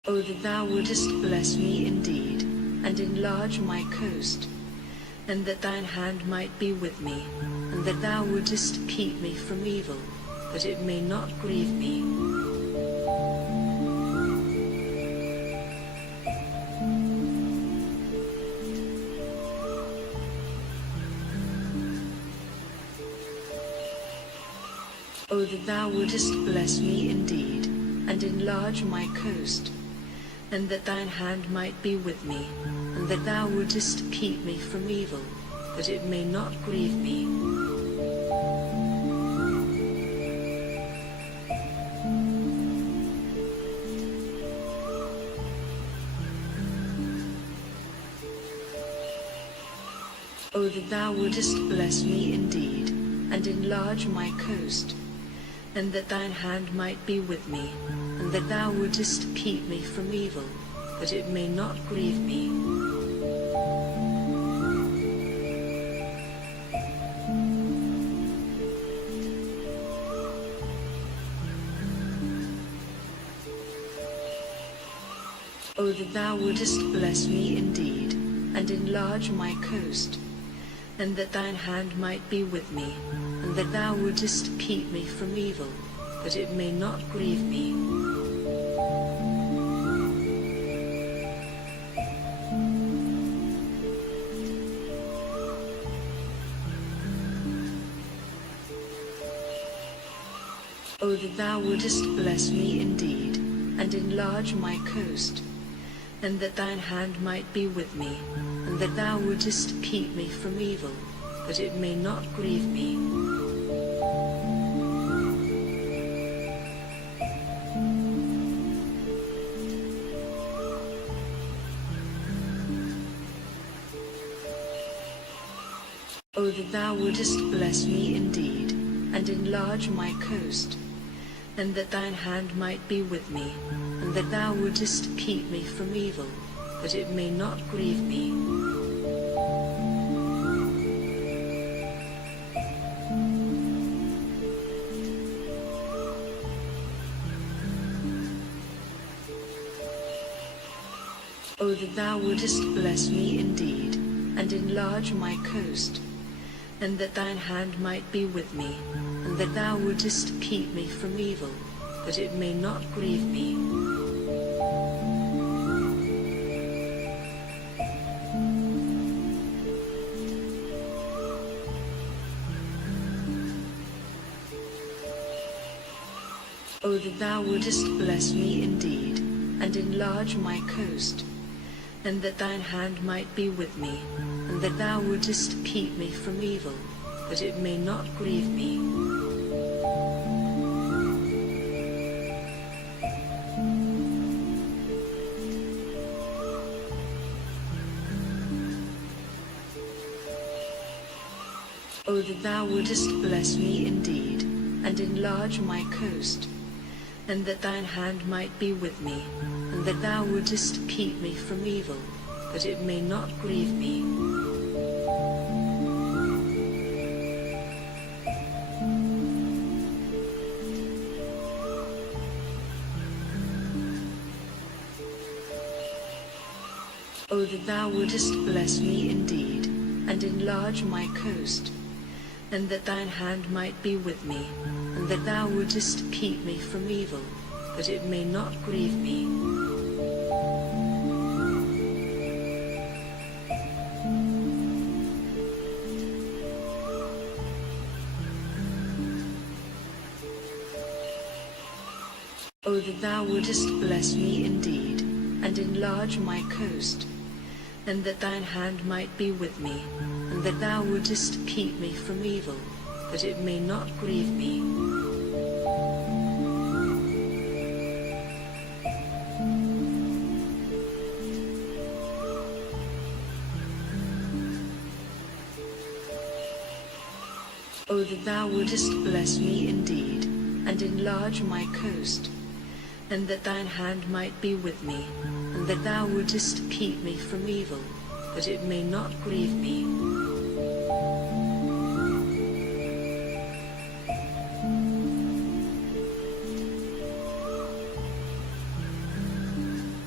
O that thou wouldest bless me indeed, and enlarge my coast, and that thine hand might be with me, and that thou wouldest keep me from evil, that it may not grieve me. O that thou wouldest bless me indeed, and enlarge my coast, and that thine hand might be with me, and that thou wouldest keep me from evil, that it may not grieve me. O that thou wouldest bless me indeed, and enlarge my coast, and that thine hand might be with me, and that thou wouldest keep me from evil, that it may not grieve me. O that thou wouldest bless me indeed, and enlarge my coast, and that thine hand might be with me, and that thou wouldest keep me from evil, that it may not grieve me. O that thou wouldest bless me indeed, and enlarge my coast, and that thine hand might be with me, and that thou wouldest keep me from evil, that it may not grieve me. O that thou wouldest bless me indeed, and enlarge my coast, and that thine hand might be with me, and that thou wouldest keep me from evil, that it may not grieve me. O that thou wouldest bless me indeed, and enlarge my coast, and that thine hand might be with me, and that thou wouldest keep me from evil, that it may not grieve me. O that thou wouldest bless me indeed, and enlarge my coast, and that thine hand might be with me, and that thou wouldest keep me from evil, that it may not grieve me. O that thou wouldest bless me indeed, and enlarge my coast, and that thine hand might be with me, and that thou wouldest keep me from evil, that it may not grieve me. O that thou wouldest bless me indeed, and enlarge my coast, and that thine hand might be with me, and that thou wouldest keep me from evil, that it may not grieve me. O that thou wouldest bless me indeed, and enlarge my coast, and that thine hand might be with me, and that thou wouldest keep me from evil, that it may not grieve me. O that thou wouldest bless me indeed, and enlarge my coast, and that thine hand might be with me, and that thou wouldest keep me from evil, that it may not grieve me. O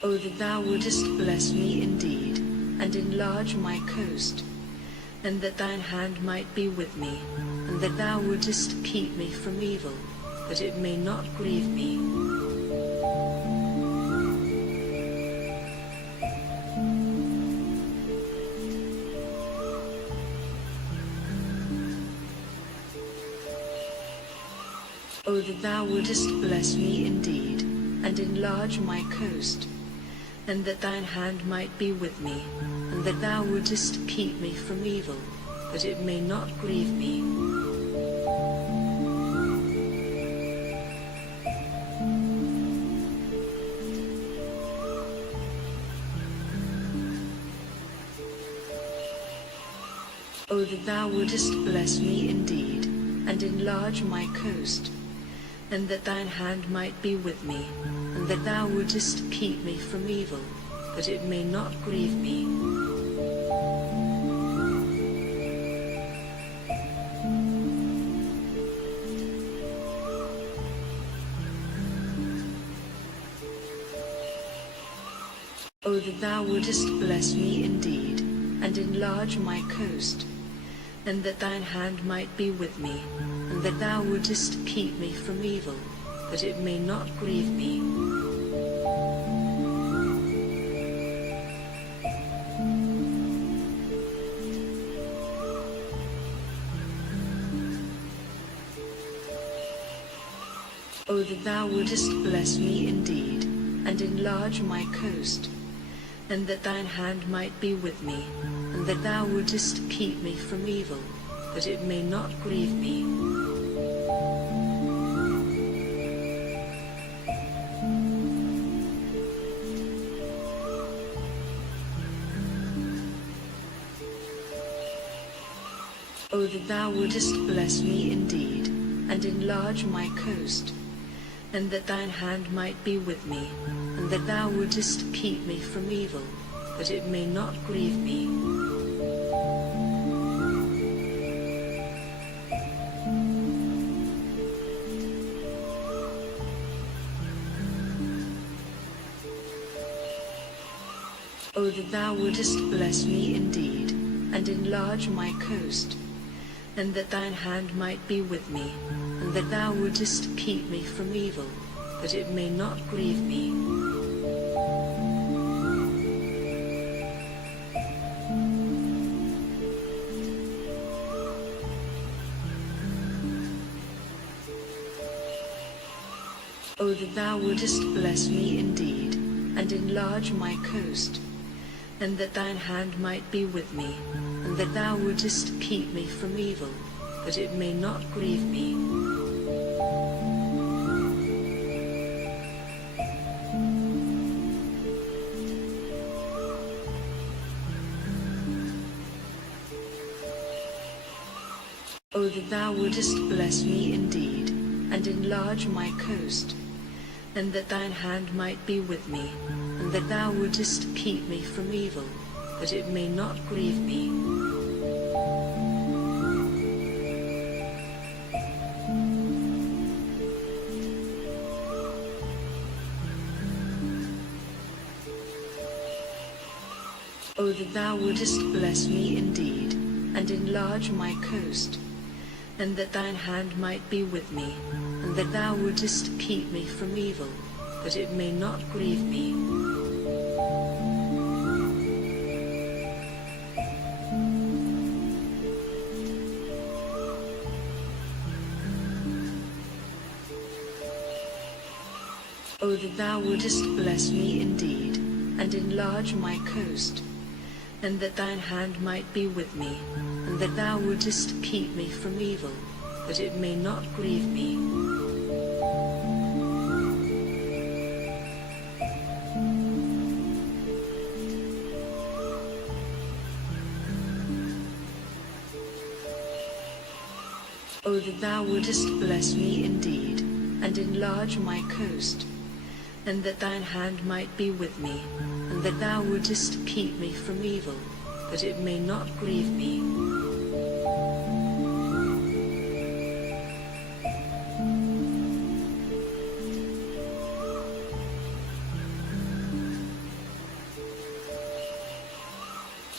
O that thou wouldest bless me indeed, and enlarge my coast, and that thine hand might be with me, and that thou wouldest keep me from evil, that it may not grieve me. O that thou wouldest bless me indeed, and enlarge my coast, and that thine hand might be with me, and that thou wouldest keep me from evil, that it may not grieve me. O that thou wouldest bless me indeed, and enlarge my coast, and that thine hand might be with me, and that thou wouldest keep me from evil, that it may not grieve me. O that thou wouldest bless me indeed, and enlarge my coast, and that thine hand might be with me, and that thou wouldest keep me from evil, that it may not grieve me. O that thou wouldest bless me indeed, and enlarge my coast, and that thine hand might be with me, and that thou wouldest keep me from evil, that it may not grieve me. O that thou wouldest bless me indeed, and enlarge my coast, and that thine hand might be with me, and that thou wouldest keep me from evil, that it may not grieve me. O that thou wouldest bless me indeed, and enlarge my coast, and that thine hand might be with me, and that thou wouldest keep me from evil, that it may not grieve me. O that thou wouldest bless me indeed, and enlarge my coast, and that thine hand might be with me, and that thou wouldest keep me from evil, that it may not grieve me. O that thou wouldest bless me indeed, and enlarge my coast, and that thine hand might be with me, and that thou wouldest keep me from evil, that it may not grieve me. O that thou wouldest bless me indeed, and enlarge my coast, and that thine hand might be with me, and that thou wouldest keep me from evil, that it may not grieve me. O that thou wouldest bless me indeed, and enlarge my coast, and that thine hand might be with me, and that thou wouldest keep me from evil, that it may not grieve me. O that thou wouldest bless me indeed, and enlarge my coast, and that thine hand might be with me, and that thou wouldest keep me from evil, that it may not grieve me.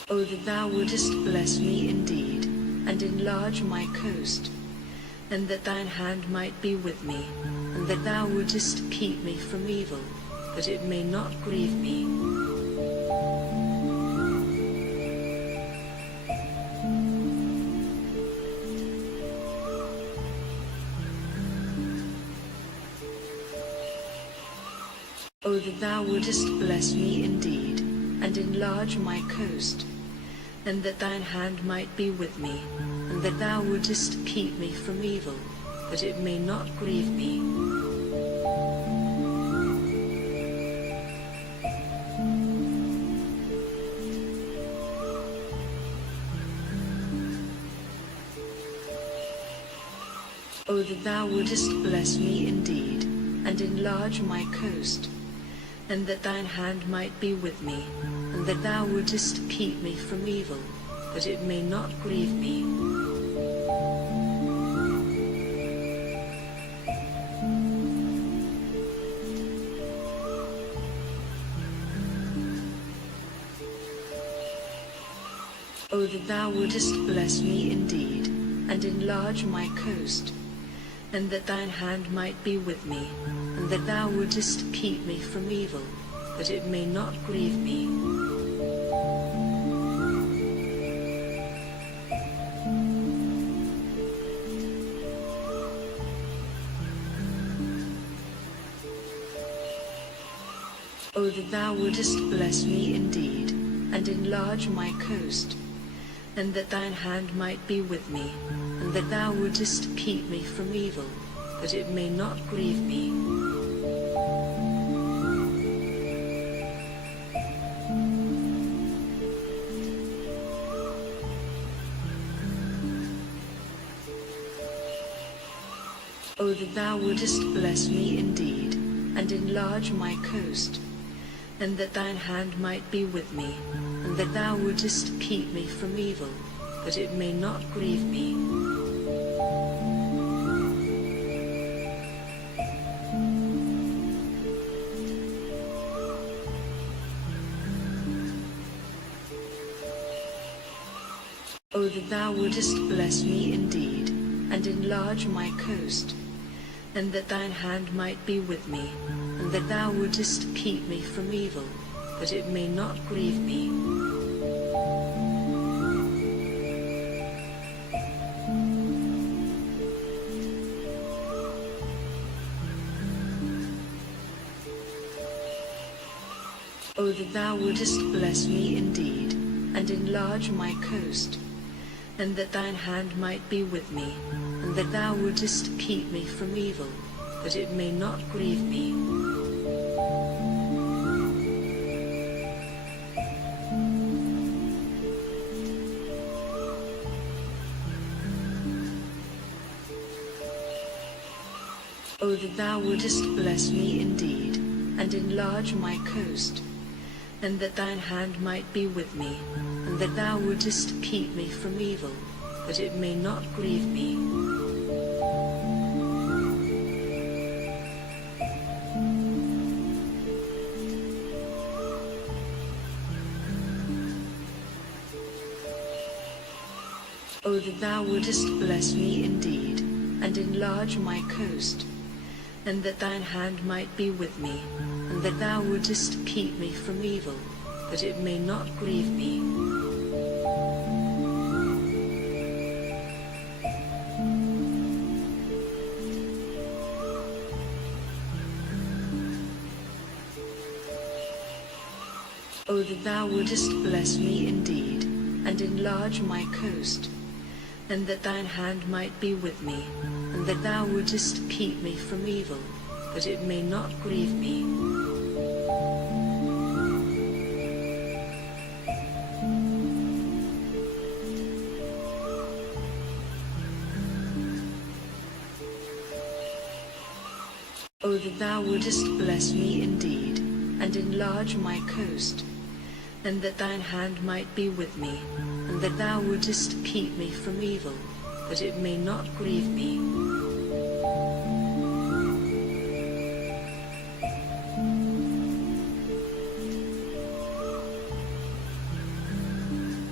O that thou wouldest bless me indeed, and enlarge my coast, and that thine hand might be with me, and that thou wouldest keep me from evil, that it may not grieve me. O that thou wouldest bless me indeed, and enlarge my coast, and that thine hand might be with me, and that thou wouldest keep me from evil, that it may not grieve me. O that thou wouldest bless me indeed, and enlarge my coast, and that thine hand might be with me, and that thou wouldest keep me from evil, that it may not grieve me. O that thou wouldest bless me indeed, and enlarge my coast, and that thine hand might be with me, and that thou wouldest keep me from evil, that it may not grieve me. O that thou wouldest bless me indeed, and enlarge my coast, and that thine hand might be with me, and that thou wouldest keep me from evil, that it may not grieve me. O that thou wouldest bless me indeed, and enlarge my coast, and that thine hand might be with me, and that thou wouldest keep me from evil, that it may not grieve me. O that thou wouldest bless me indeed, and enlarge my coast, and that thine hand might be with me, and that thou wouldest keep me from evil, that it may not grieve me. O that thou wouldest bless me indeed, and enlarge my coast, and that thine hand might be with me, and that thou wouldest keep me from evil, that it may not grieve me. O that thou wouldest bless me indeed, and enlarge my coast, and that thine hand might be with me, and that thou wouldest keep me from evil, that it may not grieve me. O that thou wouldest bless me indeed, and enlarge my coast, and that thine hand might be with me, and that thou wouldest keep me from evil, that it may not grieve me. O that thou wouldest bless me indeed, and enlarge my coast, and that thine hand might be with me, and that thou wouldest keep me from evil, that it may not grieve me. O that thou wouldest bless me indeed, and enlarge my coast, and that thine hand might be with me, and that thou wouldest keep me from evil, that it may not grieve me.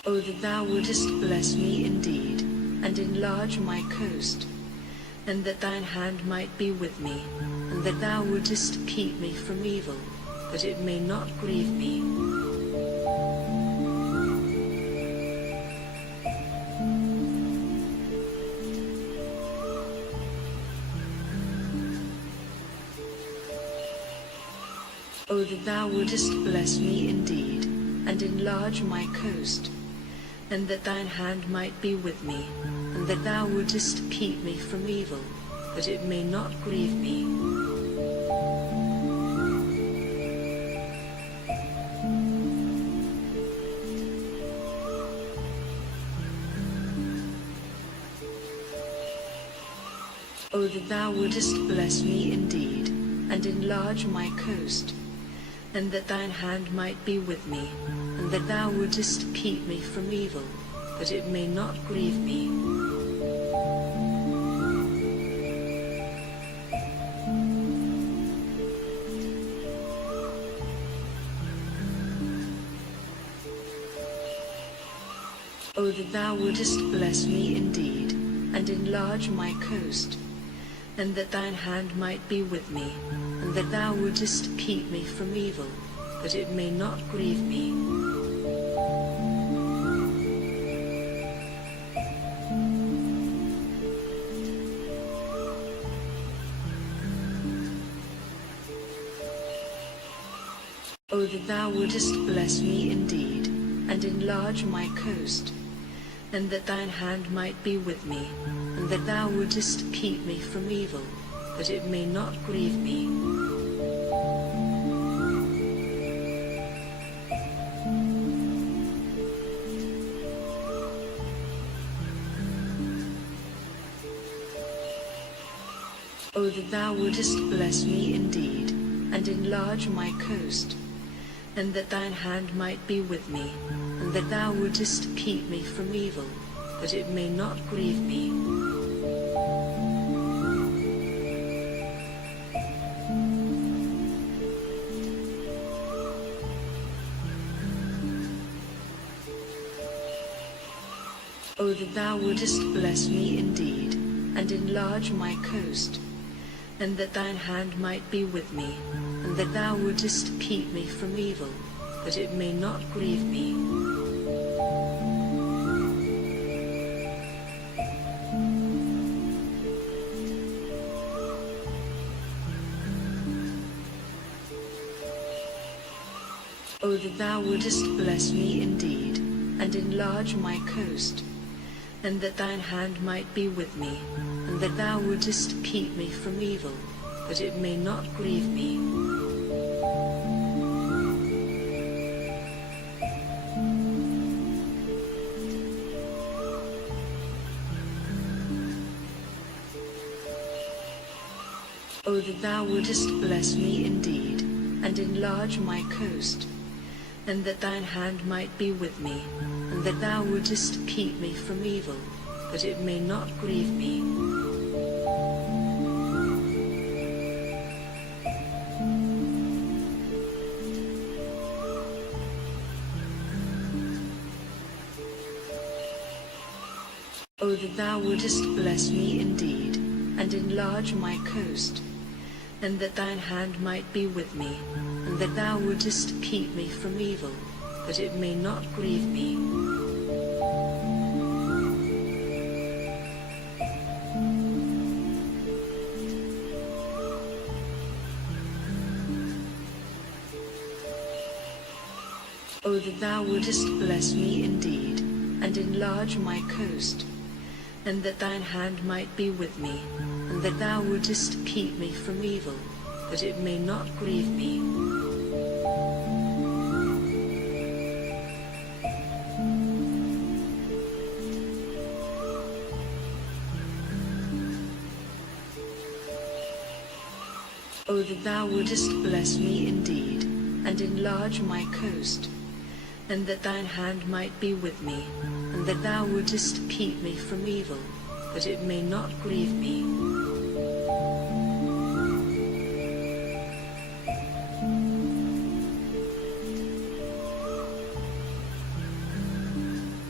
O that thou wouldest bless me indeed, and enlarge my coast, and that thine hand might be with me, and that thou wouldest keep me from evil, that it may not grieve me. O that thou wouldest bless me indeed, and enlarge my coast, and that thine hand might be with me, and that thou wouldest keep me from evil, that it may not grieve me. O that thou wouldest bless me indeed, and enlarge my coast, and that thine hand might be with me, and that thou wouldest keep me from evil, that it may not grieve me. O that thou wouldest bless me indeed, and enlarge my coast, and that thine hand might be with me, and that thou wouldest keep me from evil, that it may not grieve me. O that thou wouldest bless me indeed, and enlarge my coast, and that thine hand might be with me, and that thou wouldest keep me from evil, that it may not grieve me. O that thou wouldest bless me indeed, and enlarge my coast, and that thine hand might be with me, and that thou wouldest keep me from evil, that it may not grieve me. O that thou wouldest bless me indeed, and enlarge my coast, and that thine hand might be with me, and that thou wouldest keep me from evil, that it may not grieve me. O that thou wouldest bless me indeed, and enlarge my coast, and that thine hand might be with me, and that thou wouldest keep me from evil, that it may not grieve me. O that thou wouldest bless me indeed, and enlarge my coast, and that thine hand might be with me, and that thou wouldest keep me from evil, that it may not grieve me. O that thou wouldest bless me indeed, and enlarge my coast, and that thine hand might be with me, and that thou wouldest keep me from evil, that it may not grieve me. O that thou wouldest bless me indeed, and enlarge my coast, and that thine hand might be with me, and that thou wouldest keep me from evil, that it may not grieve me. O that thou wouldest bless me indeed, and enlarge my coast, and that thine hand might be with me, and that thou wouldest keep me from evil, that it may not grieve me.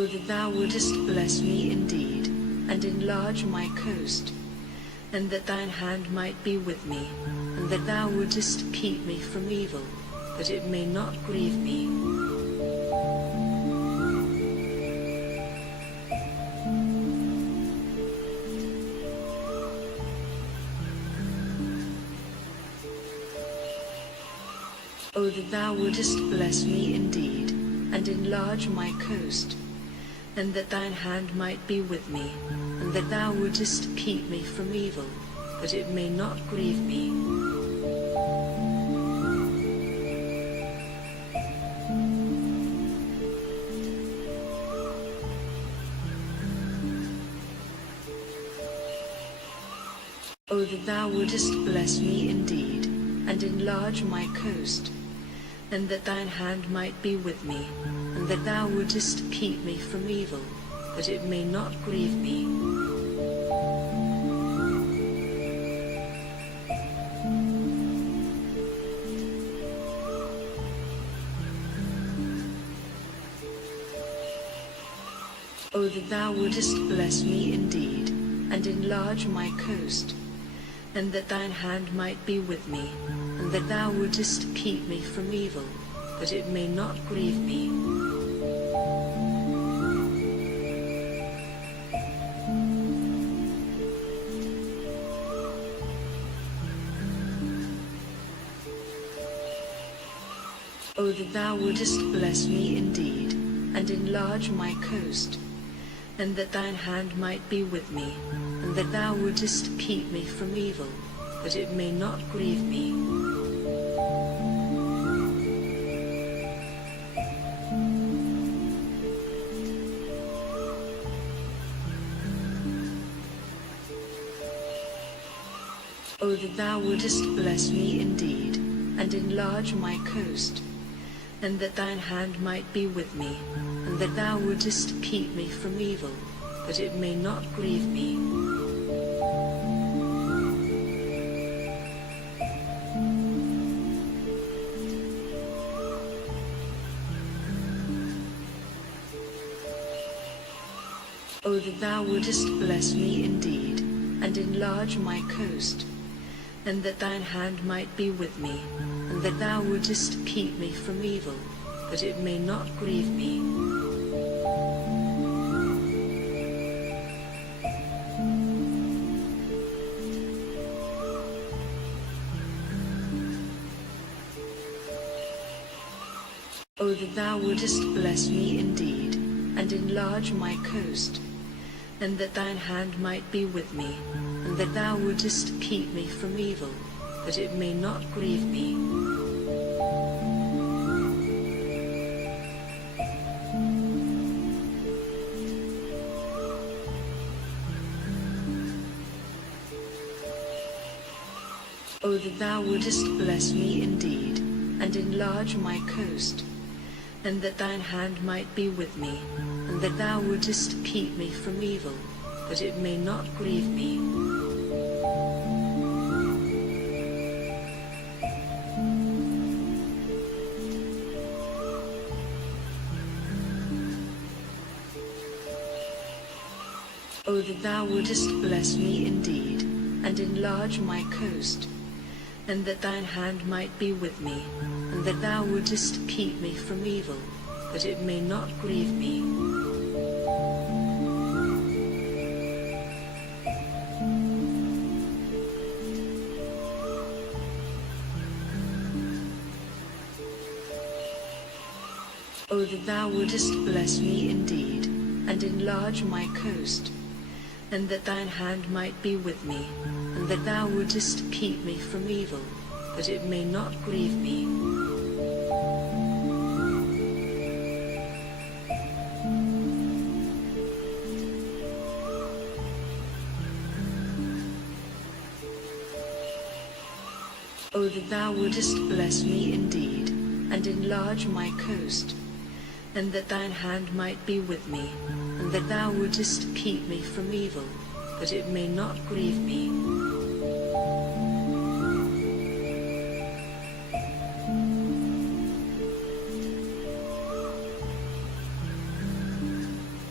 O that thou wouldest bless me indeed, and enlarge my coast, and that thine hand might be with me, and that thou wouldest keep me from evil, that it may not grieve me. O that thou wouldest bless me indeed, and enlarge my coast, and that thine hand might be with me, and that thou wouldest keep me from evil, that it may not grieve me. O that thou wouldest bless me indeed, and enlarge my coast, and that thine hand might be with me, and that thou wouldest keep me from evil, that it may not grieve me. O that thou wouldest bless me indeed, and enlarge my coast, and that thine hand might be with me, and that thou wouldest keep me from evil, that it may not grieve me. O that thou wouldest bless me indeed, and enlarge my coast, and that thine hand might be with me, and that thou wouldest keep me from evil, that it may not grieve me. O that thou wouldest bless me indeed, and enlarge my coast, and that thine hand might be with me, and that thou wouldest keep me from evil, that it may not grieve me. O that thou wouldest bless me indeed, and enlarge my coast, and that thine hand might be with me, and that thou wouldest keep me from evil, that it may not grieve me. O that thou wouldest bless me indeed, and enlarge my coast, and that thine hand might be with me, and that thou wouldest keep me from evil, that it may not grieve me. O that thou wouldest bless me indeed, and enlarge my coast, and that thine hand might be with me, and that thou wouldest keep me from evil, that it may not grieve me. O that thou wouldest bless me indeed, and enlarge my coast, and that thine hand might be with me, and that thou wouldest keep me from evil, that it may not grieve me. O that thou wouldest bless me indeed, and enlarge my coast, and that thine hand might be with me, and that thou wouldest keep me from evil, that it may not grieve me. O that thou wouldest bless me indeed, and enlarge my coast, and that thine hand might be with me, and that thou wouldest keep me from evil, that it may not grieve me.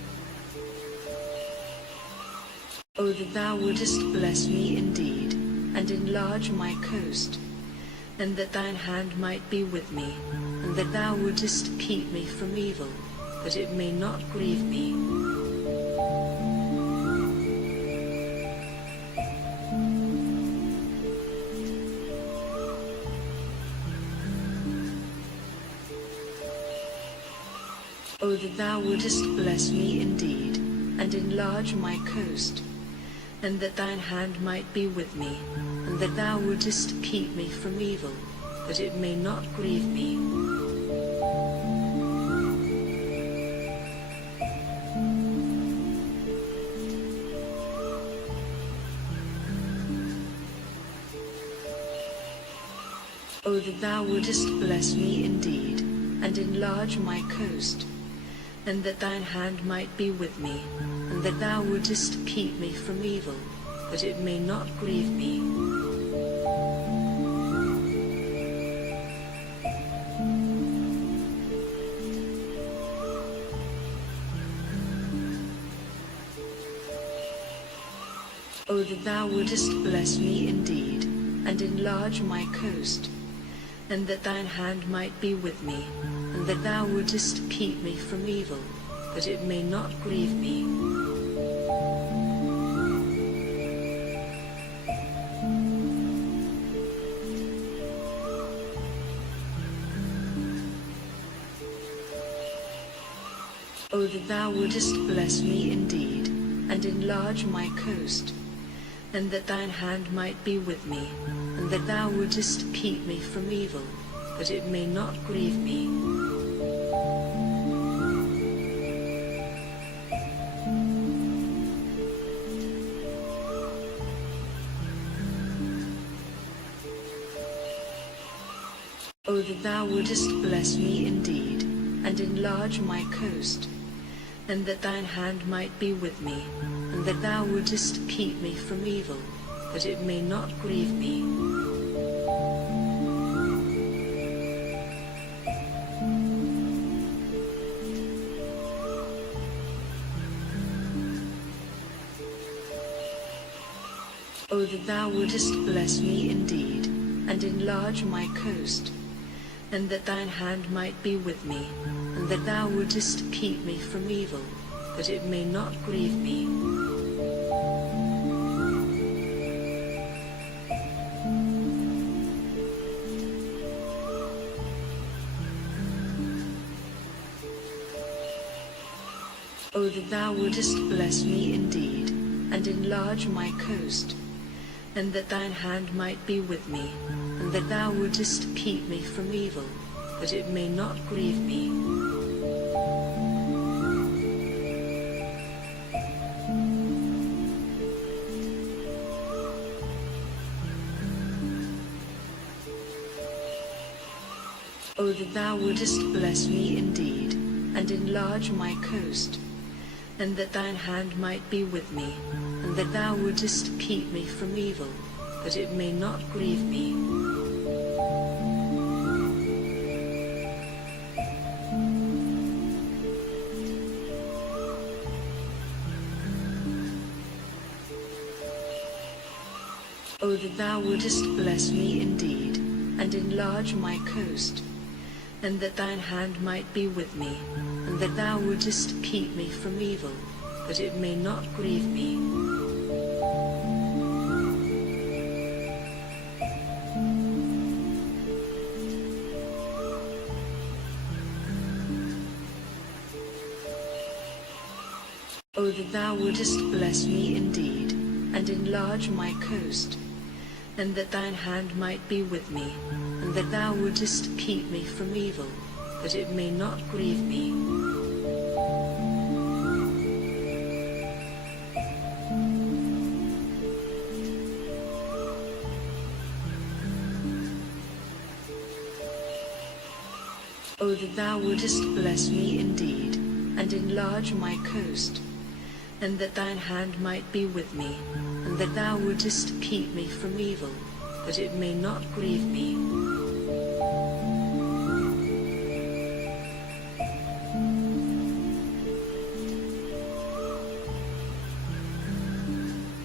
O that thou wouldest bless me indeed, and enlarge my coast, and that thine hand might be with me, and that thou wouldest keep me from evil, that it may not grieve me. O that thou wouldest bless me indeed, and enlarge my coast, and that thine hand might be with me, and that thou wouldest keep me from evil, that it may not grieve me. O that thou wouldest bless me indeed, and enlarge my coast, and that thine hand might be with me, and that thou wouldest keep me from evil, that it may not grieve me. O that thou wouldest bless me indeed, and enlarge my coast, and that thine hand might be with me, and that thou wouldest keep me from evil, that it may not grieve me. O that thou wouldest bless me indeed, and enlarge my coast, and that thine hand might be with me, and that thou wouldest keep me from evil, that it may not grieve me. O that thou wouldest bless me indeed, and enlarge my coast, and that thine hand might be with me, and that thou wouldest keep me from evil, that it may not grieve me. O that thou wouldest bless me indeed, and enlarge my coast, and that thine hand might be with me, and that thou wouldest keep me from evil, that it may not grieve me. O that thou wouldest bless me indeed, and enlarge my coast, and that thine hand might be with me, and that thou wouldest keep me from evil, that it may not grieve me. O that thou wouldest bless me indeed, and enlarge my coast, and that thine hand might be with me, and that thou wouldest keep me from evil, that it may not grieve me. O that thou wouldest bless me indeed, and enlarge my coast, and that thine hand might be with me, and that thou wouldest keep me from evil, that it may not grieve me. O that thou wouldest bless me indeed, and enlarge my coast, and that thine hand might be with me, and that thou wouldest keep me from evil, that it may not grieve me. O that thou wouldest bless me indeed, and enlarge my coast, and that thine hand might be with me, and that thou wouldest keep me from evil, that it may not grieve me.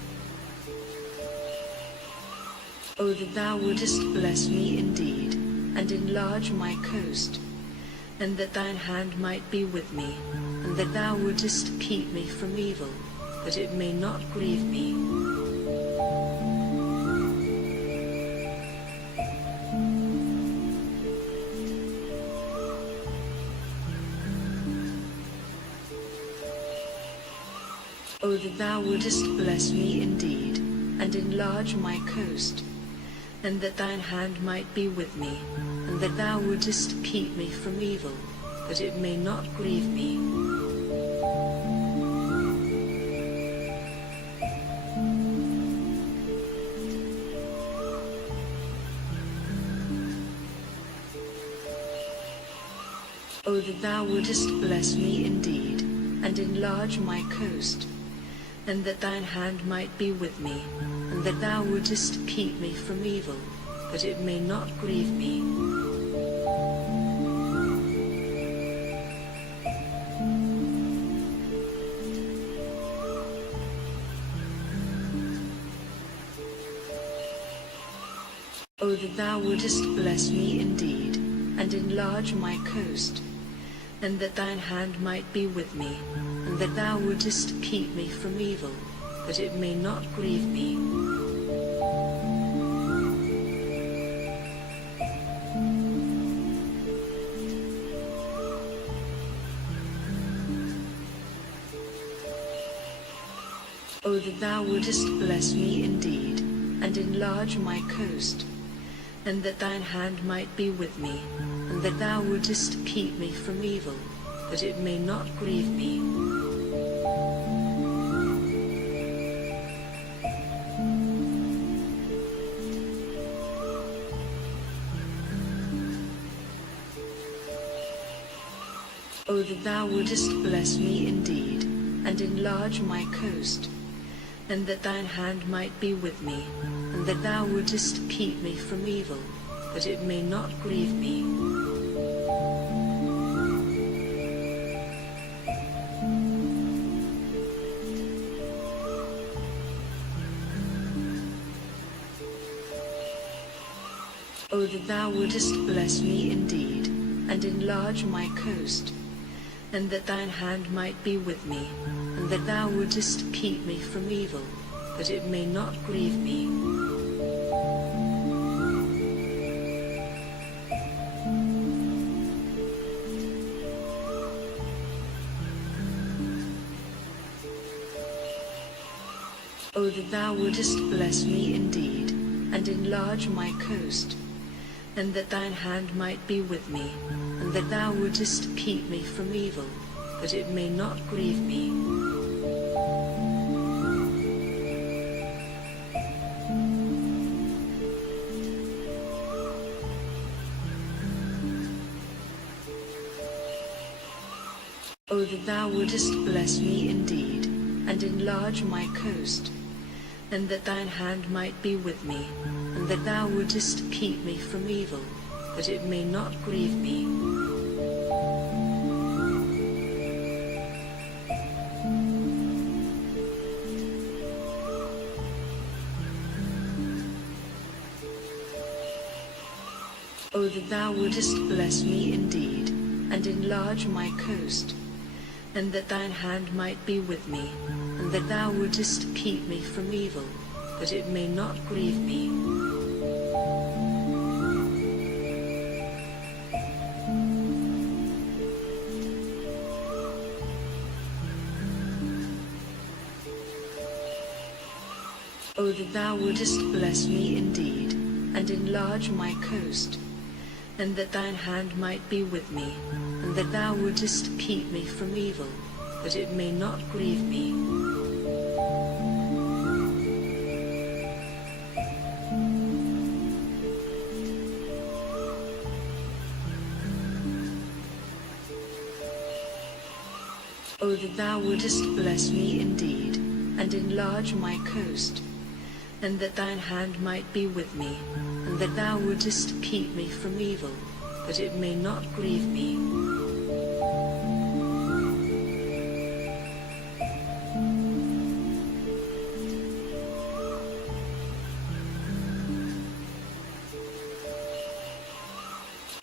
O that thou wouldest bless me indeed, and enlarge my coast, and that thine hand might be with me, and that thou wouldest keep me from evil, that it may not grieve me. O that thou wouldest bless me indeed, and enlarge my coast, and that thine hand might be with me, and that thou wouldest keep me from evil, that it may not grieve me. O that thou wouldest bless me indeed, and enlarge my coast, and that thine hand might be with me, and that thou wouldest keep me from evil, that it may not grieve me. O that thou wouldest bless me indeed, and enlarge my coast, and that thine hand might be with me, and that thou wouldest keep me from evil, that it may not grieve me. O that thou wouldest bless me indeed, and enlarge my coast, and that thine hand might be with me, and that thou wouldest keep me from evil, that it may not grieve me. O that thou wouldest bless me indeed, and enlarge my coast, and that thine hand might be with me, and that thou wouldest keep me from evil, that it may not grieve me. O that thou wouldest bless me indeed, and enlarge my coast, and that thine hand might be with me, and that thou wouldest keep me from evil, that it may not grieve me. O that thou wouldest bless me indeed, and enlarge my coast, and that thine hand might be with me, and that thou wouldest keep me from evil, that it may not grieve me. O that thou wouldest bless me indeed, and enlarge my coast, and that thine hand might be with me, and that thou wouldest keep me from evil, that it may not grieve me. O that thou wouldest bless me indeed, and enlarge my coast, and that thine hand might be with me, and that thou wouldest keep me from evil, that it may not grieve me. O that thou wouldest bless me indeed, and enlarge my coast, and that thine hand might be with me, and that thou wouldest keep me from evil, that it may not grieve me. O that thou wouldest bless me indeed, and enlarge my coast, and that thine hand might be with me, and that thou wouldest keep me from evil, that it may not grieve me.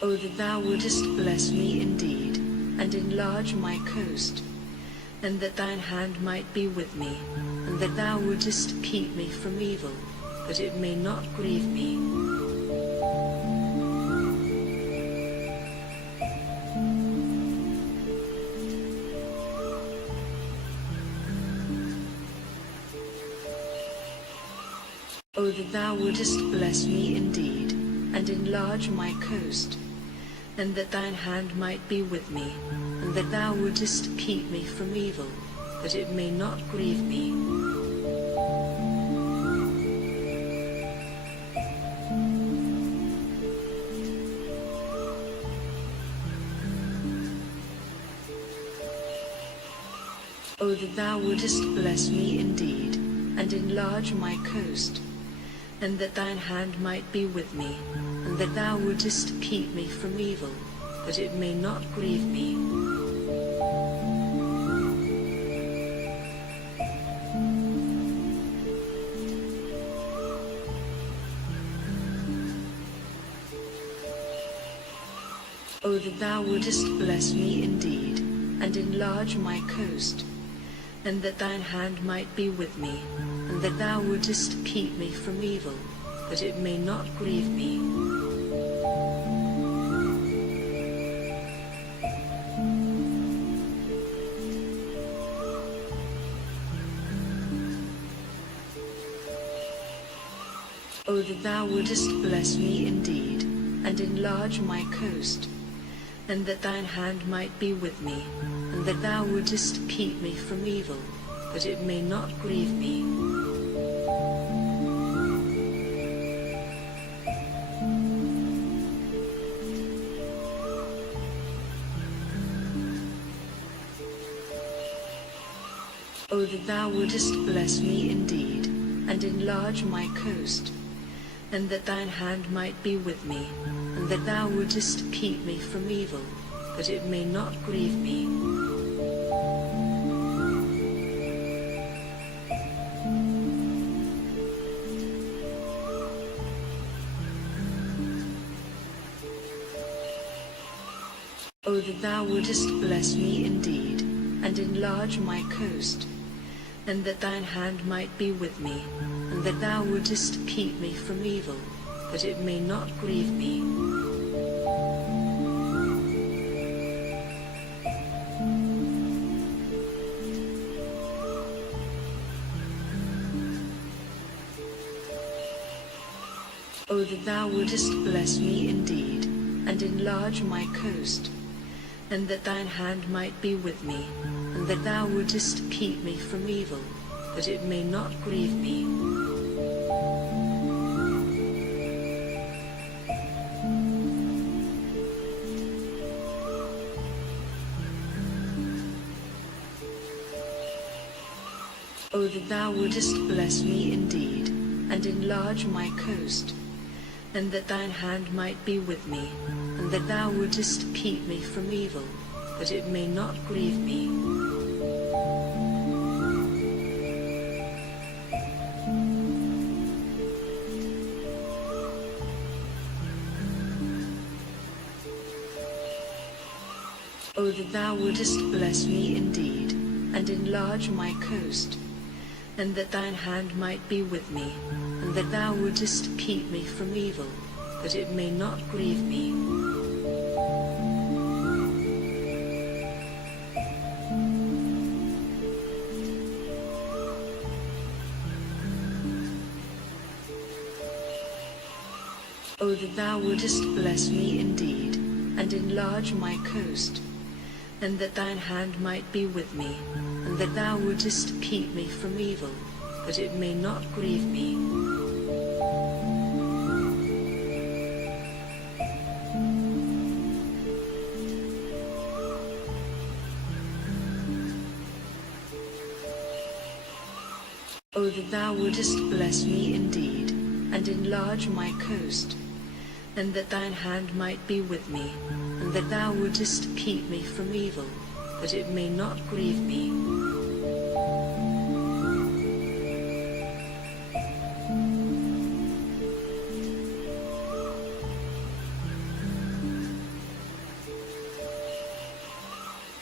O that thou wouldest bless me indeed, and enlarge my coast, and that thine hand might be with me, and that thou wouldest keep me from evil, that it may not grieve me. O that thou wouldest bless me indeed, and enlarge my coast, and that thine hand might be with me, and that thou wouldest keep me from evil, that it may not grieve me. O that thou wouldest bless me indeed, and enlarge my coast, and that thine hand might be with me, and that thou wouldest keep me from evil, that it may not grieve me. O that thou wouldest bless me indeed, and enlarge my coast, and that thine hand might be with me, and that thou wouldest keep me from evil, that it may not grieve me. O that thou wouldest bless me indeed, and enlarge my coast, and that thine hand might be with me, and that thou wouldest keep me from evil, that it may not grieve me. O that thou wouldest bless me indeed, and enlarge my coast, and that thine hand might be with me, and that thou wouldest keep me from evil, that it may not grieve me. O that thou wouldest bless me indeed, and enlarge my coast, and that thine hand might be with me, and that thou wouldest keep me from evil, that it may not grieve me. O that thou wouldest bless me indeed, and enlarge my coast, and that thine hand might be with me, and that thou wouldest keep me from evil, that it may not grieve me. O that thou wouldest bless me indeed, and enlarge my coast, and that thine hand might be with me, and that thou wouldest keep me from evil, that it may not grieve me. O that thou wouldest bless me indeed, and enlarge my coast, and that thine hand might be with me, and that thou wouldest keep me from evil, that it may not grieve me. O that thou wouldest bless me indeed, and enlarge my coast, and that thine hand might be with me, and that thou wouldest keep me from evil, that it may not grieve me. O that thou wouldest bless me indeed, and enlarge my coast, and that thine hand might be with me, and that thou wouldest keep me from evil, that it may not grieve me.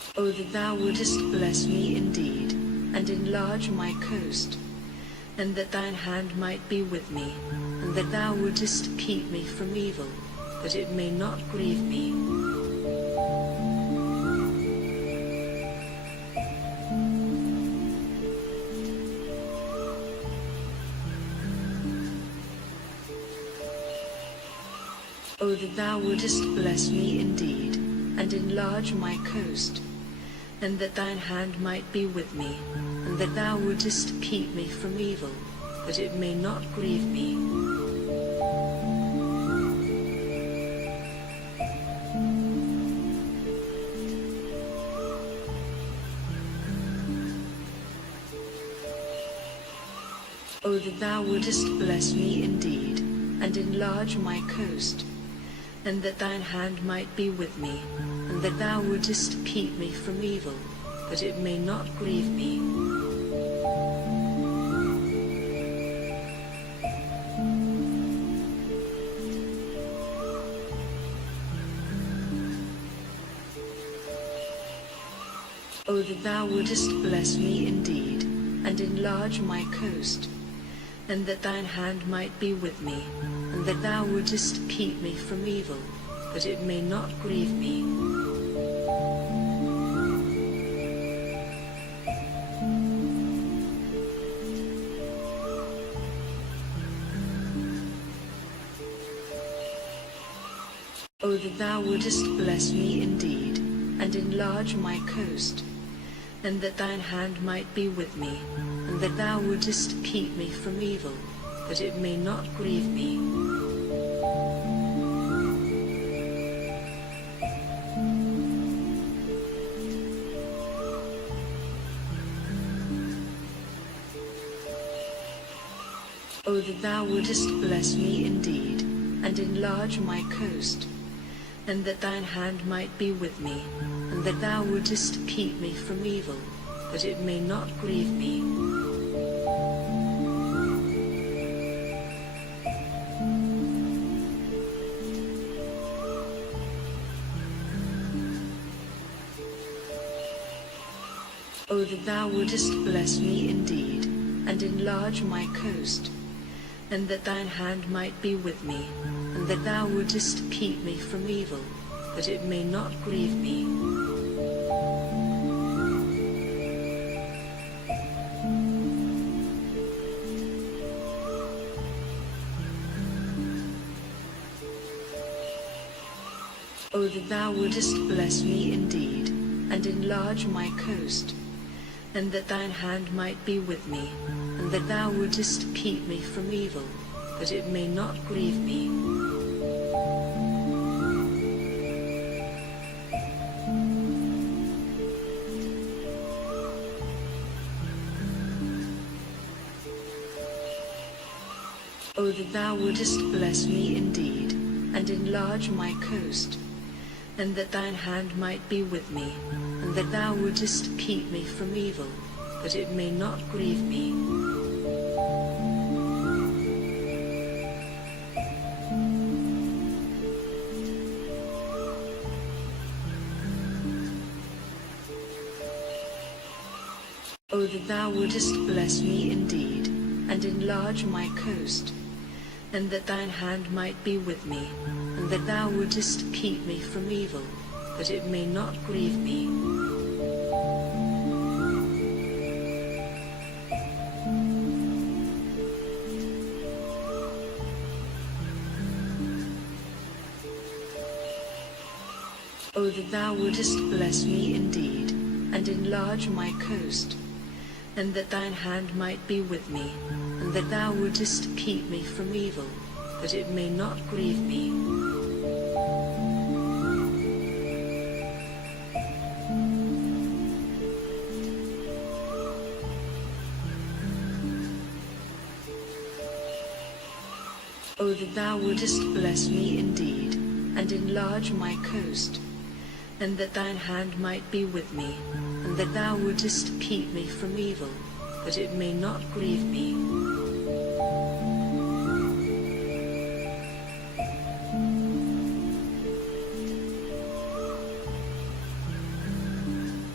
O that thou wouldest bless me indeed, and enlarge my coast, and that thine hand might be with me, and that thou wouldest keep me from evil, that it may not grieve me. O that thou wouldest bless me indeed, and enlarge my coast, and that thine hand might be with me, and that thou wouldest keep me from evil, that it may not grieve me. O that thou wouldest bless me indeed, and enlarge my coast, and that thine hand might be with me, and that thou wouldest keep me from evil, that it may not grieve me. O that thou wouldest bless me indeed, and enlarge my coast, and that thine hand might be with me, and that thou wouldest keep me from evil, that it may not grieve me. O that thou wouldest bless me indeed, and enlarge my coast, and that thine hand might be with me, and that thou wouldest keep me from evil, that it may not grieve me. O that thou wouldest bless me indeed, and enlarge my coast, and that thine hand might be with me, and that thou wouldest keep me from evil, that it may not grieve me. O that thou wouldest bless me indeed, and enlarge my coast, and that thine hand might be with me, and that thou wouldest keep me from evil, that it may not grieve me. O that thou wouldest bless me indeed, and enlarge my coast, and that thine hand might be with me, and that thou wouldest keep me from evil, that it may not grieve me. O that thou wouldest bless me indeed, and enlarge my coast, and that thine hand might be with me, and that thou wouldest keep me from evil, that it may not grieve me. O that thou wouldest bless me indeed, and enlarge my coast, and that thine hand might be with me, and that thou wouldest keep me from evil, that it may not grieve me. O that thou wouldest bless me indeed, and enlarge my coast, and that thine hand might be with me, and that thou wouldest keep me from evil, that it may not grieve me. O that thou wouldest bless me indeed, and enlarge my coast, and that thine hand might be with me, and that thou wouldest keep me from evil, that it may not grieve me.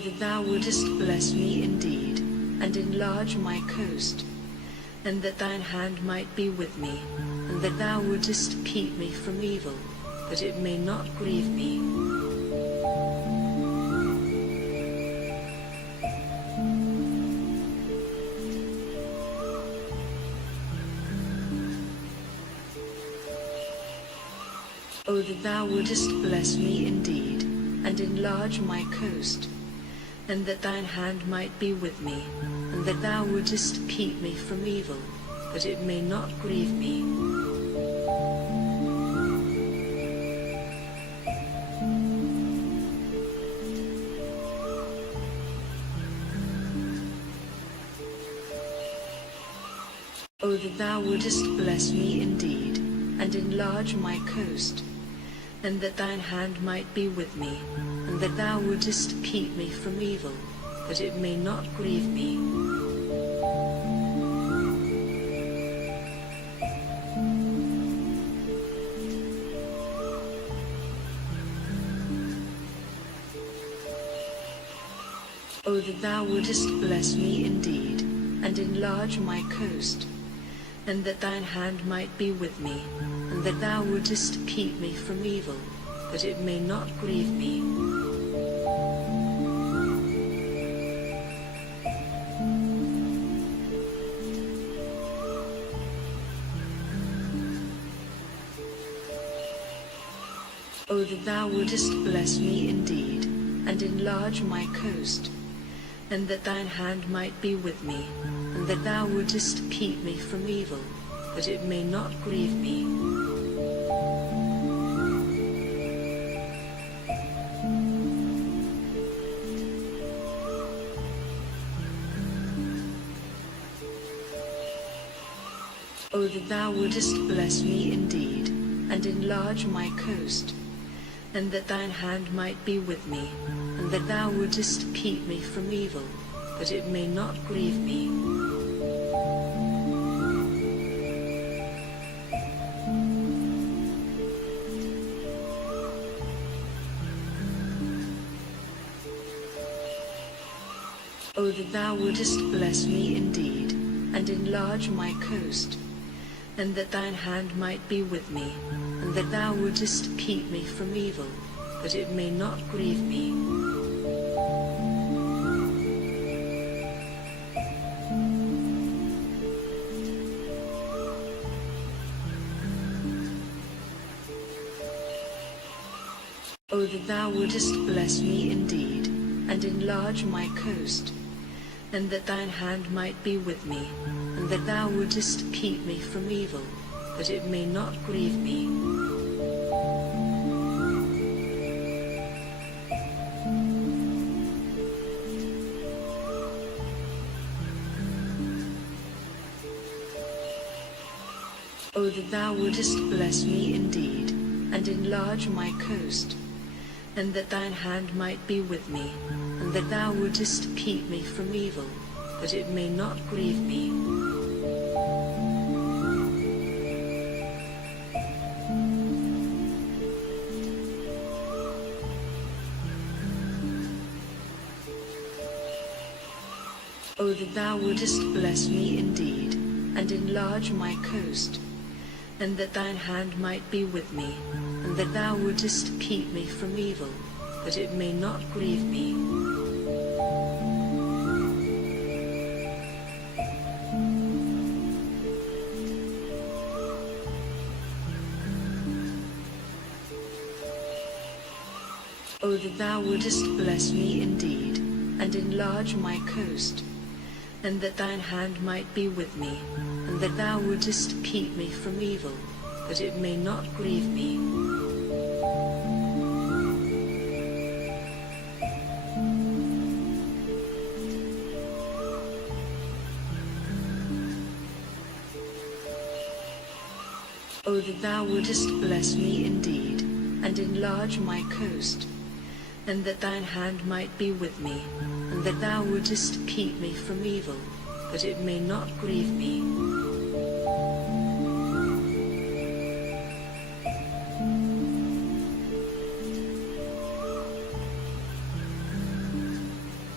O that thou wouldest bless me indeed, and enlarge my coast, and that thine hand might be with me, and that thou wouldest keep me from evil, that it may not grieve me. O that thou wouldest bless me indeed, and enlarge my coast, and that thine hand might be with me, and that thou wouldest keep me from evil, that it may not grieve me. O that thou wouldest bless me indeed, and enlarge my coast, and that thine hand might be with me, and that thou wouldest keep me from evil, that it may not grieve me. O that thou wouldest bless me indeed, and enlarge my coast, and that thine hand might be with me, and that thou wouldest keep me from evil, that it may not grieve me. O that thou wouldest bless me indeed, and enlarge my coast, and that thine hand might be with me, and that thou wouldest keep me from evil, that it may not grieve me. O that thou wouldest bless me indeed, and enlarge my coast, and that thine hand might be with me, and that thou wouldest keep me from evil, that it may not grieve me. O that thou wouldest bless me indeed, and enlarge my coast, and that thine hand might be with me, and that thou wouldest keep me from evil, that it may not grieve me. O that thou wouldest bless me indeed, and enlarge my coast, and that thine hand might be with me, and that thou wouldest keep me from evil, that it may not grieve me. O that thou wouldest bless me indeed, and enlarge my coast, and that thine hand might be with me, and that thou wouldest keep me from evil, that it may not grieve me. O that thou wouldest bless me indeed, and enlarge my coast, and that thine hand might be with me, and that thou wouldest keep me from evil, that it may not grieve me. O that thou wouldest bless me indeed, and enlarge my coast, and that thine hand might be with me, and that thou wouldest keep me from evil, that it may not grieve me. O that thou wouldest bless me indeed, and enlarge my coast, and that thine hand might be with me, and that thou wouldest keep me from evil, that it may not grieve me.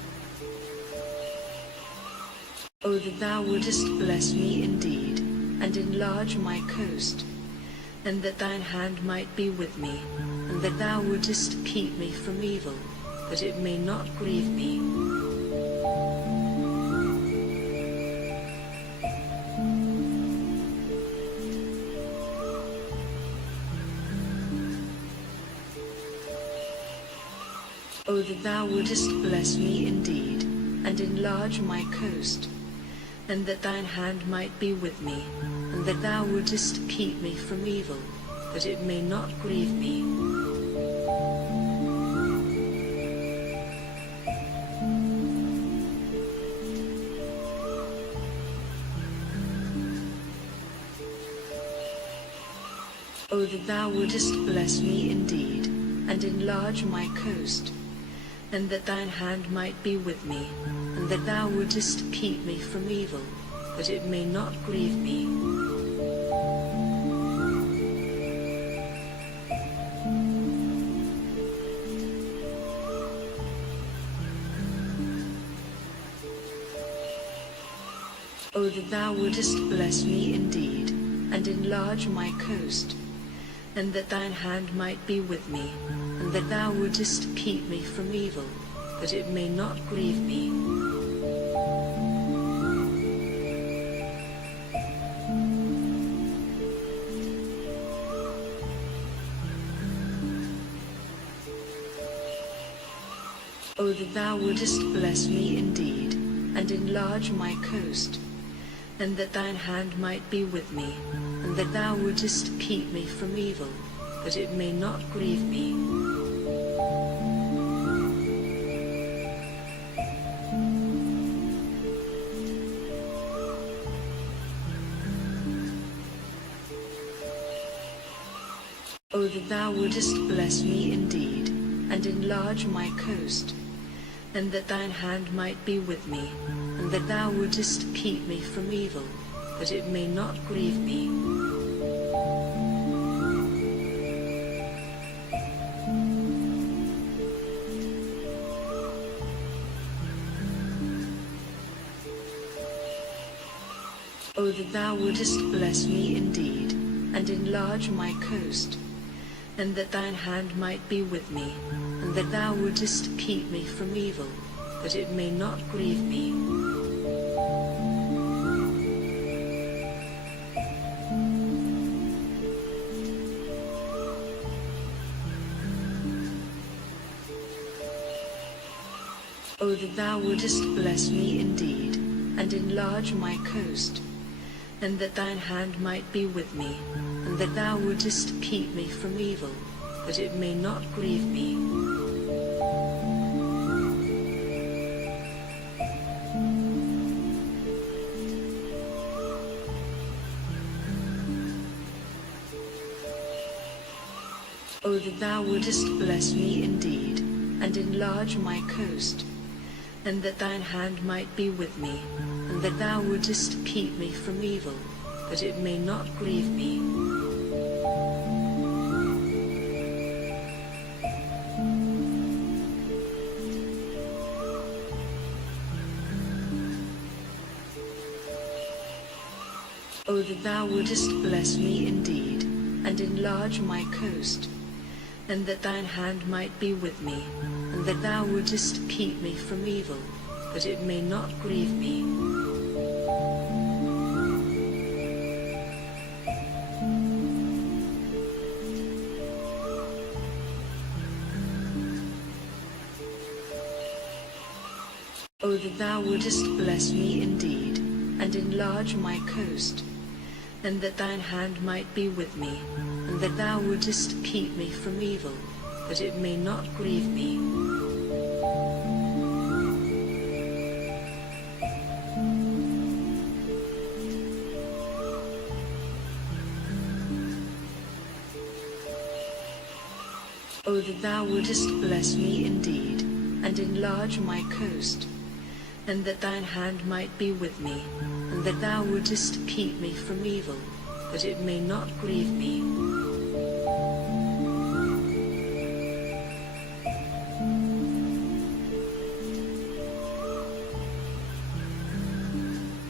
O that thou wouldest bless me indeed, and enlarge my coast, and that thine hand might be with me, and that thou wouldest keep me from evil, that it may not grieve me. O that thou wouldest bless me indeed, and enlarge my coast, and that thine hand might be with me, and that thou wouldest keep me from evil, that it may not grieve me. O that thou wouldest bless me indeed, and enlarge my coast, and that thine hand might be with me, and that thou wouldest keep me from evil, that it may not grieve me. O that thou wouldest bless me indeed, and enlarge my coast, and that thine hand might be with me, and that thou wouldest keep me from evil, that it may not grieve me. O that thou wouldest bless me indeed, and enlarge my coast, and that thine hand might be with me, and that thou wouldest keep me from evil, that it may not grieve me. O that thou wouldest bless me indeed, and enlarge my coast, and that thine hand might be with me, and that thou wouldest keep me from evil, that it may not grieve me. O that thou wouldest bless me indeed, and enlarge my coast, and that thine hand might be with me, and that thou wouldest keep me from evil, that it may not grieve me. O that thou wouldest bless me indeed, and enlarge my coast, and that thine hand might be with me, and that thou wouldest keep me from evil, that it may not grieve me. O that thou wouldest bless me indeed, and enlarge my coast, and that thine hand might be with me, and that thou wouldest keep me from evil, that it may not grieve me. O that thou wouldest bless me indeed, and enlarge my coast, and that thine hand might be with me, and that thou wouldest keep me from evil, that it may not grieve me. O that thou wouldest bless me indeed, and enlarge my coast, and that thine hand might be with me, and that thou wouldest keep me from evil, that it may not grieve me. O that thou wouldest bless me indeed, and enlarge my coast, and that thine hand might be with me, and that thou wouldest keep me from evil, that it may not grieve me.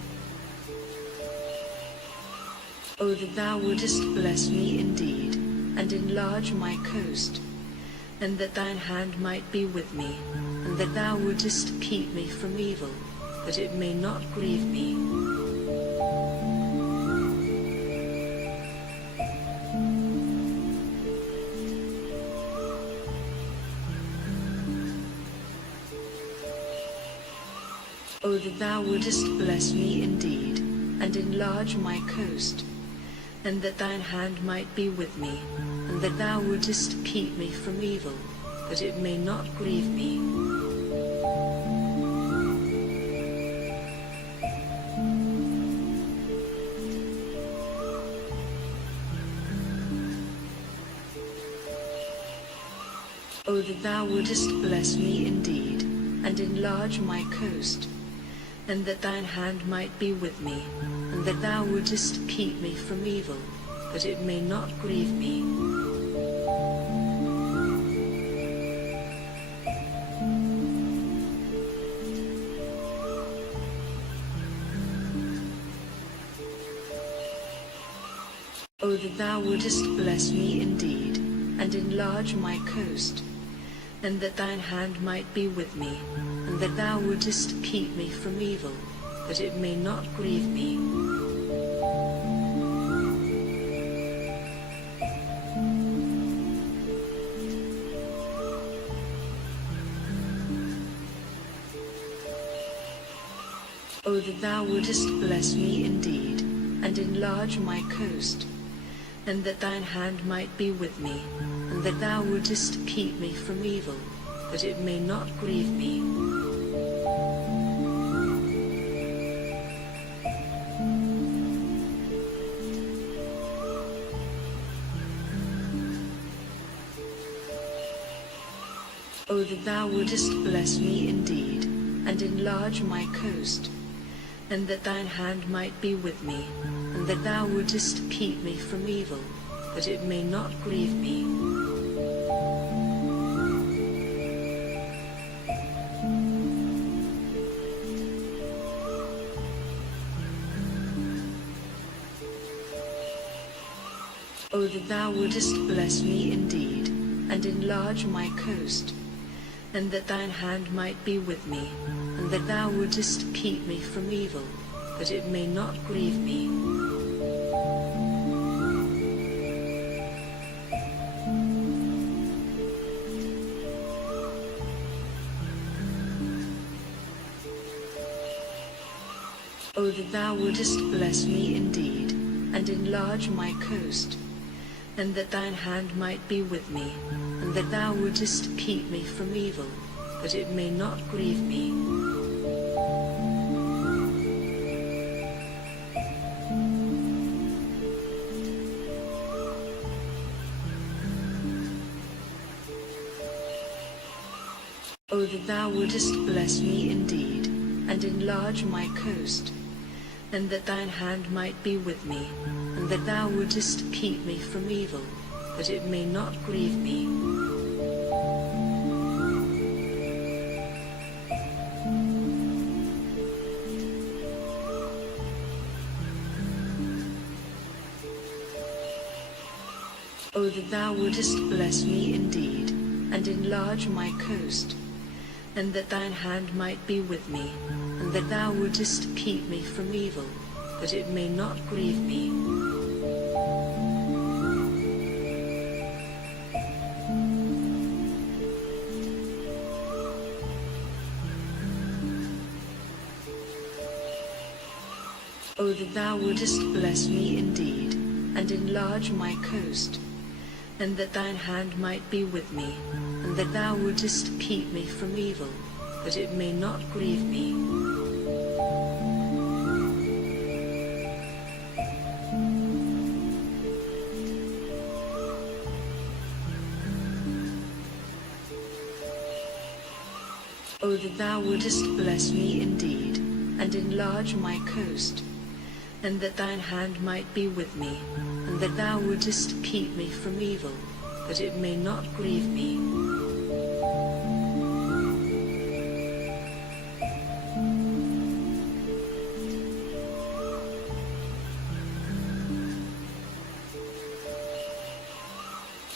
O that thou wouldest bless me indeed, and enlarge my coast, and that thine hand might be with me, and that thou wouldest keep me from evil, that it may not grieve me. O that thou wouldest bless me indeed, and enlarge my coast, and that thine hand might be with me, and that thou wouldest keep me from evil, that it may not grieve me. O that thou wouldest bless me indeed, and enlarge my coast, and that thine hand might be with me, and that thou wouldest keep me from evil, that it may not grieve me. O that thou wouldest bless me indeed, and enlarge my coast, and that thine hand might be with me, and that thou wouldest keep me from evil, that it may not grieve me. O that thou wouldest bless me indeed, and enlarge my coast, and that thine hand might be with me, and that thou wouldest keep me from evil, that it may not grieve me. O that thou wouldest bless me indeed, and enlarge my coast, and that thine hand might be with me, and that thou wouldest keep me from evil, that it may not grieve me. O that thou wouldest bless me indeed, and enlarge my coast, and that thine hand might be with me, and that thou wouldest keep me from evil, that it may not grieve me. O that thou wouldest bless me indeed, and enlarge my coast, and that thine hand might be with me, and that thou wouldest keep me from evil, that it may not grieve me. O that thou wouldest bless me indeed, and enlarge my coast, and that thine hand might be with me, and that thou wouldest keep me from evil, that it may not grieve me. O that thou wouldest bless me indeed, and enlarge my coast, and that thine hand might be with me, and that thou wouldest keep me from evil, that it may not grieve me. O that thou wouldest bless me indeed, and enlarge my coast, and that thine hand might be with me, and that thou wouldest keep me from evil, that it may not grieve me. O that thou wouldest bless me indeed, and enlarge my coast, and that thine hand might be with me, and that thou wouldest keep me from evil, that it may not grieve me.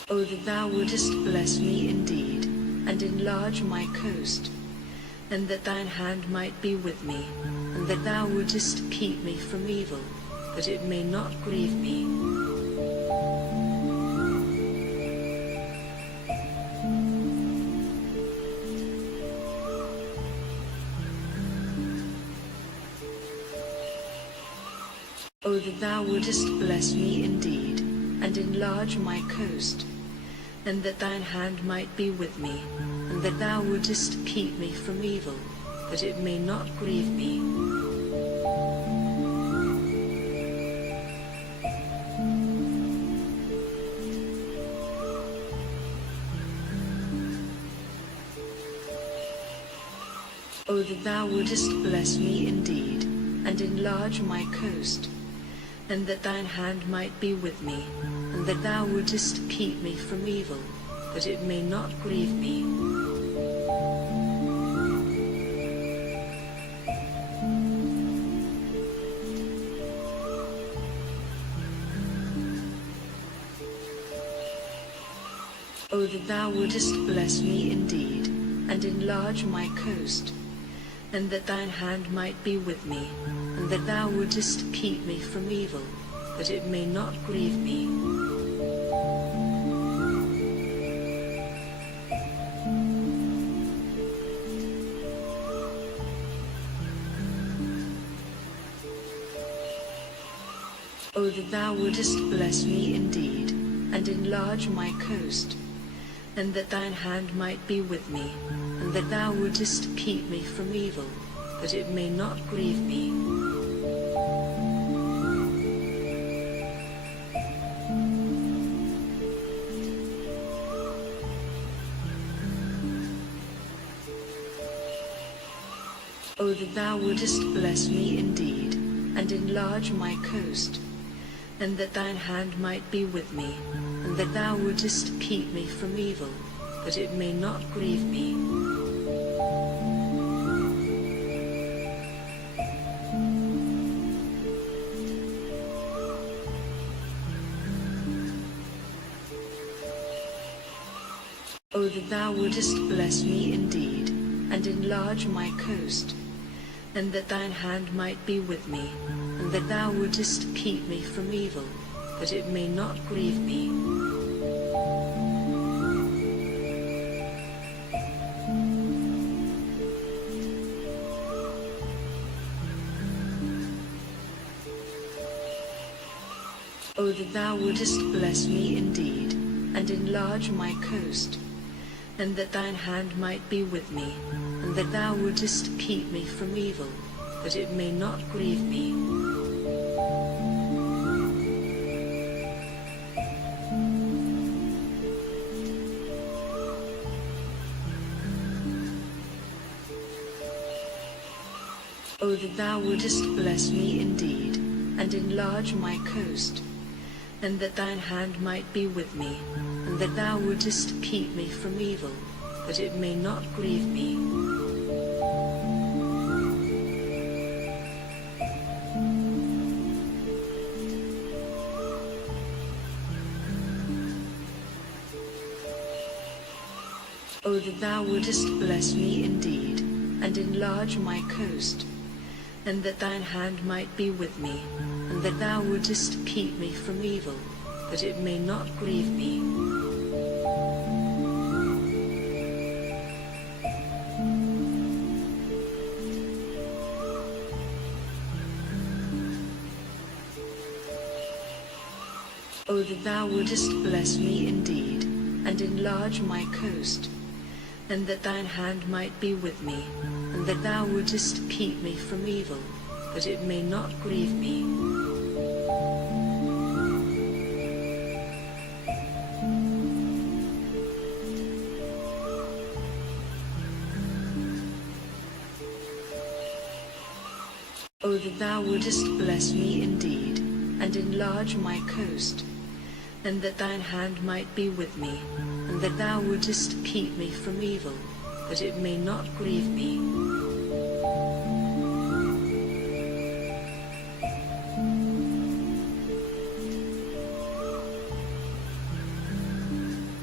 O that thou wouldest bless me indeed, and enlarge my coast, and that thine hand might be with me, and that thou wouldest keep me from evil, that it may not grieve me. O that thou wouldest bless me indeed, and enlarge my coast, and that thine hand might be with me, and that thou wouldest keep me from evil, that it may not grieve me. O that thou wouldest bless me indeed, and enlarge my coast, and that thine hand might be with me, and that thou wouldest keep me from evil, that it may not grieve me. O that thou wouldest bless me indeed, and enlarge my coast, and that thine hand might be with me, and that thou wouldest keep me from evil, that it may not grieve me. O that thou wouldest bless me indeed, and enlarge my coast, and that thine hand might be with me, and that thou wouldest keep me from evil, that it may not grieve me. O that thou wouldest bless me indeed, and enlarge my coast, and that thine hand might be with me, and that thou wouldest keep me from evil, that it may not grieve me. O that thou wouldest bless me indeed, and enlarge my coast, and that thine hand might be with me, and that thou wouldest keep me from evil, that it may not grieve me. O that thou wouldest bless me indeed, and enlarge my coast, and that thine hand might be with me, and that thou wouldest keep me from evil, that it may not grieve me. O that thou wouldest bless me indeed, and enlarge my coast, and that thine hand might be with me, and that thou wouldest keep me from evil, that it may not grieve me. O that thou wouldest bless me indeed, and enlarge my coast, and that thine hand might be with me, and that thou wouldest keep me from evil, that it may not grieve me. O that thou wouldest bless me indeed, and enlarge my coast, and that thine hand might be with me, and that thou wouldest keep me from evil, that it may not grieve me. O that thou wouldest bless me indeed, and enlarge my coast, and that thine hand might be with me, and that thou wouldest keep me from evil, that it may not grieve me.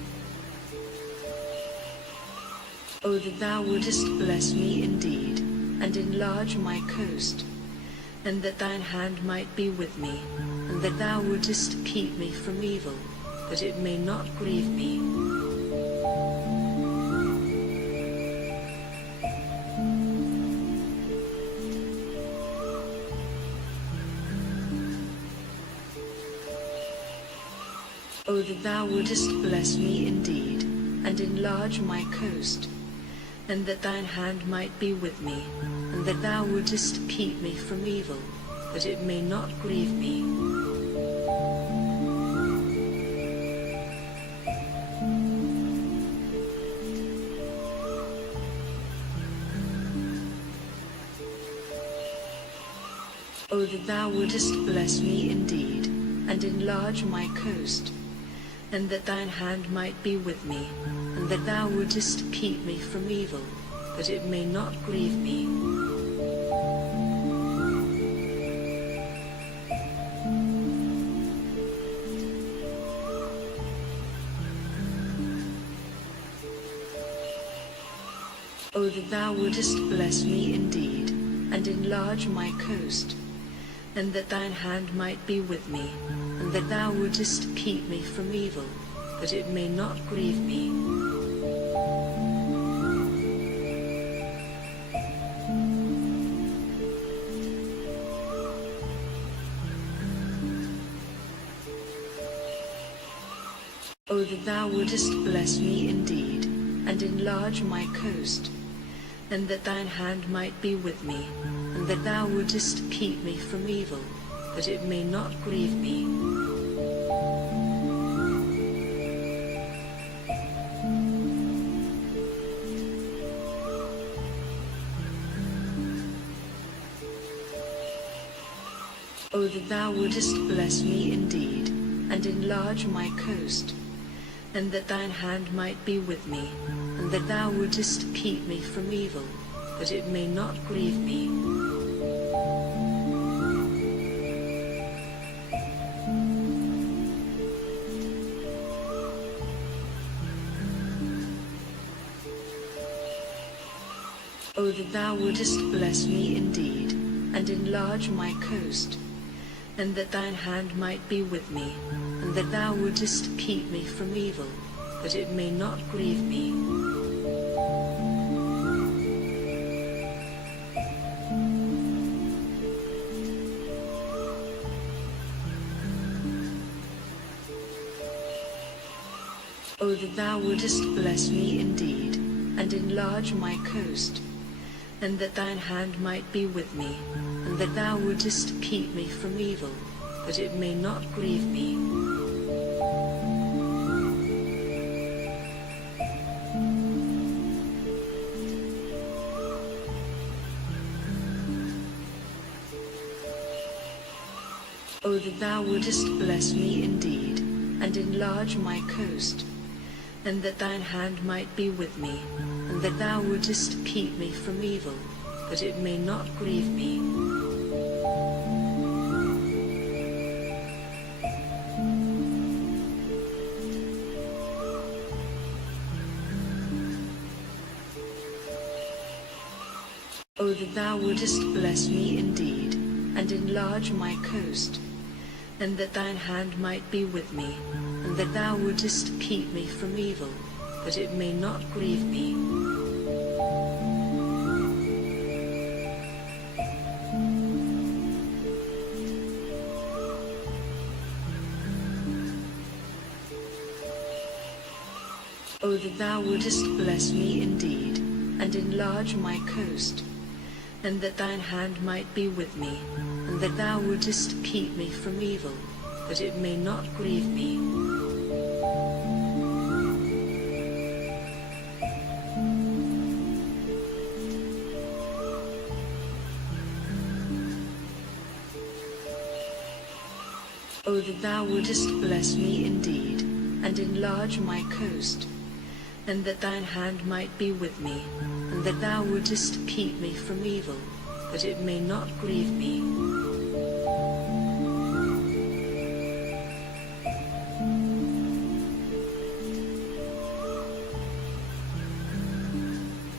O that thou wouldest bless me indeed, and enlarge my coast, and that thine hand might be with me, and that thou wouldest keep me from evil, that it may not grieve me. O that thou wouldest bless me indeed, and enlarge my coast, and that thine hand might be with me, and that thou wouldest keep me from evil, that it may not grieve me. O that thou wouldest bless me indeed, and enlarge my coast, and that thine hand might be with me, and that thou wouldest keep me from evil, that it may not grieve me. O that thou wouldest bless me indeed, and enlarge my coast, and that thine hand might be with me, and that thou wouldest keep me from evil, that it may not grieve me. O that thou wouldest bless me indeed, and enlarge my coast, and that thine hand might be with me, and that thou wouldest keep me from evil, that it may not grieve me. O that thou wouldest bless me indeed, and enlarge my coast, and that thine hand might be with me, and that thou wouldest keep me from evil, that it may not grieve me. O that thou wouldest bless me indeed, and enlarge my coast, and that thine hand might be with me, and that thou wouldest keep me from evil, that it may not grieve me. O that thou wouldest bless me indeed, and enlarge my coast, and that thine hand might be with me, and that thou wouldest keep me from evil, that it may not grieve me. O that thou wouldest bless me indeed, and enlarge my coast, and that thine hand might be with me, and that thou wouldest keep me from evil, that it may not grieve me. O that thou wouldest bless me indeed, and enlarge my coast, and that thine hand might be with me, and that thou wouldest keep me from evil, that it may not grieve me. O that thou wouldest bless me indeed, and enlarge my coast, and that thine hand might be with me, and that thou wouldest keep me from evil, that it may not grieve me. O that thou wouldest bless me indeed, and enlarge my coast, and that thine hand might be with me, and that thou wouldest keep me from evil, that it may not grieve me.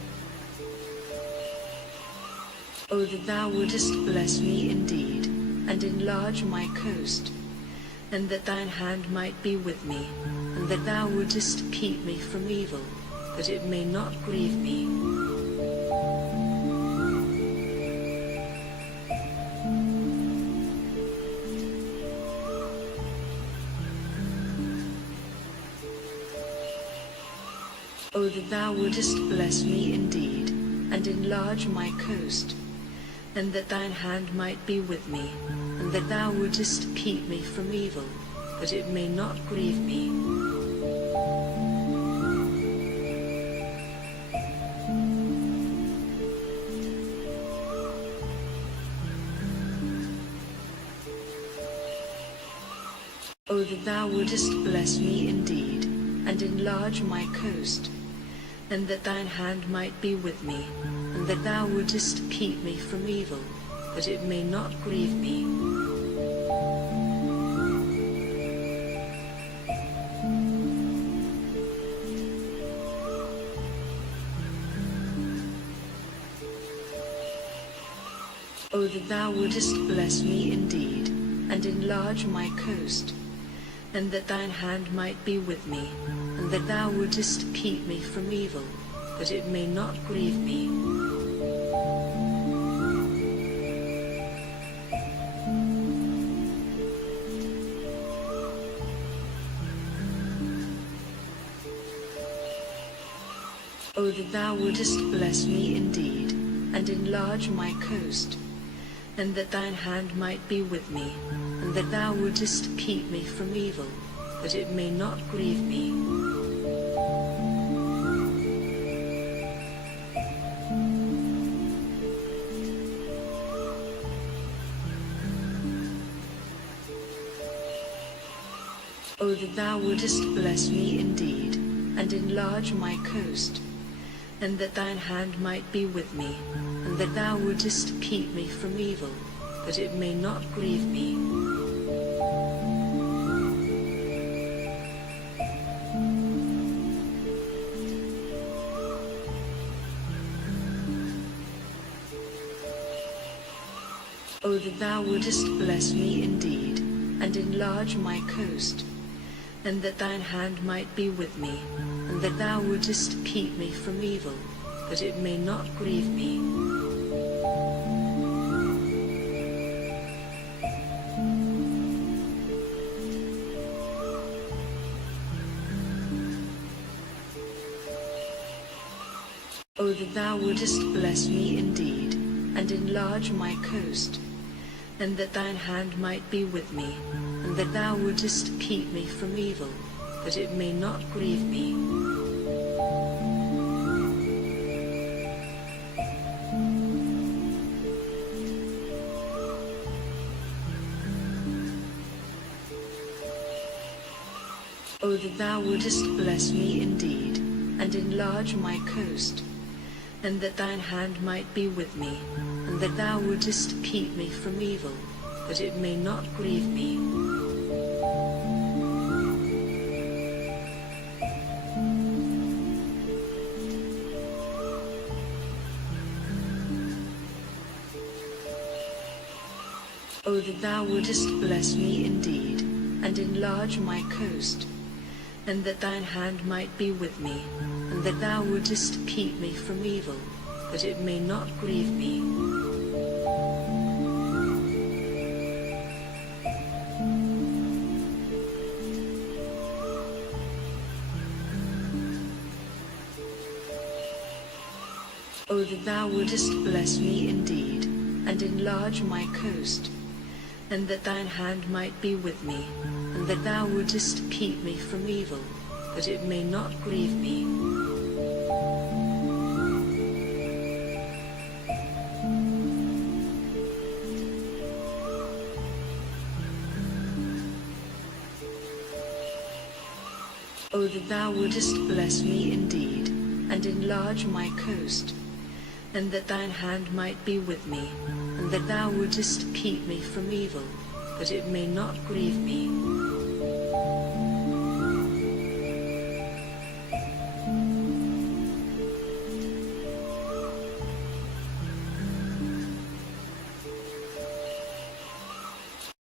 that thou wouldest bless me indeed, and enlarge my coast, and that thine hand might be with me, and that thou wouldest keep me from evil, that it may not grieve me. O that thou wouldest bless me indeed, and enlarge my coast, and that thine hand might be with me, and that thou wouldest keep me from evil, that it may not grieve me. O that thou wouldest bless me indeed, and enlarge my coast, and that thine hand might be with me, and that thou wouldest keep me from evil, that it may not grieve me. O that thou wouldest bless me indeed, and enlarge my coast, and that thine hand might be with me, and that thou wouldest keep me from evil, that it may not grieve me. O that thou wouldest bless me indeed, and enlarge my coast, and that thine hand might be with me, and that thou wouldest keep me from evil, that it may not grieve me. O that thou wouldest bless me indeed, and enlarge my coast, and that thine hand might be with me, and that thou wouldest keep me from evil, that it may not grieve me. O that thou wouldest bless me indeed, and enlarge my coast, and that thine hand might be with me, and that thou wouldest keep me from evil, that it may not grieve me. O that thou wouldest bless me indeed, and enlarge my coast, and that thine hand might be with me, and that thou wouldest keep me from evil, that it may not grieve me. O that thou wouldest bless me indeed, and enlarge my coast, and that thine hand might be with me, and that thou wouldest keep me from evil, that it may not grieve me. O that thou wouldest bless me indeed, and enlarge my coast, and that thine hand might be with me, and that thou wouldest keep me from evil, that it may not grieve me. O that thou wouldest bless me indeed, and enlarge my coast, and that thine hand might be with me, and that thou wouldest keep me from evil, that it may not grieve me. O that thou wouldest bless me indeed, and enlarge my coast, and that thine hand might be with me, and that thou wouldest keep me from evil, that it may not grieve me.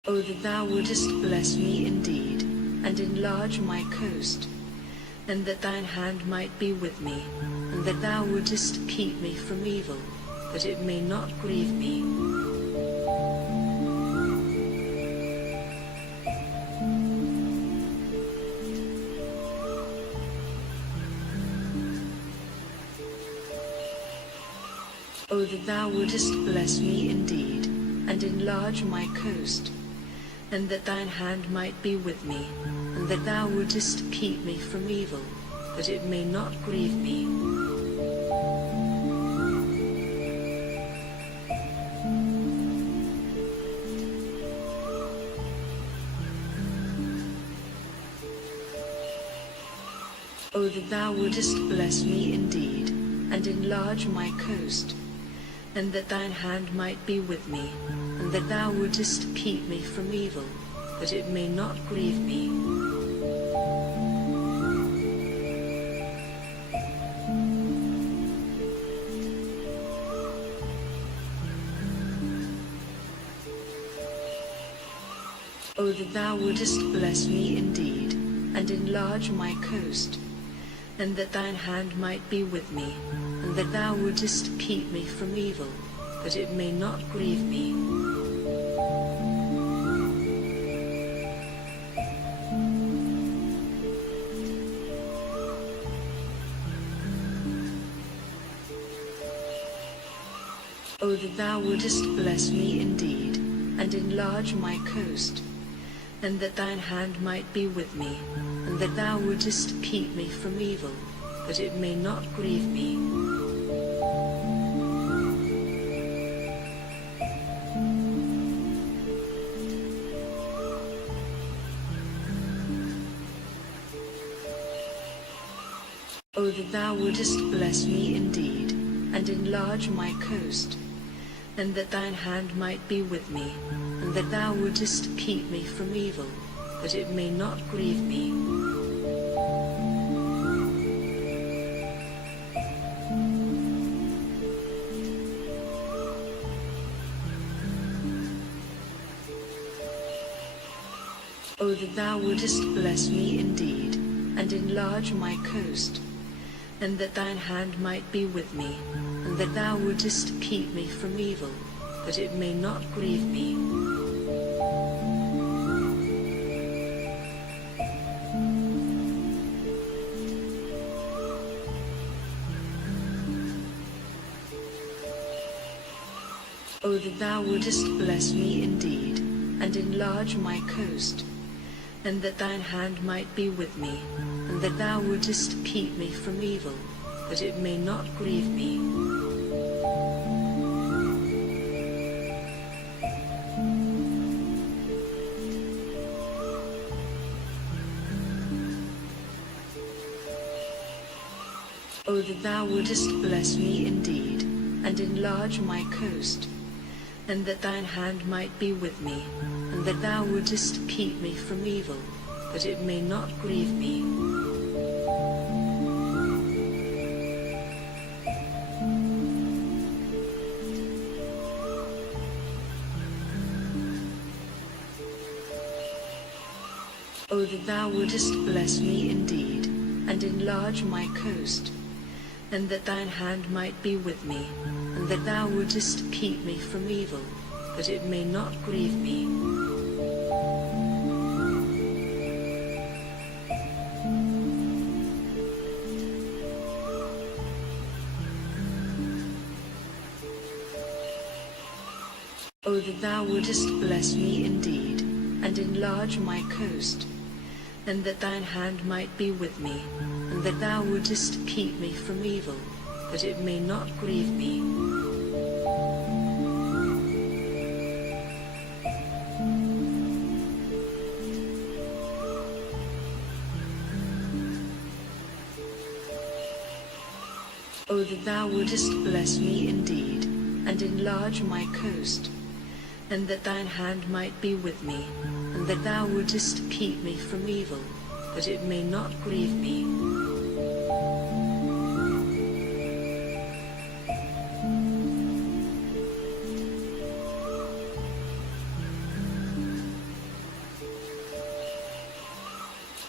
O that thou wouldest bless me indeed, and enlarge my coast, and that thine hand might be with me, and that thou wouldest keep me from evil, that it may not grieve me. O that thou wouldest bless me indeed, and enlarge my coast, and that thine hand might be with me, and that thou wouldest keep me from evil, that it may not grieve me. O that thou wouldest bless me indeed, and enlarge my coast, and that thine hand might be with me, and that thou wouldest keep me from evil, that it may not grieve me. O that thou wouldest bless me indeed, and enlarge my coast, and that thine hand might be with me, and that thou wouldest keep me from evil, that it may not grieve me. O that thou wouldest bless me indeed, and enlarge my coast, and that thine hand might be with me, and that thou wouldest keep me from evil, that it may not grieve me. O that thou wouldest bless me indeed, and enlarge my coast, and that thine hand might be with me, and that thou wouldest keep me from evil, that it may not grieve me. O that thou wouldest bless me indeed, and enlarge my coast, and that thine hand might be with me, and that thou wouldest keep me from evil, that it may not grieve me. O that thou wouldest bless me indeed, and enlarge my coast, and that thine hand might be with me, and that thou wouldest keep me from evil, that it may not grieve me. O that thou wouldest bless me indeed, and enlarge my coast, and that thine hand might be with me, and that thou wouldest keep me from evil, that it may not grieve me. O that thou wouldest bless me indeed, and enlarge my coast, and that thine hand might be with me, and that thou wouldest keep me from evil, that it may not grieve me. O that thou wouldest bless me indeed, and enlarge my coast, and that thine hand might be with me, and that thou wouldest keep me from evil, that it may not grieve me. O that thou wouldest bless me indeed, and enlarge my coast, and that thine hand might be with me, and that thou wouldest keep me from evil, that it may not grieve me.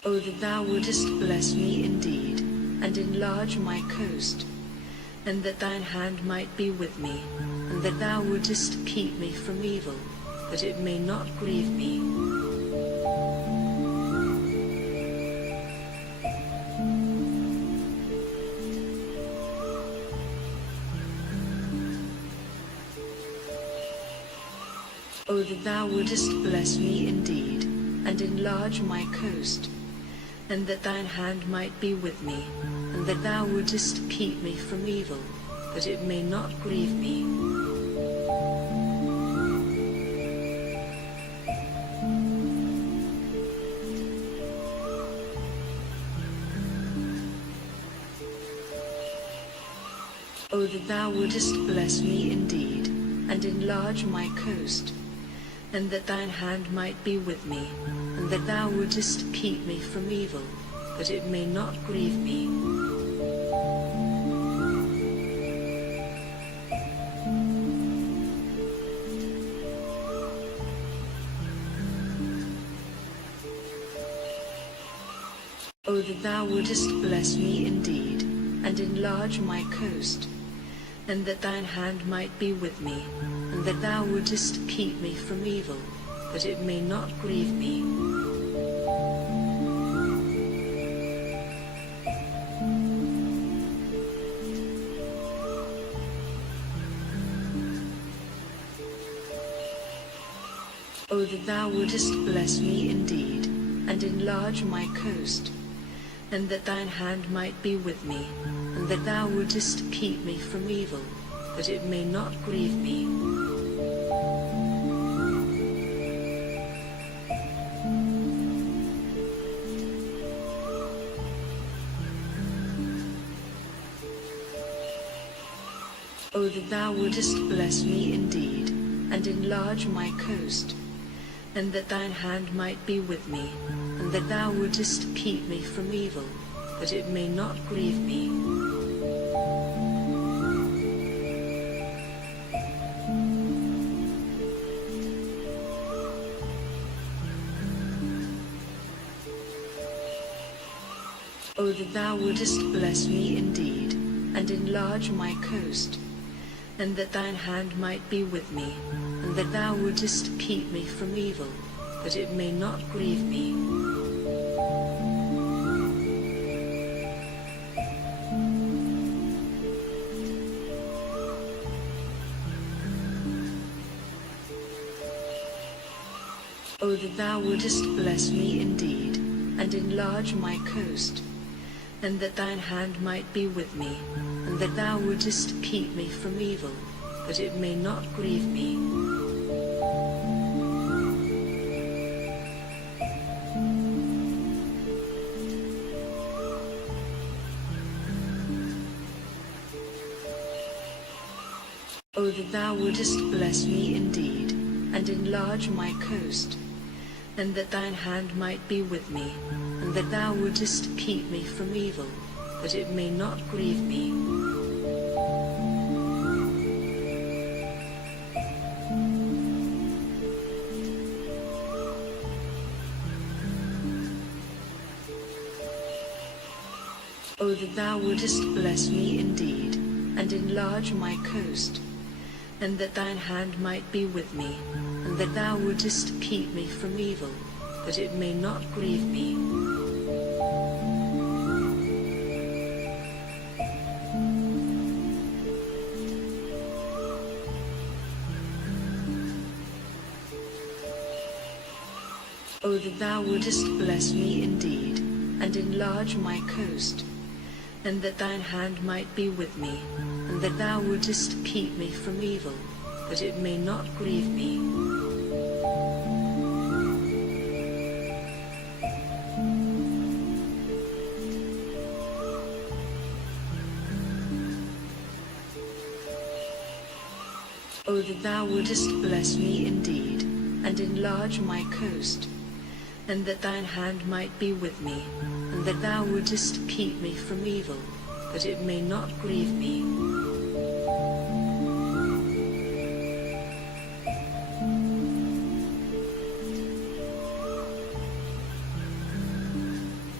O that thou wouldest bless me indeed, and enlarge my coast, and that thine hand might be with me, and that thou wouldest keep me from evil, that it may not grieve me. O that thou wouldest bless me indeed, and enlarge my coast, and that thine hand might be with me, and that thou wouldest keep me from evil, that it may not grieve me. O that thou wouldest bless me indeed, and enlarge my coast, and that thine hand might be with me, and that thou wouldest keep me from evil, that it may not grieve me. O that thou wouldest bless me indeed, and enlarge my coast, and that thine hand might be with me, and that thou wouldest keep me from evil, that it may not grieve me. O that thou wouldest bless me indeed, and enlarge my coast, and that thine hand might be with me, and that thou wouldest keep me from evil, that it may not grieve me. O that thou wouldest bless me indeed, and enlarge my coast, and that thine hand might be with me, and that thou wouldest keep me from evil, that it may not grieve me. O that thou wouldest bless me indeed, and enlarge my coast, and that thine hand might be with me, and that thou wouldest keep me from evil, that it may not grieve me. O that thou wouldest bless me indeed, and enlarge my coast, and that thine hand might be with me, and that thou wouldest keep me from evil, that it may not grieve me. O that thou wouldest bless me indeed, and enlarge my coast, and that thine hand might be with me, and that thou wouldest keep me from evil, that it may not grieve me. O that thou wouldest bless me indeed, and enlarge my coast, and that thine hand might be with me, and that thou wouldest keep me from evil, that it may not grieve me. O that thou wouldest bless me indeed, and enlarge my coast, and that thine hand might be with me, and that thou wouldest keep me from evil, that it may not grieve me. O that thou wouldest bless me indeed, and enlarge my coast, and that thine hand might be with me, and that thou wouldest keep me from evil, that it may not grieve me.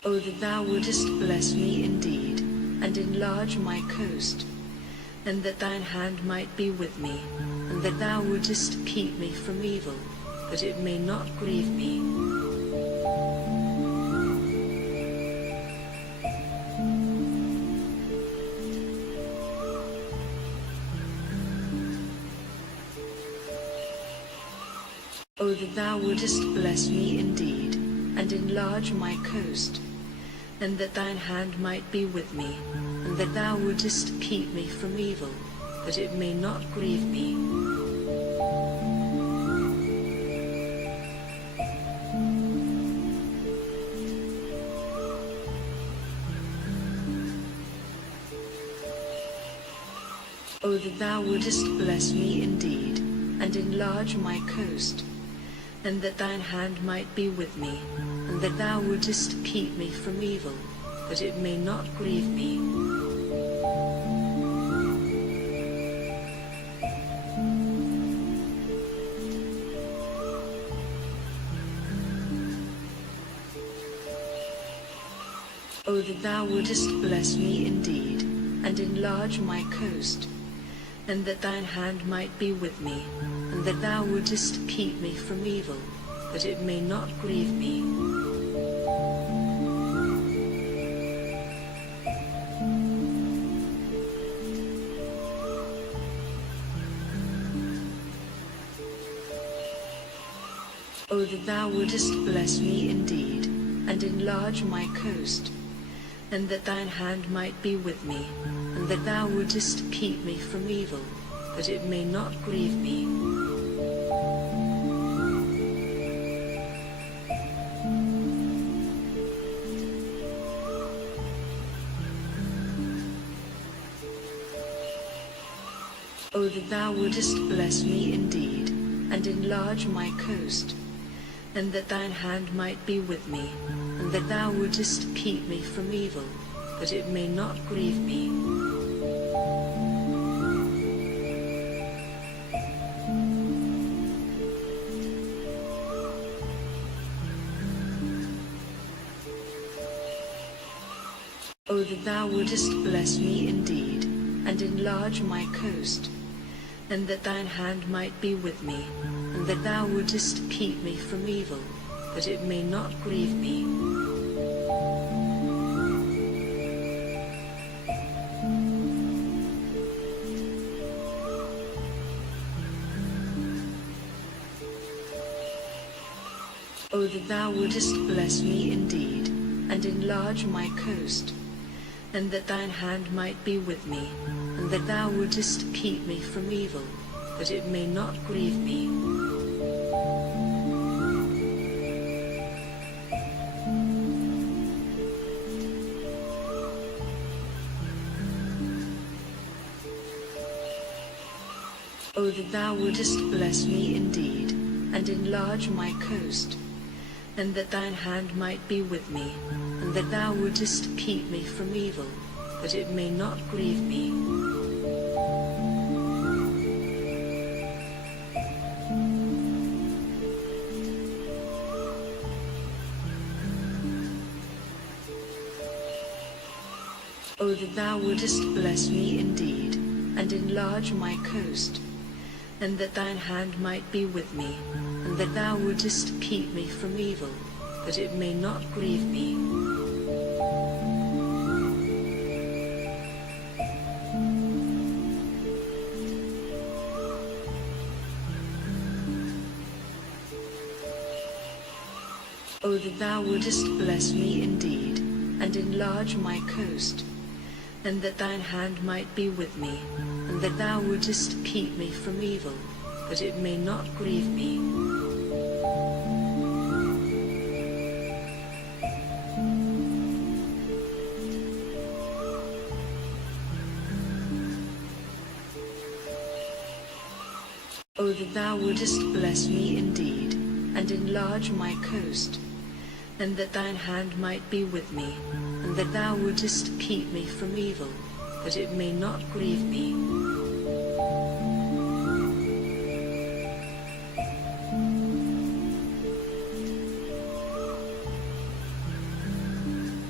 O that thou wouldest bless me indeed, and enlarge my coast, and that thine hand might be with me, and that thou wouldest keep me from evil, that it may not grieve me. O that thou wouldest bless me indeed, and enlarge my coast, and that thine hand might be with me, and that thou wouldest keep me from evil, that it may not grieve me. O that thou wouldest bless me indeed, and enlarge my coast, and that thine hand might be with me, and that thou wouldest keep me from evil, that it may not grieve me. O that thou wouldest bless me indeed, and enlarge my coast, and that thine hand might be with me, and that thou wouldest keep me from evil, that it may not grieve me. O that thou wouldest bless me indeed, and enlarge my coast, and that thine hand might be with me, and that thou wouldest keep me from evil, that it may not grieve me. O that thou wouldest bless me indeed, and enlarge my coast, and that thine hand might be with me, and that thou wouldest keep me from evil, that it may not grieve me. O that thou wouldest bless me indeed, and enlarge my coast, and that thine hand might be with me, and that thou wouldest keep me from evil, that it may not grieve me. O that thou wouldest bless me indeed, and enlarge my coast, and that thine hand might be with me, and that thou wouldest keep me from evil, that it may not grieve me. O that thou wouldest bless me indeed, and enlarge my coast, and that thine hand might be with me, and that thou wouldest keep me from evil, that it may not grieve me. O that thou wouldest bless me indeed, and enlarge my coast, and that thine hand might be with me, and that thou wouldest keep me from evil, that it may not grieve me. O that thou wouldest bless me indeed, and enlarge my coast, and that thine hand might be with me, and that thou wouldest keep me from evil, that it may not grieve me. O that thou wouldest bless me indeed, and enlarge my coast, and that thine hand might be with me, and that thou wouldest keep me from evil, that it may not grieve me.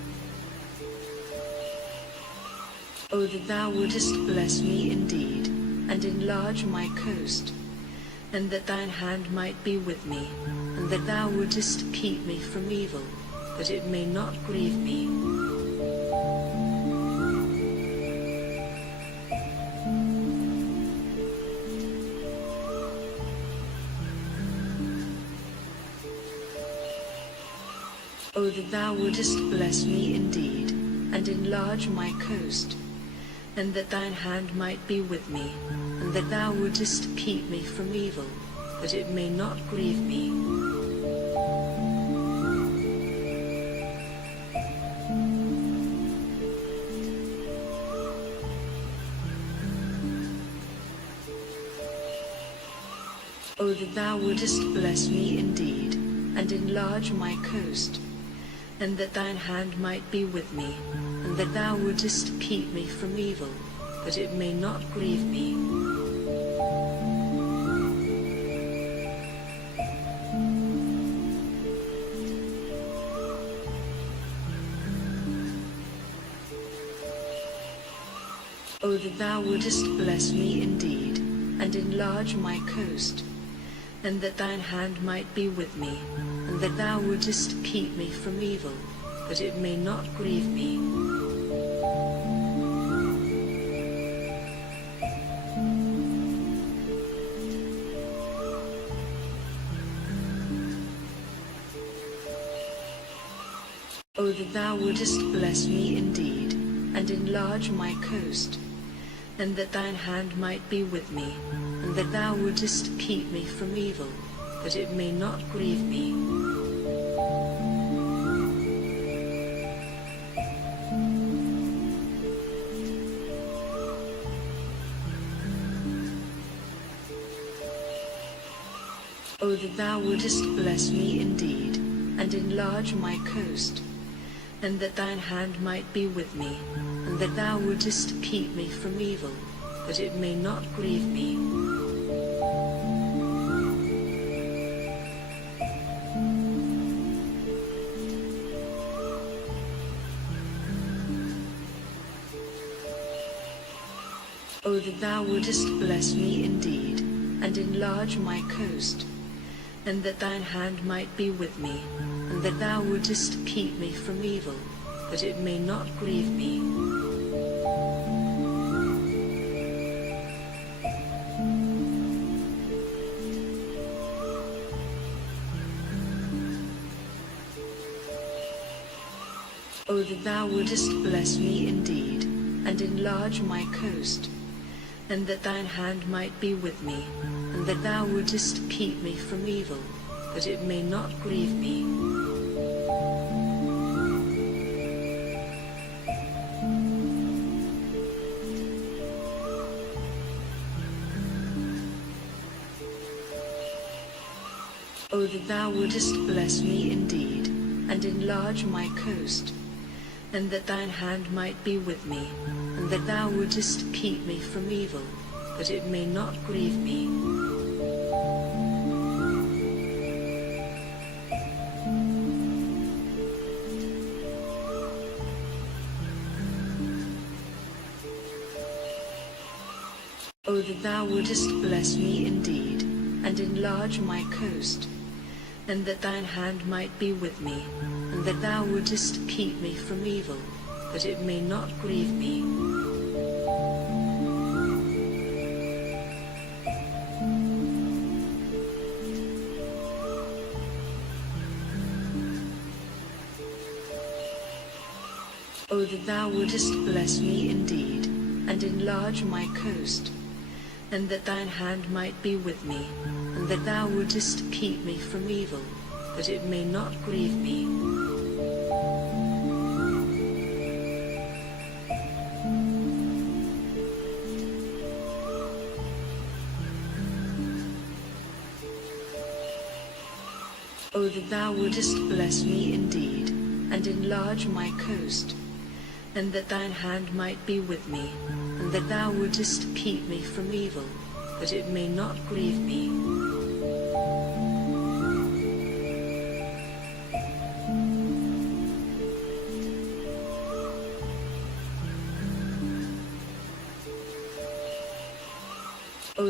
O that thou wouldest bless me indeed, and enlarge my coast, and that thine hand might be with me, and that thou wouldest keep me from evil, that it may not grieve me. O that thou wouldest bless me indeed, and enlarge my coast, and that thine hand might be with me, and that thou wouldest keep me from evil, that it may not grieve me. O that thou wouldest bless me indeed, and enlarge my coast, and that thine hand might be with me, and that thou wouldest keep me from evil, that it may not grieve me. O that thou wouldest bless me indeed, and enlarge my coast, and that thine hand might be with me, and that thou wouldest keep me from evil, that it may not grieve me. O that thou wouldest bless me indeed, and enlarge my coast, and that thine hand might be with me, and that thou wouldest keep me from evil, that it may not grieve me. O that thou wouldest bless me indeed, and enlarge my coast, and that thine hand might be with me, and that thou wouldest keep me from evil, that it may not grieve me. O that thou wouldest bless me indeed, and enlarge my coast, and that thine hand might be with me, and that thou wouldest keep me from evil, that it may not grieve me. O that thou wouldest bless me indeed, and enlarge my coast, and that thine hand might be with me, and that thou wouldest keep me from evil, that it may not grieve me. O that thou wouldest bless me indeed, and enlarge my coast, and that thine hand might be with me, and that thou wouldest keep me from evil, that it may not grieve me. O that thou wouldest bless me indeed, and enlarge my coast, and that thine hand might be with me, and that thou wouldest keep me from evil, that it may not grieve me. O that thou wouldest bless me indeed, and enlarge my coast, and that thine hand might be with me, and that thou wouldest keep me from evil, that it may not grieve me. O that thou wouldest bless me indeed, and enlarge my coast, and that thine hand might be with me, and that thou wouldest keep me from evil, that it may not grieve me.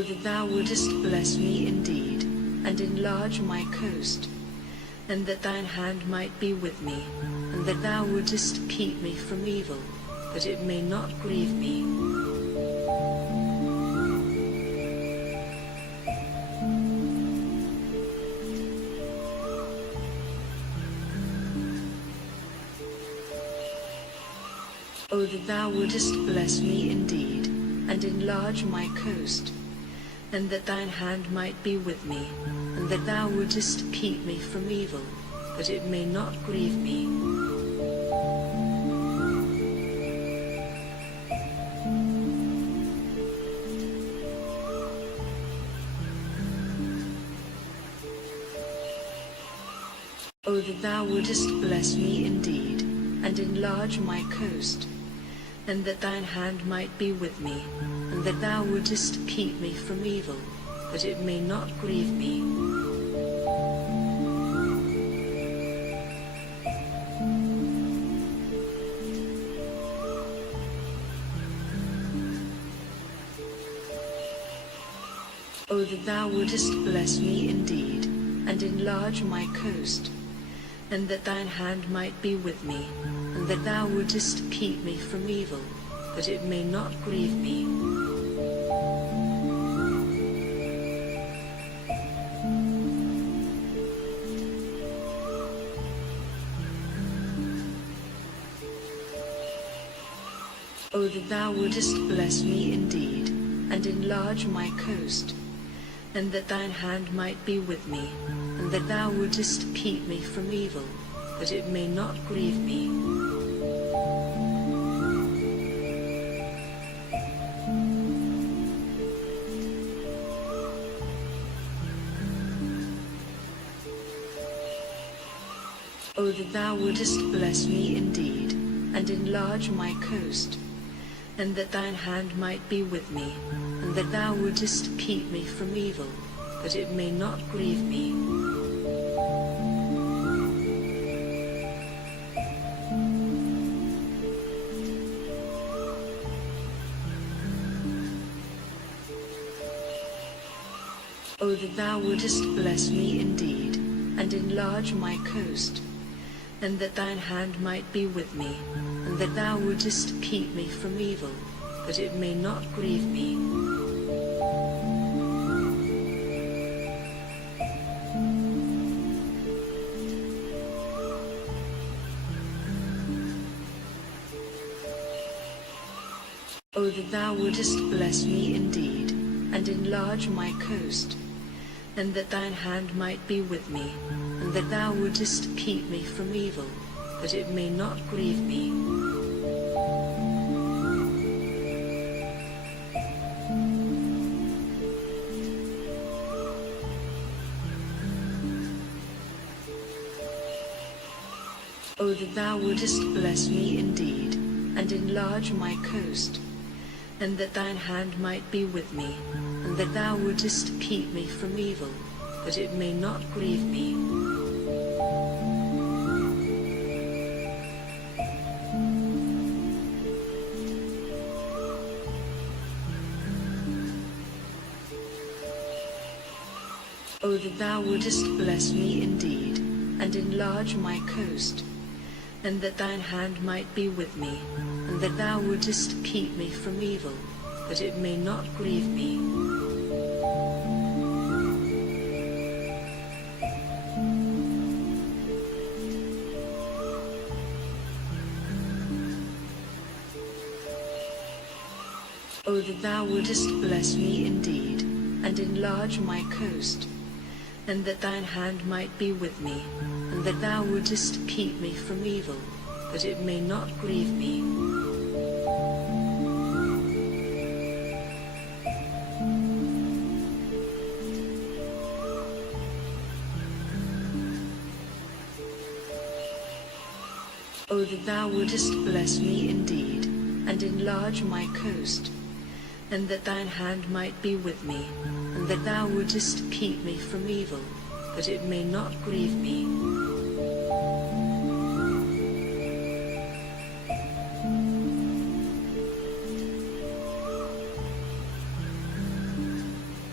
O that thou wouldest bless me indeed, and enlarge my coast, and that thine hand might be with me, and that thou wouldest keep me from evil, that it may not grieve me. O that thou wouldest bless me indeed, and enlarge my coast, and that thine hand might be with me, and that thou wouldest keep me from evil, that it may not grieve me. O that thou wouldest bless me indeed, and enlarge my coast, and that thine hand might be with me, and that thou wouldest keep me from evil, that it may not grieve me. O that thou wouldest bless me indeed, and enlarge my coast, and that thine hand might be with me, and that thou wouldest keep me from evil, that it may not grieve me. O that thou wouldest bless me indeed, and enlarge my coast, and that thine hand might be with me, and that thou wouldest keep me from evil, that it may not grieve me. O that thou wouldest bless me indeed, and enlarge my coast, and that thine hand might be with me, and that thou wouldest keep me from evil, that it may not grieve me. O that thou wouldest bless me indeed, and enlarge my coast, and that thine hand might be with me, and that thou wouldest keep me from evil, that it may not grieve me. O that thou wouldest bless me indeed, and enlarge my coast, and that thine hand might be with me, and that thou wouldest keep me from evil, that it may not grieve me. O that thou wouldest bless me indeed, and enlarge my coast, and that thine hand might be with me, and that thou wouldest keep me from evil, that it may not grieve me. O that thou wouldest bless me indeed, and enlarge my coast, and that thine hand might be with me, and that thou wouldest keep me from evil, that it may not grieve me. O that thou wouldest bless me indeed, and enlarge my coast, and that thine hand might be with me, and that thou wouldest keep me from evil, that it may not grieve me. O that thou wouldest bless me indeed, and enlarge my coast, and that thine hand might be with me, and that thou wouldest keep me from evil, that it may not grieve me.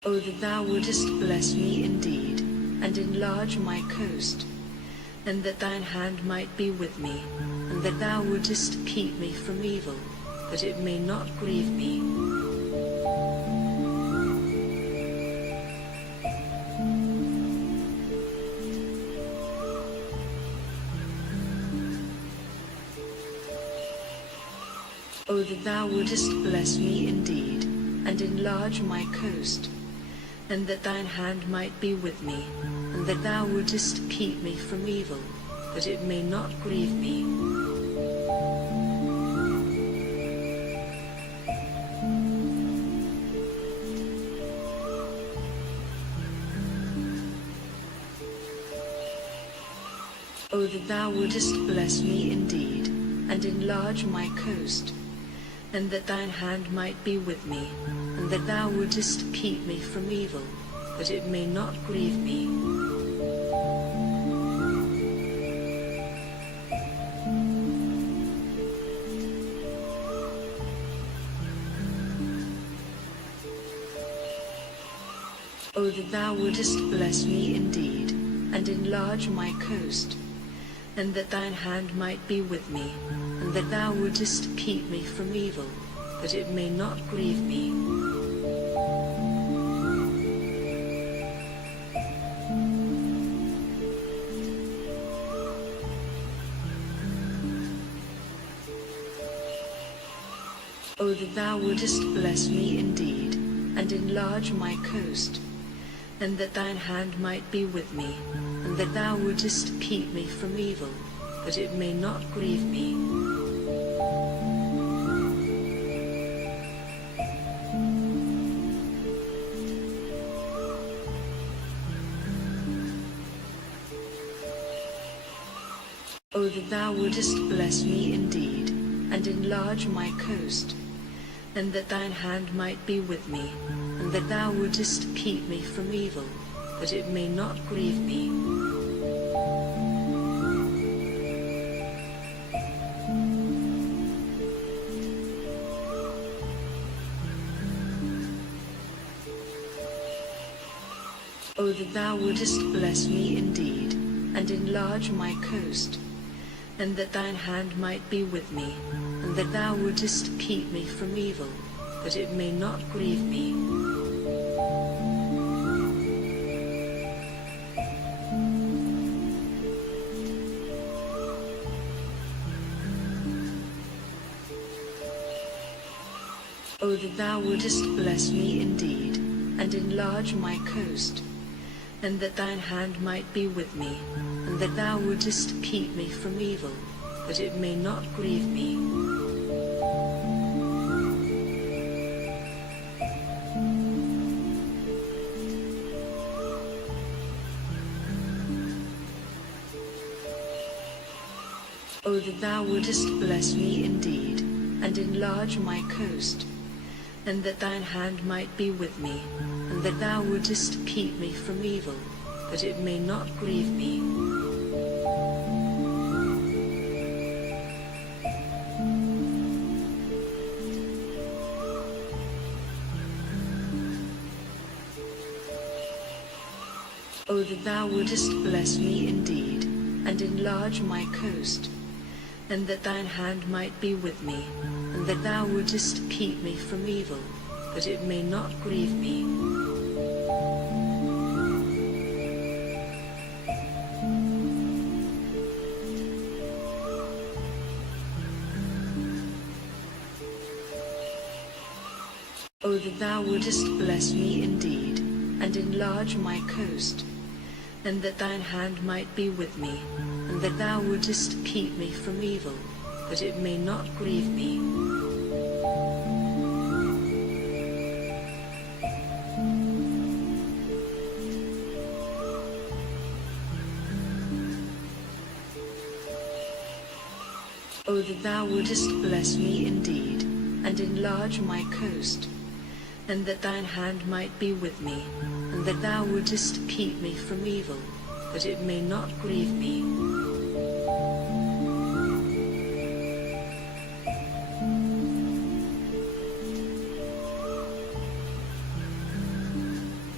O that thou wouldest bless me indeed, and enlarge my coast, and that thine hand might be with me, and that thou wouldest keep me from evil, that it may not grieve me. O that thou wouldest bless me indeed, and enlarge my coast, and that thine hand might be with me, and that thou wouldest keep me from evil, that it may not grieve me. O that thou wouldest bless me indeed, and enlarge my coast, and that thine hand might be with me, and that thou wouldest keep me from evil, that it may not grieve me. O that thou wouldest bless me indeed, and enlarge my coast, and that thine hand might be with me, and that thou wouldest keep me from evil, that it may not grieve me. O that thou wouldest bless me indeed, and enlarge my coast, and that thine hand might be with me, and that thou wouldest keep me from evil, that it may not grieve me. O that thou wouldest bless me indeed, and enlarge my coast, and that thine hand might be with me, and that thou wouldest keep me from evil, that it may not grieve me. O that thou wouldest bless me indeed, and enlarge my coast, and that thine hand might be with me, and that thou wouldest keep me from evil, that it may not grieve me. O that thou wouldest bless me indeed, and enlarge my coast, and that thine hand might be with me, and that thou wouldest keep me from evil, that it may not grieve me. O that thou wouldest bless me indeed, and enlarge my coast, and that thine hand might be with me, and that thou wouldest keep me from evil, that it may not grieve me. O that thou wouldest bless me indeed, and enlarge my coast, and that thine hand might be with me, and that thou wouldest keep me from evil, that it may not grieve me. O that thou wouldest bless me indeed, and enlarge my coast, and that thine hand might be with me, and that thou wouldest keep me from evil, that it may not grieve me. O that thou wouldest bless me indeed, and enlarge my coast, and that thine hand might be with me, and that thou wouldest keep me from evil, that it may not grieve me.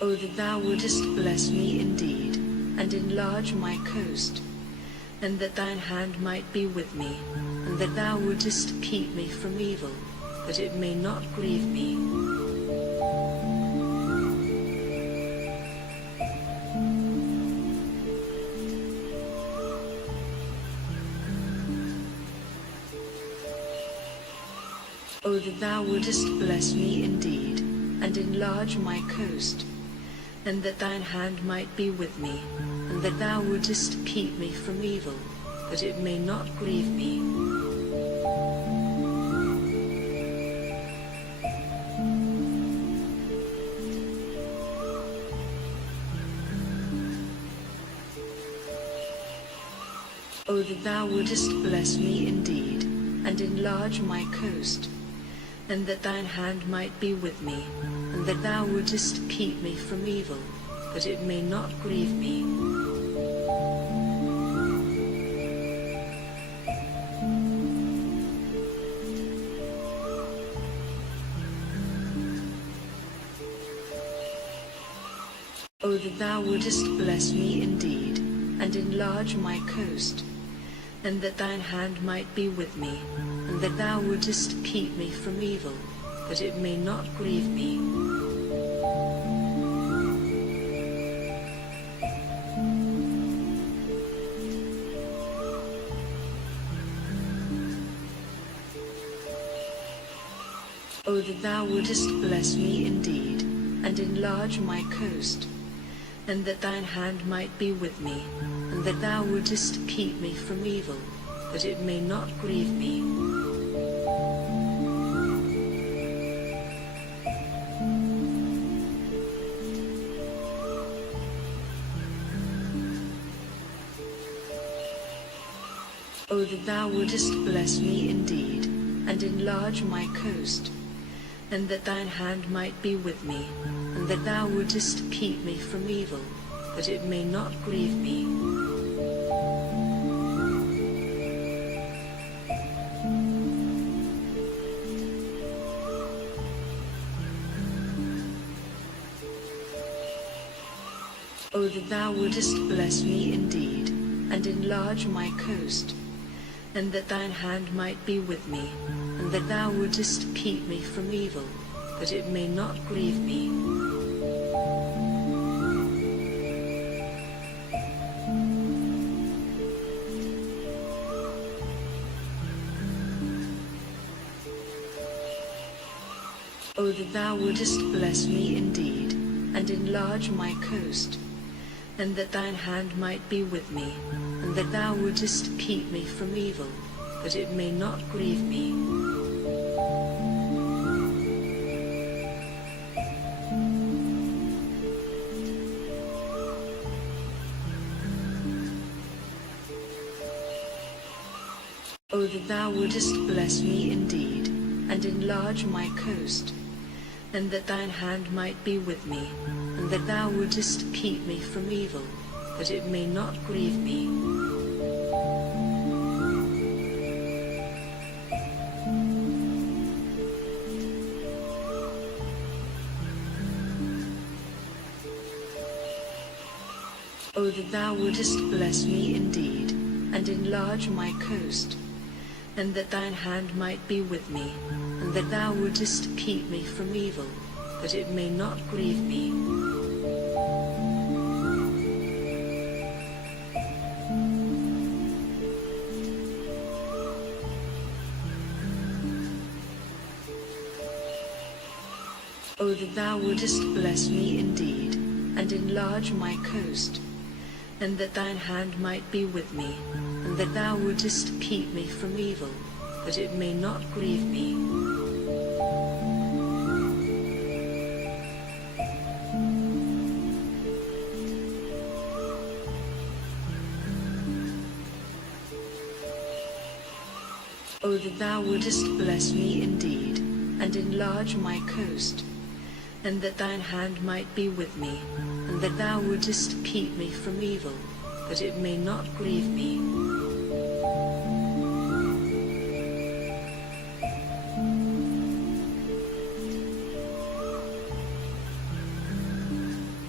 O that thou wouldest bless me indeed, and enlarge my coast, and that thine hand might be with me, and that thou wouldest keep me from evil, that it may not grieve me. O that thou wouldest bless me indeed, and enlarge my coast, and that thine hand might be with me, and that thou wouldest keep me from evil, that it may not grieve me. O that thou wouldest bless me indeed, and enlarge my coast, and that thine hand might be with me, and that thou wouldest keep me from evil, that it may not grieve me. O that thou wouldest bless me indeed, and enlarge my coast, and that thine hand might be with me, and that thou wouldest keep me from evil, that it may not grieve me. O that thou wouldest bless me indeed, and enlarge my coast, and that thine hand might be with me, and that thou wouldest keep me from evil, that it may not grieve me. O that thou wouldest bless me indeed, and enlarge my coast, and that thine hand might be with me, and that thou wouldest keep me from evil, that it may not grieve me. O that thou wouldest bless me indeed, and enlarge my coast, and that thine hand might be with me, and that thou wouldest keep me from evil, that it may not grieve me. O that thou wouldest bless me indeed, and enlarge my coast, and that thine hand might be with me, and that thou wouldest keep me from evil, that it may not grieve me. O that thou wouldest bless me indeed, and enlarge my coast, and that thine hand might be with me, and that thou wouldest keep me from evil, that it may not grieve me. O that thou wouldest bless me indeed, and enlarge my coast, and that thine hand might be with me, and that thou wouldest keep me from evil, that it may not grieve me. O that thou wouldest bless me indeed, and enlarge my coast, and that thine hand might be with me, and that thou wouldest keep me from evil, that it may not grieve me. O that thou wouldest bless me indeed, and enlarge my coast, and that thine hand might be with me, and that thou wouldest keep me from evil, that it may not grieve me.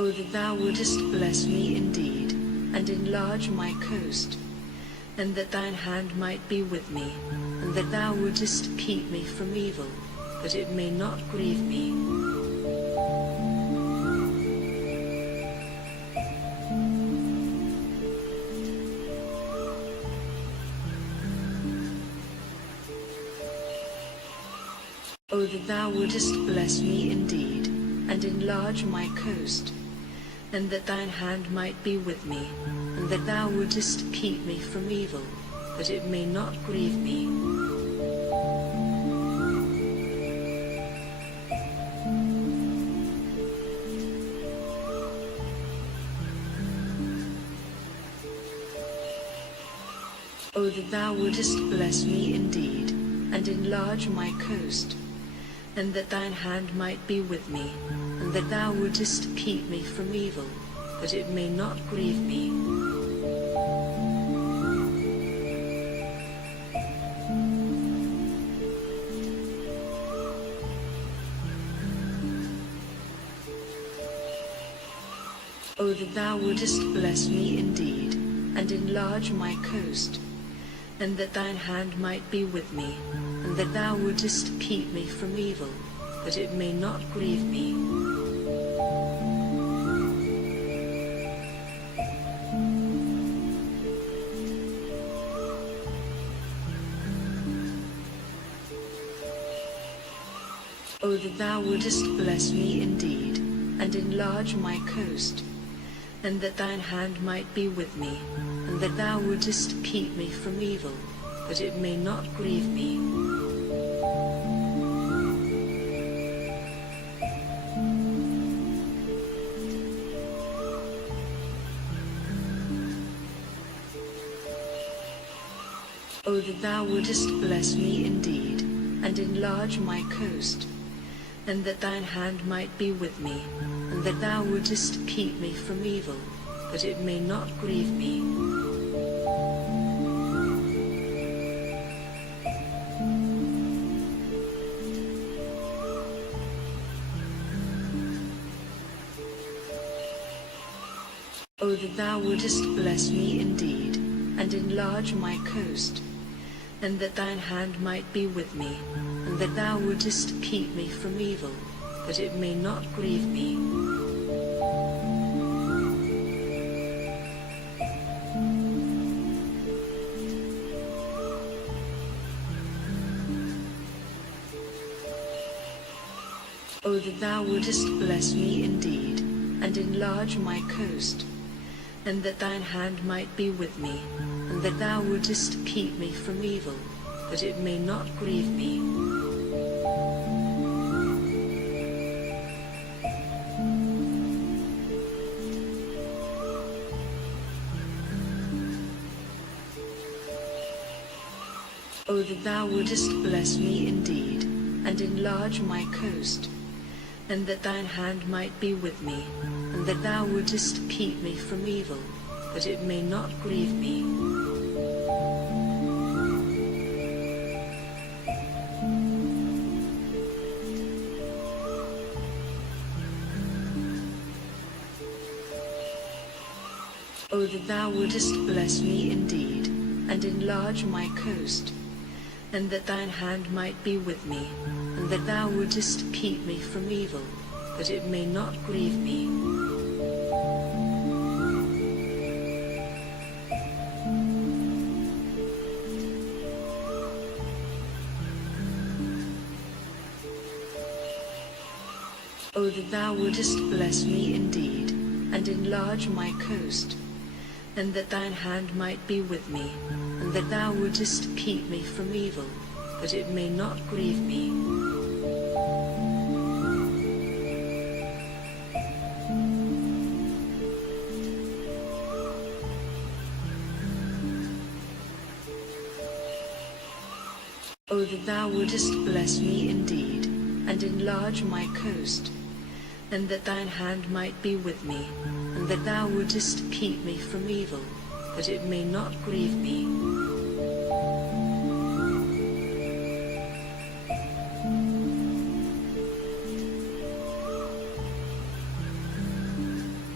O that thou wouldest bless me indeed, and enlarge my coast, and that thine hand might be with me, and that thou wouldest keep me from evil, that it may not grieve me. O that thou wouldest bless me indeed, and enlarge my coast, and that thine hand might be with me, and that thou wouldest keep me from evil, that it may not grieve me. O that thou wouldest bless me indeed, and enlarge my coast, and that thine hand might be with me, and that thou wouldest keep me from evil, that it may not grieve me. O that thou wouldest bless me indeed, and enlarge my coast, and that thine hand might be with me, and that thou wouldest keep me from evil, that it may not grieve me. O that thou wouldest bless me indeed, and enlarge my coast, and that thine hand might be with me, and that thou wouldest keep me from evil, that it may not grieve me. O that thou wouldest bless me indeed, and enlarge my coast, and that thine hand might be with me, and that thou wouldest keep me from evil, that it may not grieve me. O that thou wouldest bless me indeed, and enlarge my coast, and that thine hand might be with me, and that thou wouldest keep me from evil, that it may not grieve me. O that thou wouldest bless me indeed, and enlarge my coast, and that thine hand might be with me, and that thou wouldest keep me from evil, that it may not grieve me. O that thou wouldest bless me indeed, and enlarge my coast, and that thine hand might be with me, and that thou wouldest keep me from evil, that it may not grieve me. O that thou wouldest bless me indeed, and enlarge my coast, and that thine hand might be with me, and that thou wouldest keep me from evil, that it may not grieve me. O that thou wouldest bless me indeed, and enlarge my coast, and that thine hand might be with me, and that thou wouldest keep me from evil, that it may not grieve me. O that thou wouldest bless me indeed, and enlarge my coast, and that thine hand might be with me, and that thou wouldest keep me from evil, that it may not grieve me.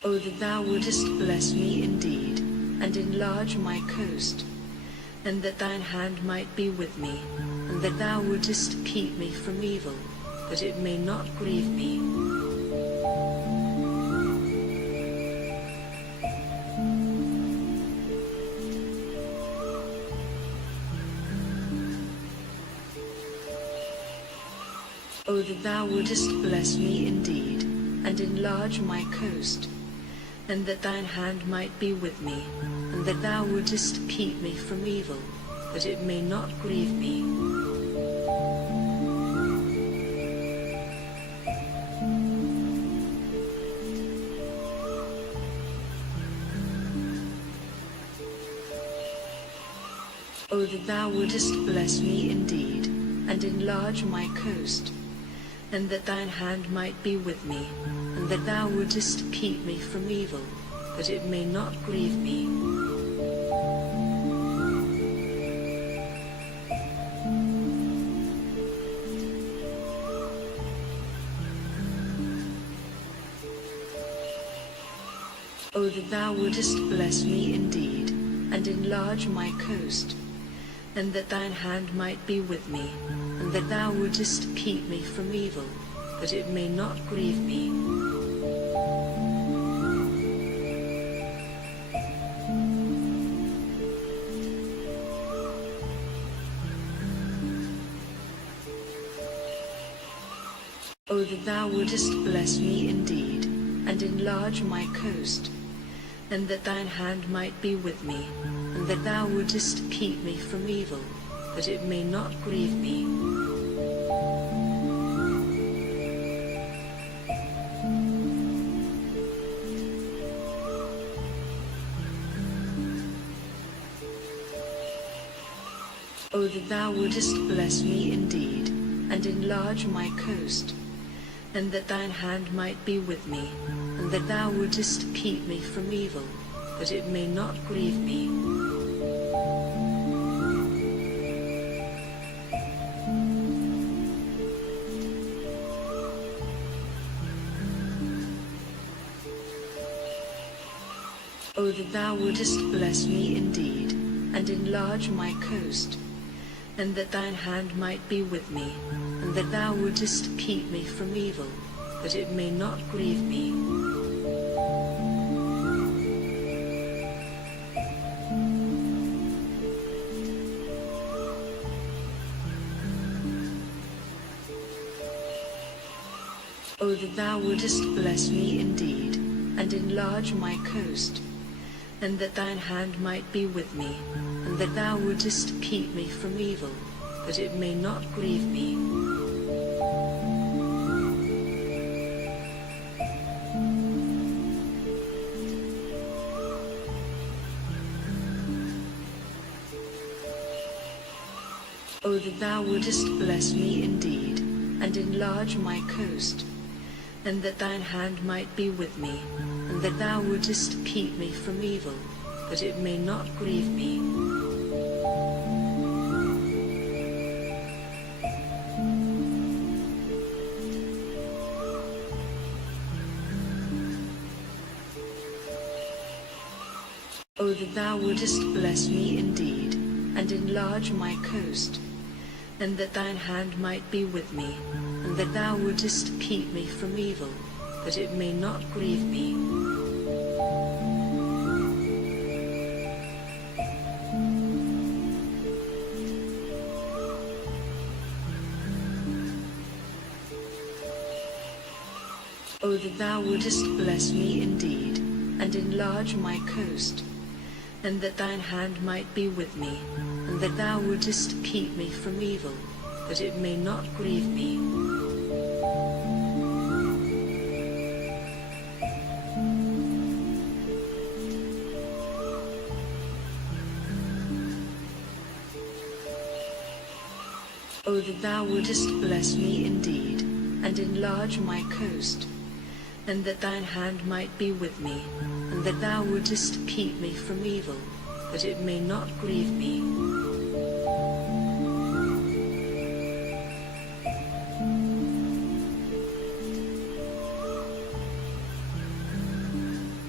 O that thou wouldest bless me indeed, and enlarge my coast, and that thine hand might be with me, and that thou wouldest keep me from evil, that it may not grieve me. O that thou wouldest bless me indeed, and enlarge my coast, and that thine hand might be with me, and that thou wouldest keep me from evil, that it may not grieve me. O that thou wouldest bless me indeed, and enlarge my coast, and that thine hand might be with me, and that thou wouldest keep me from evil, that it may not grieve me. O that thou wouldest bless me indeed, and enlarge my coast, and that thine hand might be with me, and that thou wouldest keep me from evil, that it may not grieve me. O that thou wouldest bless me indeed, and enlarge my coast, and that thine hand might be with me, and that thou wouldest keep me from evil, that it may not grieve me. O that thou wouldest bless me indeed, and enlarge my coast, and that thine hand might be with me, and that thou wouldest keep me from evil, that it may not grieve me. O that thou wouldest bless me indeed, and enlarge my coast, and that thine hand might be with me, and that thou wouldest keep me from evil, that it may not grieve me. O that thou wouldest bless me indeed, and enlarge my coast, and that thine hand might be with me, and that thou wouldest keep me from evil, that it may not grieve me. O that thou wouldest bless me indeed, and enlarge my coast, and that thine hand might be with me, and that thou wouldest keep me from evil, that it may not grieve me. O that thou wouldest bless me indeed, and enlarge my coast, and that thine hand might be with me, and that thou wouldest keep me from evil, that it may not grieve me. O that thou wouldest bless me indeed, and enlarge my coast, and that thine hand might be with me, and that thou wouldest keep me from evil, that it may not grieve me. O that thou wouldest bless me indeed, and enlarge my coast, and that thine hand might be with me, and that thou wouldest keep me from evil, that it may not grieve me.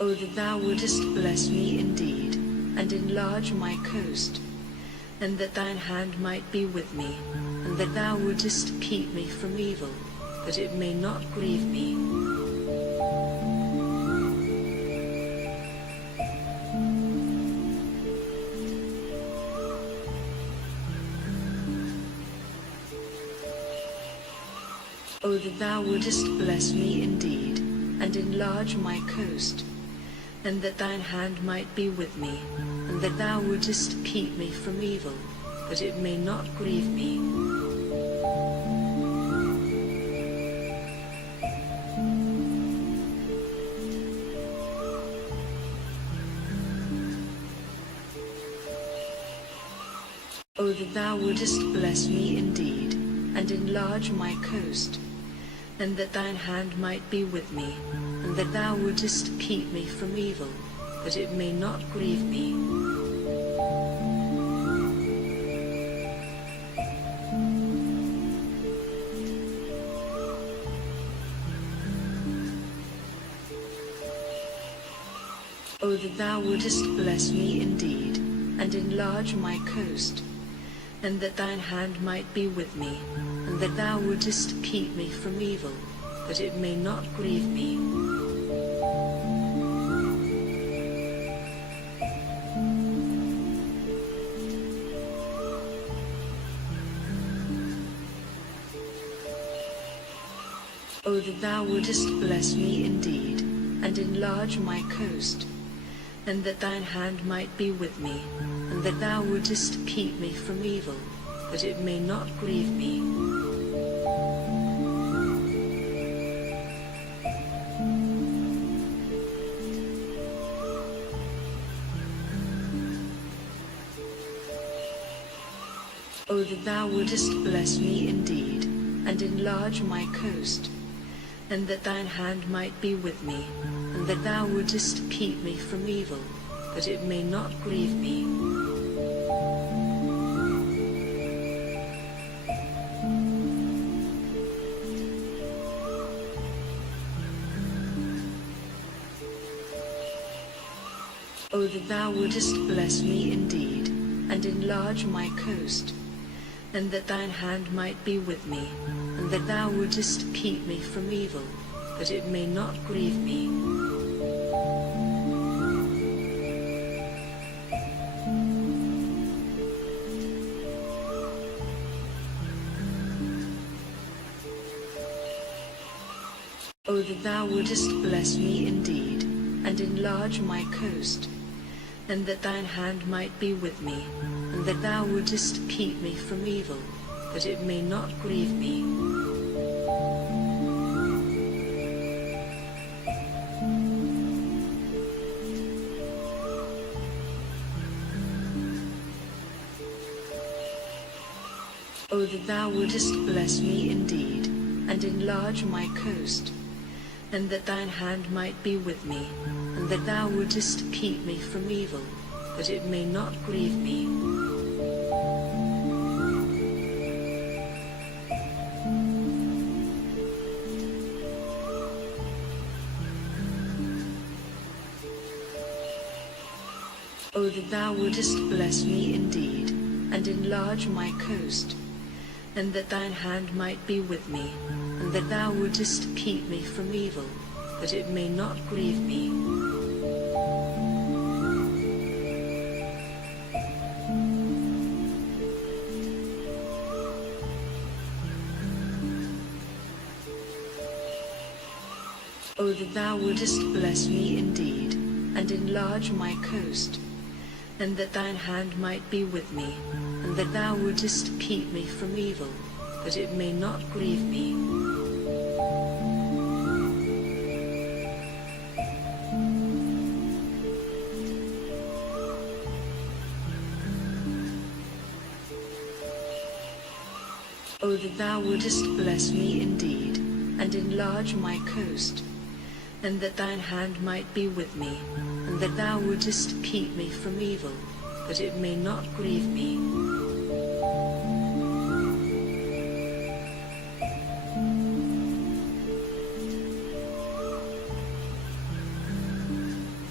O that thou wouldest bless me indeed, and enlarge my coast, and that thine hand might be with me, and that thou wouldest keep me from evil, that it may not grieve me. O that thou wouldest bless me indeed, and enlarge my coast, and that thine hand might be with me, and that thou wouldest keep me from evil, that it may not grieve me. O that thou wouldest bless me indeed, and enlarge my coast, and that thine hand might be with me, and that thou wouldest keep me from evil, that it may not grieve me. O that thou wouldest bless me indeed, and enlarge my coast, and that thine hand might be with me, and that thou wouldest keep me from evil, that it may not grieve me. O that thou wouldest bless me indeed, and enlarge my coast, and that thine hand might be with me, and that thou wouldest keep me from evil, that it may not grieve me. O that thou wouldest bless me indeed, and enlarge my coast, and that thine hand might be with me, and that thou wouldest keep me from evil, that it may not grieve me. O that thou wouldest bless me indeed, and enlarge my coast, and that thine hand might be with me, and that thou wouldest keep me from evil, that it may not grieve me. O that thou wouldest bless me indeed, and enlarge my coast, and that thine hand might be with me, and that thou wouldest keep me from evil, that it may not grieve me. O that thou wouldest bless me indeed, and enlarge my coast, and that thine hand might be with me, and that thou wouldest keep me from evil, that it may not grieve me. O that thou wouldest bless me indeed, and enlarge my coast, and that thine hand might be with me, and that thou wouldest keep me from evil, that it may not grieve me. O that thou wouldest bless me indeed, and enlarge my coast, and that thine hand might be with me, and that thou wouldest keep me from evil, that it may not grieve me. O that thou wouldest bless me indeed, and enlarge my coast, and that thine hand might be with me, and that thou wouldest keep me from evil, that it may not grieve me.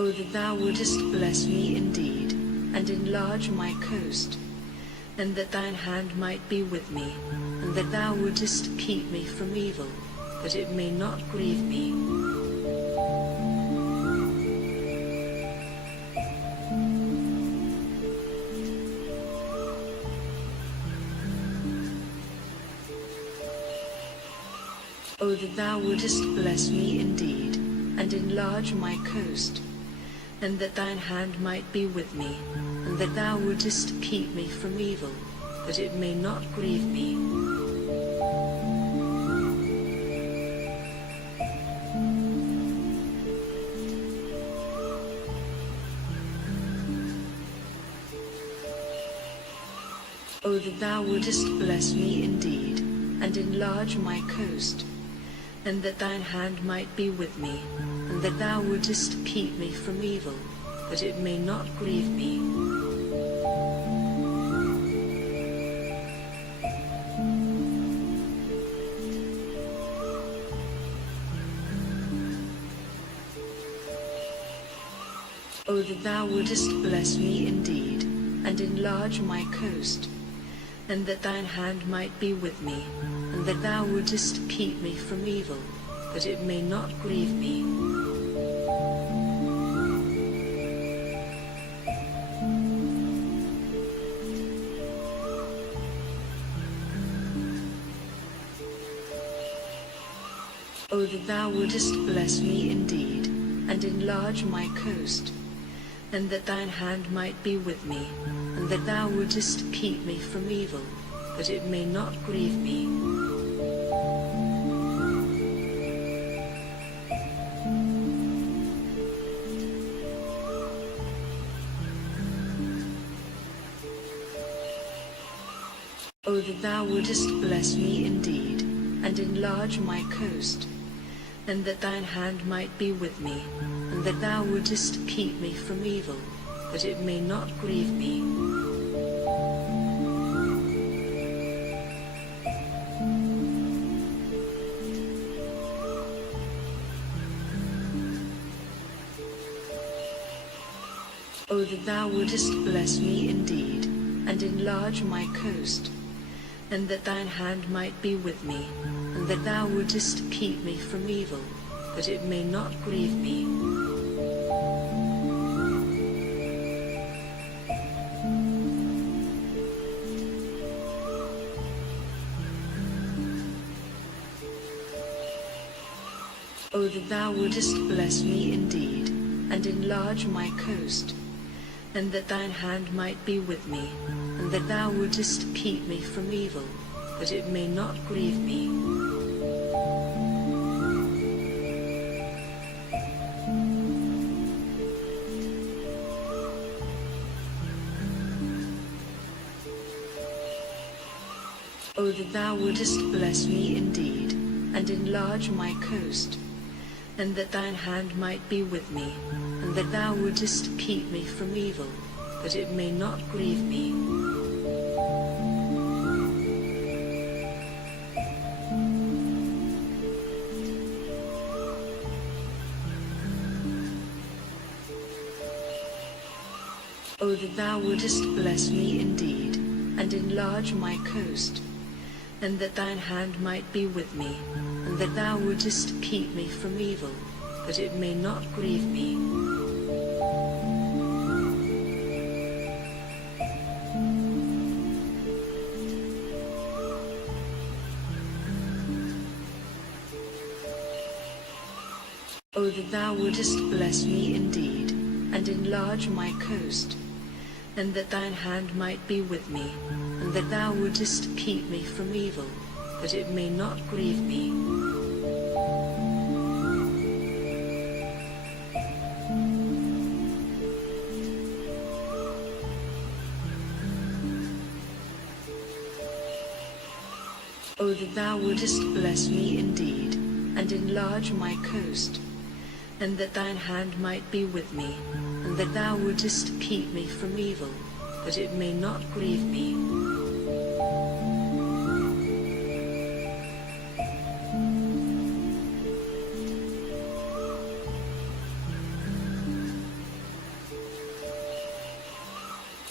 O that thou wouldest bless me indeed, and enlarge my coast, and that thine hand might be with me, and that thou wouldest keep me from evil, that it may not grieve me. O that thou wouldest bless me indeed, and enlarge my coast, and that thine hand might be with me, and that thou wouldest keep me from evil, that it may not grieve me. O that thou wouldest bless me indeed, and enlarge my coast, and that thine hand might be with me, and that thou wouldest keep me from evil, that it may not grieve me. O that thou wouldest bless me indeed, and enlarge my coast, and that thine hand might be with me, and that thou wouldest keep me from evil, that it may not grieve me. O that thou wouldest bless me indeed, and enlarge my coast, and that thine hand might be with me, and that thou wouldest keep me from evil, that it may not grieve me. O that thou wouldest bless me indeed, and enlarge my coast, and that thine hand might be with me, and that thou wouldest keep me from evil, that it may not grieve me. O that thou wouldest bless me indeed, and enlarge my coast, and that thine hand might be with me, and that thou wouldest keep me from evil, that it may not grieve me. O that thou wouldest bless me indeed, and enlarge my coast, and that thine hand might be with me, and that thou wouldest keep me from evil, that it may not grieve me. O that thou wouldest bless me indeed, and enlarge my coast, and that thine hand might be with me, and that thou wouldest keep me from evil, that it may not grieve me. O that thou wouldest bless me indeed, and enlarge my coast, and that thine hand might be with me, and that thou wouldest keep me from evil, that it may not grieve me. O that thou wouldest bless me indeed, and enlarge my coast, and that thine hand might be with me, and that thou wouldest keep me from evil, that it may not grieve me. O that thou wouldest bless me indeed, and enlarge my coast, and that thine hand might be with me, and that thou wouldest keep me from evil, that it may not grieve me.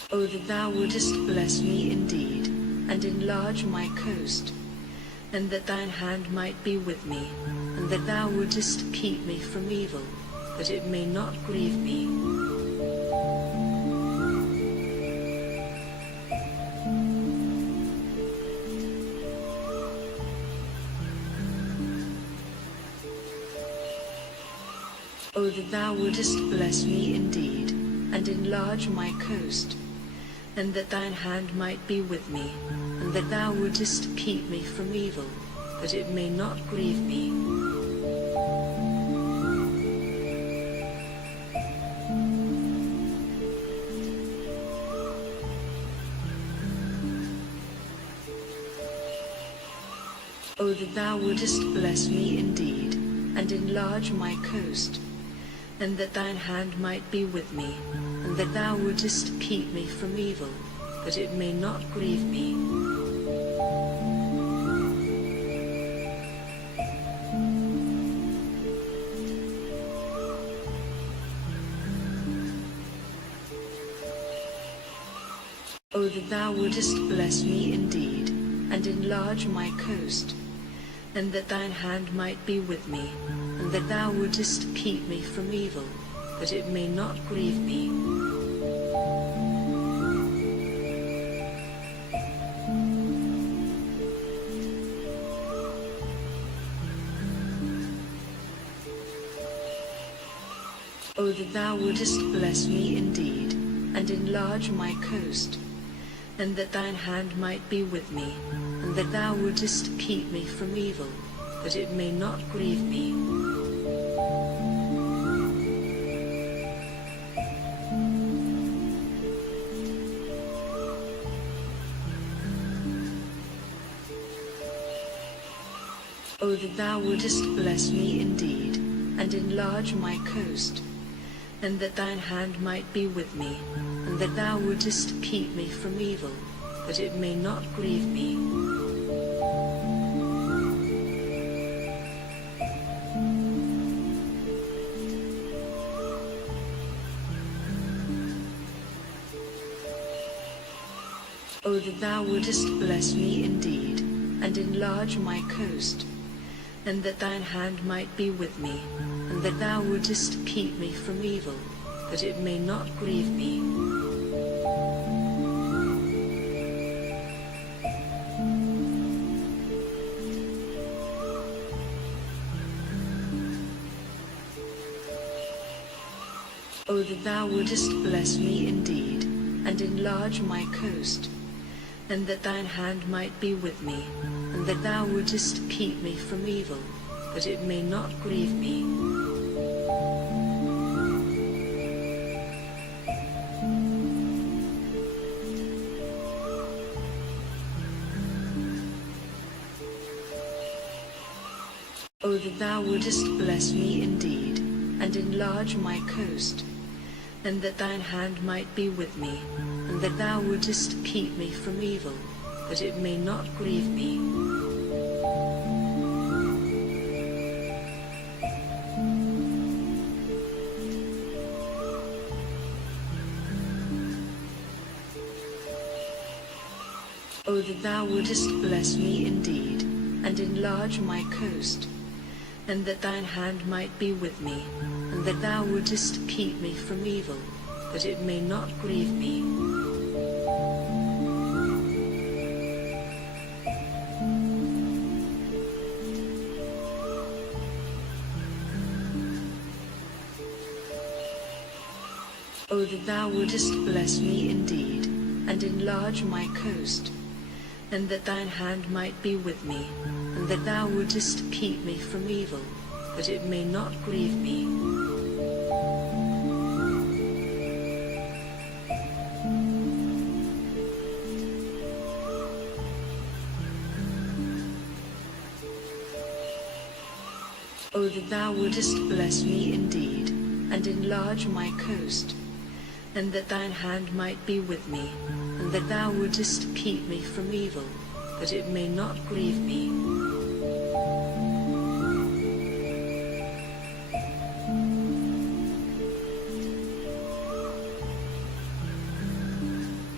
O that thou wouldest bless me indeed, and enlarge my coast, and that thine hand might be with me, and that thou wouldest keep me from evil, that it may not grieve me. O that thou wouldest bless me indeed, and enlarge my coast, and that thine hand might be with me, and that thou wouldest keep me from evil, that it may not grieve me. O that thou wouldest bless me indeed, and enlarge my coast, and that thine hand might be with me, and that thou wouldest keep me from evil, that it may not grieve me. O that thou wouldest bless me indeed, and enlarge my coast, and that thine hand might be with me, and that thou wouldest keep me from evil, that it may not grieve me. O that thou wouldest bless me indeed, and enlarge my coast, and that thine hand might be with me, and that thou wouldest keep me from evil, that it may not grieve me. O that thou wouldest bless me indeed, and enlarge my coast, and that thine hand might be with me, and that thou wouldest keep me from evil, that it may not grieve me. O that thou wouldest bless me indeed, and enlarge my coast, and that thine hand might be with me, and that thou wouldest keep me from evil, that it may not grieve me. O that thou wouldest bless me indeed, and enlarge my coast, and that thine hand might be with me, and that thou wouldest keep me from evil, that it may not grieve me. O that thou wouldest bless me indeed, and enlarge my coast, and that thine hand might be with me, and that thou wouldest keep me from evil, that it may not grieve me. O that thou wouldest bless me indeed, and enlarge my coast, and that thine hand might be with me, and that thou wouldest keep me from evil, that it may not grieve me. O that thou wouldest bless me indeed, and enlarge my coast, and that thine hand might be with me, and that thou wouldest keep me from evil, that it may not grieve me. O that thou wouldest bless me indeed, and enlarge my coast, and that thine hand might be with me, and that thou wouldest keep me from evil, that it may not grieve me.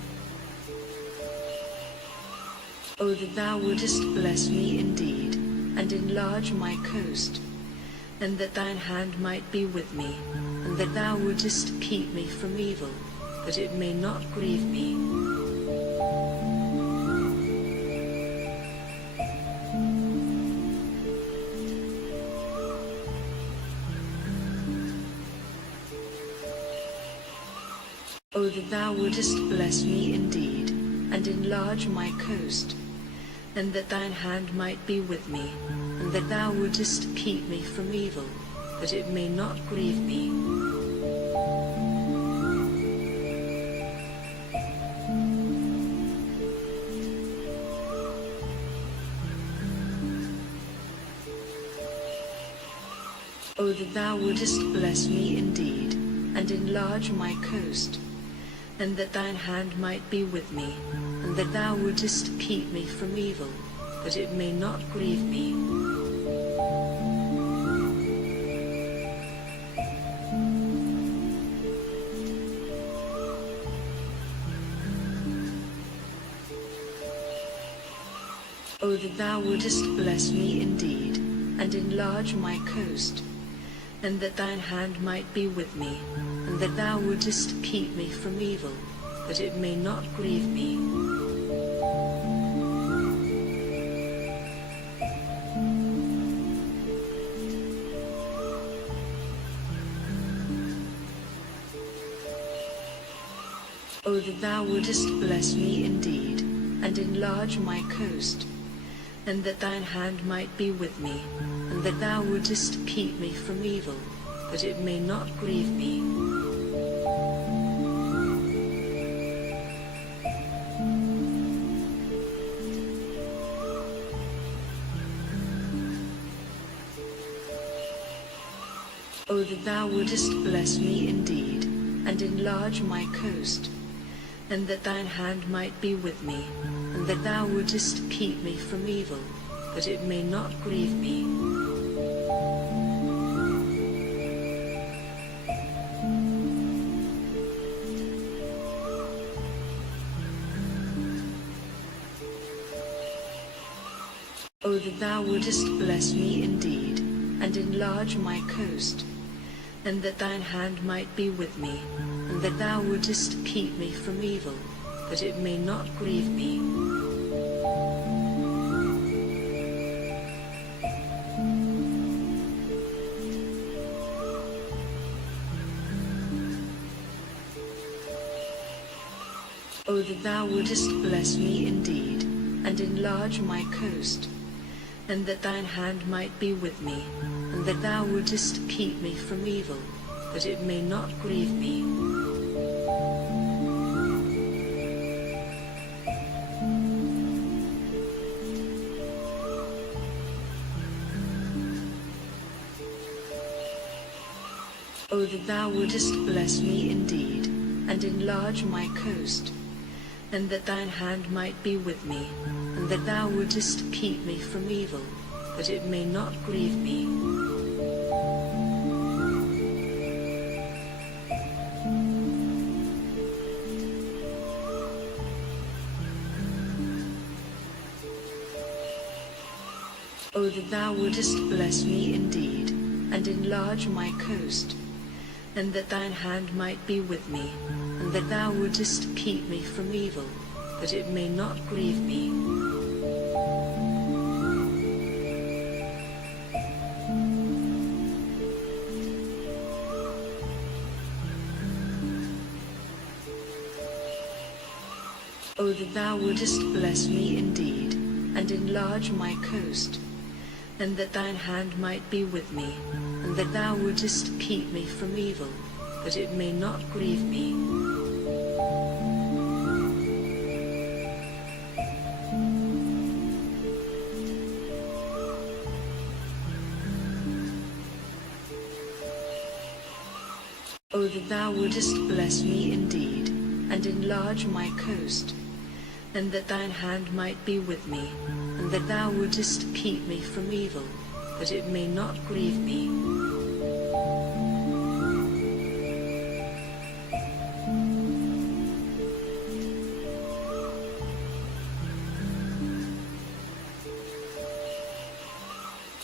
O that thou wouldest bless me indeed, and enlarge my coast, and that thine hand might be with me, and that thou wouldest keep me from evil, that it may not grieve me. O that thou wouldest bless me indeed, and enlarge my coast, and that thine hand might be with me, and that thou wouldest keep me from evil, that it may not grieve me. O that thou wouldest bless me indeed, and enlarge my coast, and that thine hand might be with me, and that thou wouldest keep me from evil, that it may not grieve me. O that thou wouldest bless me indeed, and enlarge my coast, and that thine hand might be with me, and that thou wouldest keep me from evil, that it may not grieve me. O that thou wouldest bless me indeed, and enlarge my coast, and that thine hand might be with me, and that thou wouldest keep me from evil, that it may not grieve me. O that thou wouldest bless me indeed, and enlarge my coast, and that thine hand might be with me, and that thou wouldest keep me from evil, that it may not grieve me. O that thou wouldest bless me indeed, and enlarge my coast, and that thine hand might be with me, and that thou wouldest keep me from evil, that it may not grieve me. O that thou wouldest bless me indeed, and enlarge my coast, and that thine hand might be with me, and that thou wouldest keep me from evil, that it may not grieve me. O that thou wouldest bless me indeed, and enlarge my coast, and that thine hand might be with me, and that thou wouldest keep me from evil, that it may not grieve me. O that thou wouldest bless me indeed, and enlarge my coast, and that thine hand might be with me, and that thou wouldest keep me from evil, that it may not grieve me. O that thou wouldest bless me indeed, and enlarge my coast, and that thine hand might be with me, and that thou wouldest keep me from evil, that it may not grieve me. O that thou wouldest bless me indeed, and enlarge my coast, and that thine hand might be with me, and that thou wouldest keep me from evil, that it may not grieve me.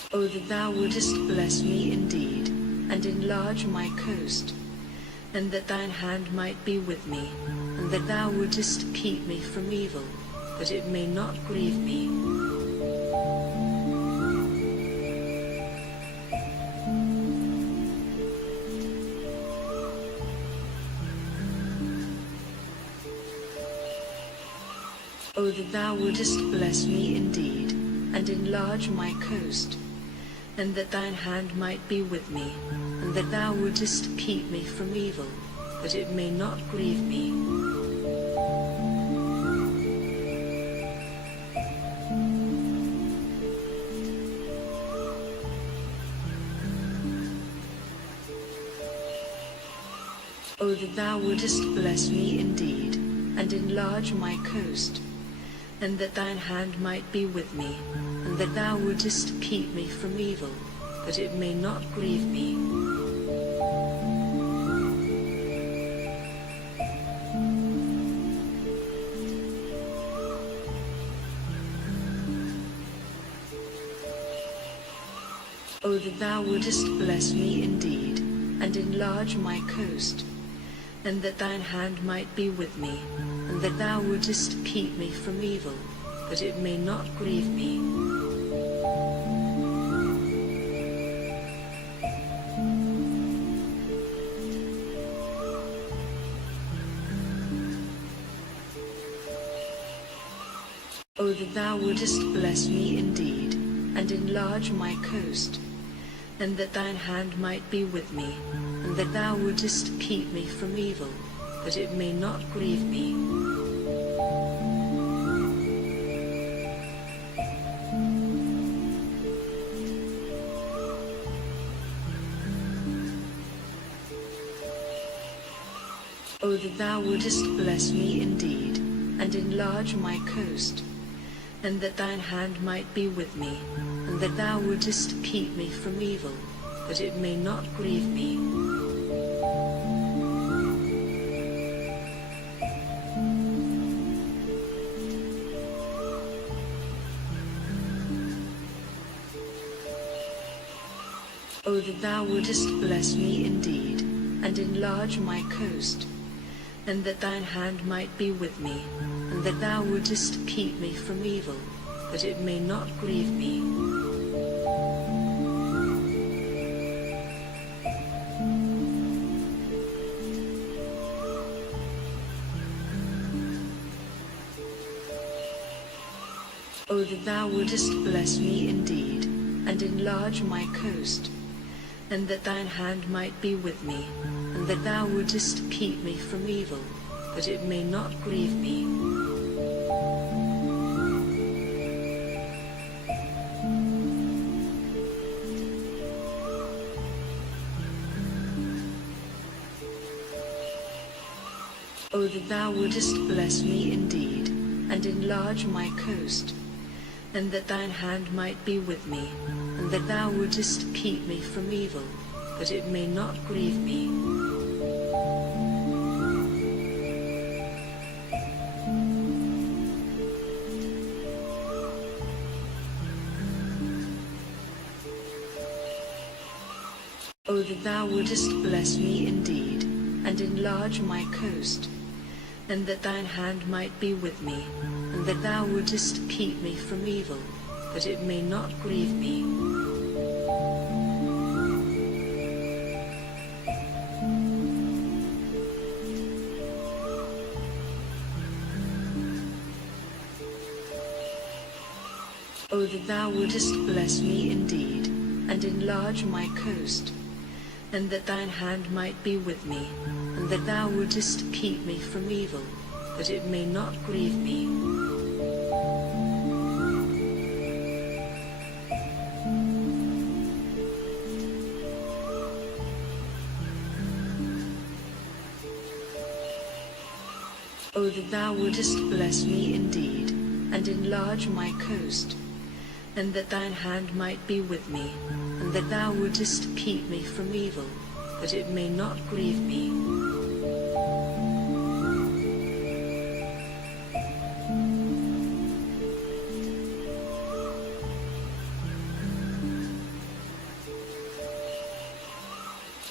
O that thou wouldest bless me indeed, and enlarge my coast, and that thine hand might be with me, and that thou wouldest keep me from evil, that it may not grieve me. O that thou wouldest bless me indeed, and enlarge my coast, and that thine hand might be with me, and that thou wouldest keep me from evil, that it may not grieve me. O that thou wouldest bless me indeed, and enlarge my coast, and that thine hand might be with me, and that thou wouldest keep me from evil, that it may not grieve me. O that thou wouldest bless me indeed, and enlarge my coast, and that thine hand might be with me, and that thou wouldest keep me from evil, that it may not grieve me. O that thou wouldest bless me indeed, and enlarge my coast, and that thine hand might be with me, and that thou wouldest keep me from evil, that it may not grieve me. O that thou wouldest bless me indeed, and enlarge my coast, and that thine hand might be with me, and that thou wouldest keep me from evil, that it may not grieve me. O that thou wouldest bless me indeed, and enlarge my coast, and that thine hand might be with me, and that thou wouldest keep me from evil, that it may not grieve me. O that thou wouldest bless me indeed, and enlarge my coast, and that thine hand might be with me, and that thou wouldest keep me from evil, that it may not grieve me. O that thou wouldest bless me indeed, and enlarge my coast, and that thine hand might be with me, and that thou wouldest keep me from evil, that it may not grieve me. O that thou wouldest bless me indeed, and enlarge my coast, and that thine hand might be with me, and that thou wouldest keep me from evil, that it may not grieve me. O that thou wouldest bless me indeed, and enlarge my coast, and that thine hand might be with me, and that thou wouldest keep me from evil, that it may not grieve me. O that thou wouldest bless me indeed, and enlarge my coast, and that thine hand might be with me, and that thou wouldest keep me from evil, that it may not grieve me.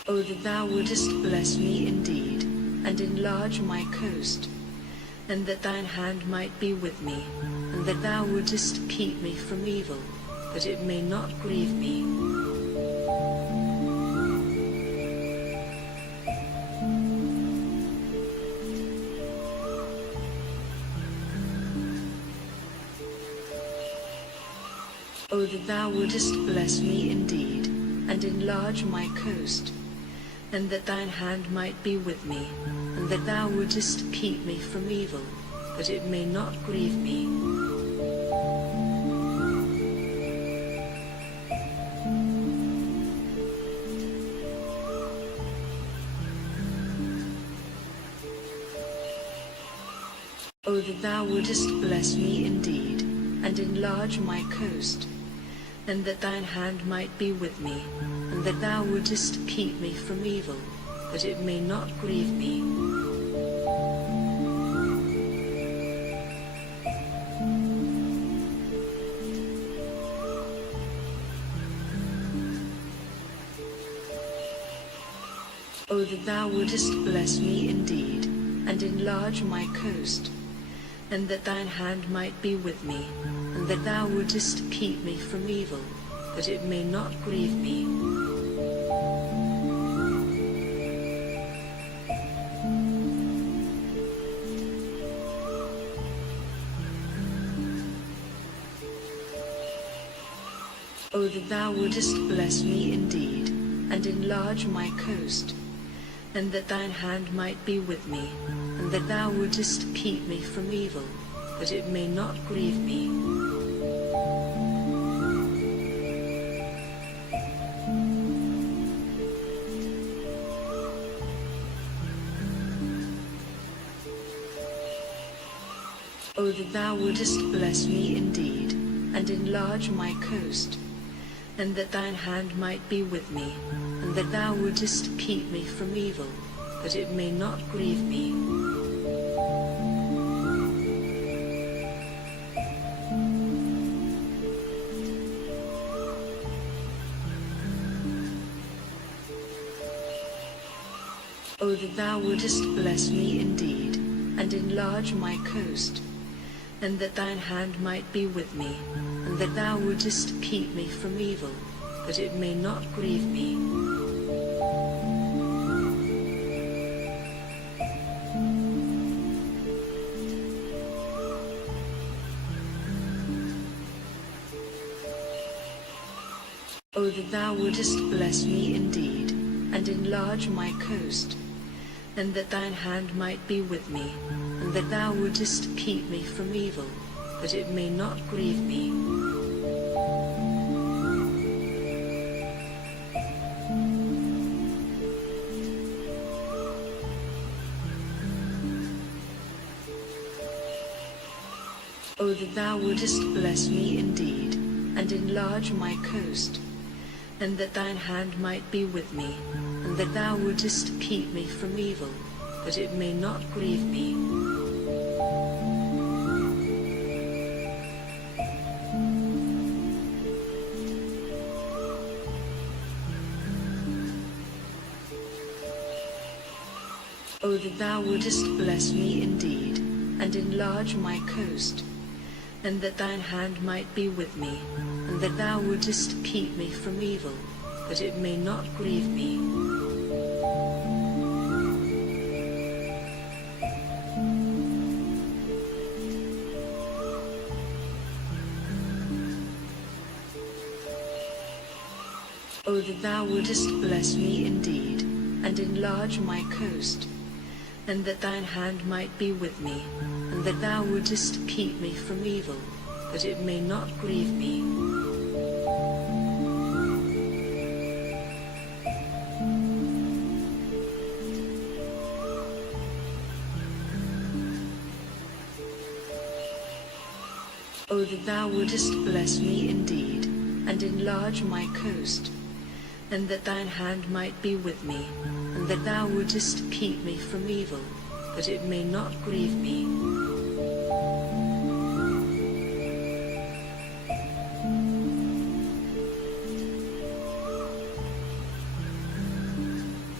O that thou wouldest bless me indeed, and enlarge my coast, and that thine hand might be with me, and that thou wouldest keep me from evil, that it may not grieve me. O that thou wouldest bless me indeed, and enlarge my coast, and that thine hand might be with me, and that thou wouldest keep me from evil, that it may not grieve me. O that thou wouldest bless me indeed, and enlarge my coast, and that thine hand might be with me, and that thou wouldest keep me from evil, that it may not grieve me. O that thou wouldest bless me indeed, and enlarge my coast, and that thine hand might be with me, and that thou wouldest keep me from evil, that it may not grieve me. O that thou wouldest bless me indeed, and enlarge my coast, and that thine hand might be with me, and that thou wouldest keep me from evil, that it may not grieve me. O that thou wouldest bless me indeed, and enlarge my coast, and that thine hand might be with me, and that thou wouldest keep me from evil, that it may not grieve me. O that thou wouldest bless me indeed, and enlarge my coast, and that thine hand might be with me, and that thou wouldest keep me from evil, that it may not grieve me. O that thou wouldest bless me indeed, and enlarge my coast, and that thine hand might be with me, and that thou wouldest keep me from evil, that it may not grieve me. O that thou wouldest bless me indeed, and enlarge my coast, and that thine hand might be with me, and that thou wouldest keep me from evil, that it may not grieve me. O that thou wouldest bless me indeed, and enlarge my coast, and that thine hand might be with me, and that thou wouldest keep me from evil, that it may not grieve me. O that thou wouldest bless me indeed, and enlarge my coast, and that thine hand might be with me, and that thou wouldest keep me from evil, that it may not grieve me. O that thou wouldest bless me indeed, and enlarge my coast, and that thine hand might be with me, and that thou wouldest keep me from evil, that it may not grieve me.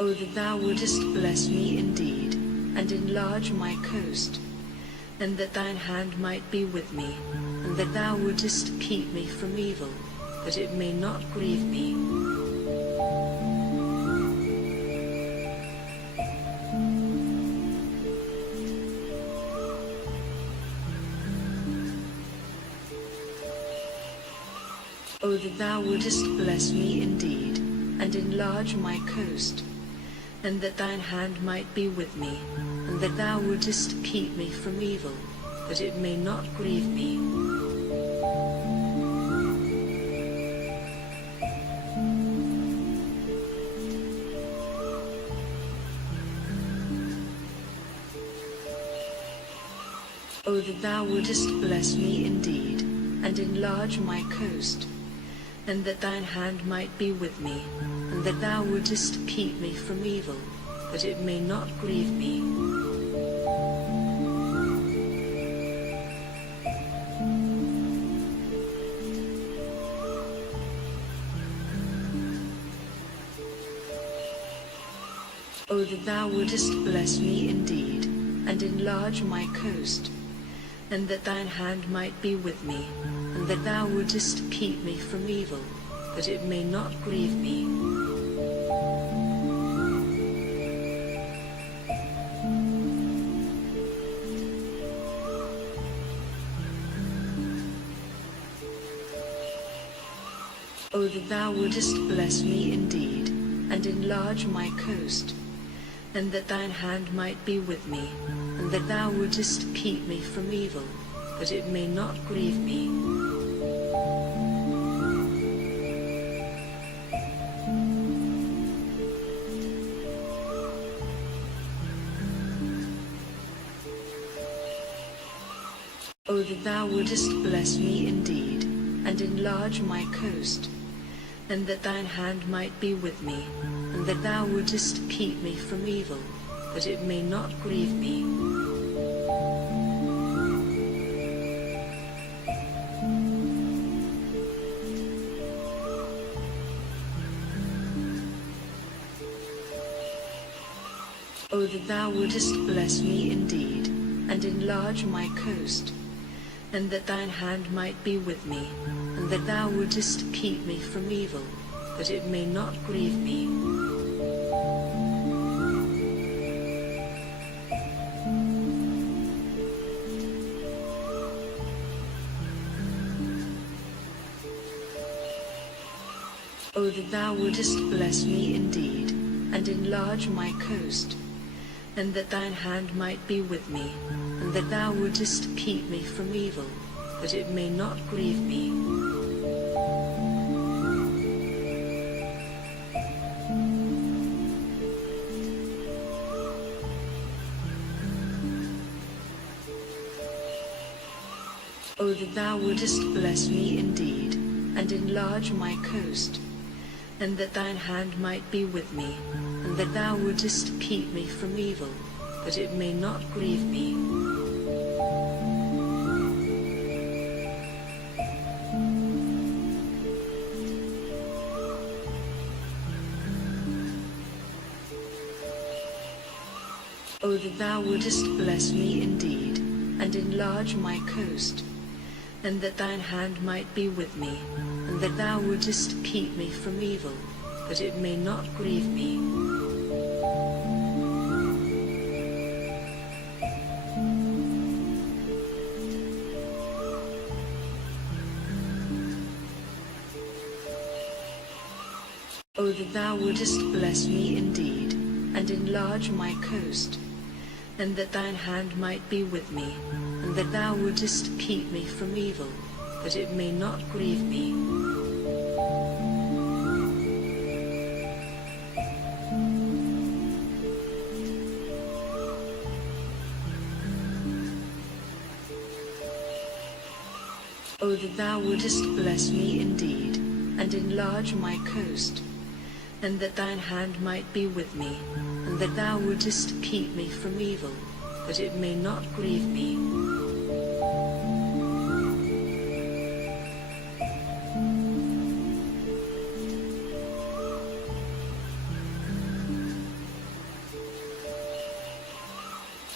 O that thou wouldest bless me indeed, and enlarge my coast, and that thine hand might be with me, and that thou wouldest keep me from evil, that it may not grieve me. O that thou wouldest bless me indeed, and enlarge my coast, and that thine hand might be with me, and that thou wouldest keep me from evil, that it may not grieve me. O that thou wouldest bless me indeed, and enlarge my coast, and that thine hand might be with me, and that thou wouldest keep me from evil, that it may not grieve me. O that thou wouldest bless me indeed, and enlarge my coast, and that thine hand might be with me, and that thou wouldest keep me from evil, that it may not grieve me. O that thou wouldest bless me indeed, and enlarge my coast, and that thine hand might be with me, and that thou wouldest keep me from evil, that it may not grieve me. O that thou wouldest bless me indeed, and enlarge my coast, and that thine hand might be with me, and that thou wouldest keep me from evil, that it may not grieve me. O that thou wouldest bless me indeed, and enlarge my coast, and that thine hand might be with me, and that thou wouldest keep me from evil, that it may not grieve me. O that thou wouldest bless me indeed, and enlarge my coast, and that thine hand might be with me, and that thou wouldest keep me from evil, that it may not grieve me. O that thou wouldest bless me indeed, and enlarge my coast, and that thine hand might be with me, and that thou wouldest keep me from evil, that it may not grieve me. O that thou wouldest bless me indeed, and enlarge my coast, and that thine hand might be with me, and that thou wouldest keep me from evil, that it may not grieve me. O that thou wouldest bless me indeed, and enlarge my coast, and that thine hand might be with me, and that thou wouldest keep me from evil, that it may not grieve me. O that thou wouldest bless me indeed, and enlarge my coast, and that thine hand might be with me, and that thou wouldest keep me from evil, that it may not grieve me.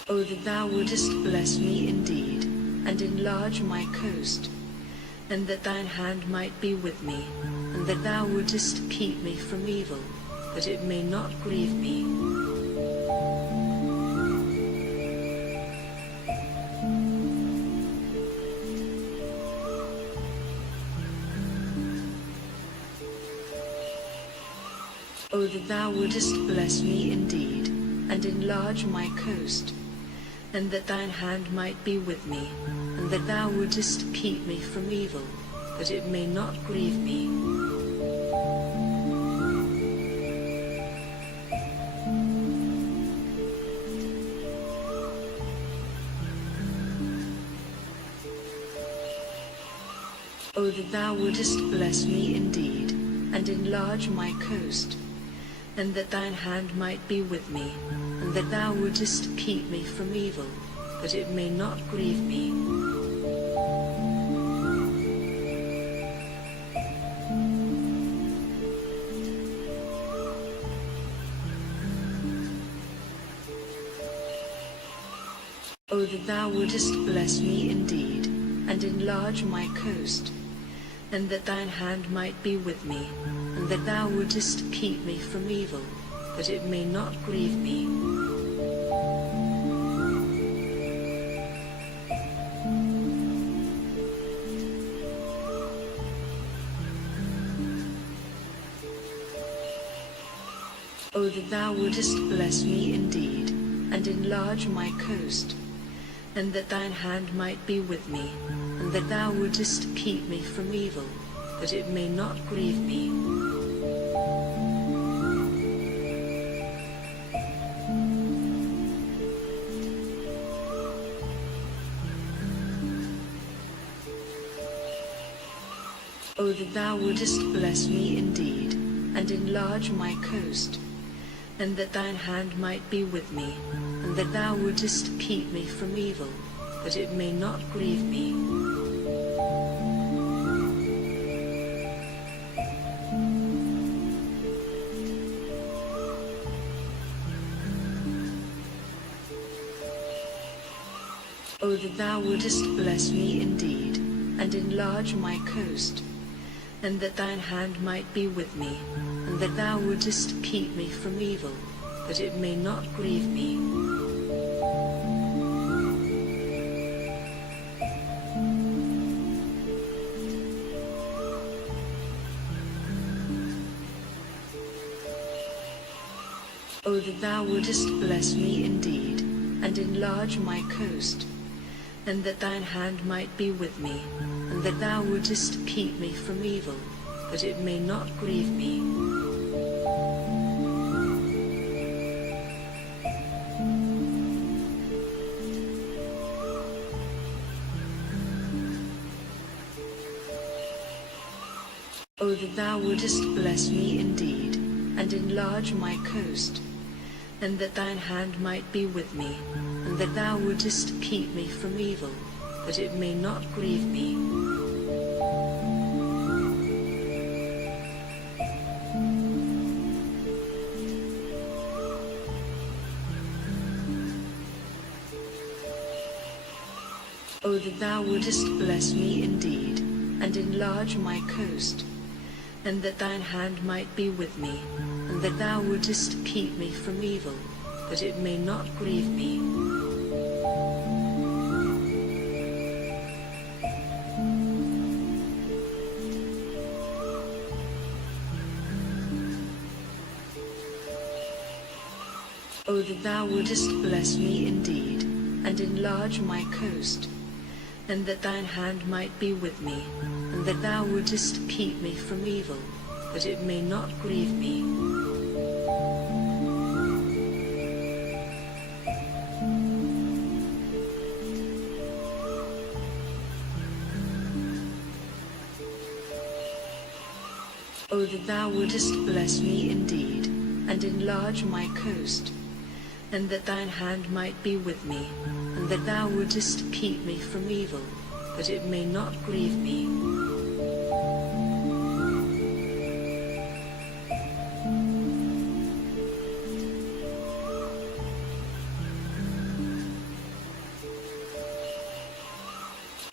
O that thou wouldest bless me indeed, and enlarge my coast, and that thine hand might be with me, and that thou wouldest keep me from evil, that it may not grieve me. O that thou wouldest bless me indeed, and enlarge my coast, and that thine hand might be with me, and that thou wouldest keep me from evil, that it may not grieve me. O that thou wouldest bless me indeed, and enlarge my coast, and that thine hand might be with me, and that thou wouldest keep me from evil, that it may not grieve me. O that thou wouldest bless me indeed, and enlarge my coast, and that thine hand might be with me, and that thou wouldest keep me from evil, that it may not grieve me. O that thou wouldest bless me indeed, and enlarge my coast, and that thine hand might be with me, and that thou wouldest keep me from evil, that it may not grieve me. O that thou wouldest bless me indeed, and enlarge my coast, and that thine hand might be with me, and that thou wouldest keep me from evil, that it may not grieve me. O that thou wouldest bless me indeed, and enlarge my coast, and that thine hand might be with me, and that thou wouldest keep me from evil, that it may not grieve me. O that thou wouldest bless me indeed, and enlarge my coast, and that thine hand might be with me, and that thou wouldest keep me from evil, that it may not grieve me. O that thou wouldest bless me indeed, and enlarge my coast, and that thine hand might be with me, and that thou wouldest keep me from evil, that it may not grieve me. O that thou wouldest bless me indeed, and enlarge my coast, and that thine hand might be with me, and that thou wouldest keep me from evil, that it may not grieve me. O that thou wouldest bless me indeed, and enlarge my coast, and that thine hand might be with me, and that thou wouldest keep me from evil, that it may not grieve me. O that thou wouldest bless me indeed, and enlarge my coast, and that thine hand might be with me, and that thou wouldest keep me from evil, that it may not grieve me.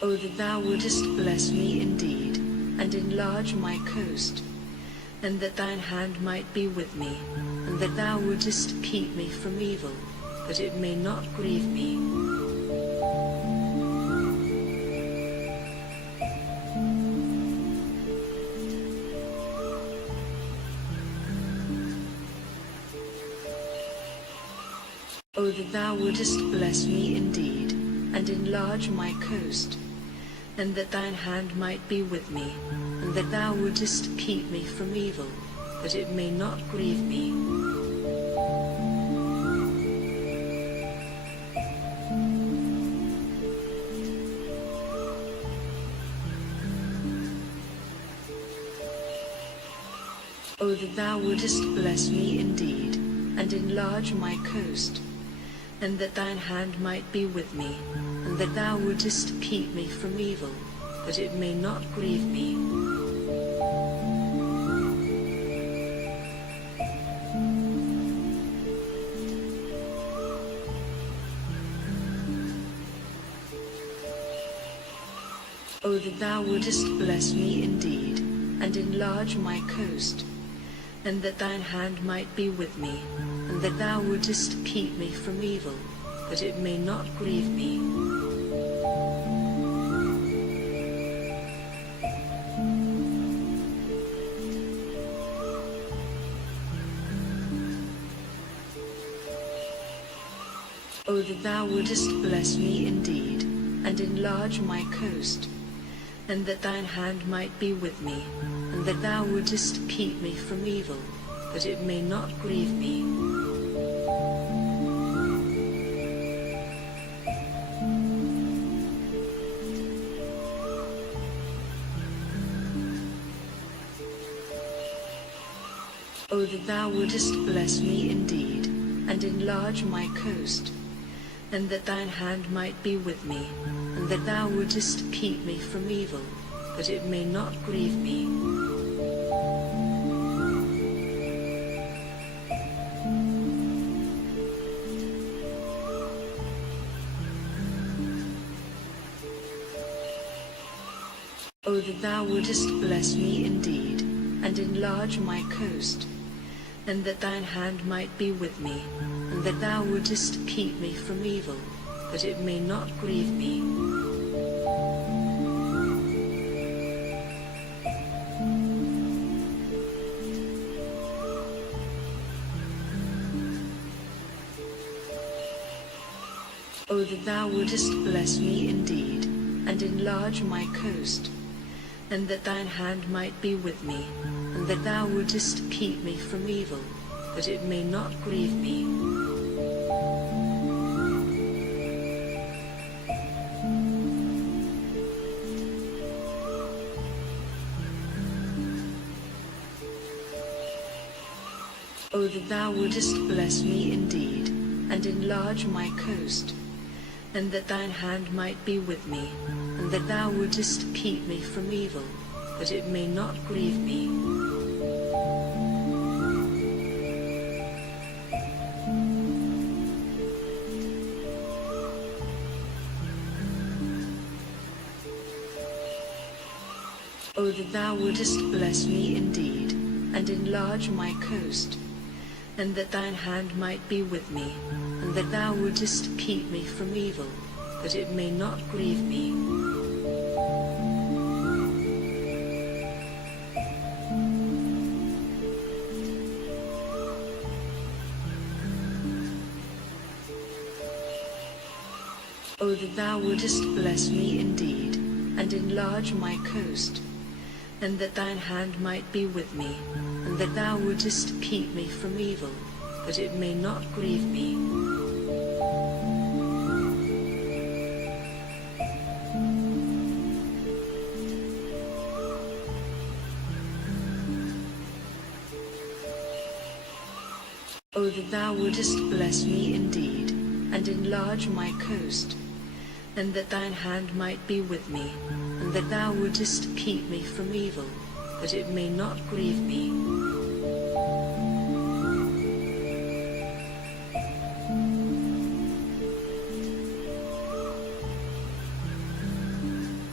O that thou wouldest bless me indeed, and enlarge my coast, and that thine hand might be with me, and that thou wouldest keep me from evil, that it may not grieve me. O that thou wouldest bless me indeed, and enlarge my coast, and that thine hand might be with me, and that thou wouldest keep me from evil, that it may not grieve me. O that thou wouldest bless me indeed, and enlarge my coast, and that thine hand might be with me, and that thou wouldest keep me from evil, that it may not grieve me. O that thou wouldest bless me indeed, and enlarge my coast, and that thine hand might be with me, and that thou wouldest keep me from evil, that it may not grieve me. O that thou wouldest bless me indeed, and enlarge my coast, and that thine hand might be with me, and that thou wouldest keep me from evil, that it may not grieve me. O that thou wouldest bless me indeed, and enlarge my coast, and that thine hand might be with me, and that thou wouldest keep me from evil, that it may not grieve me. O that thou wouldest bless me indeed, and enlarge my coast, and that thine hand might be with me, and that thou wouldest keep me from evil, that it may not grieve me. O that thou wouldest bless me indeed, and enlarge my coast, and that thine hand might be with me, and that thou wouldest keep me from evil, that it may not grieve me. O that thou wouldest bless me indeed, and enlarge my coast, and that thine hand might be with me, and that thou wouldest keep me from evil, that it may not grieve me. O that thou wouldest bless me indeed, and enlarge my coast, and that thine hand might be with me, and that thou wouldest keep me from evil, that it may not grieve me. O that thou wouldest bless me indeed, and enlarge my coast, and that thine hand might be with me, and that thou wouldest keep me from evil, that it may not grieve me. O that thou wouldest bless me indeed, and enlarge my coast, and that thine hand might be with me, and that thou wouldest keep me from evil, that it may not grieve me.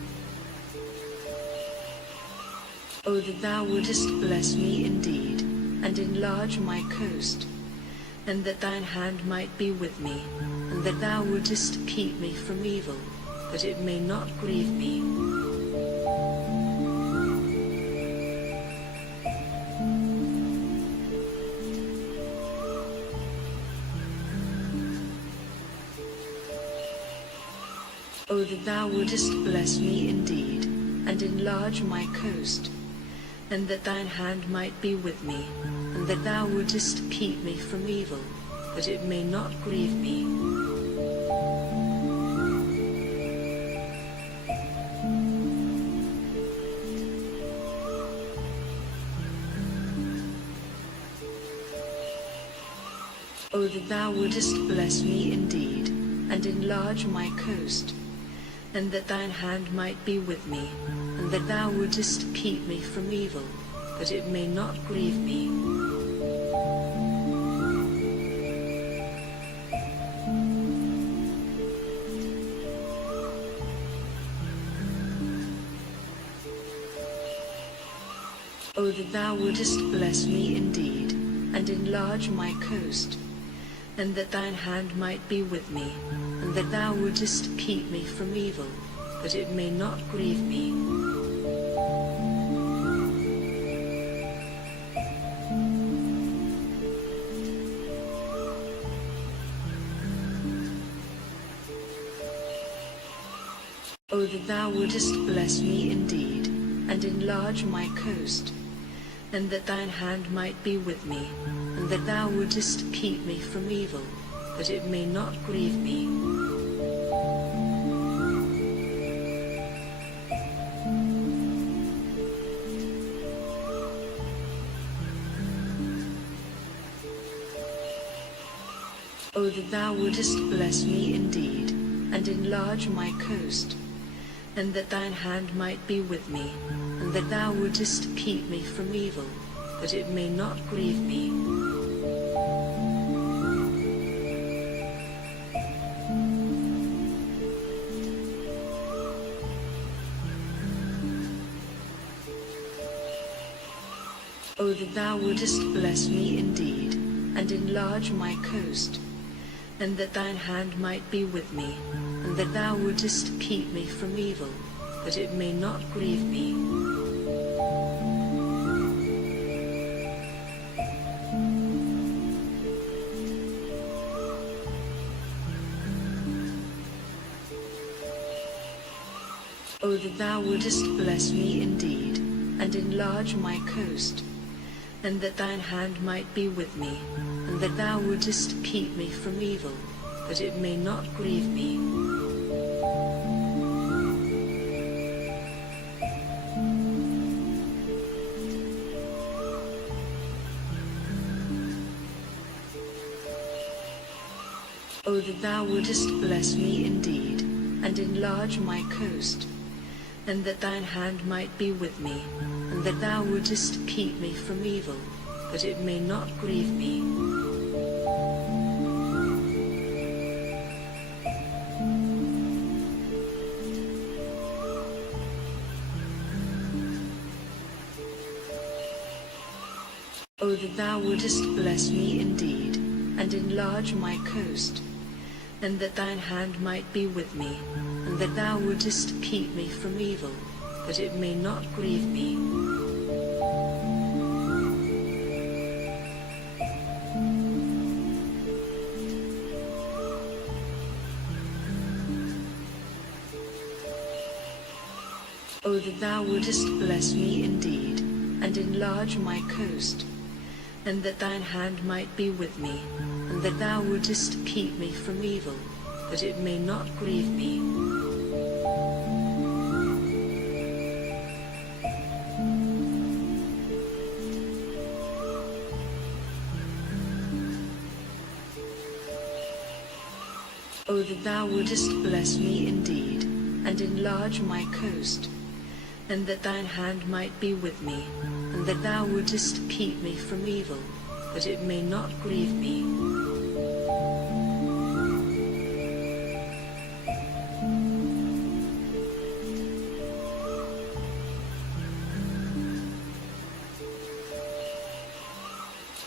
O that thou wouldest bless me indeed, and enlarge my coast, and that thine hand might be with me, and that thou wouldest keep me from evil, that it may not grieve me. O that thou wouldest bless me indeed, and enlarge my coast, and that thine hand might be with me, and that thou wouldest keep me from evil, that it may not grieve me. O that thou wouldest bless me indeed, and enlarge my coast, and that thine hand might be with me, and that thou wouldest keep me from evil, that it may not grieve me. O that thou wouldest bless me indeed, and enlarge my coast, and that thine hand might be with me, and that thou wouldest keep me from evil, that it may not grieve me. O that thou wouldest bless me indeed, and enlarge my coast, and that thine hand might be with me, and that thou wouldest keep me from evil, that it may not grieve me. O that thou wouldest bless me indeed, and enlarge my coast, and that thine hand might be with me, and that thou wouldest keep me from evil, that it may not grieve me. O that thou wouldest bless me indeed, and enlarge my coast, and that thine hand might be with me, and that thou wouldest keep me from evil, that it may not grieve me. O that thou wouldest bless me indeed, and enlarge my coast, and that thine hand might be with me, and that thou wouldest keep me from evil, that it may not grieve me. O that thou wouldest bless me indeed, and enlarge my coast, and that thine hand might be with me, and that thou wouldest keep me from evil, that it may not grieve me. O that thou wouldest bless me indeed, and enlarge my coast, and that thine hand might be with me, and that thou wouldest keep me from evil, that it may not grieve me. O that thou wouldest bless me indeed, and enlarge my coast, and that thine hand might be with me, and that thou wouldest keep me from evil, that it may not grieve me. O that thou wouldest bless me indeed, and enlarge my coast, and that thine hand might be with me, and that thou wouldest keep me from evil, that it may not grieve me.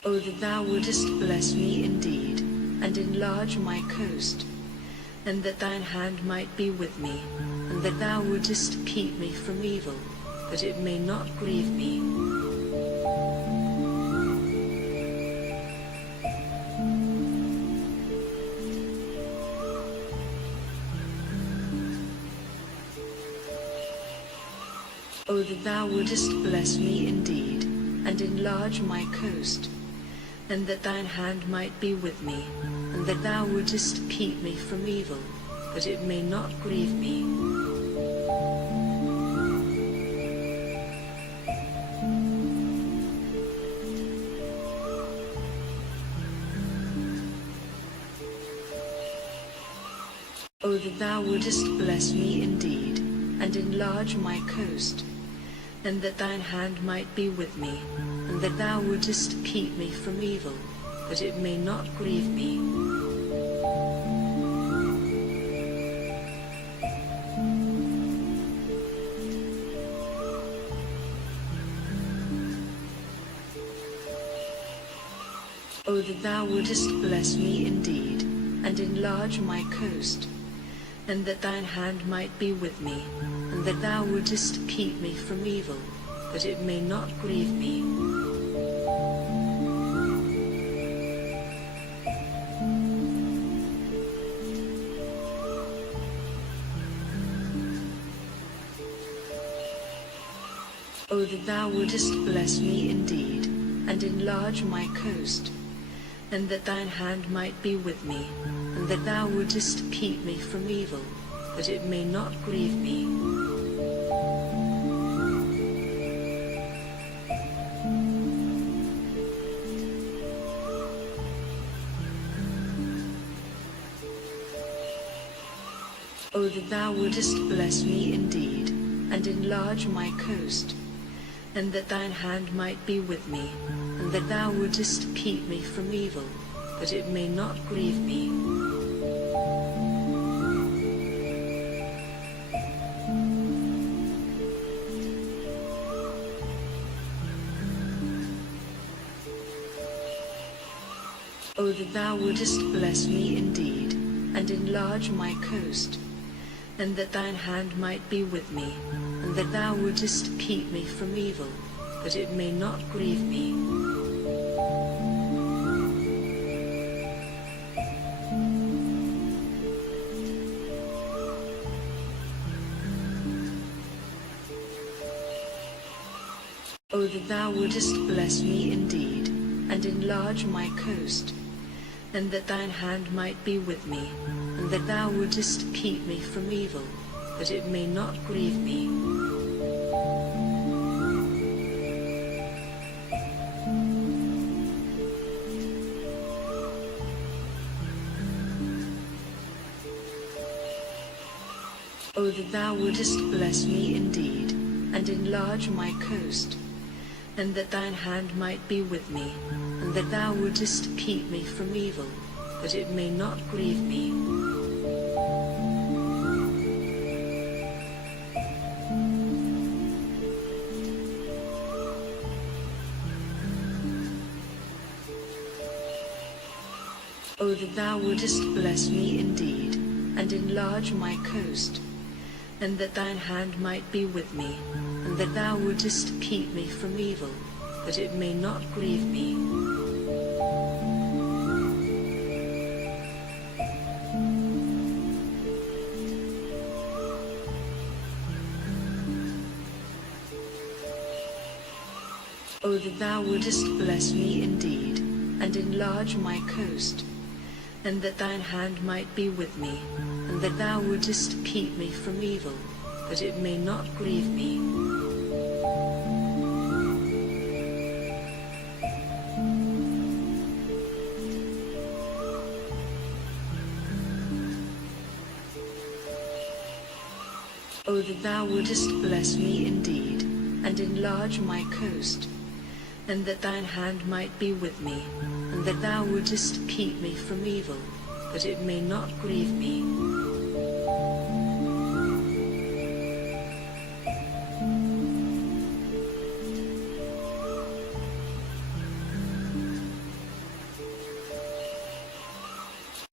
O that thou wouldest bless me indeed, and enlarge my coast, and that thine hand might be with me, and that thou wouldest keep me from evil, that it may not grieve me. O that thou wouldest bless me indeed, and enlarge my coast, and that thine hand might be with me, and that thou wouldest keep me from evil, that it may not grieve me. O that thou wouldest bless me indeed, and enlarge my coast, and that thine hand might be with me, and that thou wouldest keep me from evil, that it may not grieve me. O that thou wouldest bless me indeed, and enlarge my coast, and that thine hand might be with me, and that thou wouldest keep me from evil, that it may not grieve me. O that thou wouldest bless me indeed, and enlarge my coast, and that thine hand might be with me, and that thou wouldest keep me from evil, that it may not grieve me. O that thou wouldest bless me indeed, and enlarge my coast, and that thine hand might be with me, and that thou wouldest keep me from evil, that it may not grieve me. O that thou wouldest bless me indeed, and enlarge my coast, and that thine hand might be with me, and that thou wouldest keep me from evil, that it may not grieve me. O that thou wouldest bless me indeed, and enlarge my coast, and that thine hand might be with me, and that thou wouldest keep me from evil, that it may not grieve me. O that thou wouldest bless me indeed, and enlarge my coast, and that thine hand might be with me, and that thou wouldest keep me from evil, that it may not grieve me. O that thou wouldest bless me indeed, and enlarge my coast, and that thine hand might be with me, and that thou wouldest keep me from evil, that it may not grieve me. O that thou wouldest bless me indeed, and enlarge my coast, and that thine hand might be with me, and that thou wouldest keep me from evil, that it may not grieve me. O that thou wouldest bless me indeed, and enlarge my coast, and that thine hand might be with me, and that thou wouldest keep me from evil, that it may not grieve me.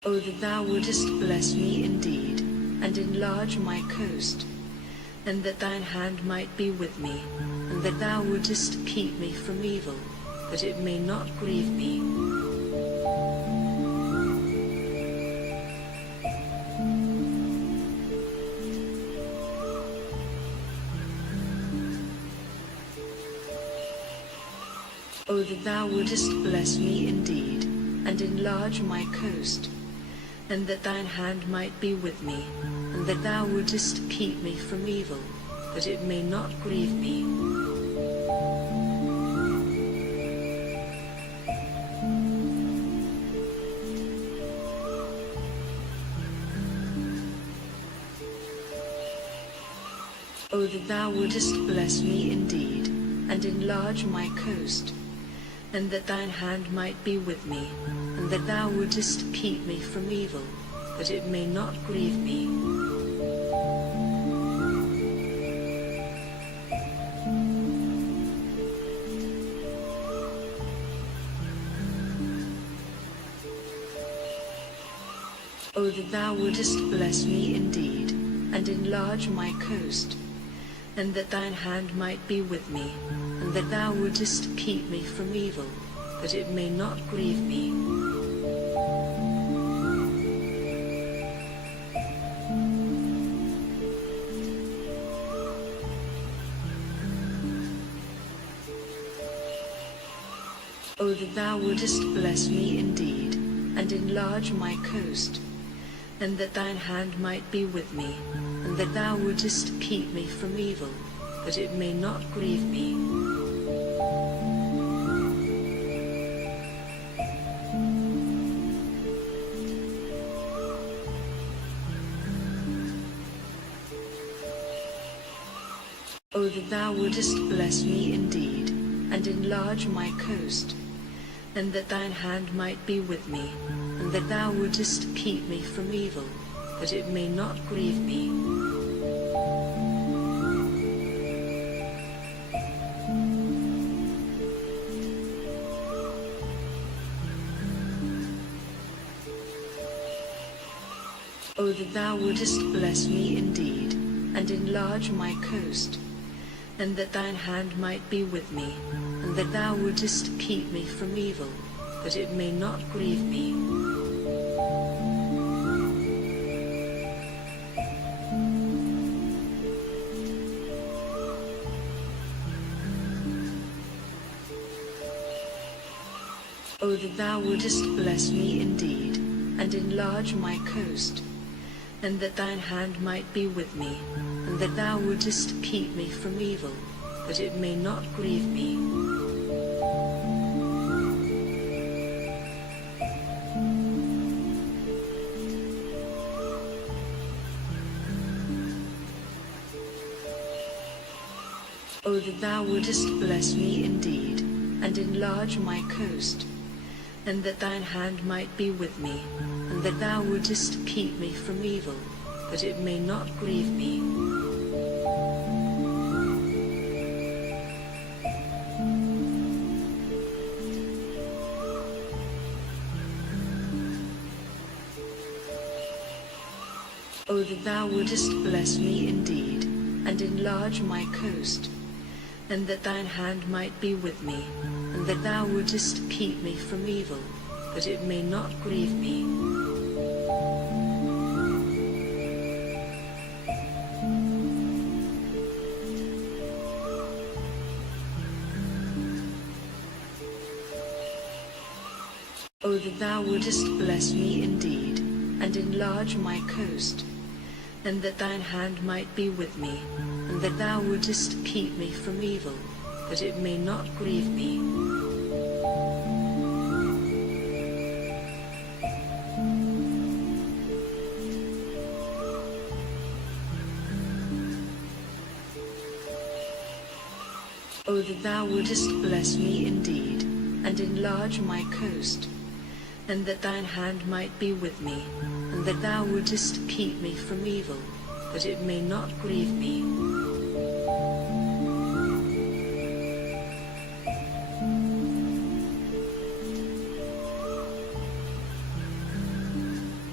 O that thou wouldest bless me indeed, and enlarge my coast, and that thine hand might be with me, and that thou wouldest keep me from evil, that it may not grieve me. O that thou wouldest bless me indeed, and enlarge my coast, and that thine hand might be with me, and that thou wouldest keep me from evil, that it may not grieve me. O that thou wouldest bless me indeed, and enlarge my coast, and that thine hand might be with me, and that thou wouldest keep me from evil, that it may not grieve me. O that thou wouldest bless me indeed, and enlarge my coast, and that thine hand might be with me, and that thou wouldest keep me from evil, that it may not grieve me. O that thou wouldest bless me indeed, and enlarge my coast, and that thine hand might be with me, and that thou wouldest keep me from evil, that it may not grieve me. O that thou wouldest bless me indeed, and enlarge my coast, and that thine hand might be with me, and that thou wouldest keep me from evil, that it may not grieve me. O that thou wouldest bless me indeed, and enlarge my coast, and that thine hand might be with me, and that thou wouldest keep me from evil, that it may not grieve me. O that thou wouldest bless me indeed, and enlarge my coast, and that thine hand might be with me, and that thou wouldest keep me from evil, that it may not grieve me. O that thou wouldest bless me indeed, and enlarge my coast, and that thine hand might be with me, and that thou wouldest keep me from evil, that it may not grieve me. O that thou wouldest bless me indeed, and enlarge my coast, and that thine hand might be with me, and that thou wouldest keep me from evil, that it may not grieve me. O that thou wouldest bless me indeed, and enlarge my coast, and that thine hand might be with me, and that thou wouldest keep me from evil, that it may not grieve me. O that thou wouldest bless me indeed, and enlarge my coast, and that thine hand might be with me, and that thou wouldest keep me from evil, that it may not grieve me.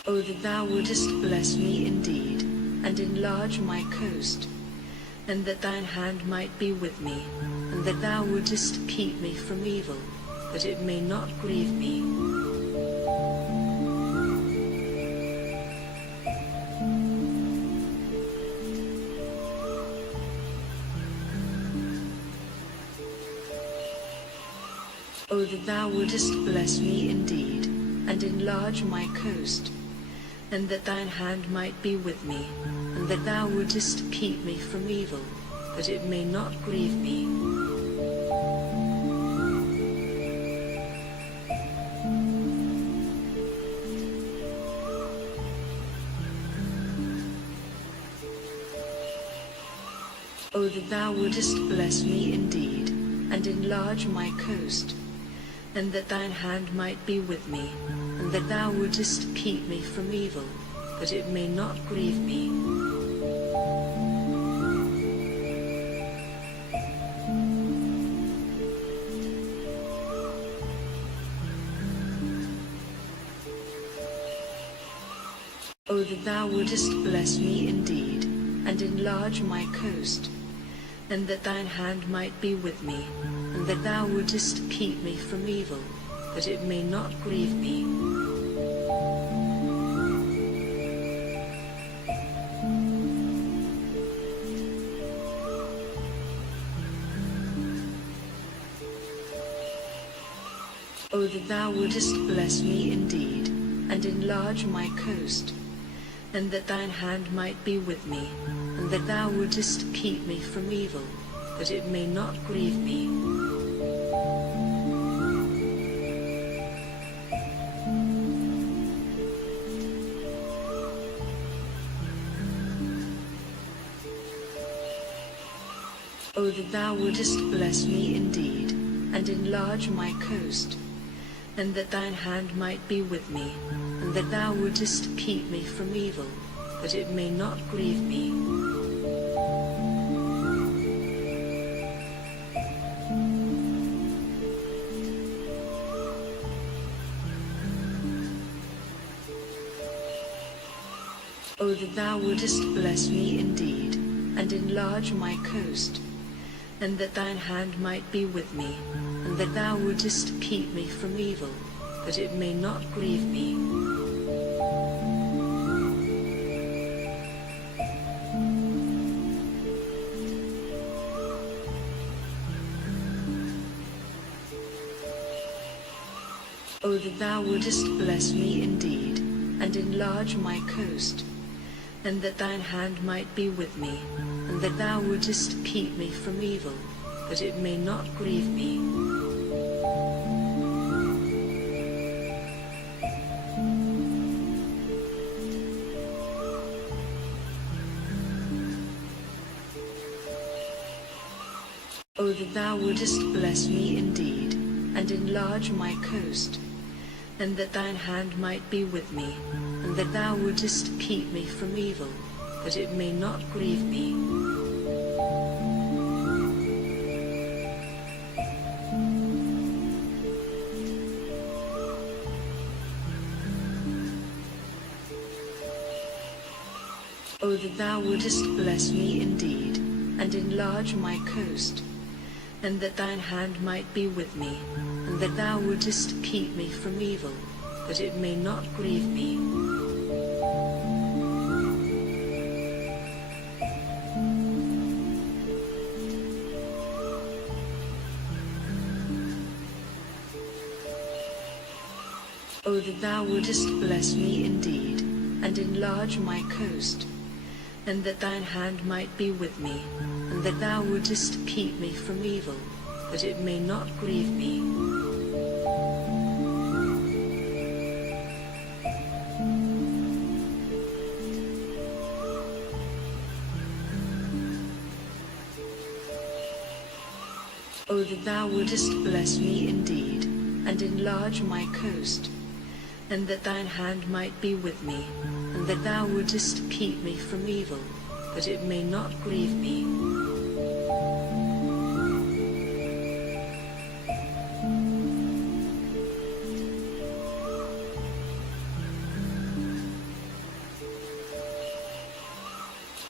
O that thou wouldest bless me indeed, and enlarge my coast, and that thine hand might be with me, and that thou wouldest keep me from evil, that it may not grieve me. O that thou wouldest bless me indeed, and enlarge my coast, and that thine hand might be with me, and that thou wouldest keep me from evil, that it may not grieve me. O that thou wouldest bless me indeed, and enlarge my coast, and that thine hand might be with me, and that thou wouldest keep me from evil, that it may not grieve me. O that thou wouldest bless me indeed, and enlarge my coast, and that thine hand might be with me, and that thou wouldest keep me from evil, that it may not grieve me. O that thou wouldest bless me indeed, and enlarge my coast, and that thine hand might be with me, and that thou wouldest keep me from evil, that it may not grieve me. O that thou wouldest bless me indeed, and enlarge my coast, and that thine hand might be with me, and that thou wouldest keep me from evil, that it may not grieve me. O that thou wouldest bless me indeed, and enlarge my coast, and that thine hand might be with me, and that thou wouldest keep me from evil, that it may not grieve me. O that thou wouldest bless me indeed, and enlarge my coast, and that thine hand might be with me, and that thou wouldest keep me from evil, that it may not grieve me. O that thou wouldest bless me indeed, and enlarge my coast, and that thine hand might be with me, and that thou wouldest keep me from evil, that it may not grieve me. O that thou wouldest bless me indeed, and enlarge my coast, and that thine hand might be with me, and that thou wouldest keep me from evil, that it may not grieve me. O that thou wouldest bless me indeed, and enlarge my coast, and that thine hand might be with me, and that thou wouldest keep me from evil, that it may not grieve me. O that thou wouldest bless me indeed, and enlarge my coast, and that thine hand might be with me, and that thou wouldest keep me from evil, that it may not grieve me.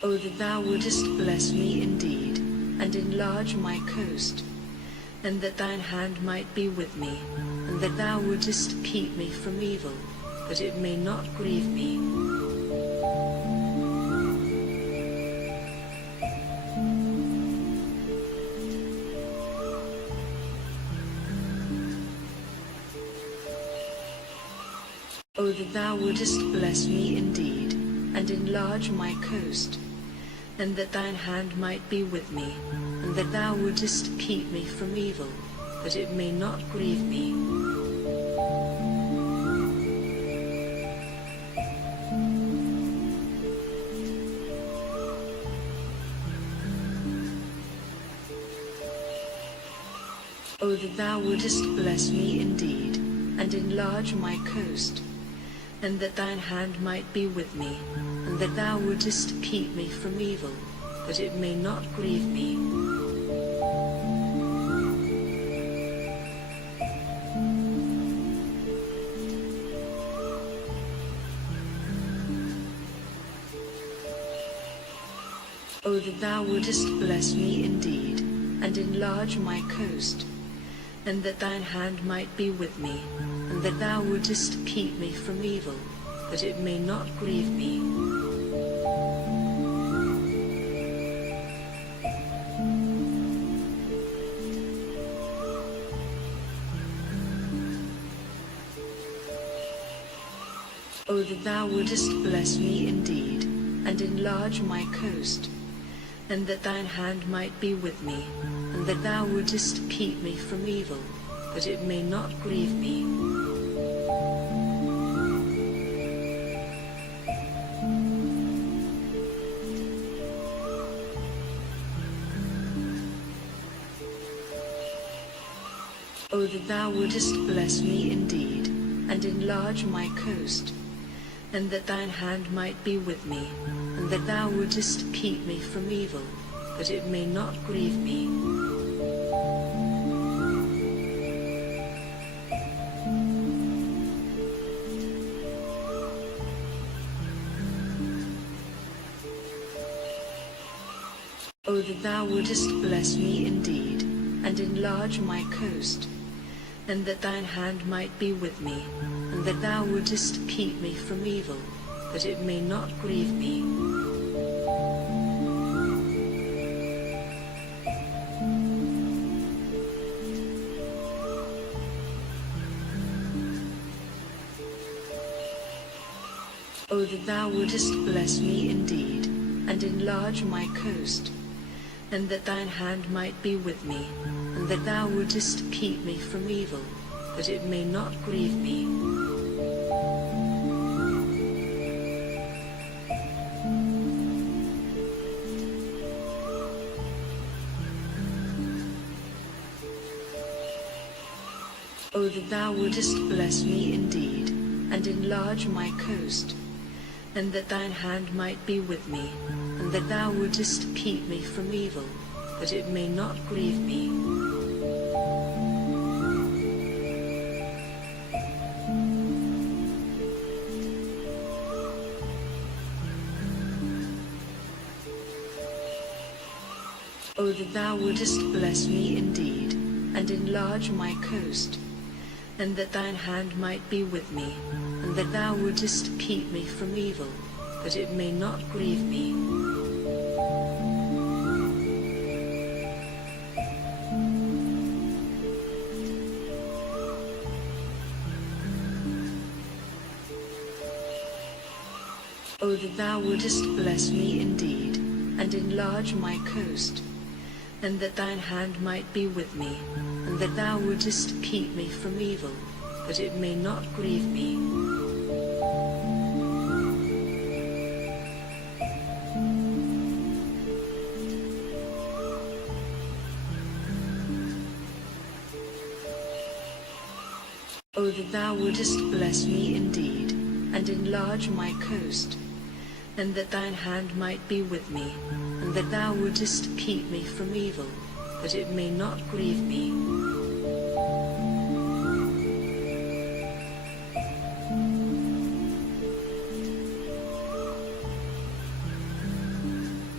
O that thou wouldest bless me indeed, and enlarge my coast, and that thine hand might be with me, and that thou wouldest keep me from evil, that it may not grieve me. O that thou wouldest bless me indeed, and enlarge my coast, and that thine hand might be with me, and that thou wouldest keep me from evil, that it may not grieve me. O that thou wouldest bless me indeed, and enlarge my coast, and that thine hand might be with me, and that thou wouldest keep me from evil, that it may not grieve me. O that thou wouldest bless me indeed, and enlarge my coast, and that thine hand might be with me, and that thou wouldest keep me from evil, that it may not grieve me. O that thou wouldest bless me indeed, and enlarge my coast, and that thine hand might be with me, and that thou wouldest keep me from evil, that it may not grieve me. O that thou wouldest bless me indeed, and enlarge my coast, and that thine hand might be with me, and that thou wouldest keep me from evil, that it may not grieve me. O that thou wouldest bless me indeed, and enlarge my coast, and that thine hand might be with me, and that thou wouldest keep me from evil, that it may not grieve me. O that thou wouldest bless me indeed, and enlarge my coast, and that thine hand might be with me, and that thou wouldest keep me from evil, that it may not grieve me. O that thou wouldest bless me indeed, and enlarge my coast, and that thine hand might be with me, and that thou wouldest keep me from evil, that it may not grieve me. O that thou wouldest bless me indeed, and enlarge my coast, and that thine hand might be with me, and that thou wouldest keep me from evil, that it may not grieve me. O that thou wouldest bless me indeed, and enlarge my coast, and that thine hand might be with me, and that thou wouldest keep me from evil, that it may not grieve me. O that thou wouldest bless me indeed, and enlarge my coast, and that thine hand might be with me, and that thou wouldest keep me from evil, that it may not grieve me.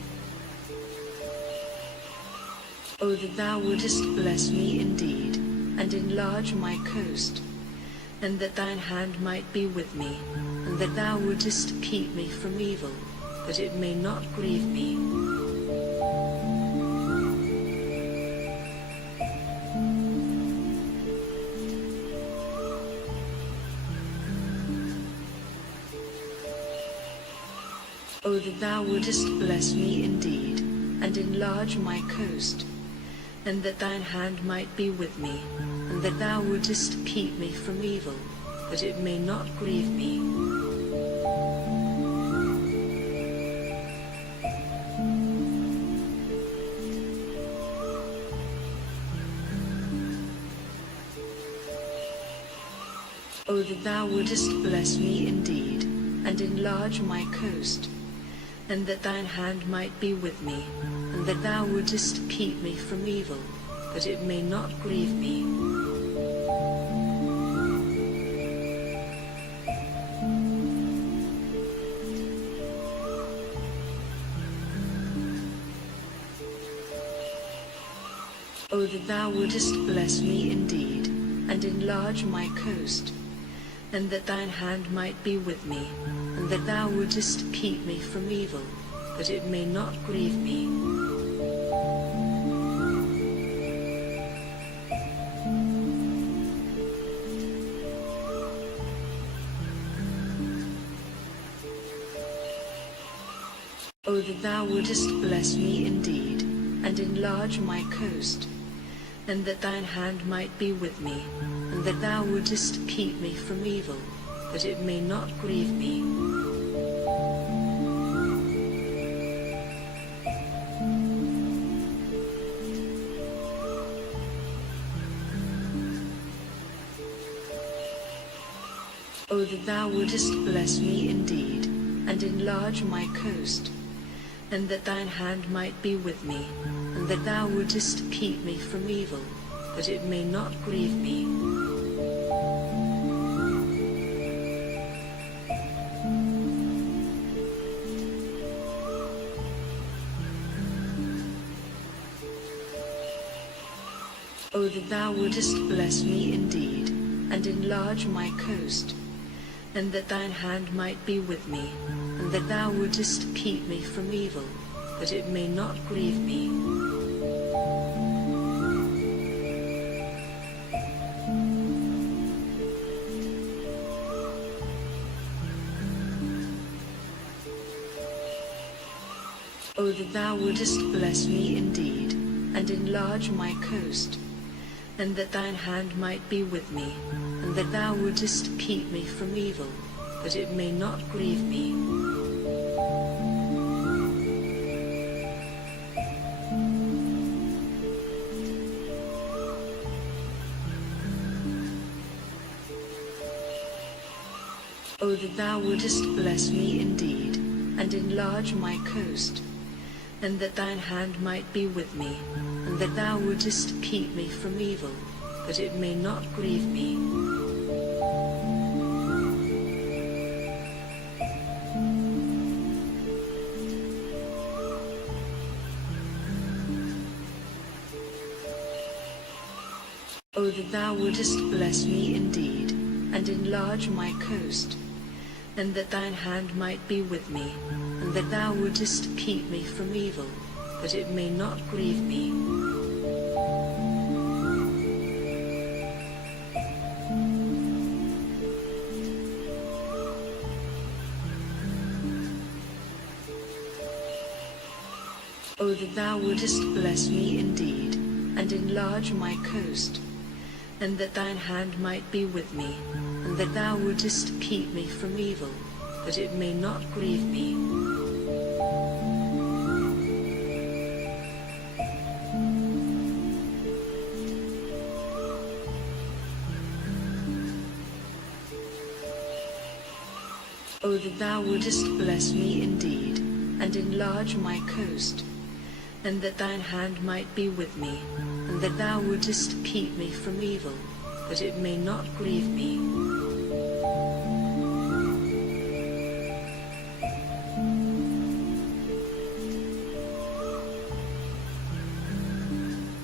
O that thou wouldest bless me indeed, and enlarge my coast, and that thine hand might be with me, and that thou wouldest keep me from evil, that it may not grieve me. O that thou wouldest bless me indeed, and enlarge my coast, and that thine hand might be with me, and that thou wouldest keep me from evil, that it may not grieve me. O that thou wouldest bless me indeed, and enlarge my coast, and that thine hand might be with me, and that thou wouldest keep me from evil, that it may not grieve me. O that thou wouldest bless me indeed, and enlarge my coast, and that thine hand might be with me, and that thou wouldest keep me from evil, that it may not grieve me. O that thou wouldest bless me indeed, and enlarge my coast, and that thine hand might be with me, and that thou wouldest keep me from evil, that it may not grieve me. O that thou wouldest bless me indeed, and enlarge my coast, and that thine hand might be with me, and that thou wouldest keep me from evil, that it may not grieve me. O that thou wouldest bless me indeed, and enlarge my coast, and that thine hand might be with me, and that thou wouldest keep me from evil, that it may not grieve me. O that thou wouldest bless me indeed, and enlarge my coast, and that thine hand might be with me, and that thou wouldest keep me from evil, that it may not grieve me. O that thou wouldest bless me indeed, and enlarge my coast, and that thine hand might be with me, and that thou wouldest keep me from evil, that it may not grieve me. O that thou wouldest bless me indeed, and enlarge my coast, and that thine hand might be with me, and that thou wouldest keep me from evil, that it may not grieve me. O that thou wouldest bless me indeed, and enlarge my coast, and that thine hand might be with me, and that thou wouldest keep me from evil, that it may not grieve me. O that thou wouldest bless me indeed, and enlarge my coast, and that thine hand might be with me, and that thou wouldest keep me from evil, that it may not grieve me.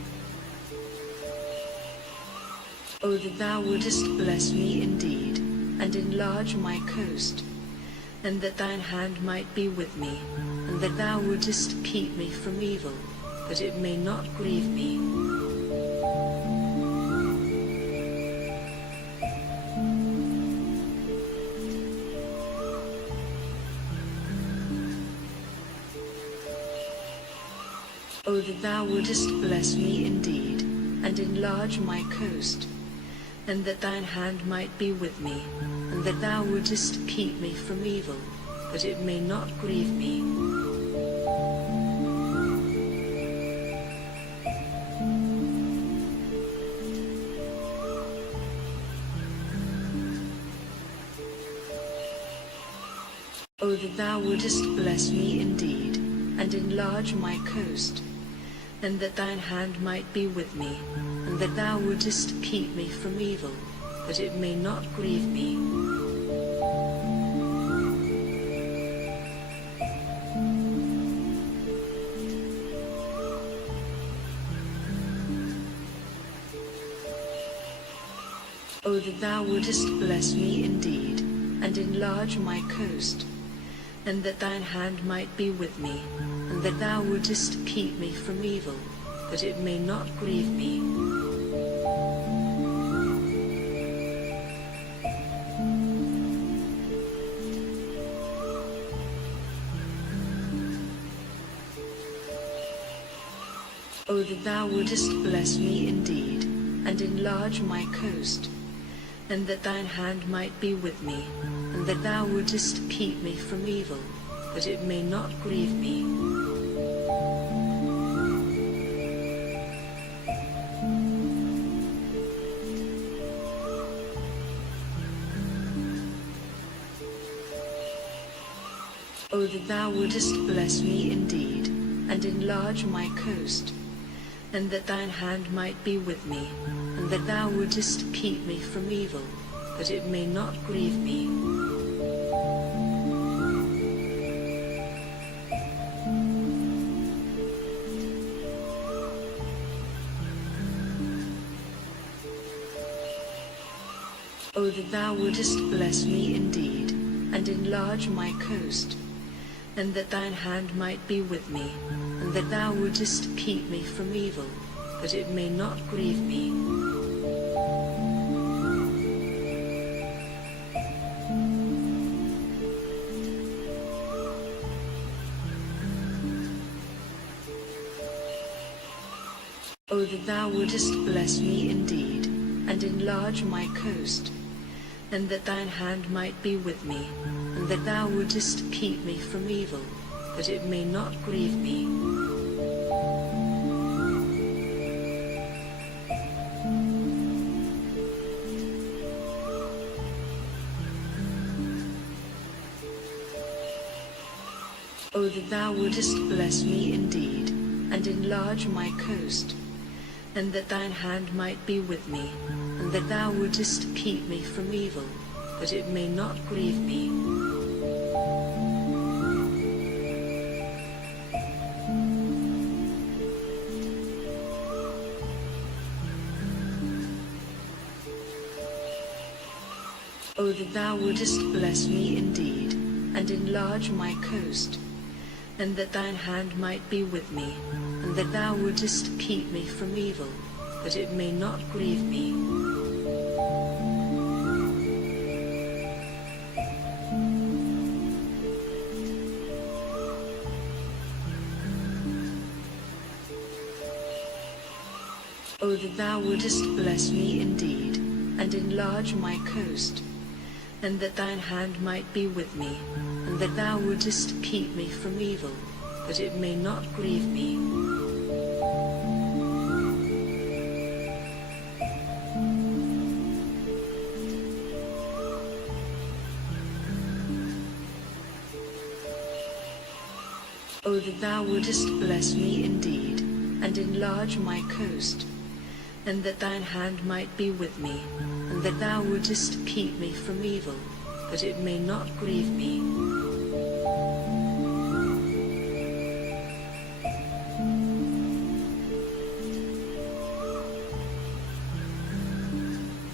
O that thou wouldest bless me indeed, and enlarge my coast, and that thine hand might be with me, and that thou wouldest keep me from evil, that it may not grieve me. O that thou wouldest bless me indeed, and enlarge my coast, and that thine hand might be with me, and that thou wouldest keep me from evil, that it may not grieve me. O that thou wouldest bless me indeed, and enlarge my coast, and that thine hand might be with me, and that thou wouldest keep me from evil, that it may not grieve me. O that thou wouldest bless me indeed, and enlarge my coast, and that thine hand might be with me, and that thou wouldest keep me from evil, that it may not grieve me. O that thou wouldest bless me indeed, and enlarge my coast, and that thine hand might be with me, and that thou wouldest keep me from evil, that it may not grieve me. O that thou wouldest bless me indeed, and enlarge my coast, and that thine hand might be with me, and that thou wouldest keep me from evil, that it may not grieve me. O that thou wouldest bless me indeed, and enlarge my coast, and that thine hand might be with me, and that thou wouldest keep me from evil, that it may not grieve me. O that thou wouldest bless me indeed, and enlarge my coast, and that thine hand might be with me, and that thou wouldest keep me from evil, that it may not grieve me. O that thou wouldest bless me indeed, and enlarge my coast, and that thine hand might be with me, and that thou wouldest keep me from evil, that it may not grieve me. O that thou wouldest bless me indeed, and enlarge my coast, and that thine hand might be with me, and that thou wouldest keep me from evil, that it may not grieve me. O that thou wouldest bless me indeed, and enlarge my coast, and that thine hand might be with me, and that thou wouldest keep me from evil, that it may not grieve me. O that thou wouldest bless me indeed, and enlarge my coast, and that thine hand might be with me, and that thou wouldest keep me from evil, that it may not grieve me.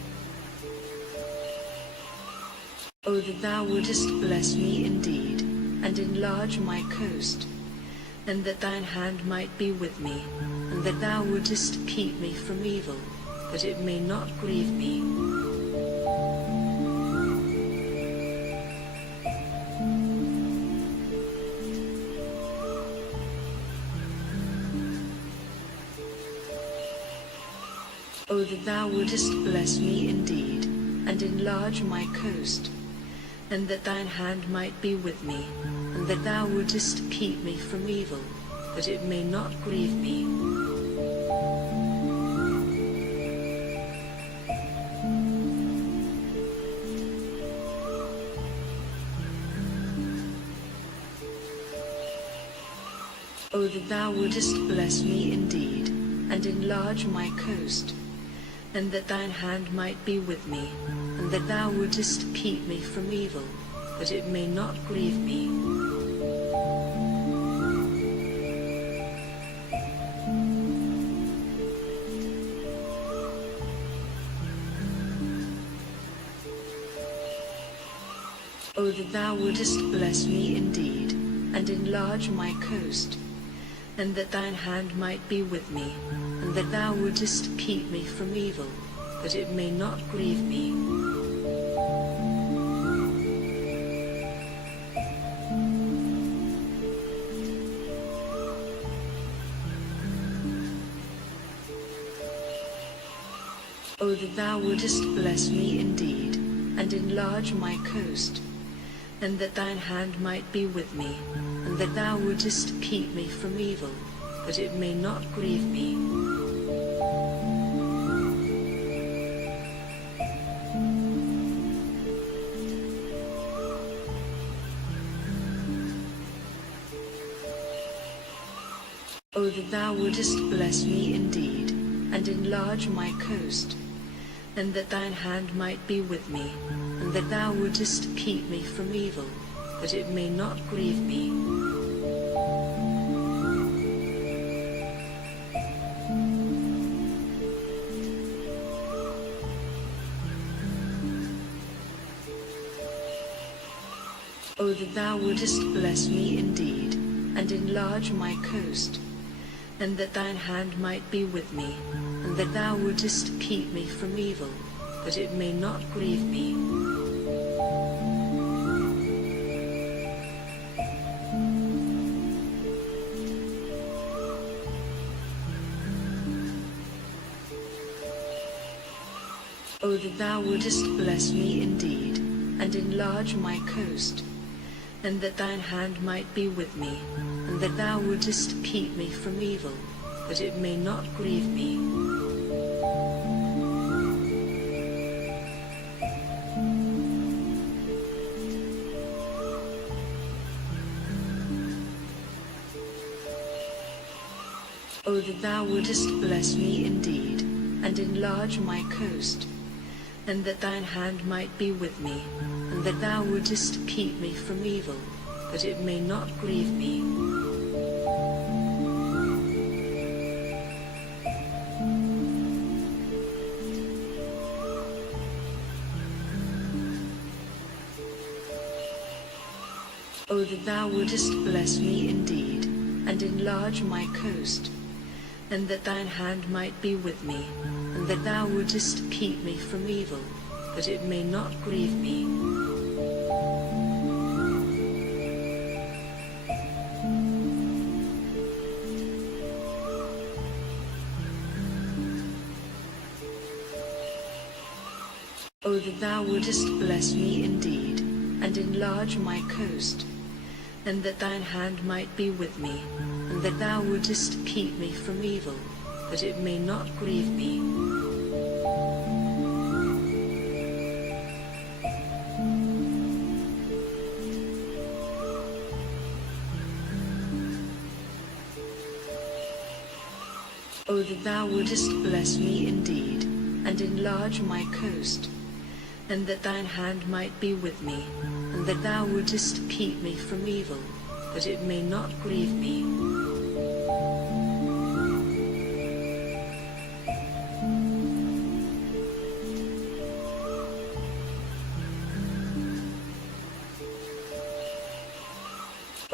O that thou wouldest bless me indeed, and enlarge my coast, and that thine hand might be with me, and that thou wouldest keep me from evil, that it may not grieve me. O that thou wouldest bless me indeed, and enlarge my coast, and that thine hand might be with me, and that thou wouldest keep me from evil, that it may not grieve me. O that thou wouldest bless me indeed, and enlarge my coast, and that thine hand might be with me, and that thou wouldest keep me from evil, that it may not grieve me. O that thou wouldest bless me indeed, and enlarge my coast, and that thine hand might be with me, and that thou wouldest keep me from evil, that it may not grieve me. O that thou wouldest bless me indeed, and enlarge my coast, and that thine hand might be with me, and that thou wouldest keep me from evil, that it may not grieve me. O that thou wouldest bless me indeed, and enlarge my coast, and that thine hand might be with me, and that thou wouldest keep me from evil, that it may not grieve me. O that thou wouldest bless me indeed, and enlarge my coast, and that thine hand might be with me, and that thou wouldest keep me from evil, that it may not grieve me. O that thou wouldest bless me indeed, and enlarge my coast, and that thine hand might be with me, and that thou wouldest keep me from evil, that it may not grieve me. O that thou wouldest bless me indeed, and enlarge my coast, and that thine hand might be with me, and that thou wouldest keep me from evil, that it may not grieve me. O that thou wouldest bless me indeed, and enlarge my coast, and that thine hand might be with me, and that thou wouldest keep me from evil, that it may not grieve me. O that thou wouldest bless me indeed, and enlarge my coast, and that thine hand might be with me, and that thou wouldest keep me from evil, that it may not grieve me. O that thou wouldest bless me indeed, and enlarge my coast, and that thine hand might be with me, and that thou wouldest keep me from evil, that it may not grieve me.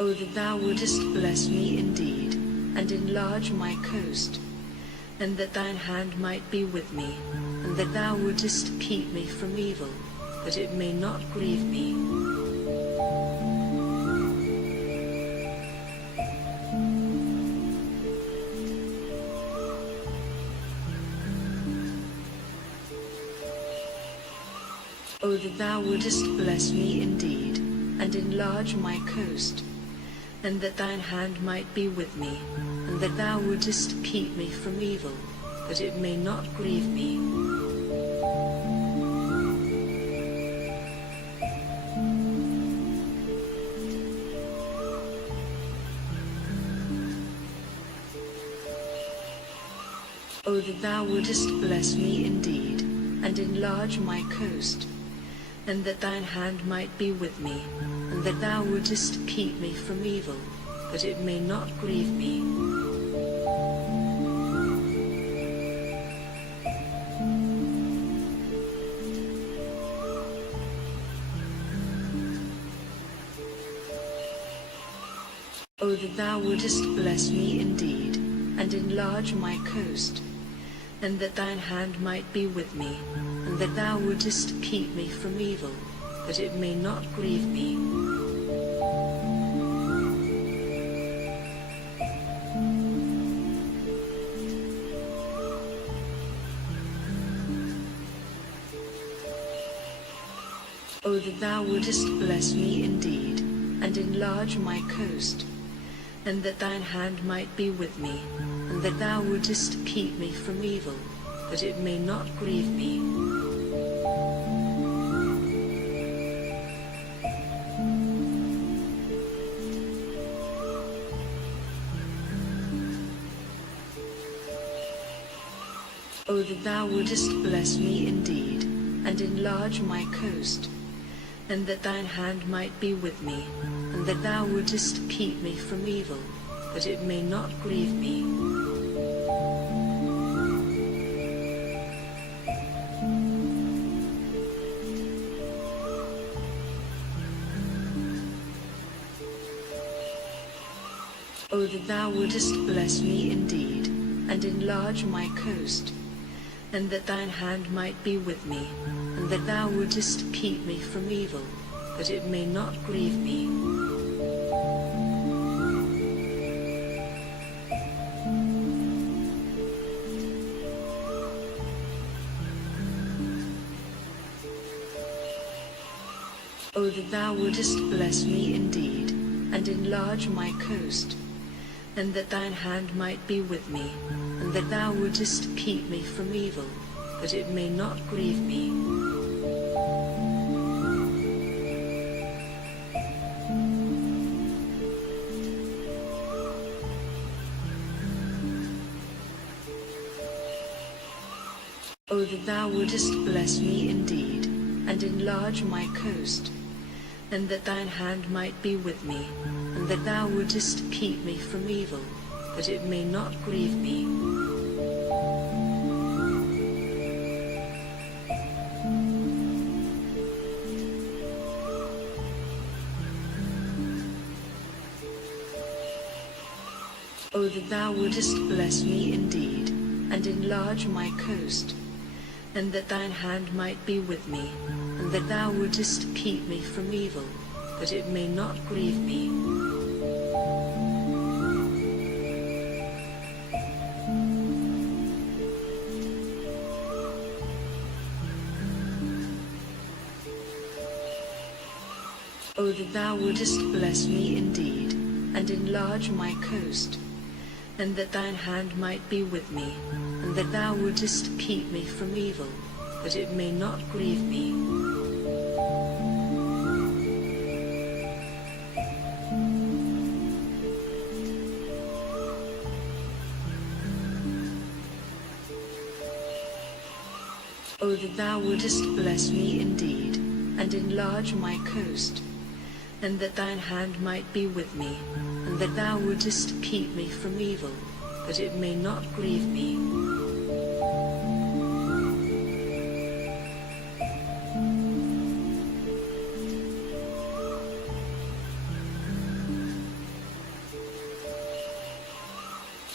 O that thou wouldest bless me indeed, and enlarge my coast, and that thine hand might be with me, and that thou wouldest keep me from evil, that it may not grieve me. O that thou wouldest bless me indeed, and enlarge my coast, and that thine hand might be with me, and that thou wouldest keep me from evil, that it may not grieve me. O that thou wouldest bless me indeed, and enlarge my coast, and that thine hand might be with me, and that thou wouldest keep me from evil, that it may not grieve me. O that thou wouldest bless me indeed, and enlarge my coast, and that thine hand might be with me, and that thou wouldest keep me from evil, that it may not grieve me. O that thou wouldest bless me indeed, and enlarge my coast, and that thine hand might be with me, and that thou wouldest keep me from evil, that it may not grieve me. O that thou wouldest bless me indeed, and enlarge my coast, and that thine hand might be with me, and that thou wouldest keep me from evil, that it may not grieve me. O that thou wouldest bless me indeed, and enlarge my coast, and that thine hand might be with me, and that thou wouldest keep me from evil, that it may not grieve me. O that thou wouldest bless me indeed, and enlarge my coast, and that thine hand might be with me, and that thou wouldest keep me from evil, that it may not grieve me. O that thou wouldest bless me indeed, and enlarge my coast, and that thine hand might be with me, and that thou wouldest keep me from evil, that it may not grieve me. O that thou wouldest bless me indeed, and enlarge my coast, and that thine hand might be with me, and that thou wouldest keep me from evil, that it may not grieve me. O that thou wouldest bless me indeed, and enlarge my coast, and that thine hand might be with me, and that thou wouldest keep me from evil, that it may not grieve me. O that thou wouldest bless me indeed, and enlarge my coast, and that thine hand might be with me, and that thou wouldest keep me from evil, that it may not grieve me.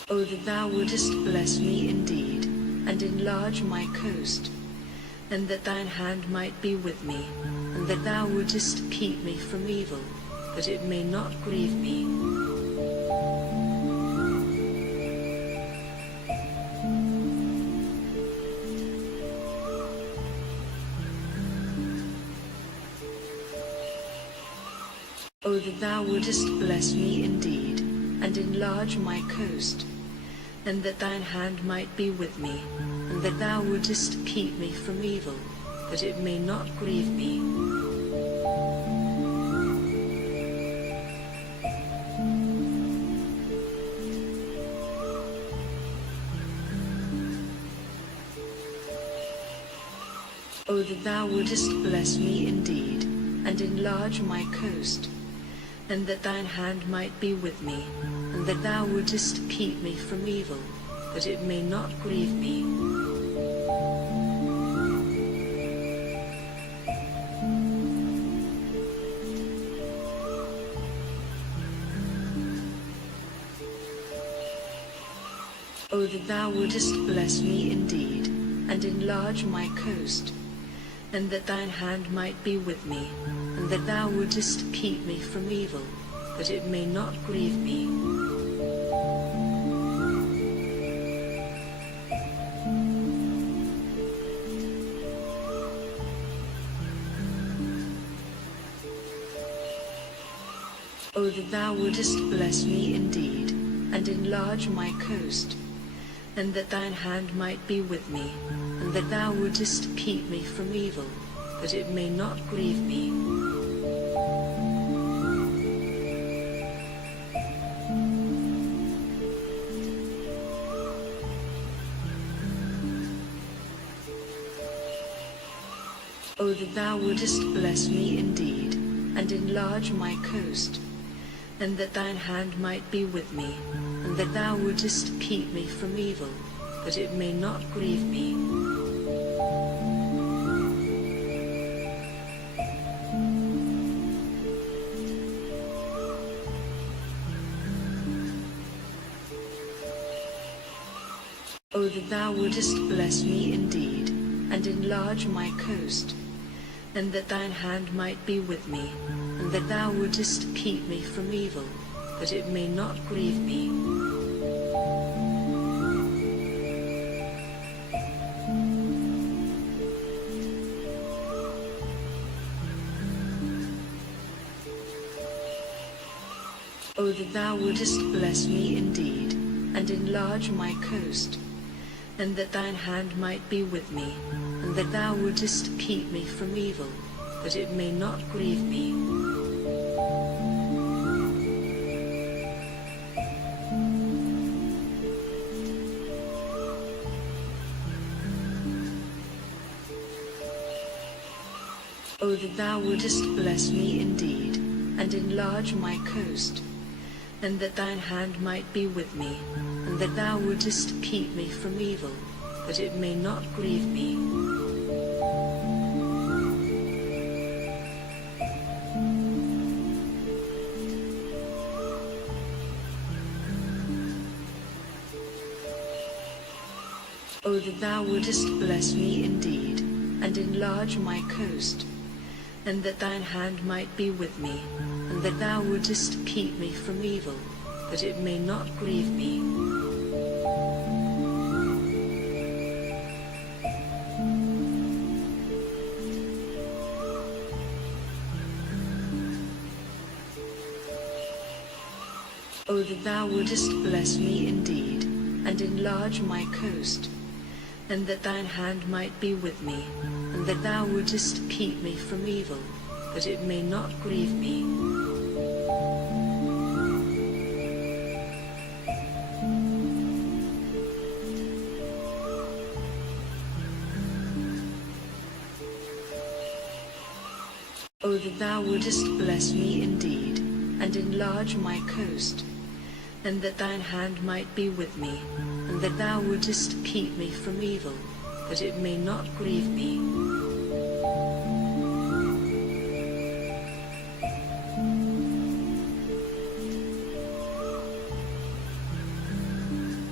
O that thou wouldest bless me indeed, and enlarge my coast, and that thine hand might be with me, and that thou wouldest keep me from evil, that it may not grieve me. O that thou wouldest bless me indeed, and enlarge my coast, and that thine hand might be with me, and that thou wouldest keep me from evil, that it may not grieve me. O that thou wouldest bless me indeed, and enlarge my coast, and that thine hand might be with me, and that thou wouldest keep me from evil, that it may not grieve me. O that thou wouldest bless me indeed, and enlarge my coast, and that thine hand might be with me, and that thou wouldest keep me from evil, that it may not grieve me. O that thou wouldest bless me indeed, and enlarge my coast, and that thine hand might be with me, and that thou wouldest keep me from evil, that it may not grieve me. O that thou wouldest bless me indeed, and enlarge my coast, and that thine hand might be with me, and that thou wouldest keep me from evil, that it may not grieve me. O that thou wouldest bless me indeed, and enlarge my coast, and that thine hand might be with me, and that thou wouldest keep me from evil, that it may not grieve me. O that thou wouldest bless me indeed, and enlarge my coast, and that thine hand might be with me, and that thou wouldest keep me from evil, that it may not grieve me. O that thou wouldest bless me indeed, and enlarge my coast, and that thine hand might be with me, and that thou wouldest keep me from evil, that it may not grieve me. O that thou wouldest bless me indeed, and enlarge my coast, and that thine hand might be with me, and that thou wouldest keep me from evil, that it may not grieve me. O that thou wouldest bless me indeed, and enlarge my coast, and that thine hand might be with me, and that thou wouldest keep me from evil, that it may not grieve me. O that thou wouldest bless me indeed, and enlarge my coast, and that thine hand might be with me, and that thou wouldest keep me from evil, that it may not grieve me.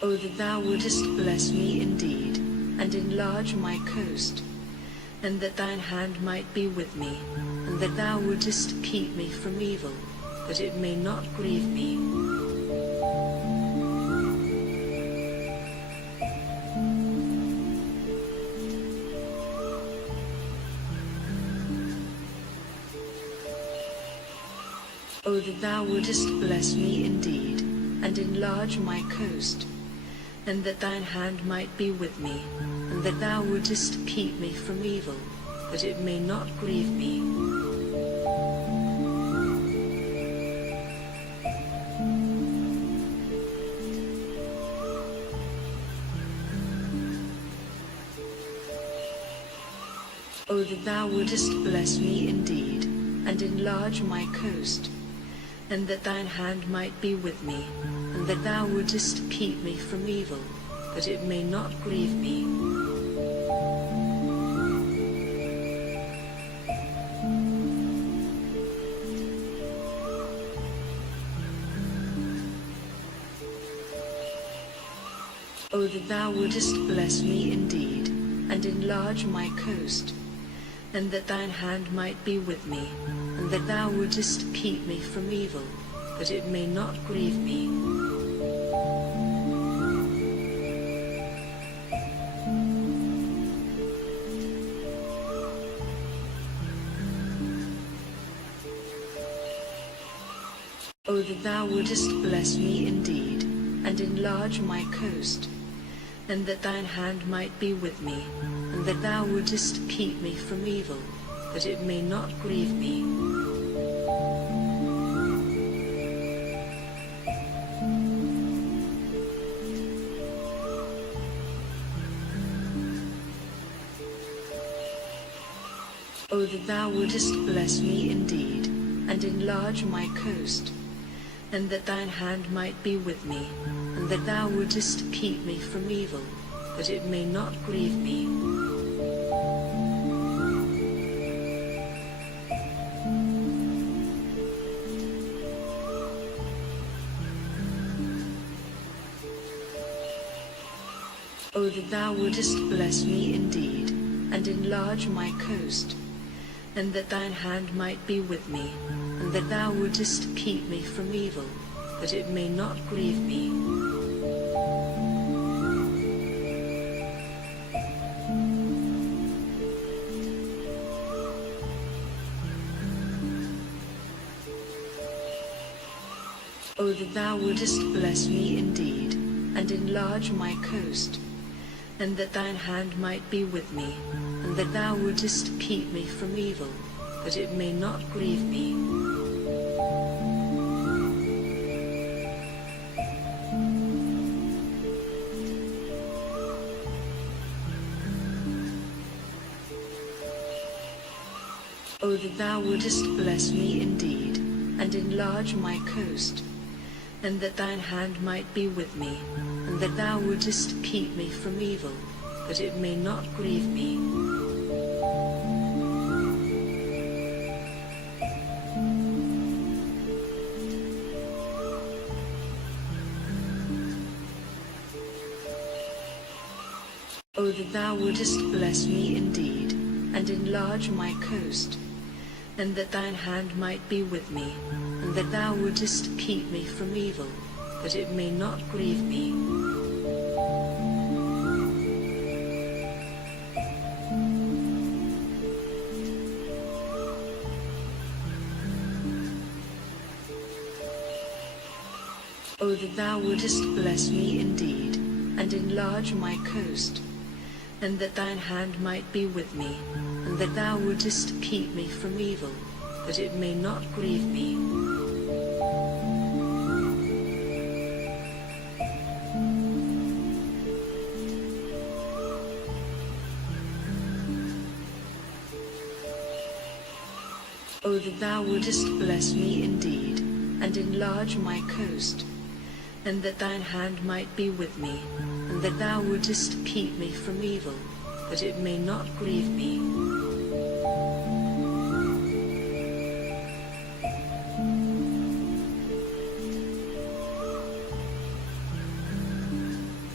O that thou wouldest bless me indeed, and enlarge my coast, and that thine hand might be with me, and that thou wouldest keep me from evil, that it may not grieve me. O that thou wouldest bless me indeed, and enlarge my coast, and that thine hand might be with me, and that thou wouldest keep me from evil, that it may not grieve me. O that thou wouldest bless me indeed, and enlarge my coast, and that thine hand might be with me, and that thou wouldest keep me from evil, that it may not grieve me. O that thou wouldest bless me indeed, and enlarge my coast, and that thine hand might be with me, and that thou wouldest keep me from evil, that it may not grieve me. O that thou wouldest bless me indeed, and enlarge my coast, and that thine hand might be with me, and that thou wouldest keep me from evil, that it may not grieve me. O that thou wouldest bless me indeed, and enlarge my coast, and that thine hand might be with me, and that thou wouldest keep me from evil, that it may not grieve me. O that thou wouldest bless me indeed, and enlarge my coast, and that thine hand might be with me, and that thou wouldest keep me from evil, that it may not grieve me. O that thou wouldest bless me indeed, and enlarge my coast, and that thine hand might be with me, and that thou wouldest keep me from evil, that it may not grieve me. O that thou wouldest bless me indeed, and enlarge my coast, and that thine hand might be with me, and that thou wouldest keep me from evil, that it may not grieve me. O that thou wouldest bless me indeed, and enlarge my coast, and that thine hand might be with me, and that thou wouldest keep me from evil, that it may not grieve me. O that thou wouldest bless me indeed, and enlarge my coast, and that thine hand might be with me, and that thou wouldest keep me from evil, that it may not grieve me. O that thou wouldest bless me indeed, and enlarge my coast, and that thine hand might be with me, and that thou wouldest keep me from evil, that it may not grieve me.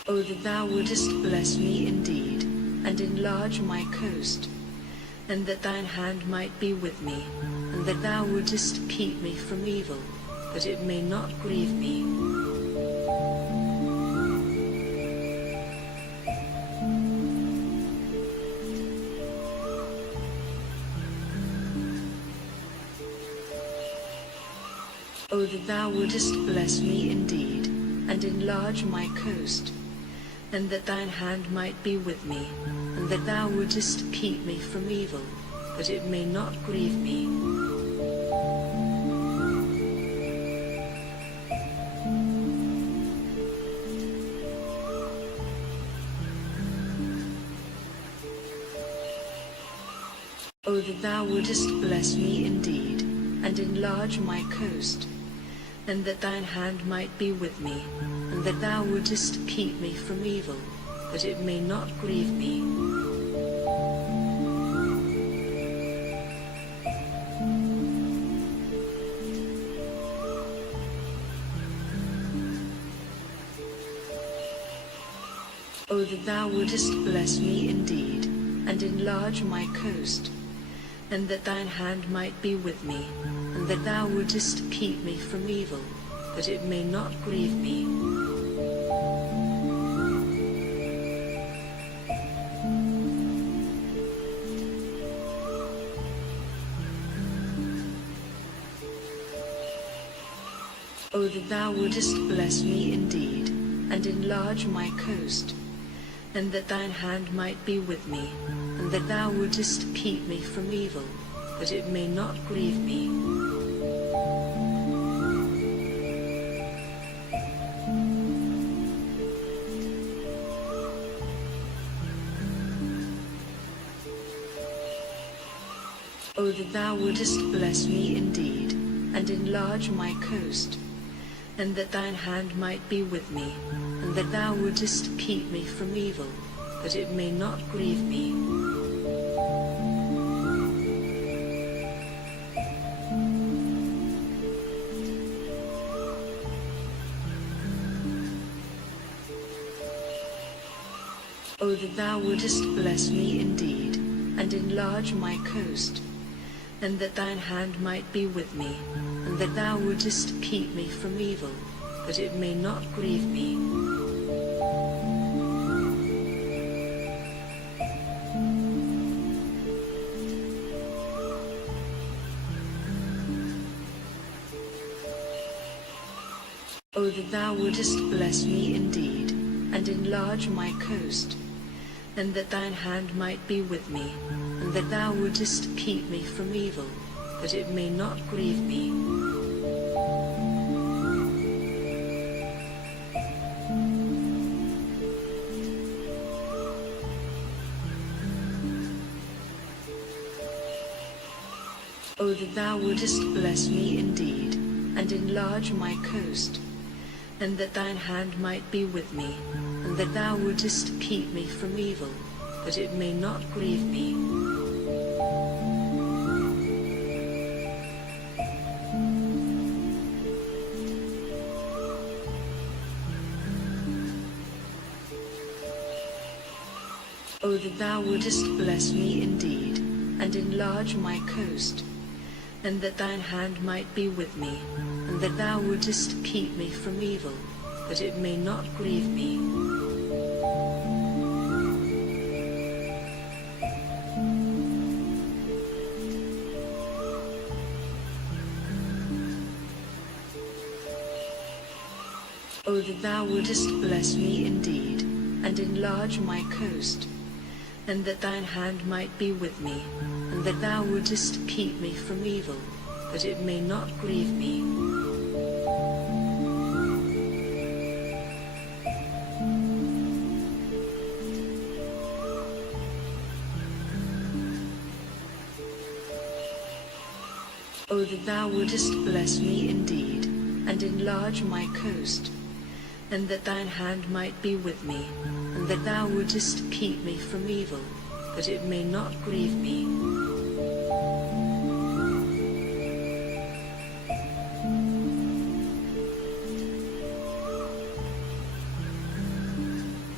O that thou wouldest bless me indeed, and enlarge my coast, and that thine hand might be with me, and that thou wouldest keep me from evil, that it may not grieve me. O that thou wouldest bless me indeed, and enlarge my coast, and that thine hand might be with me, and that thou wouldest keep me from evil, that it may not grieve me. O that thou wouldest bless me indeed, and enlarge my coast, and that thine hand might be with me, and that thou wouldest keep me from evil, that it may not grieve me. O that thou wouldest bless me indeed, and enlarge my coast, and that thine hand might be with me, and that thou wouldest keep me from evil, that it may not grieve me. O that thou wouldest bless me indeed, and enlarge my coast, and that thine hand might be with me, and that thou wouldest keep me from evil, that it may not grieve me. O that thou wouldest bless me indeed, and enlarge my coast, and that thine hand might be with me, and that thou wouldest keep me from evil, that it may not grieve me. O that thou wouldest bless me indeed, and enlarge my coast, and that thine hand might be with me, and that thou wouldest keep me from evil, that it may not grieve me. O that thou wouldest bless me indeed, and enlarge my coast, and that thine hand might be with me, and that thou wouldest keep me from evil, that it may not grieve me. O that thou wouldest bless me indeed, and enlarge my coast, and that thine hand might be with me, and that thou wouldest keep me from evil, that it may not grieve me. O that thou wouldest bless me indeed, and enlarge my coast, and that thine hand might be with me, and that thou wouldest keep me from evil, that it may not grieve me. O that thou wouldest bless me indeed, and enlarge my coast, and that thine hand might be with me, and that thou wouldest keep me from evil, that it may not grieve me. O that thou wouldest bless me indeed, and enlarge my coast, and that thine hand might be with me, and that thou wouldest keep me from evil, that it may not grieve me.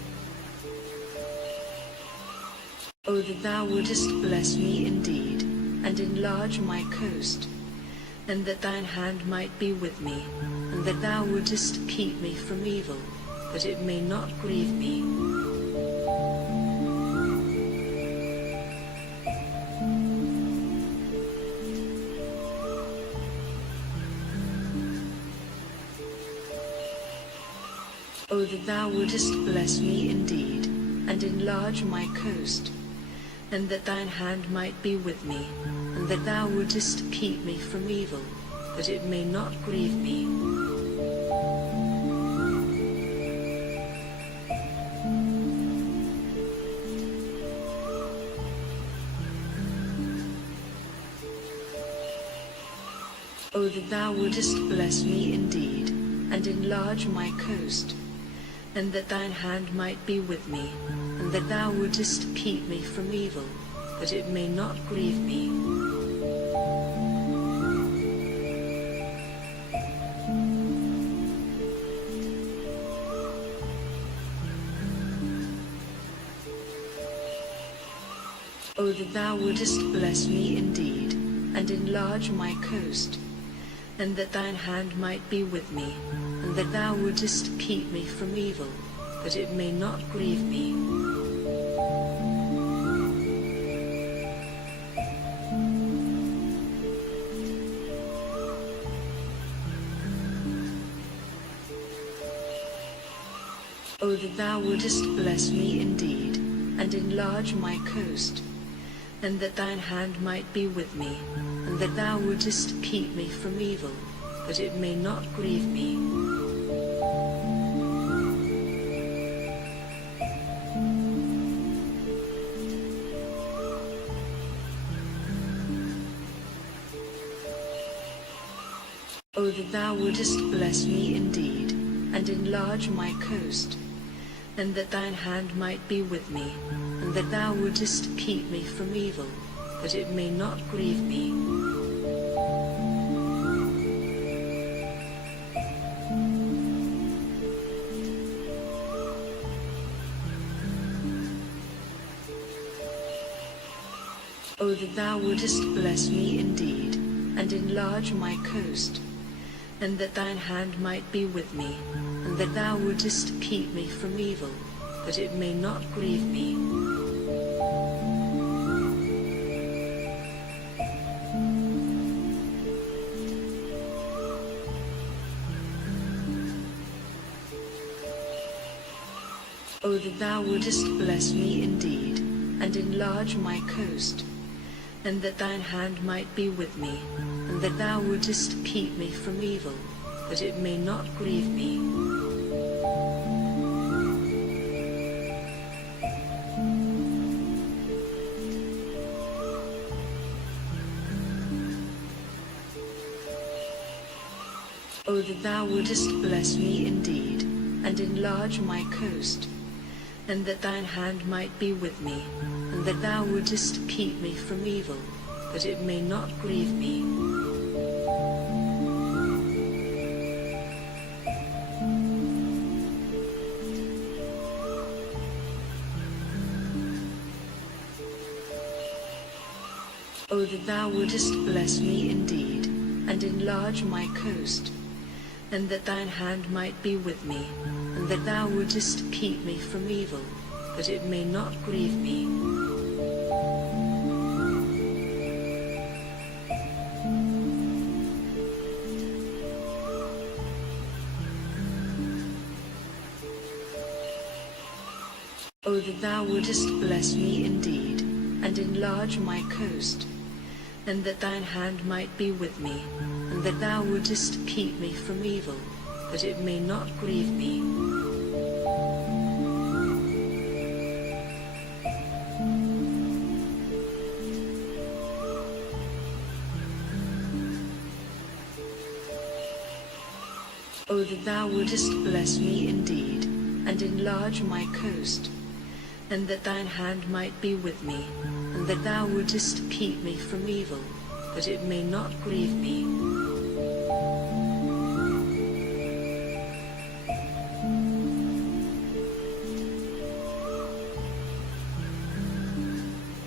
O that thou wouldest bless me indeed, and enlarge my coast, and that thine hand might be with me, and that thou wouldest keep me from evil, that it may not grieve me. O that thou wouldest bless me indeed, and enlarge my coast, and that thine hand might be with me, and that thou wouldest keep me from evil, that it may not grieve me. O that thou wouldest bless me indeed, and enlarge my coast, and that thine hand might be with me, and that thou wouldest keep me from evil, that it may not grieve me. O that thou wouldest bless me indeed, and enlarge my coast, and that thine hand might be with me, and that thou wouldest keep me from evil, that it may not grieve me. O that thou wouldest bless me indeed, and enlarge my coast, and that thine hand might be with me, and that thou wouldest keep me from evil, that it may not grieve me. O that thou wouldest bless me indeed, and enlarge my coast, and that thine hand might be with me, and that thou wouldest keep me from evil, that it may not grieve me. O that thou wouldest bless me indeed, and enlarge my coast, and that thine hand might be with me, and that thou wouldest keep me from evil, that it may not grieve me. O that thou wouldest bless me indeed, and enlarge my coast, and that thine hand might be with me, and that thou wouldest keep me from evil, that it may not grieve me. O that thou wouldest bless me indeed, and enlarge my coast, and that thine hand might be with me, and that thou wouldest keep me from evil, that it may not grieve me. O that thou wouldest bless me indeed, and enlarge my coast, and that thine hand might be with me, and that thou wouldest keep me from evil, that it may not grieve me. O that thou wouldest bless me indeed, and enlarge my coast, and that thine hand might be with me, and that thou wouldest keep me from evil, that it may not grieve me. O that thou wouldest bless me indeed, and enlarge my coast, and that thine hand might be with me, and that thou wouldest keep me from evil, that it may not grieve me.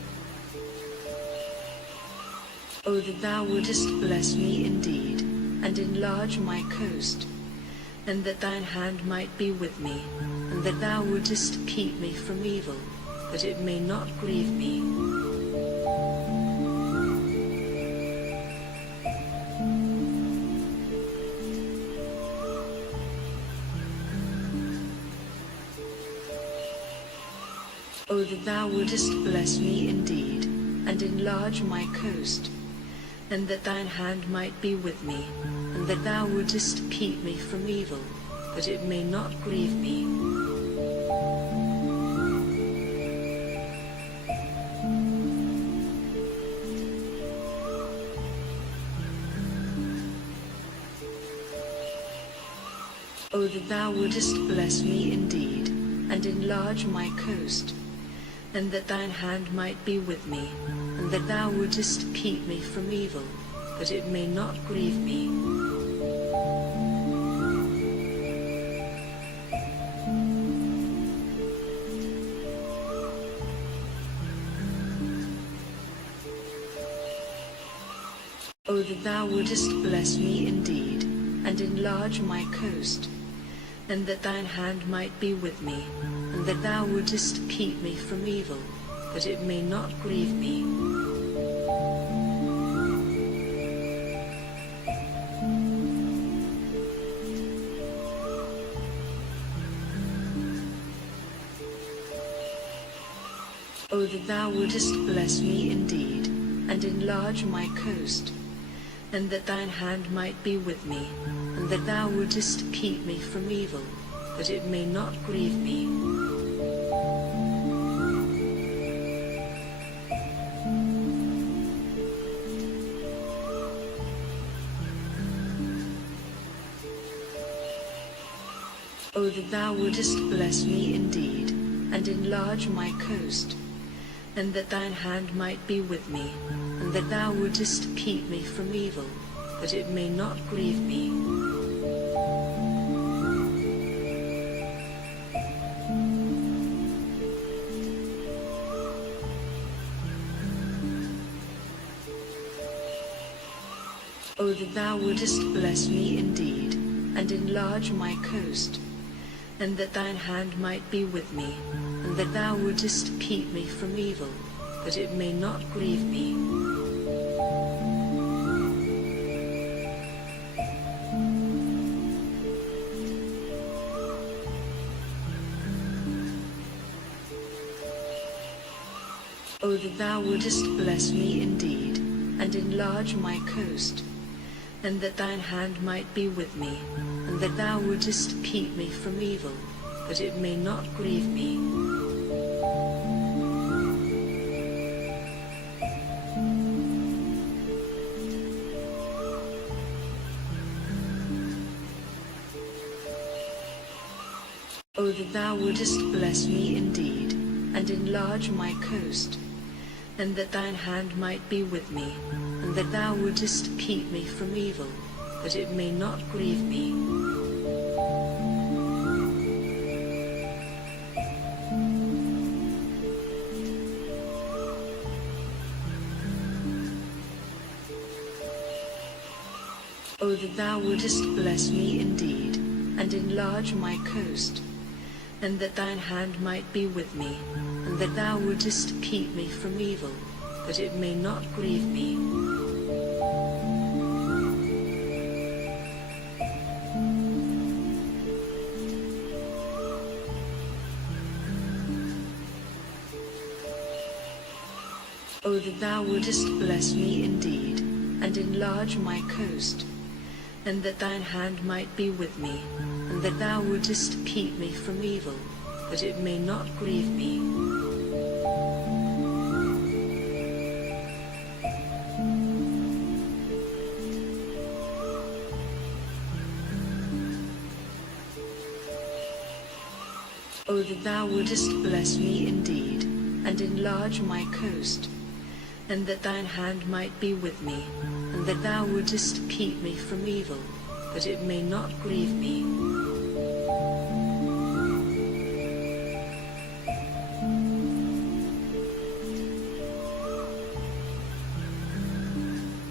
O that thou wouldest bless me indeed, and enlarge my coast, and that thine hand might be with me, and that thou wouldest keep me from evil, that it may not grieve me. O that thou wouldest bless me indeed, and enlarge my coast, and that thine hand might be with me, and that thou wouldest keep me from evil, that it may not grieve me. O that thou wouldest bless me indeed, and enlarge my coast, and that thine hand might be with me, and that thou wouldest keep me from evil, that it may not grieve me. O that thou wouldest bless me indeed, and enlarge my coast, and that thine hand might be with me, and that thou wouldest keep me from evil, that it may not grieve me. O that thou wouldest bless me indeed, and enlarge my coast, and that thine hand might be with me, and that thou wouldest keep me from evil, that it may not grieve me. O that thou wouldest bless me indeed, and enlarge my coast, and that thine hand might be with me, and that thou wouldest keep me from evil, that it may not grieve me. O that thou wouldest bless me indeed, and enlarge my coast, and that thine hand might be with me, and that thou wouldest keep me from evil, that it may not grieve me. O that thou wouldest bless me indeed, and enlarge my coast, and that thine hand might be with me, and that thou wouldest keep me from evil, that it may not grieve me. O that thou wouldest bless me indeed, and enlarge my coast, and that thine hand might be with me, and that thou wouldest keep me from evil, that it may not grieve me. O that thou wouldest bless me indeed, and enlarge my coast, and that thine hand might be with me, and that thou wouldest keep me from evil, that it may not grieve me. O that thou wouldest bless me indeed, and enlarge my coast, and that thine hand might be with me, and that thou wouldest keep me from evil, that it may not grieve me. O that thou wouldest bless me indeed, and enlarge my coast, and that thine hand might be with me, and that thou wouldest keep me from evil, that it may not grieve me.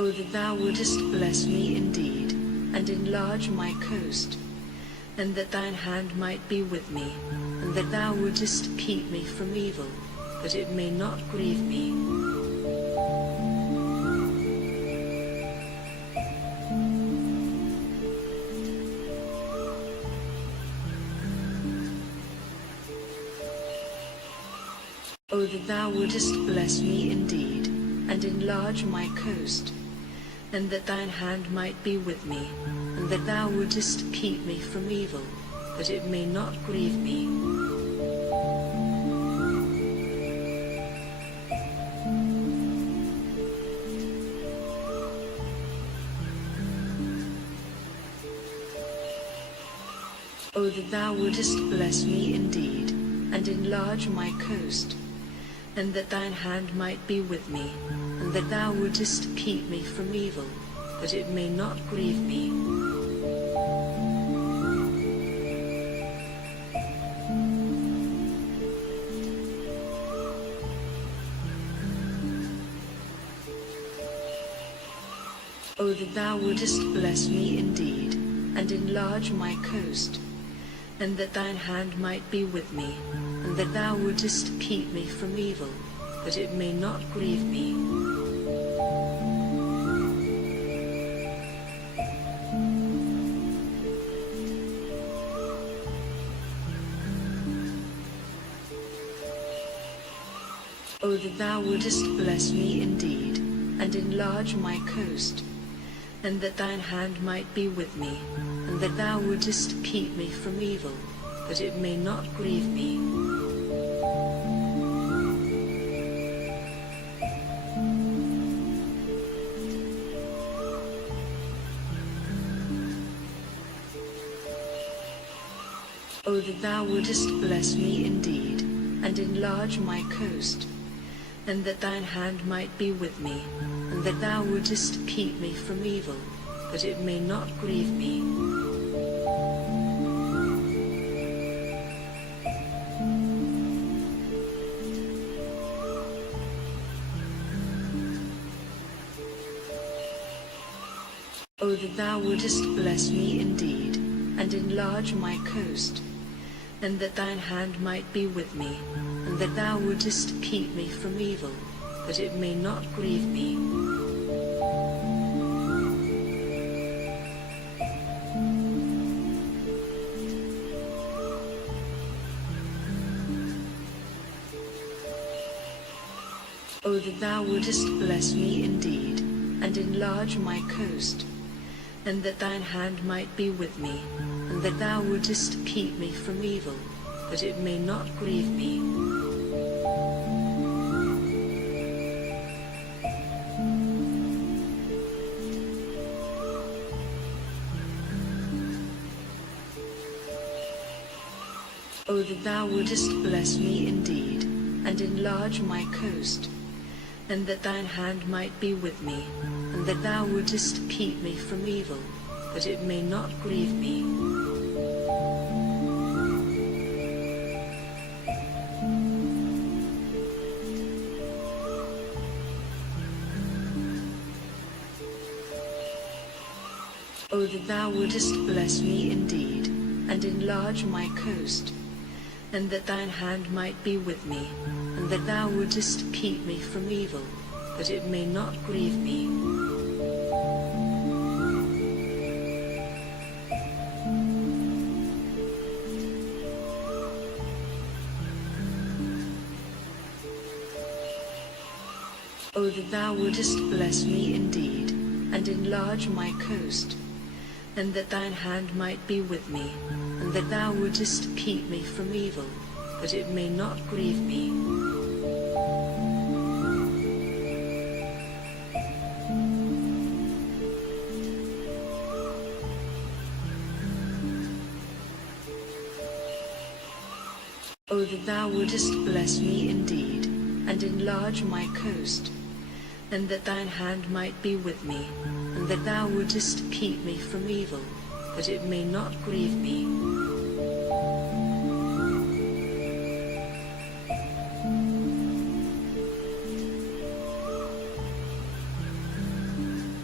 O that thou wouldest bless me indeed, and enlarge my coast, and that thine hand might be with me, and that thou wouldest keep me from evil, that it may not grieve me. O that thou wouldest bless me indeed, and enlarge my coast, and that thine hand might be with me, and that thou wouldest keep me from evil, that it may not grieve me. O that thou wouldest bless me indeed, and enlarge my coast, and that thine hand might be with me, and that thou wouldest keep me from evil, that it may not grieve me. O that thou wouldest bless me indeed, and enlarge my coast, and that thine hand might be with me, and that thou wouldest keep me from evil, that it may not grieve me. O that thou wouldest bless me indeed, and enlarge my coast, and that thine hand might be with me, and that thou wouldest keep me from evil, that it may not grieve me. O that thou wouldest bless me indeed, and enlarge my coast, and that thine hand might be with me, and that thou wouldest keep me from evil, that it may not grieve me. O that thou wouldest bless me indeed, and enlarge my coast, and that thine hand might be with me, and that thou wouldest keep me from evil, that it may not grieve me. O that thou wouldest bless me indeed, and enlarge my coast, and that thine hand might be with me, and that thou wouldest keep me from evil, that it may not grieve me. O that thou wouldest bless me indeed, and enlarge my coast, and that thine hand might be with me, and that thou wouldest keep me from evil, that it may not grieve me. O that thou wouldest bless me indeed, and enlarge my coast, and that thine hand might be with me, and that thou wouldest keep me from evil, that it may not grieve me. O that thou wouldest bless me indeed, and enlarge my coast, and that thine hand might be with me, and that thou wouldest keep me from evil, that it may not grieve me. O that thou wouldest bless me indeed, and enlarge my coast, and that thine hand might be with me, and that thou wouldest keep me from evil, that it may not grieve me.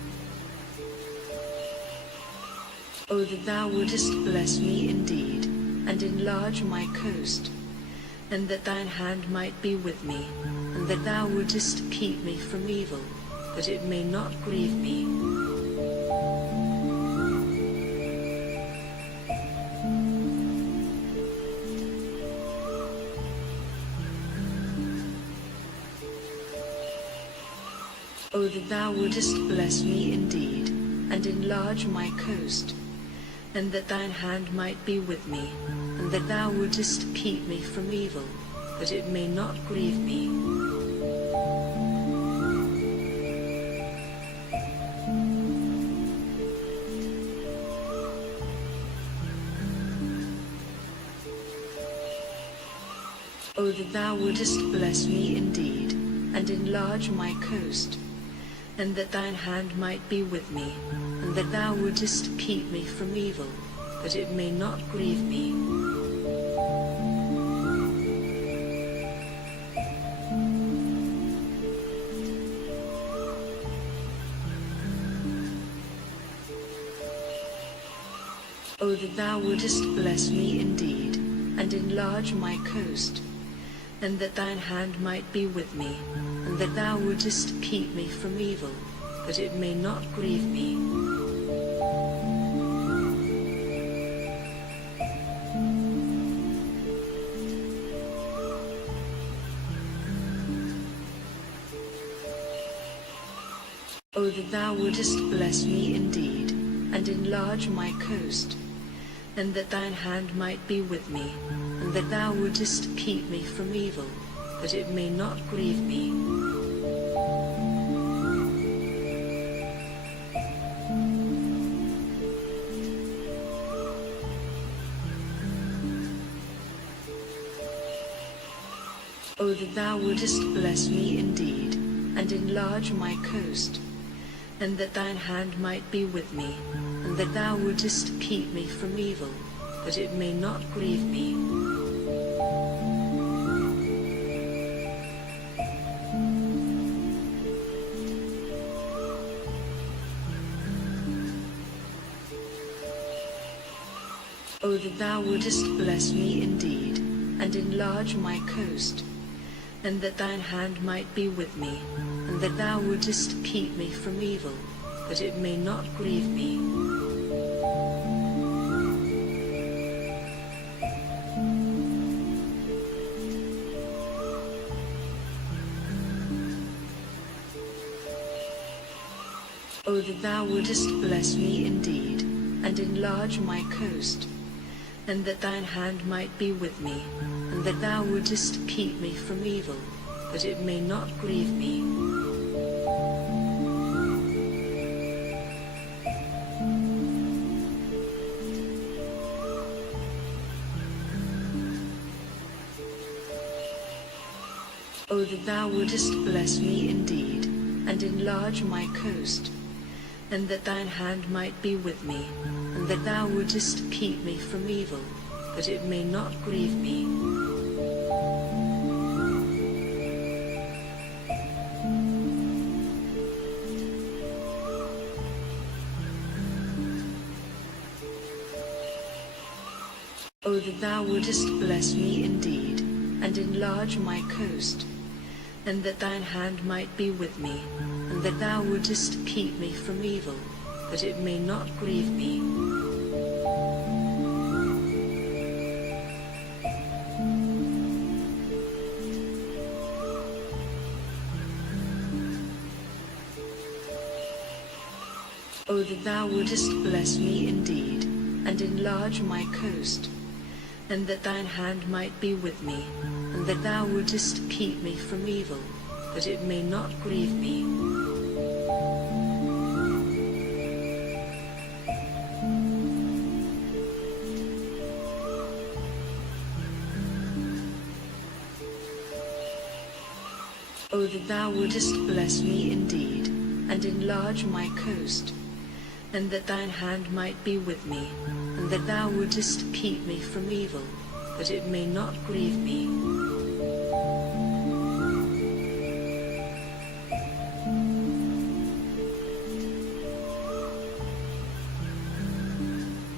O that thou wouldest bless me indeed, and enlarge my coast, and that thine hand might be with me, and that thou wouldest keep me from evil, that it may not grieve me. O that thou wouldest bless me indeed, and enlarge my coast, and that thine hand might be with me, and that thou wouldest keep me from evil, that it may not grieve me. O that thou wouldest bless me indeed, and enlarge my coast, and that thine hand might be with me, and that thou wouldest keep me from evil, that it may not grieve me. O that thou wouldest bless me indeed, and enlarge my coast, and that thine hand might be with me, and that thou wouldest keep me from evil, that it may not grieve me. O that thou wouldest bless me indeed, and enlarge my coast, and that thine hand might be with me, and that thou wouldest keep me from evil, that it may not grieve me. O that thou wouldest bless me indeed, and enlarge my coast, and that thine hand might be with me, and that thou wouldest keep me from evil, that it may not grieve me. O that thou wouldest bless me indeed, and enlarge my coast, and that thine hand might be with me, and that thou wouldest keep me from evil, that it may not grieve me. O that thou wouldest bless me indeed, and enlarge my coast, and that thine hand might be with me, and that thou wouldest keep me from evil, that it may not grieve me. O that thou wouldest bless me indeed, and enlarge my coast, and that thine hand might be with me, and that thou wouldest keep me from evil, that it may not grieve me. O that thou wouldest bless me indeed, and enlarge my coast, and that thine hand might be with me, and that thou wouldest keep me from evil, that it may not grieve me. O that thou wouldest bless me indeed, and enlarge my coast, and that thine hand might be with me, and that thou wouldest keep me from evil, that it may not grieve me. O that thou wouldest bless me indeed, and enlarge my coast, and that thine hand might be with me, and that thou wouldest keep me from evil, that it may not grieve me.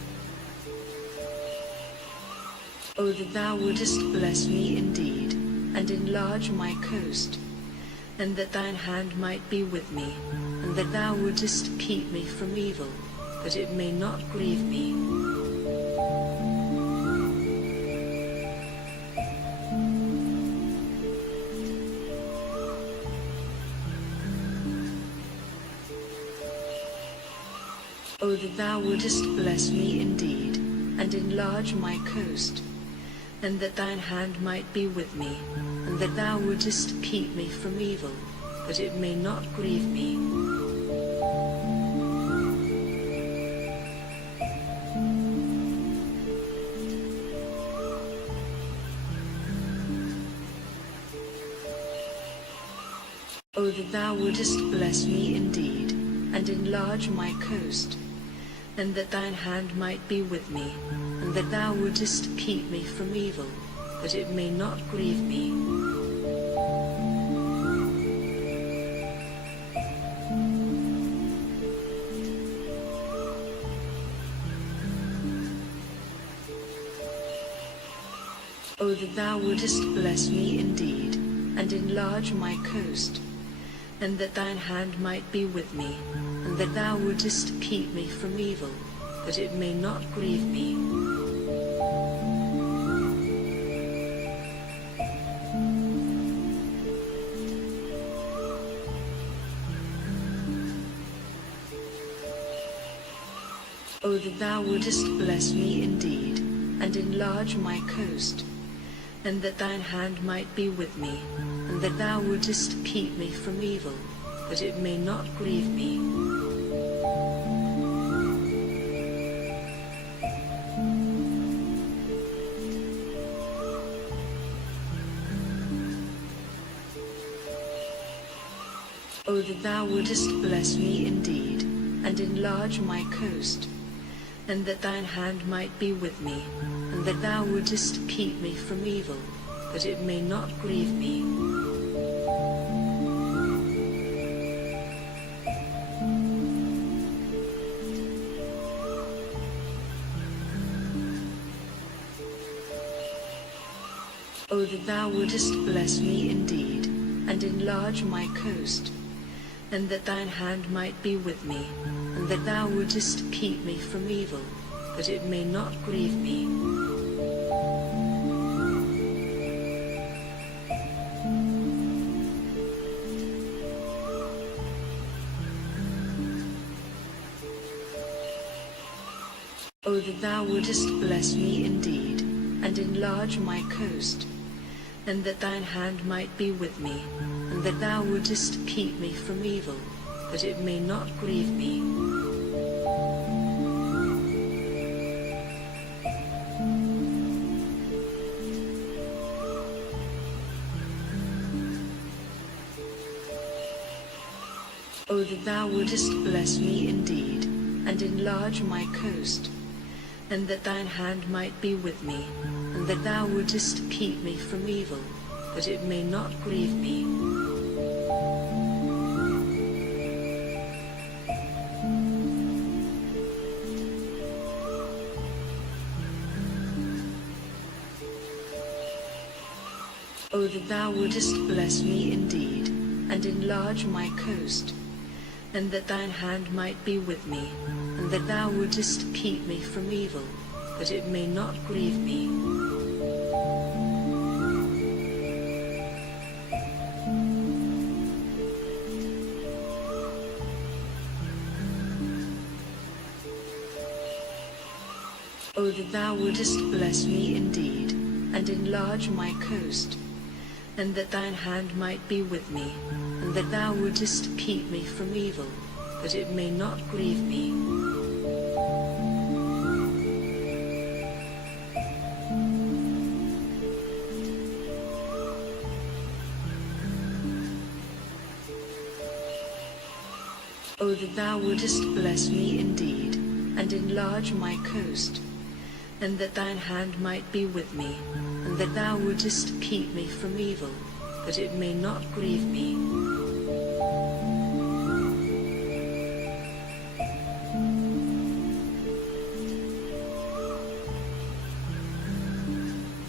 O that thou wouldest bless me indeed, and enlarge my coast, and that thine hand might be with me, and that thou wouldest keep me from evil, that it may not grieve me. O that thou wouldest bless me indeed, and enlarge my coast, and that thine hand might be with me, and that thou wouldest keep me from evil, that it may not grieve me. O that thou wouldest bless me indeed, and enlarge my coast, and that thine hand might be with me, and that thou wouldest keep me from evil, that it may not grieve me. O that thou wouldest bless me indeed, and enlarge my coast, and that thine hand might be with me, and that thou wouldest keep me from evil, that it may not grieve me. O that thou wouldest bless me indeed, and enlarge my coast, and that thine hand might be with me, and that thou wouldest keep me from evil, that it may not grieve me. O that thou wouldest bless me indeed, and enlarge my coast, and that thine hand might be with me, and that thou wouldest keep me from evil, that it may not grieve me. O that thou wouldest bless me indeed, and enlarge my coast, and that thine hand might be with me, and that thou wouldest keep me from evil, that it may not grieve me. O that thou wouldest bless me indeed, and enlarge my coast, and that thine hand might be with me, and that thou wouldest keep me from evil, that it may not grieve me. O that thou wouldest bless me indeed, and enlarge my coast, and that thine hand might be with me, and that thou wouldest keep me from evil, that it may not grieve me. O that thou wouldest bless me indeed, and enlarge my coast, and that thine hand might be with me, and that thou wouldest keep me from evil, that it may not grieve me. O that thou wouldest bless me indeed, and enlarge my coast, and that thine hand might be with me, and that thou wouldest keep me from evil, that it may not grieve me. O that thou wouldest bless me indeed, and enlarge my coast, and that thine hand might be with me, and that thou wouldest keep me from evil, that it may not grieve me.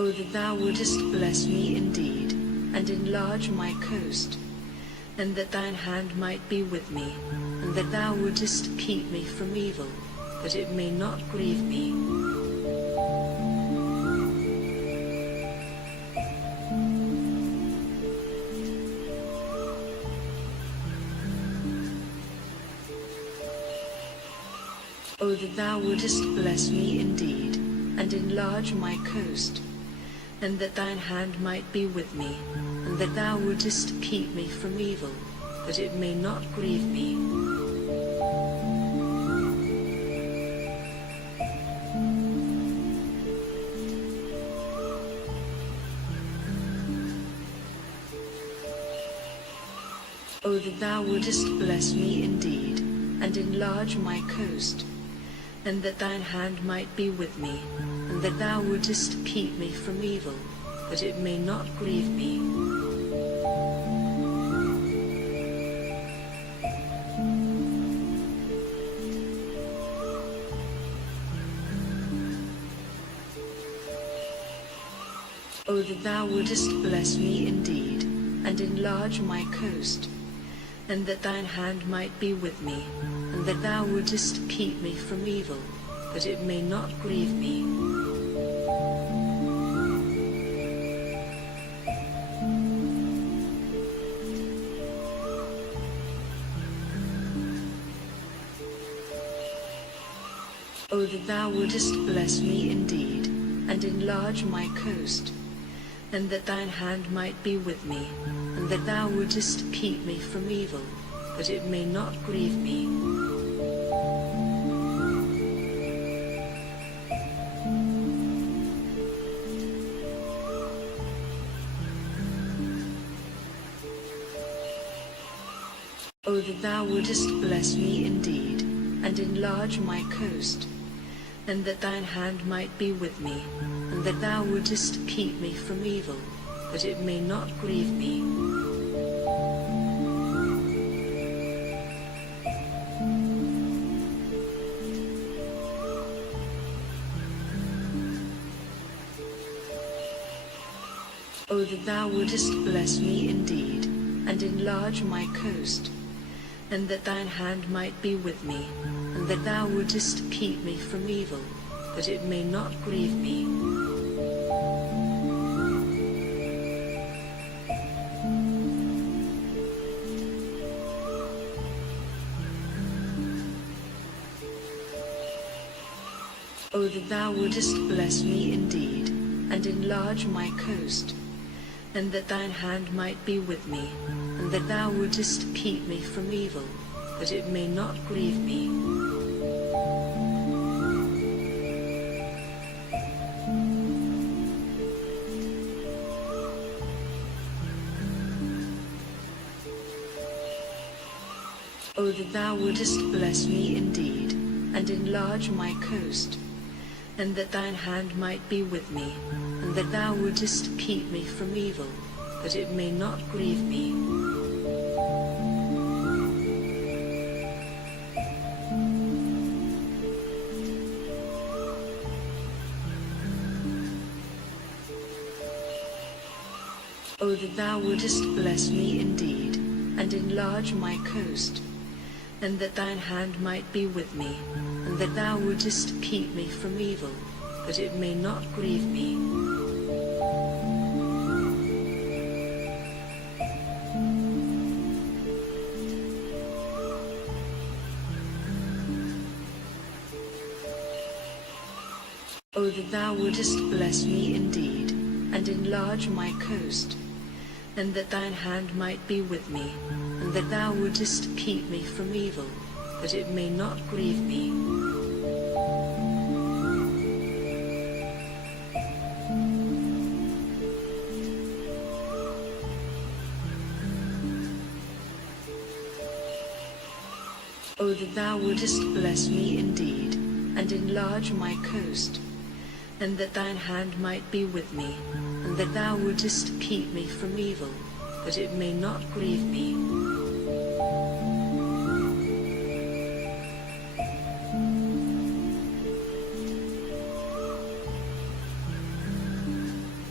O that thou wouldest bless me indeed, and enlarge my coast, and that thine hand might be with me, and that thou wouldest keep me from evil, that it may not grieve me. O that thou wouldest bless me indeed, and enlarge my coast, and that thine hand might be with me, and that thou wouldest keep me from evil, that it may not grieve me. O that thou wouldest bless me indeed, and enlarge my coast, and that thine hand might be with me, and that thou wouldest keep me from evil, that it may not grieve me. O that thou wouldest bless me indeed, and enlarge my coast, and that thine hand might be with me, and that thou wouldest keep me from evil, that it may not grieve me. O that thou wouldest bless me indeed, and enlarge my coast, and that thine hand might be with me, and that thou wouldest keep me from evil, that it may not grieve me. O that thou wouldest bless me indeed, and enlarge my coast, and that thine hand might be with me, and that thou wouldest keep me from evil, that it may not grieve me. O that thou wouldest bless me indeed, and enlarge my coast, and that thine hand might be with me, and that thou wouldest keep me from evil, that it may not grieve me. O that thou wouldest bless me indeed, and enlarge my coast, and that thine hand might be with me, and that thou wouldest keep me from evil, that it may not grieve me. O that thou wouldest bless me indeed, and enlarge my coast, and that thine hand might be with me, and that thou wouldest keep me from evil, that it may not grieve me. O that thou wouldest bless me indeed, and enlarge my coast, and that thine hand might be with me, and that thou wouldest keep me from evil, that it may not grieve me. O that thou wouldest bless me indeed, and enlarge my coast, and that thine hand might be with me, and that thou wouldest keep me from evil, that it may not grieve me. O that thou wouldest bless me indeed, and enlarge my coast, and that thine hand might be with me, and that thou wouldest keep me from evil, that it may not grieve me.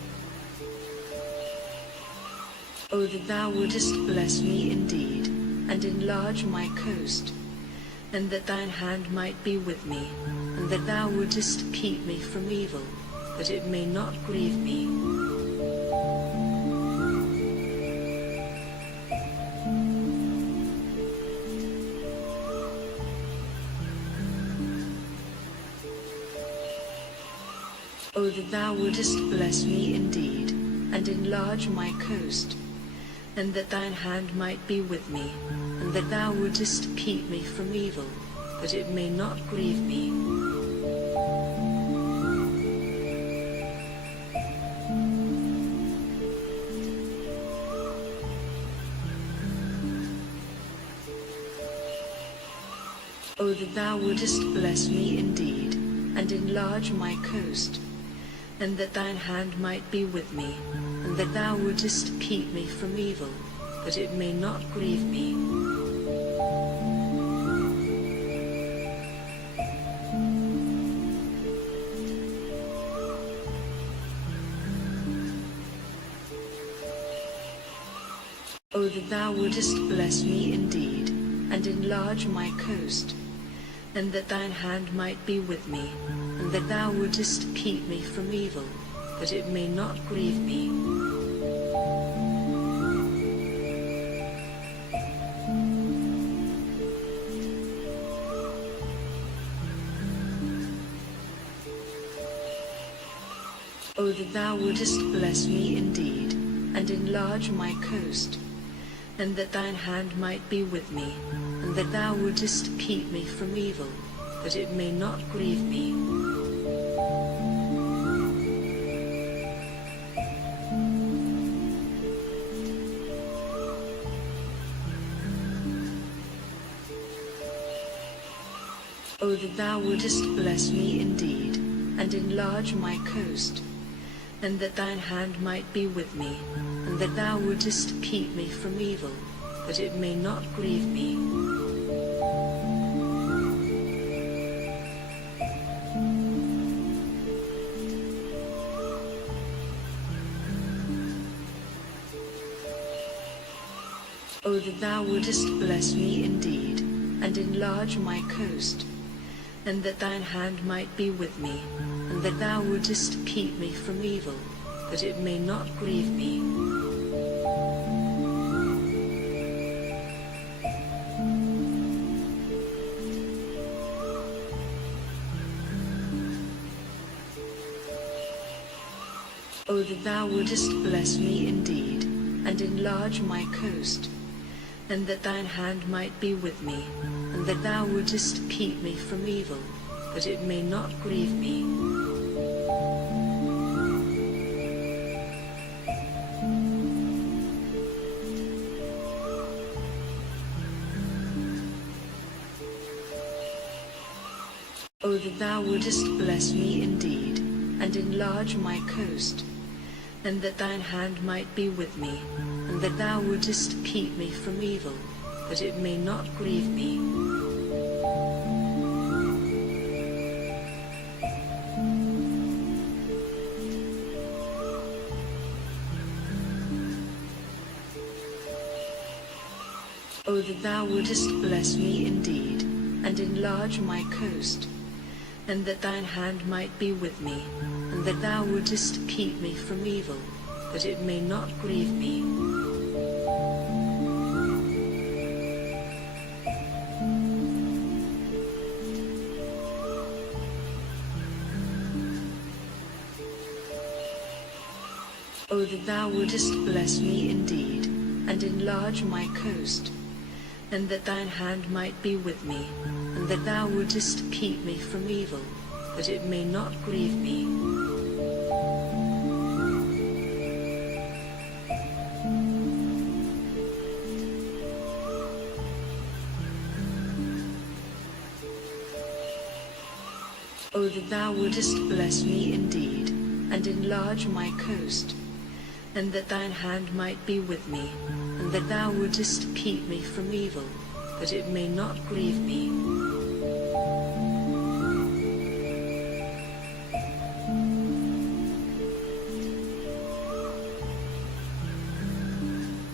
O that thou wouldest bless me indeed, and enlarge my coast, and that thine hand might be with me, and that thou wouldest keep me from evil, that it may not grieve me. O that thou wouldest bless me indeed, and enlarge my coast, and that thine hand might be with me, and that thou wouldest keep me from evil, that it may not grieve me. O that thou wouldest bless me indeed, and enlarge my coast, and that thine hand might be with me, and that thou wouldest keep me from evil, that it may not grieve me. O that thou wouldest bless me indeed, and enlarge my coast, and that thine hand might be with me, and that thou wouldest keep me from evil, that it may not grieve me. O that thou wouldest bless me indeed, and enlarge my coast, and that thine hand might be with me, and that thou wouldest keep me from evil, that it may not grieve me. O that thou wouldest bless me indeed, and enlarge my coast, and that thine hand might be with me, and that thou wouldest keep me from evil, that it may not grieve me. O that thou wouldest bless me indeed, and enlarge my coast, and that thine hand might be with me, and that thou wouldest keep me from evil, that it may not grieve me. O that thou wouldest bless me indeed, and enlarge my coast, and that thine hand might be with me, and that thou wouldest keep me from evil, that it may not grieve me. O that thou wouldest bless me indeed, and enlarge my coast, and that thine hand might be with me, and that thou wouldest keep me from evil, that it may not grieve me. O that thou wouldest bless me indeed, and enlarge my coast, and that thine hand might be with me, and that thou wouldest keep me from evil, that it may not grieve me. O that thou wouldest bless me indeed, and enlarge my coast, and that thine hand might be with me, and that thou wouldest keep me from evil, that it may not grieve me. O that thou wouldest bless me indeed, and enlarge my coast, and that thine hand might be with me, and that thou wouldest keep me from evil, that it may not grieve me.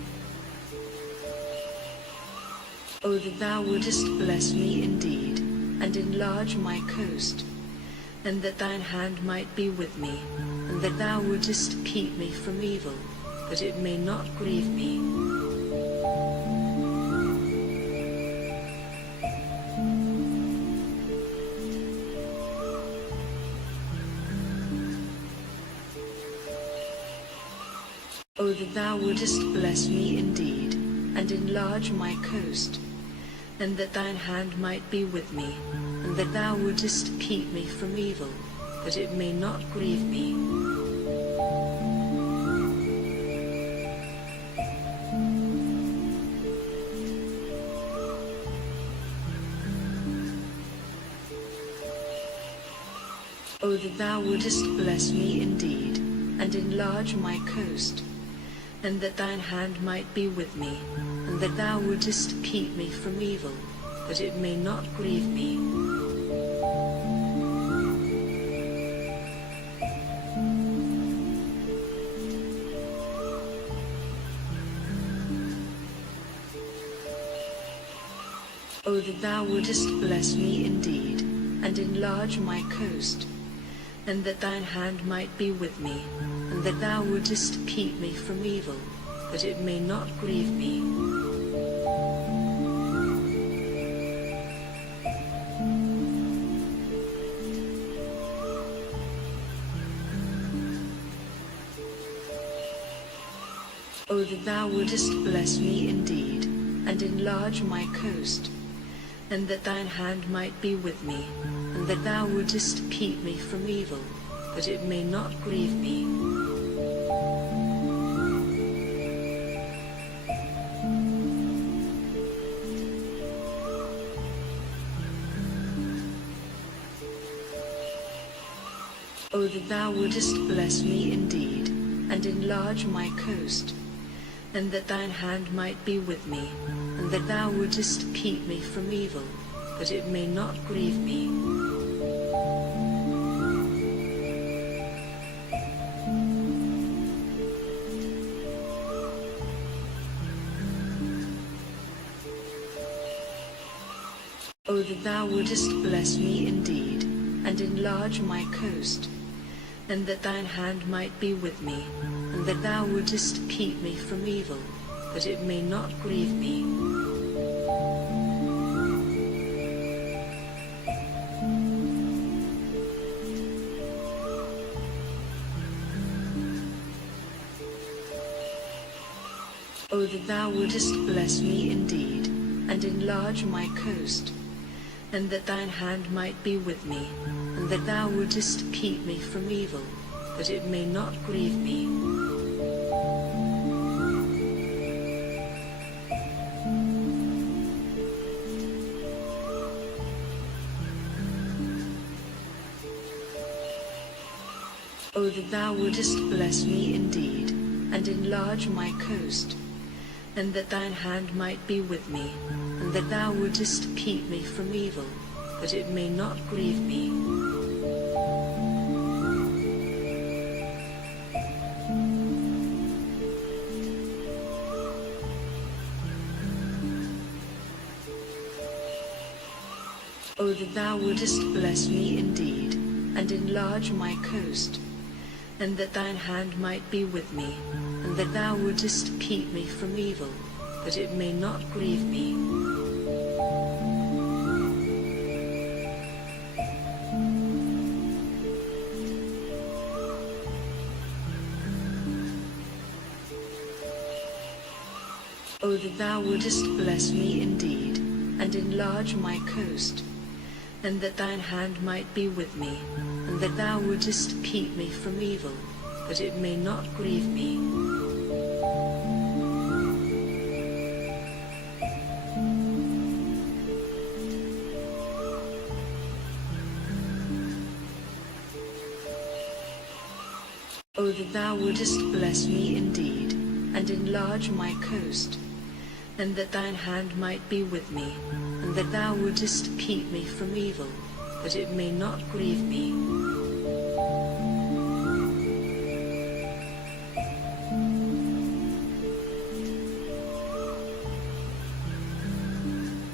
O that thou wouldest bless me indeed, and enlarge my coast, and that thine hand might be with me, and that thou wouldest keep me from evil, that it may not grieve me. O that thou wouldest bless me indeed, and enlarge my coast, and that thine hand might be with me, and that thou wouldest keep me from evil, that it may not grieve me. O that thou wouldest bless me indeed, and enlarge my coast, and that thine hand might be with me, and that thou wouldest keep me from evil, that it may not grieve me. O that thou wouldest bless me indeed, and enlarge my coast, and that thine hand might be with me, and that thou wouldest keep me from evil, that it may not grieve me. O that thou wouldest bless me indeed, and enlarge my coast, and that thine hand might be with me, and that thou wouldest keep me from evil, that it may not grieve me. O that thou wouldest bless me indeed, and enlarge my coast, and that thine hand might be with me, and that thou wouldest keep me from evil, that it may not grieve me. O that thou wouldest bless me indeed, and enlarge my coast, and that thine hand might be with me, and that thou wouldest keep me from evil, that it may not grieve me. O that thou wouldest bless me indeed, and enlarge my coast, and that thine hand might be with me, and that thou wouldest keep me from evil, that it may not grieve me. O that thou wouldest bless me indeed, and enlarge my coast, and that thine hand might be with me, and that thou wouldest keep me from evil, that it may not grieve me. O that thou wouldest bless me indeed, and enlarge my coast, and that thine hand might be with me, and that thou wouldest keep me from evil, that it may not grieve me. O that thou wouldest bless me indeed, and enlarge my coast, and that thine hand might be with me, and that thou wouldest keep me from evil, that it may not grieve me. O that thou wouldest bless me indeed, and enlarge my coast, and that thine hand might be with me, and that thou wouldest keep me from evil, that it may not grieve me.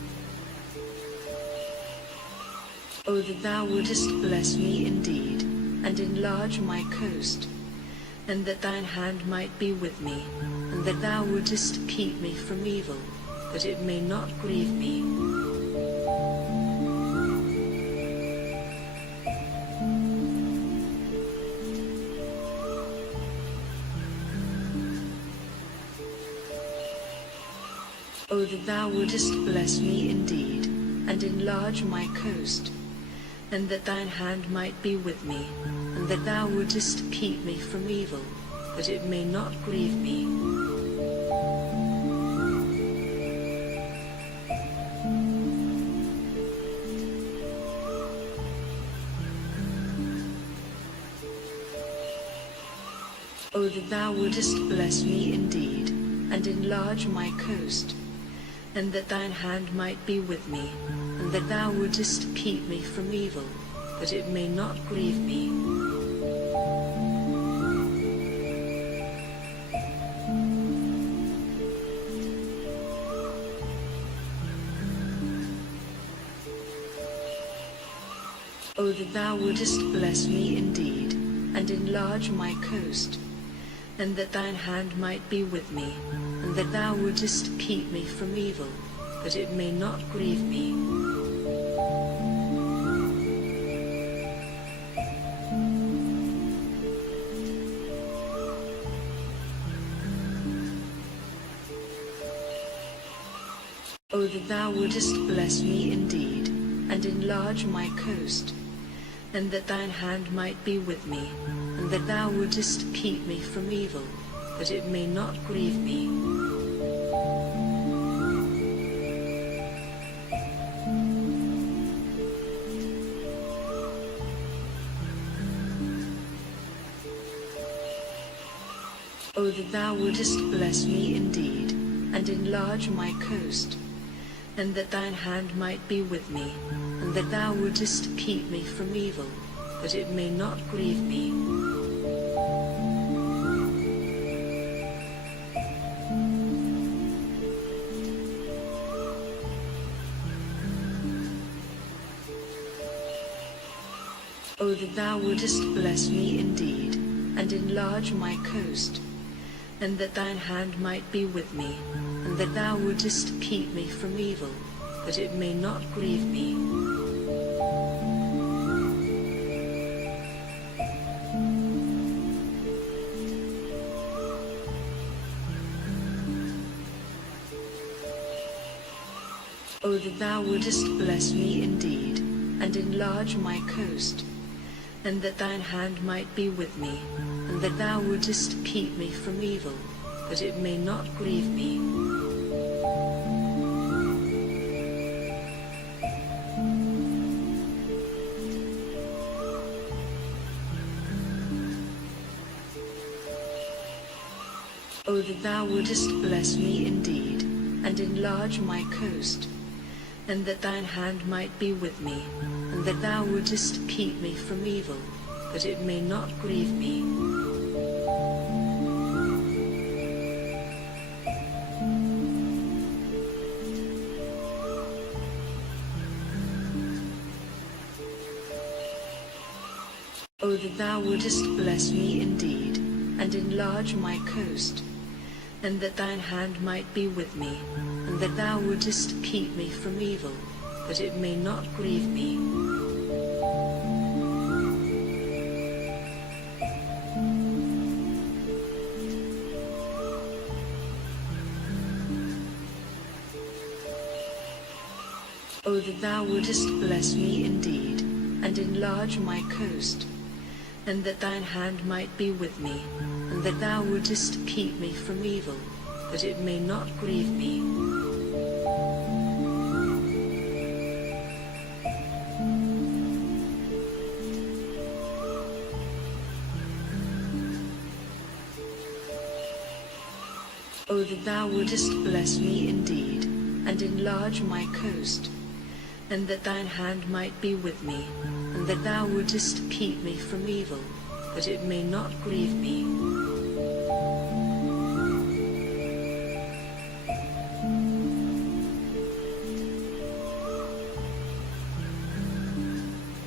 that thou wouldest bless me indeed, and enlarge my coast, and that thine hand might be with me, and that thou wouldest keep me from evil, that it may not grieve me. O that thou wouldest bless me indeed, and enlarge my coast, and that thine hand might be with me, and that thou wouldest keep me from evil, that it may not grieve me. O that thou wouldest bless me indeed, and enlarge my coast, and that thine hand might be with me, and that thou wouldest keep me from evil, that it may not grieve me. O that thou wouldest bless me indeed, and enlarge my coast, and that thine hand might be with me, and that thou wouldest keep me from evil, that it may not grieve me. O that thou wouldest bless me indeed, and enlarge my coast, and that thine hand might be with me, and that thou wouldest keep me from evil, that it may not grieve me. O that thou wouldest bless me indeed, and enlarge my coast, and that thine hand might be with me, and that thou wouldest keep me from evil, that it may not grieve me. O that thou wouldest bless me indeed, and enlarge my coast, and that thine hand might be with me, and that thou wouldest keep me from evil, that it may not grieve me. O that thou wouldest bless me indeed, and enlarge my coast, and that thine hand might be with me, and that thou wouldest keep me from evil, that it may not grieve me. O that thou wouldest bless me indeed, and enlarge my coast, and that thine hand might be with me, and that thou wouldest keep me from evil, that it may not grieve me. O that thou wouldest bless me indeed, and enlarge my coast, and that thine hand might be with me, and that thou wouldest keep me from evil, that it may not grieve me. O that thou wouldest bless me indeed, and enlarge my coast, and that thine hand might be with me, and that thou wouldest keep me from evil, that it may not grieve me. O that thou wouldest bless me indeed, and enlarge my coast, and that thine hand might be with me, and that thou wouldest keep me from evil, that it may not grieve me.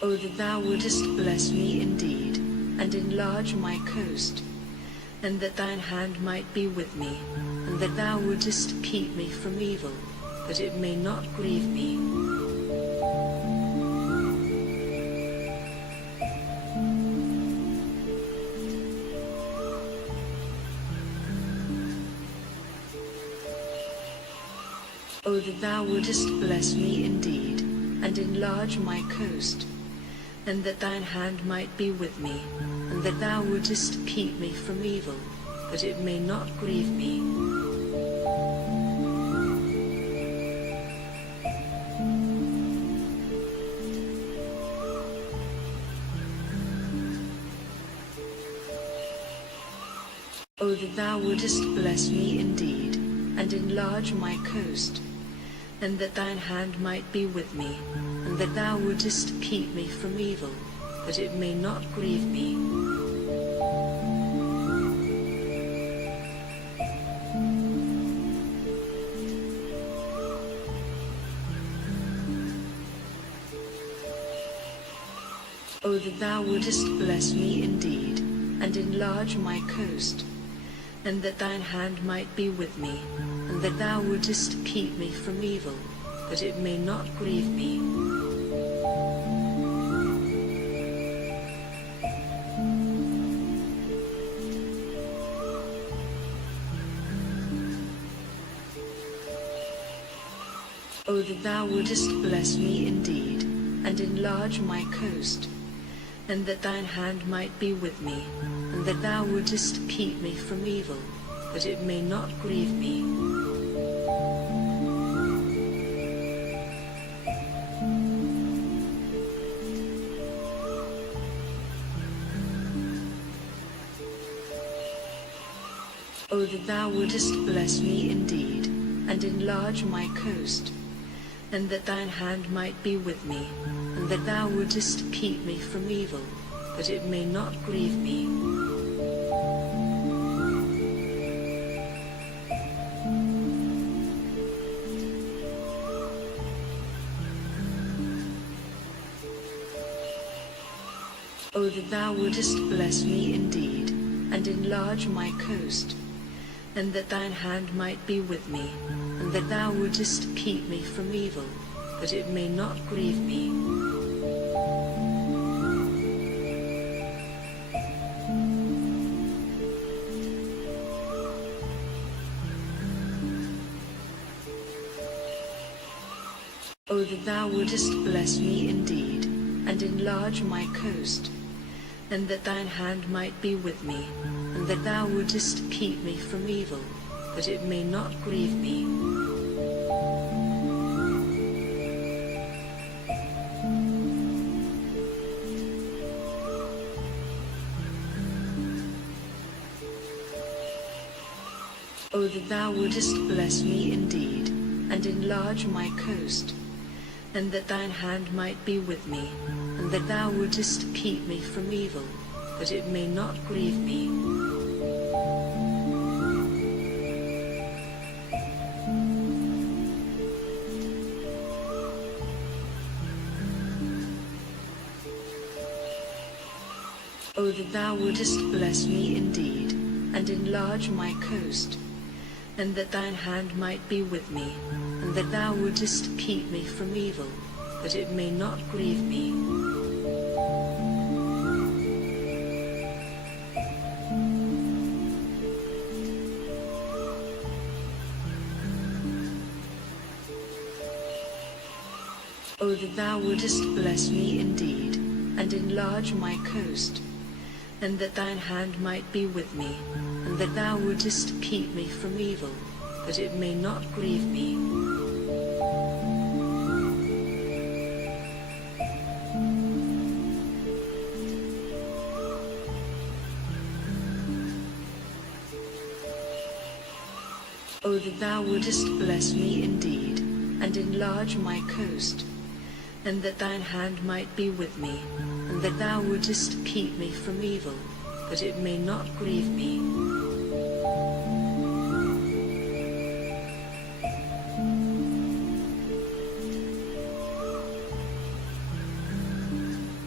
O that thou wouldest bless me indeed, and enlarge my coast, and that thine hand might be with me, and that thou wouldest keep me from evil, that it may not grieve me. O that thou wouldest bless me indeed, and enlarge my coast, and that thine hand might be with me, and that thou wouldest keep me from evil, that it may not grieve me. O that thou wouldest bless me indeed, and enlarge my coast, and that thine hand might be with me, and that thou wouldest keep me from evil, that it may not grieve me. O that thou wouldest bless me indeed, and enlarge my coast, and that thine hand might be with me, and that thou wouldest keep me from evil, that it may not grieve me. O that thou wouldest bless me indeed, and enlarge my coast, and that thine hand might be with me, and that thou wouldest keep me from evil, that it may not grieve me. O that thou wouldest bless me indeed, and enlarge my coast, and that thine hand might be with me, and that thou wouldest keep me from evil, that it may not grieve me. O that thou wouldest bless me indeed, and enlarge my coast, and that thine hand might be with me, and that thou wouldest keep me from evil, that it may not grieve me. O that thou wouldest bless me indeed, and enlarge my coast, and that thine hand might be with me, and that thou wouldest keep me from evil, that it may not grieve me. O that thou wouldest bless me indeed, and enlarge my coast, and that thine hand might be with me, and that thou wouldest keep me from evil, that it may not grieve me. O that thou wouldest bless me indeed, and enlarge my coast, and that thine hand might be with me, and that thou wouldest keep me from evil, that it may not grieve me. O that thou wouldest bless me indeed, and enlarge my coast, and that thine hand might be with me, and that thou wouldest keep me from evil, that it may not grieve me. O that thou wouldest bless me indeed, and enlarge my coast, and that thine hand might be with me, and that thou wouldest keep me from evil, that it may not grieve me.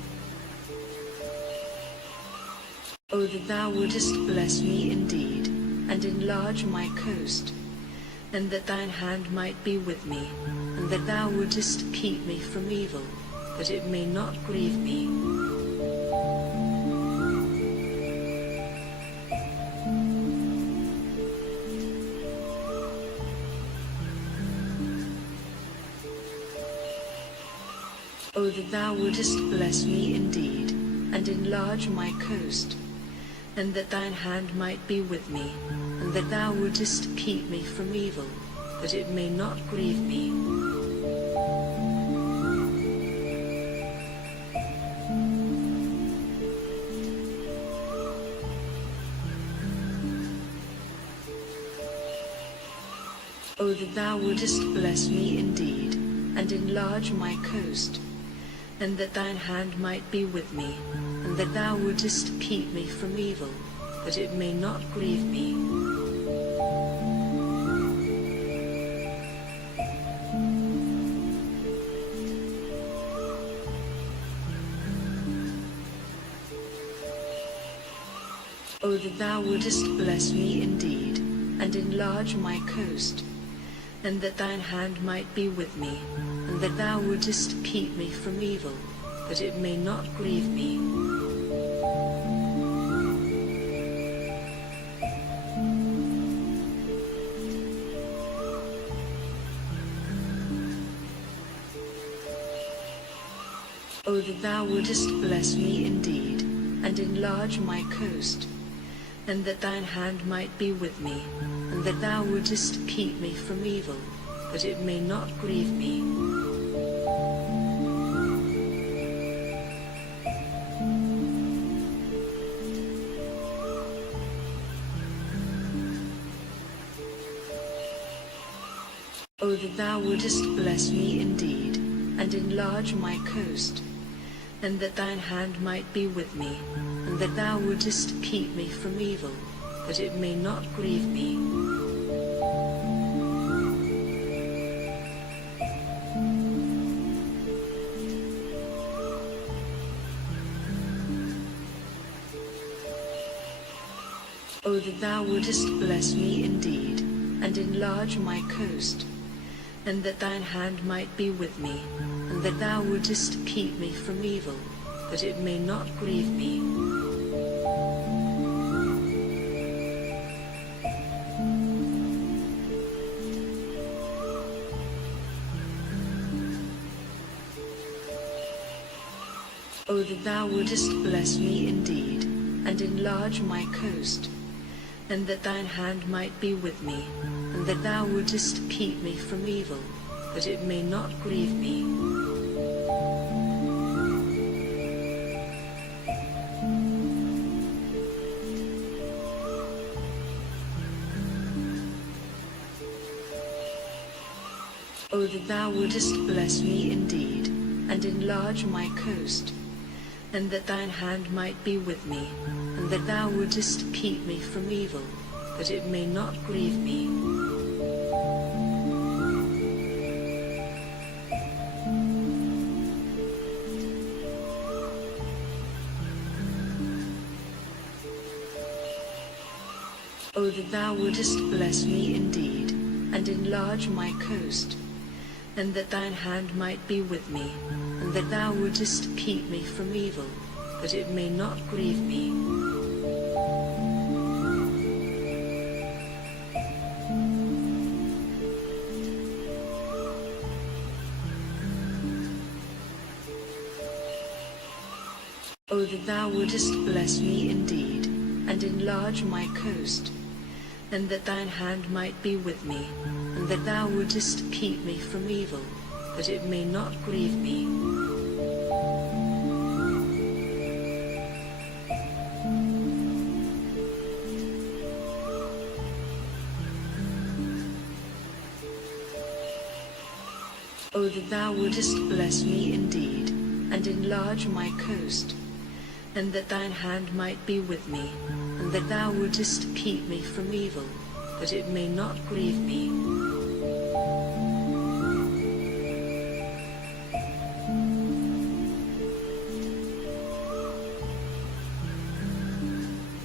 O that thou wouldest bless me indeed, and enlarge my coast, and that thine hand might be with me, and that thou wouldest keep me from evil, that it may not grieve me. O that thou wouldest bless me indeed, and enlarge my coast, and that thine hand might be with me, and that thou wouldest keep me from evil, that it may not grieve me. O that thou wouldest bless me indeed, and enlarge my coast, and that thine hand might be with me, and that thou wouldest keep me from evil, that it may not grieve me. O that thou wouldest bless me indeed, and enlarge my coast, and that thine hand might be with me, and that thou wouldest keep me from evil, that it may not grieve me. O that thou wouldest bless me indeed, and enlarge my coast, and that thine hand might be with me, and that thou wouldest keep me from evil, that it may not grieve me. O that thou wouldest bless me indeed, and enlarge my coast, and that thine hand might be with me, and that thou wouldest keep me from evil, that it may not grieve me. O that thou wouldest bless me indeed, and enlarge my coast, and that thine hand might be with me, and that thou wouldest keep me from evil, that it may not grieve me. O that thou wouldest bless me indeed, and enlarge my coast, and that thine hand might be with me, and that thou wouldest keep me from evil, that it may not grieve me. O that thou wouldest bless me indeed, and enlarge my coast, and that thine hand might be with me, and that thou wouldest keep me from evil, that it may not grieve me. O that thou wouldest bless me indeed, and enlarge my coast, and that thine hand might be with me, and that thou wouldest keep me from evil, that it may not grieve me. O that thou wouldest bless me indeed, and enlarge my coast, and that thine hand might be with me, and that thou wouldest keep me from evil, that it may not grieve me. O that thou wouldest bless me indeed, and enlarge my coast, and that thine hand might be with me, and that thou wouldest keep me from evil, that it may not grieve me.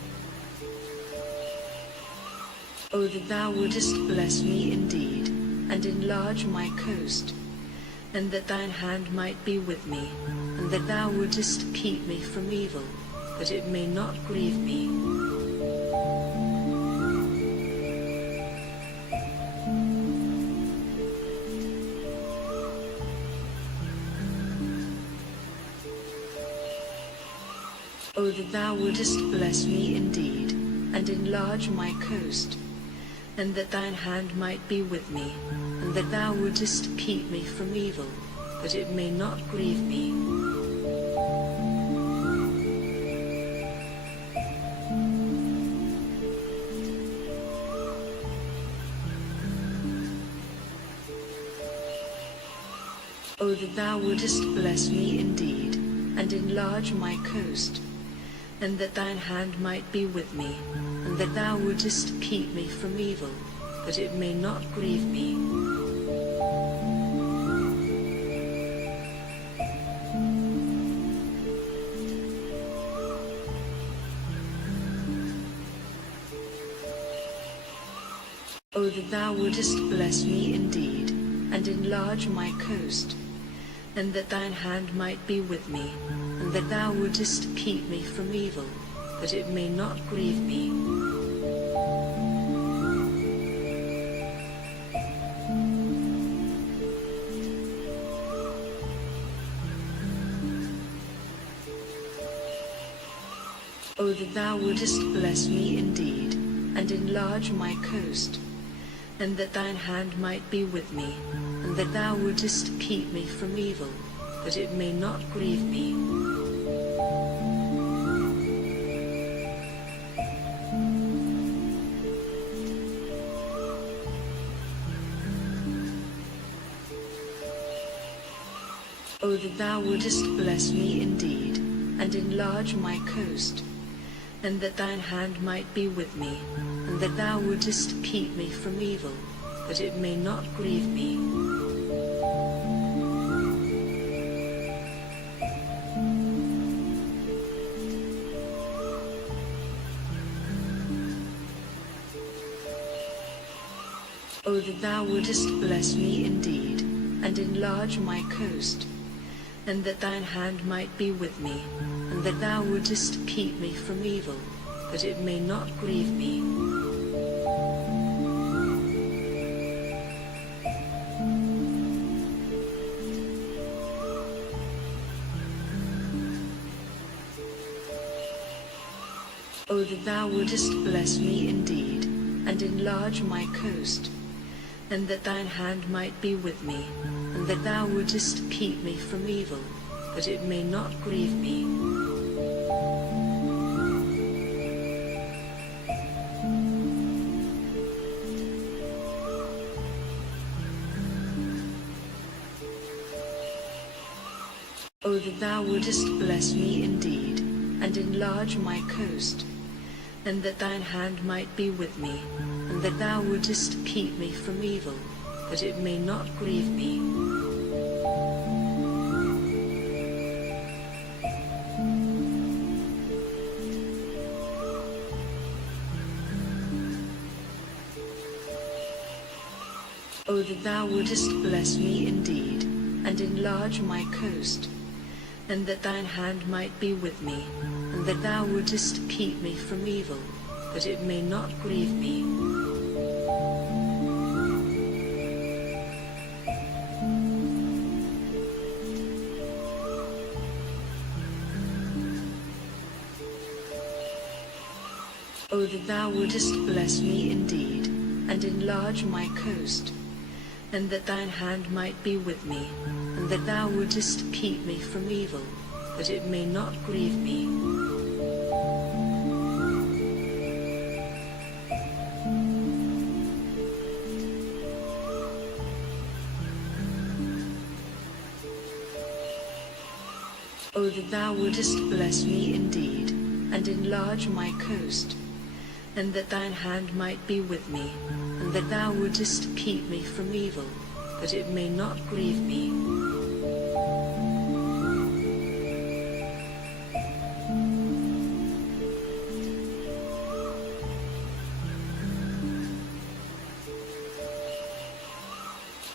O that thou wouldest bless me indeed, and enlarge my coast, and that thine hand might be with me, and that thou wouldest keep me from evil, that it may not grieve me. O that thou wouldest bless me indeed, and enlarge my coast, and that thine hand might be with me, and that thou wouldest keep me from evil, that it may not grieve me. O that thou wouldest bless me indeed, and enlarge my coast, and that thine hand might be with me, and that thou wouldest keep me from evil, that it may not grieve me. O that thou wouldest bless me indeed, and enlarge my coast, and that thine hand might be with me, and that thou wouldest keep me from evil, that it may not grieve me. O that thou wouldest bless me indeed, and enlarge my coast, and that thine hand might be with me, and that thou wouldest keep me from evil, that it may not grieve me. O that thou wouldest bless me indeed, and enlarge my coast, and that thine hand might be with me, and that thou wouldest keep me from evil, that it may not grieve me. O that thou wouldest bless me indeed, and enlarge my coast, and that thine hand might be with me, and that thou wouldest keep me from evil, that it may not grieve me. O that thou wouldest bless me indeed, and enlarge my coast, and that thine hand might be with me, and that thou wouldest keep me from evil, that it may not grieve me. O that thou wouldest bless me indeed, and enlarge my coast, and that thine hand might be with me, and that thou wouldest keep me from evil, that it may not grieve me. O that thou wouldest bless me indeed, and enlarge my coast, and that thine hand might be with me, and that thou wouldest keep me from evil, that it may not grieve me. O that thou wouldest bless me indeed, and enlarge my coast, and that thine hand might be with me, and that thou wouldest keep me from evil, that it may not grieve me. O that thou wouldest bless me indeed, and enlarge my coast, and that thine hand might be with me, and that thou wouldest keep me from evil, that it may not grieve me.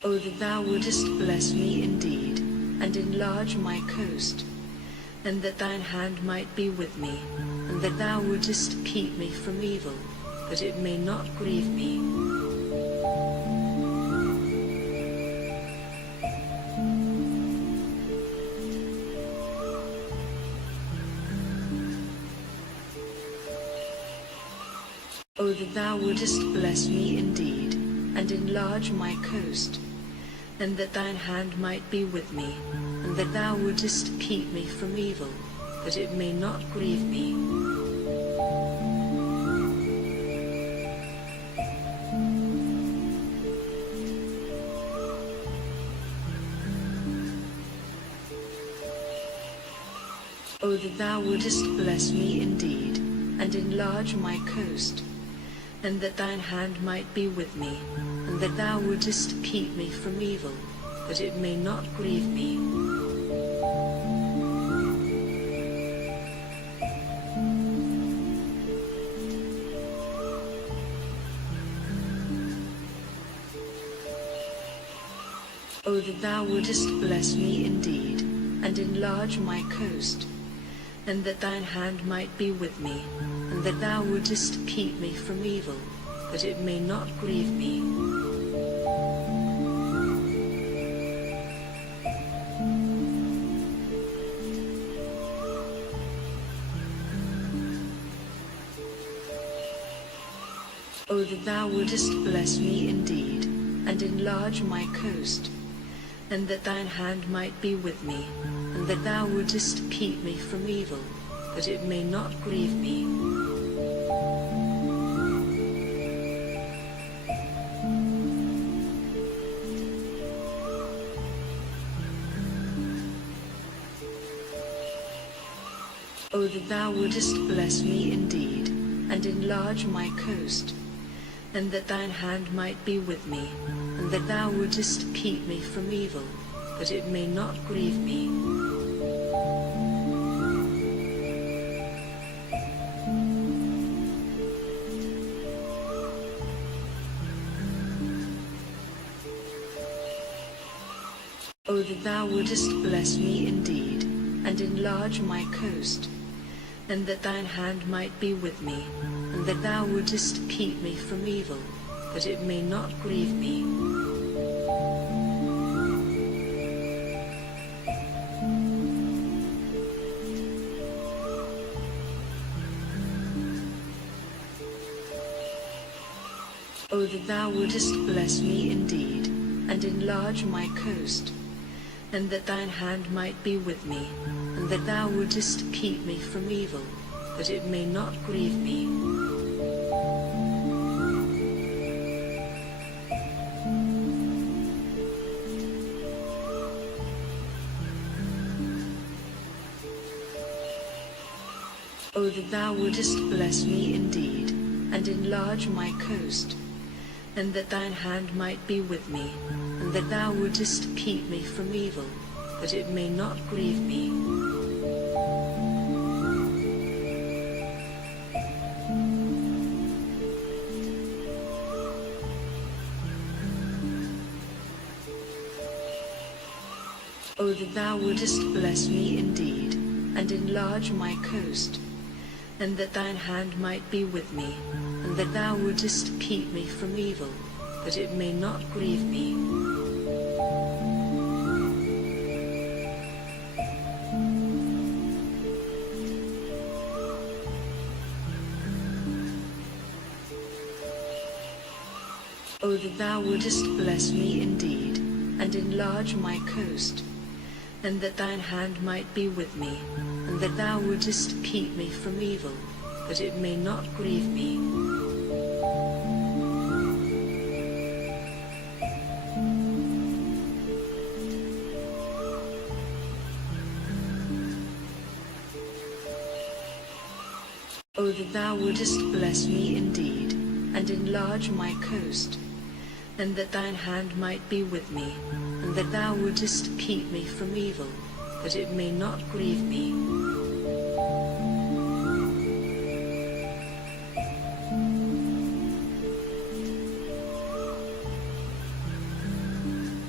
O that thou wouldest bless me indeed, and enlarge my coast, and that thine hand might be with me, and that thou wouldest keep me from evil, that it may not grieve me. O that thou wouldest bless me indeed, and enlarge my coast, and that thine hand might be with me, and that thou wouldest keep me from evil, that it may not grieve me. O that thou wouldest bless me indeed, and enlarge my coast, and that thine hand might be with me, and that thou wouldest keep me from evil, that it may not grieve me. O that thou wouldest bless me indeed, and enlarge my coast, and that thine hand might be with me, and that thou wouldest keep me from evil, that it may not grieve me. O that thou wouldest bless me indeed, and enlarge my coast, and that thine hand might be with me, and that thou wouldest keep me from evil, that it may not grieve me. O that thou wouldest bless me indeed, and enlarge my coast, and that thine hand might be with me, and that thou wouldest keep me from evil, that it may not grieve me. O that thou wouldest bless me indeed, and enlarge my coast, and that thine hand might be with me, and that thou wouldest keep me from evil, that it may not grieve me. O that thou wouldest bless me indeed, and enlarge my coast, and that thine hand might be with me, and that thou wouldest keep me from evil, that it may not grieve me. O that thou wouldest bless me indeed, and enlarge my coast, and that thine hand might be with me, and that thou wouldest keep me from evil, that it may not grieve me. O that thou wouldest bless me indeed, and enlarge my coast, and that thine hand might be with me, and that thou wouldest keep me from evil, that it may not grieve me. O that thou wouldest bless me indeed, and enlarge my coast, and that thine hand might be with me, and that thou wouldest keep me from evil, that it may not grieve me. O that thou wouldest bless me indeed, and enlarge my coast, and that thine hand might be with me, and that thou wouldest keep me from evil, that it may not grieve me.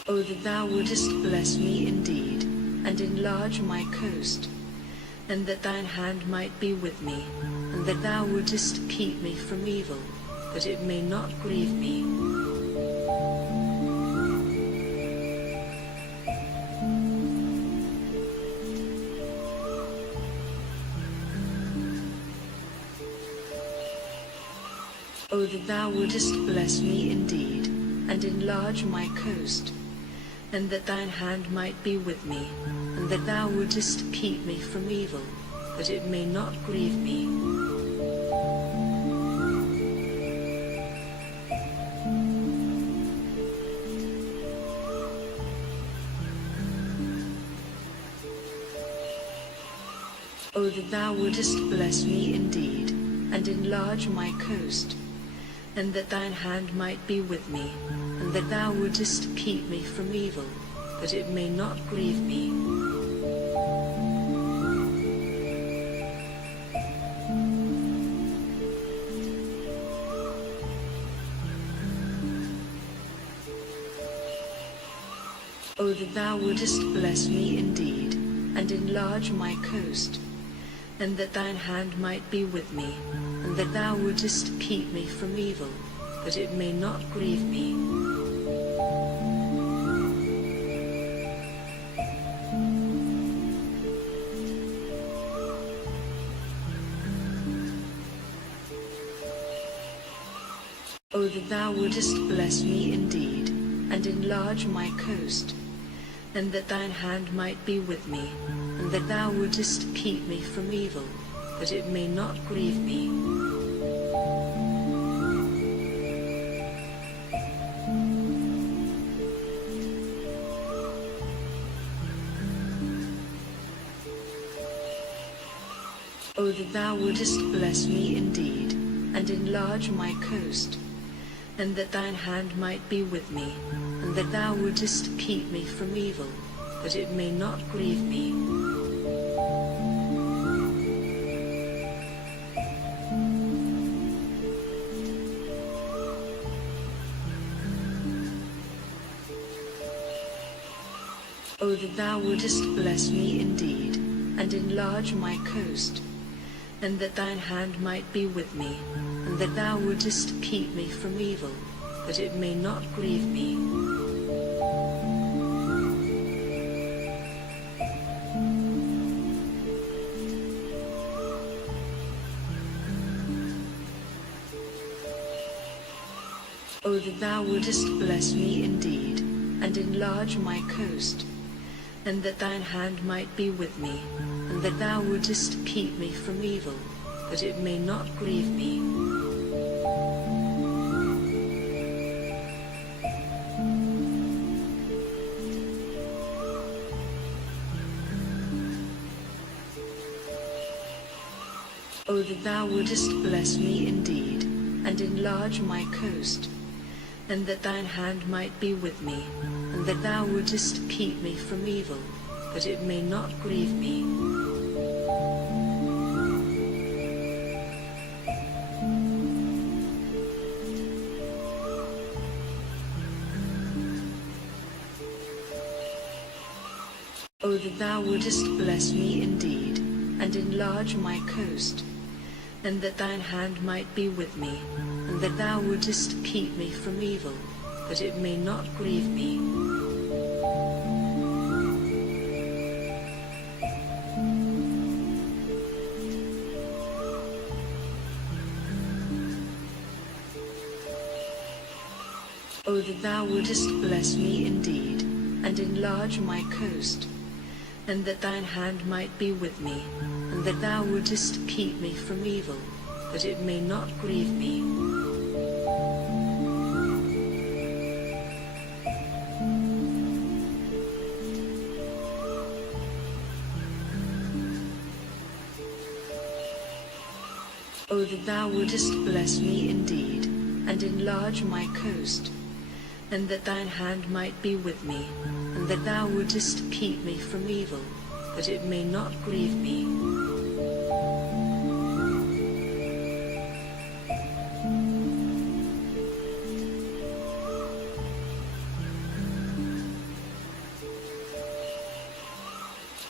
O that thou wouldest bless me indeed, and enlarge my coast, and that thine hand might be with me, and that thou wouldest keep me from evil, that it may not grieve me. O that thou wouldest bless me indeed, and enlarge my coast, and that thine hand might be with me, and that thou wouldest keep me from evil, that it may not grieve me. O that thou wouldest bless me indeed, and enlarge my coast, and that thine hand might be with me, and that thou wouldest keep me from evil, that it may not grieve me. O that thou wouldest bless me indeed, and enlarge my coast, and that thine hand might be with me, and that thou wouldest keep me from evil, that it may not grieve me. O that thou wouldest bless me indeed, and enlarge my coast, and that thine hand might be with me, and that thou wouldest keep me from evil, that it may not grieve me. O that thou wouldest bless me indeed, and enlarge my coast, and that thine hand might be with me, and that thou wouldest keep me from evil, that it may not grieve me. O that thou wouldest bless me indeed, and enlarge my coast, and that thine hand might be with me, and that thou wouldest keep me from evil, that it may not grieve me. O that thou wouldest bless me indeed, and enlarge my coast, and that thine hand might be with me, and that thou wouldest keep me from evil, that it may not grieve me. O that thou wouldest bless me indeed, and enlarge my coast, and that thine hand might be with me, and that thou wouldest keep me from evil, that it may not grieve me. O that thou wouldest bless me indeed, and enlarge my coast, and that thine hand might be with me, and that thou wouldest keep me from evil, that it may not grieve me. O that thou wouldest bless me indeed, and enlarge my coast, and that thine hand might be with me, and that thou wouldest keep me from evil, that it may not grieve me. O that thou wouldest bless me indeed, and enlarge my coast, and that thine hand might be with me, and that thou wouldest keep me from evil, that it may not grieve me.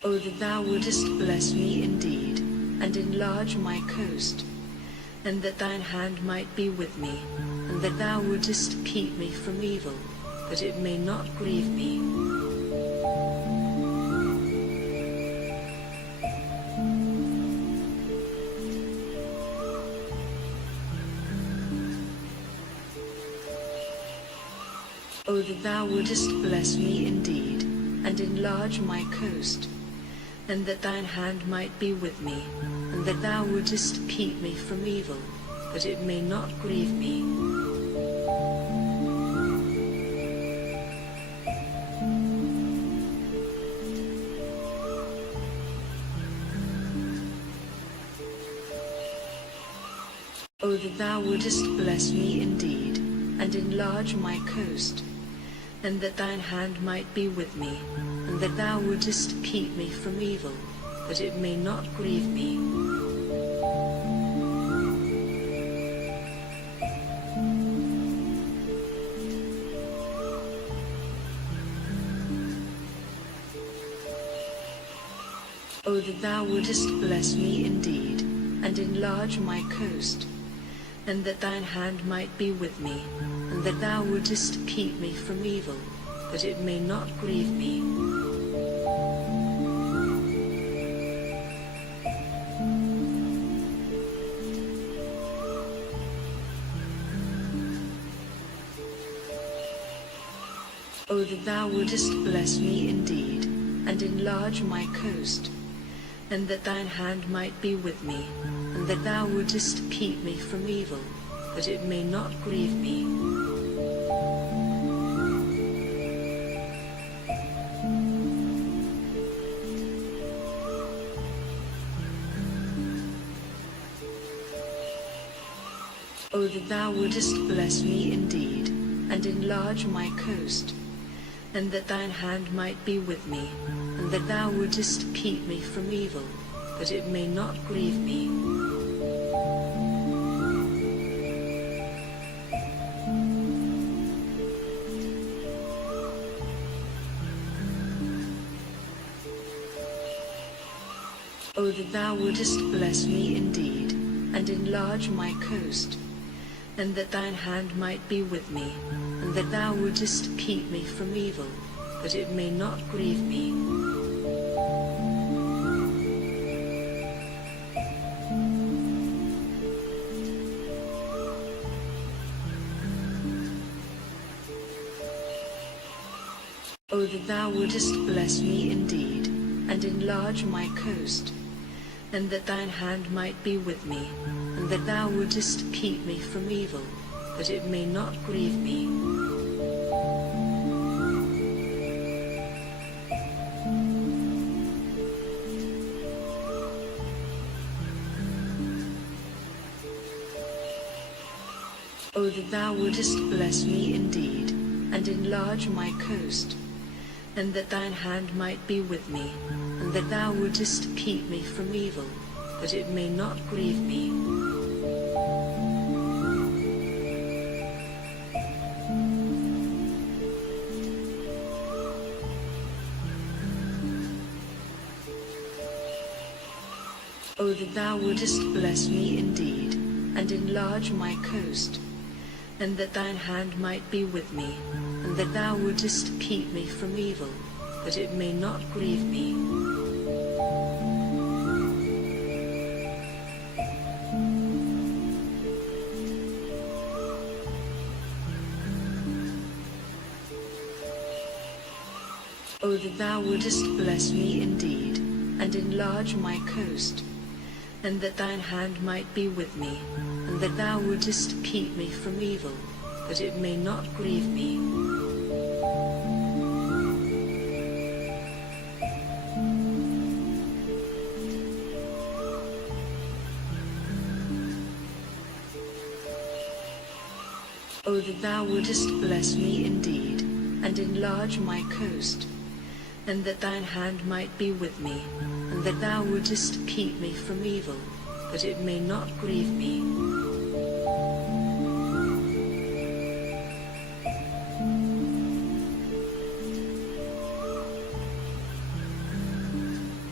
O that thou wouldest bless me indeed, and enlarge my coast, and that thine hand might be with me, and that thou wouldest keep me from evil, that it may not grieve me. O that thou wouldest bless me indeed, and enlarge my coast, and that thine hand might be with me, and that thou wouldest keep me from evil, that it may not grieve me. O that thou wouldest bless me indeed, and enlarge my coast, and that thine hand might be with me, and that thou wouldest keep me from evil, that it may not grieve me. O that thou wouldest bless me indeed, and enlarge my coast, and that thine hand might be with me, and that thou wouldest keep me from evil, that it may not grieve me. O that thou wouldest bless me indeed, and enlarge my coast, and that thine hand might be with me, and that thou wouldest keep me from evil, that it may not grieve me. O that thou wouldest bless me indeed, and enlarge my coast, and that thine hand might be with me, and that thou wouldest keep me from evil, that it may not grieve me. O that thou wouldest bless me indeed, and enlarge my coast, and that thine hand might be with me, and that thou wouldest keep me from evil, that it may not grieve me. O that thou wouldest bless me indeed, and enlarge my coast, and that thine hand might be with me, and that thou wouldest keep me from evil, that it may not grieve me. O that thou wouldest bless me indeed, and enlarge my coast, and that thine hand might be with me, and that thou wouldest keep me from evil, that it may not grieve me. O that thou wouldest bless me indeed, and enlarge my coast, and that thine hand might be with me, and that thou wouldest keep me from evil, that it may not grieve me. O that thou wouldest bless me indeed, and enlarge my coast, and that thine hand might be with me, and that thou wouldest keep me from evil, that it may not grieve me. O that thou wouldest bless me indeed, and enlarge my coast, and that thine hand might be with me, and that thou wouldest keep me from evil, that it may not grieve me.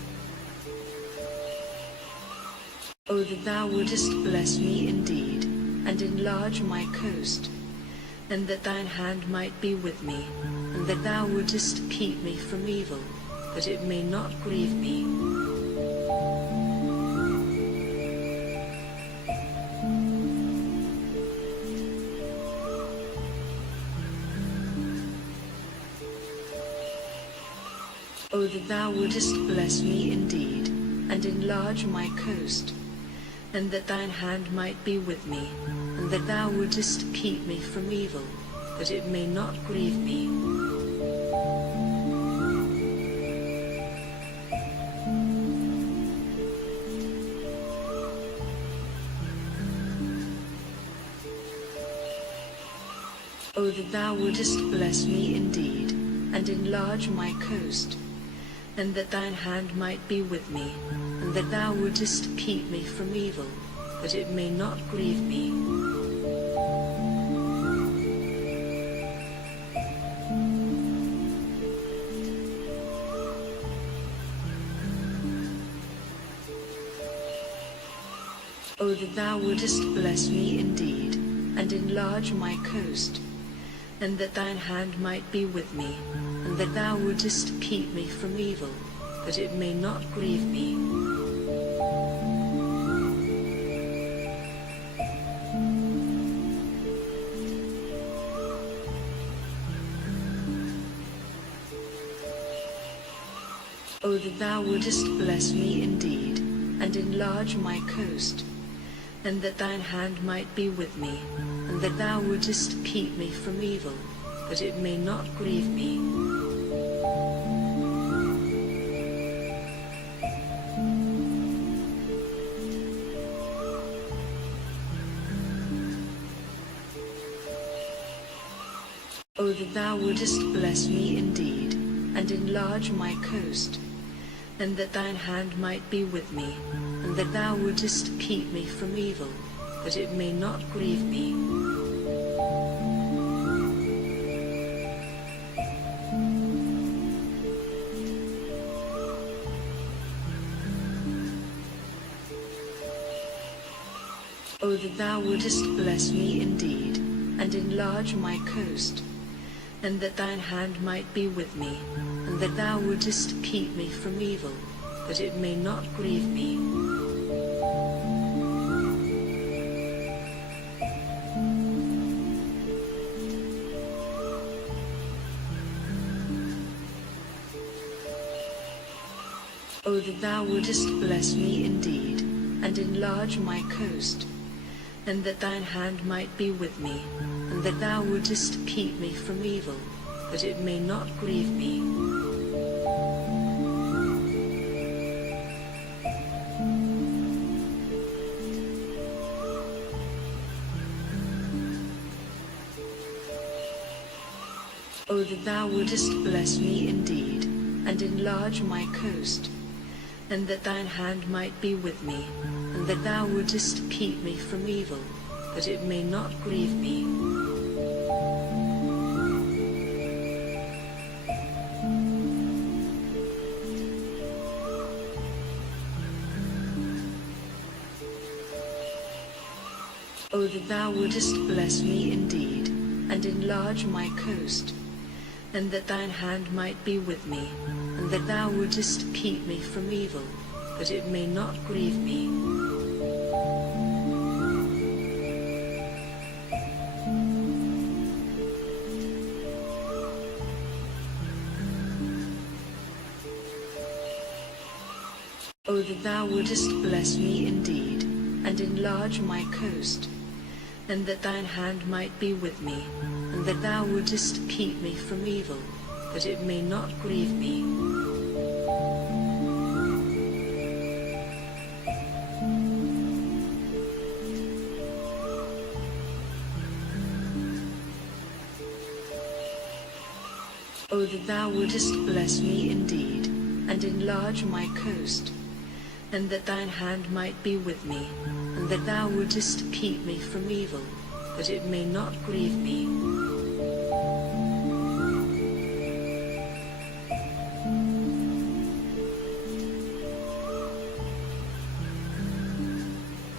O that thou wouldest bless me indeed, and enlarge my coast, and that thine hand might be with me, and that thou wouldest keep me from evil, that it may not grieve me. O that thou wouldest bless me indeed, and enlarge my coast, and that thine hand might be with me, and that thou wouldest keep me from evil, that it may not grieve me. O that thou wouldest bless me indeed, and enlarge my coast, and that thine hand might be with me, and that thou wouldest keep me from evil, that it may not grieve me. O that thou wouldest bless me indeed, and enlarge my coast, and that thine hand might be with me, and that thou wouldest keep me from evil, that it may not grieve me. O that thou wouldest bless me indeed, and enlarge my coast, and that thine hand might be with me, and that thou wouldest keep me from evil, that it may not grieve me. O that thou wouldest bless me indeed, and enlarge my coast, and that thine hand might be with me, and that thou wouldest keep me from evil, that it may not grieve me. O that thou wouldest bless me indeed, and enlarge my coast, and that thine hand might be with me, and that thou wouldest keep me from evil, that it may not grieve me. O that thou wouldest bless me indeed, and enlarge my coast, and that thine hand might be with me, and that thou wouldest keep me from evil, that it may not grieve me. O that thou wouldest bless me indeed, and enlarge my coast, and that thine hand might be with me, and that thou wouldest keep me from evil, that it may not grieve me. O that thou wouldest bless me indeed, and enlarge my coast, and that thine hand might be with me, and that thou wouldest keep me from evil, that it may not grieve me. O that thou wouldest bless me indeed, and enlarge my coast, and that thine hand might be with me, and that thou wouldest keep me from evil, that it may not grieve me. O that thou wouldest bless me indeed, and enlarge my coast, and that thine hand might be with me, and that thou wouldest keep me from evil, that it may not grieve me.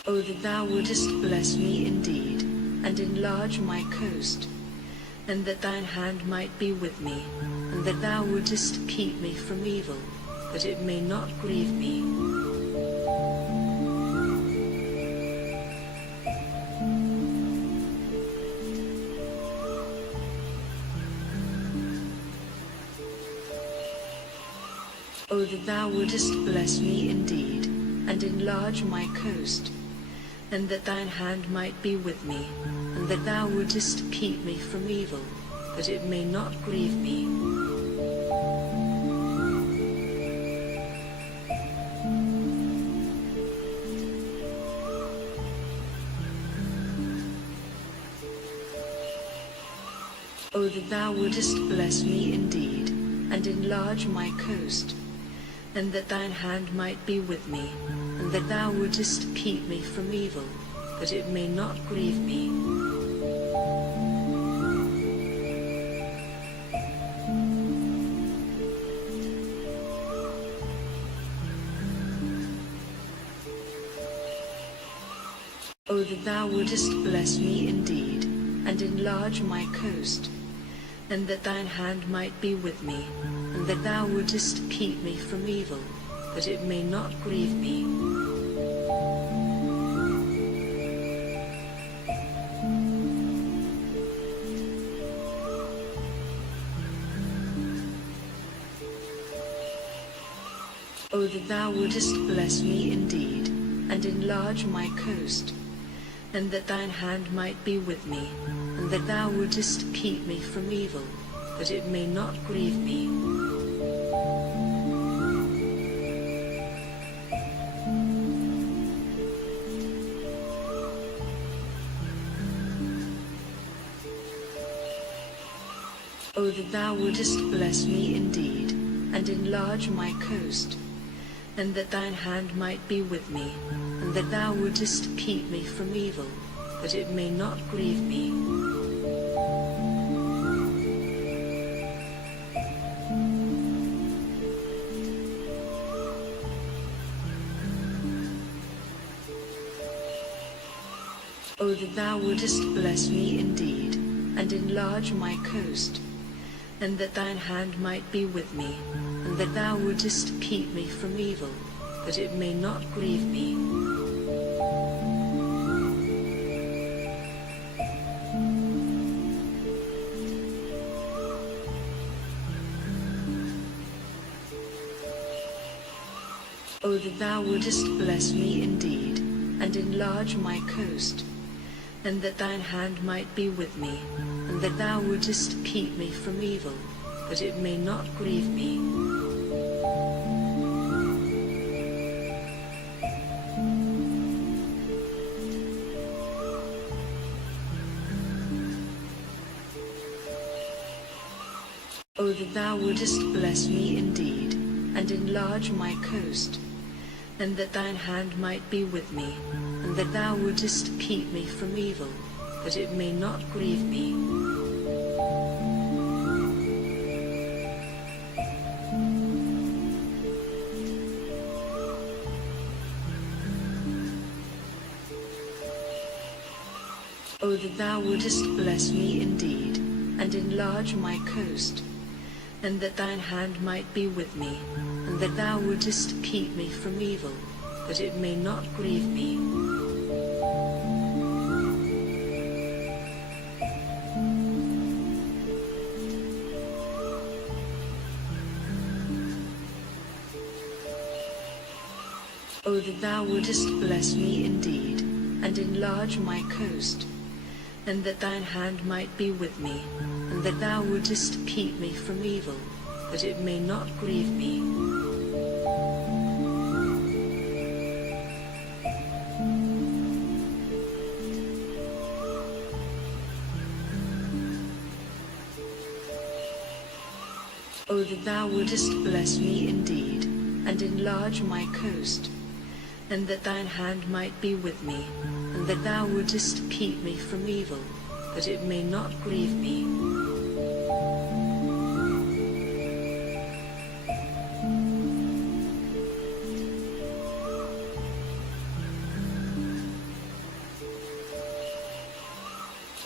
O that thou wouldest bless me indeed, and enlarge my coast, and that thine hand might be with me, and that thou wouldest keep me from evil, that it may not grieve me. O that thou wouldest bless me indeed, and enlarge my coast, and that thine hand might be with me, and that thou wouldest keep me from evil, that it may not grieve me. O that thou wouldest bless me indeed, and enlarge my coast, and that thine hand might be with me, and that thou wouldest keep me from evil, that it may not grieve me. O that thou wouldest bless me indeed, and enlarge my coast, and that thine hand might be with me, and that thou wouldest keep me from evil, that it may not grieve me. O that thou wouldest bless me indeed, and enlarge my coast, and that thine hand might be with me, and that thou wouldest keep me from evil, that it may not grieve me. O that thou wouldest bless me indeed, and enlarge my coast, and that thine hand might be with me, and that thou wouldest keep me from evil, that it may not grieve me. O that thou wouldest bless me indeed, and enlarge my coast, and that thine hand might be with me, and that thou wouldest keep me from evil, that it may not grieve me. O that thou wouldest bless me indeed, and enlarge my coast, and that thine hand might be with me, and that thou wouldest keep me from evil, that it may not grieve me. O that thou wouldest bless me indeed, and enlarge my coast, and that thine hand might be with me, and that thou wouldest keep me from evil, that it may not grieve me. O that thou wouldest bless me indeed, and enlarge my coast, and that thine hand might be with me, and that thou wouldest keep me from evil, that it may not grieve me. O that thou wouldest bless me indeed, and enlarge my coast, and that thine hand might be with me, and that thou wouldest keep me from evil, that it may not grieve me. O that thou wouldest bless me indeed, and enlarge my coast, and that thine hand might be with me, and that thou wouldest keep me from evil, that it may not grieve me.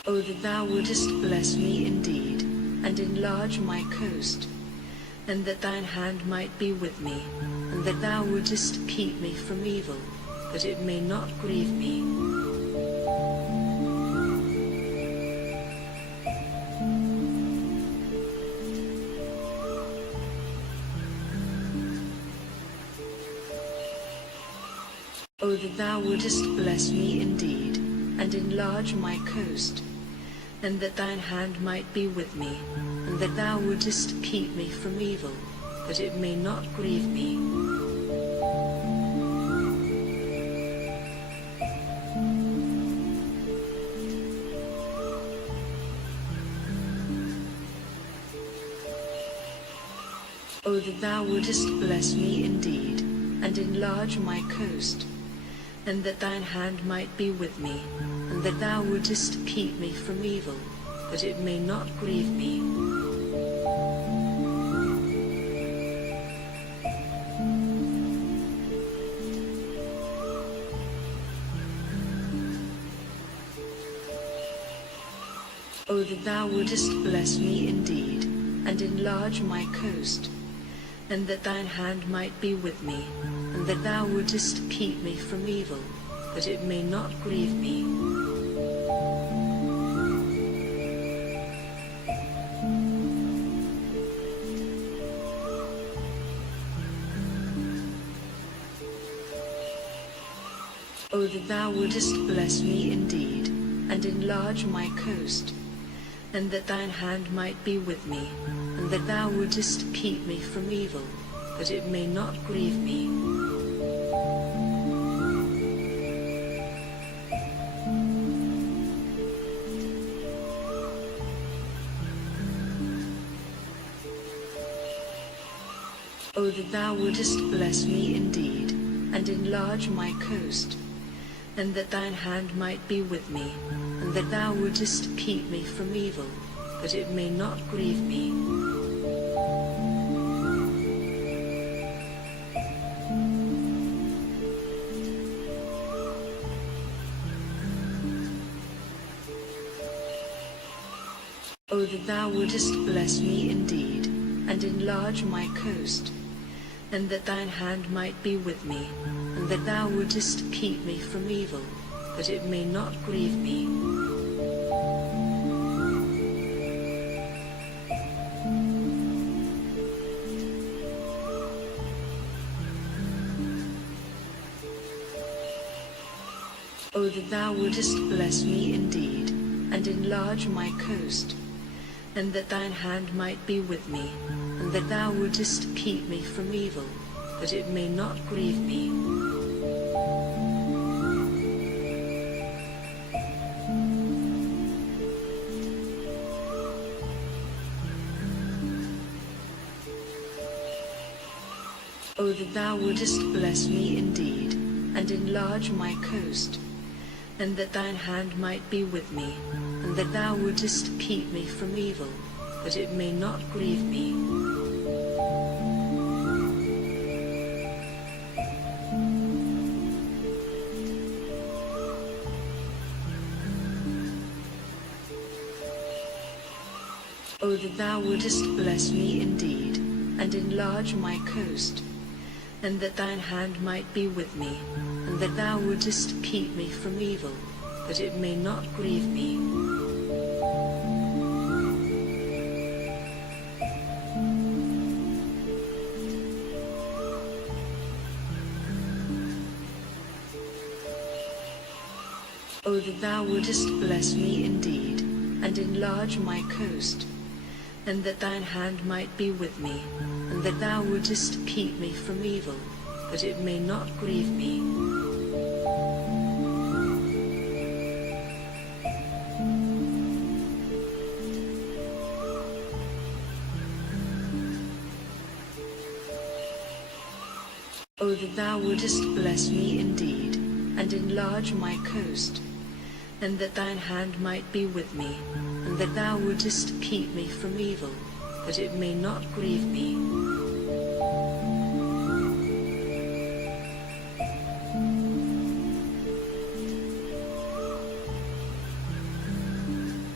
O that thou wouldest bless me indeed, and enlarge my coast, and that thine hand might be with me, and that thou wouldest keep me from evil, that it may not grieve me. O that thou wouldest bless me indeed, and enlarge my coast, and that thine hand might be with me, and that thou wouldest keep me from evil, that it may not grieve me. O that thou wouldest bless me indeed, and enlarge my coast, and that thine hand might be with me, and that thou wouldest keep me from evil, that it may not grieve me. O that thou wouldest bless me indeed, and enlarge my coast, and that thine hand might be with me, and that thou wouldest keep me from evil, that it may not grieve me. O that thou wouldest bless me indeed, and enlarge my coast, and that thine hand might be with me, and that thou wouldest keep me from evil, that it may not grieve me. O that thou wouldest bless me indeed, and enlarge my coast, and that thine hand might be with me, and that thou wouldest keep me from evil, that it may not grieve me. O that thou wouldest bless me indeed, and enlarge my coast, and that thine hand might be with me, and that thou wouldest keep me from evil, that it may not grieve me. O that thou wouldest bless me indeed, and enlarge my coast, and that thine hand might be with me, and that thou wouldest keep me from evil, that it may not grieve me. O that thou wouldest bless me indeed, and enlarge my coast, and that thine hand might be with me, and that thou wouldest keep me from evil, that it may not grieve me. O that thou wouldest bless me indeed, and enlarge my coast, and that thine hand might be with me, and that thou wouldest keep me from evil, that it may not grieve me. O that thou wouldest bless me indeed, and enlarge my coast, and that thine hand might be with me, and that thou wouldest keep me from evil, that it may not grieve me. O that thou wouldest bless me indeed, and enlarge my coast, and that thine hand might be with me, and that thou wouldest keep me from evil, that it may not grieve me.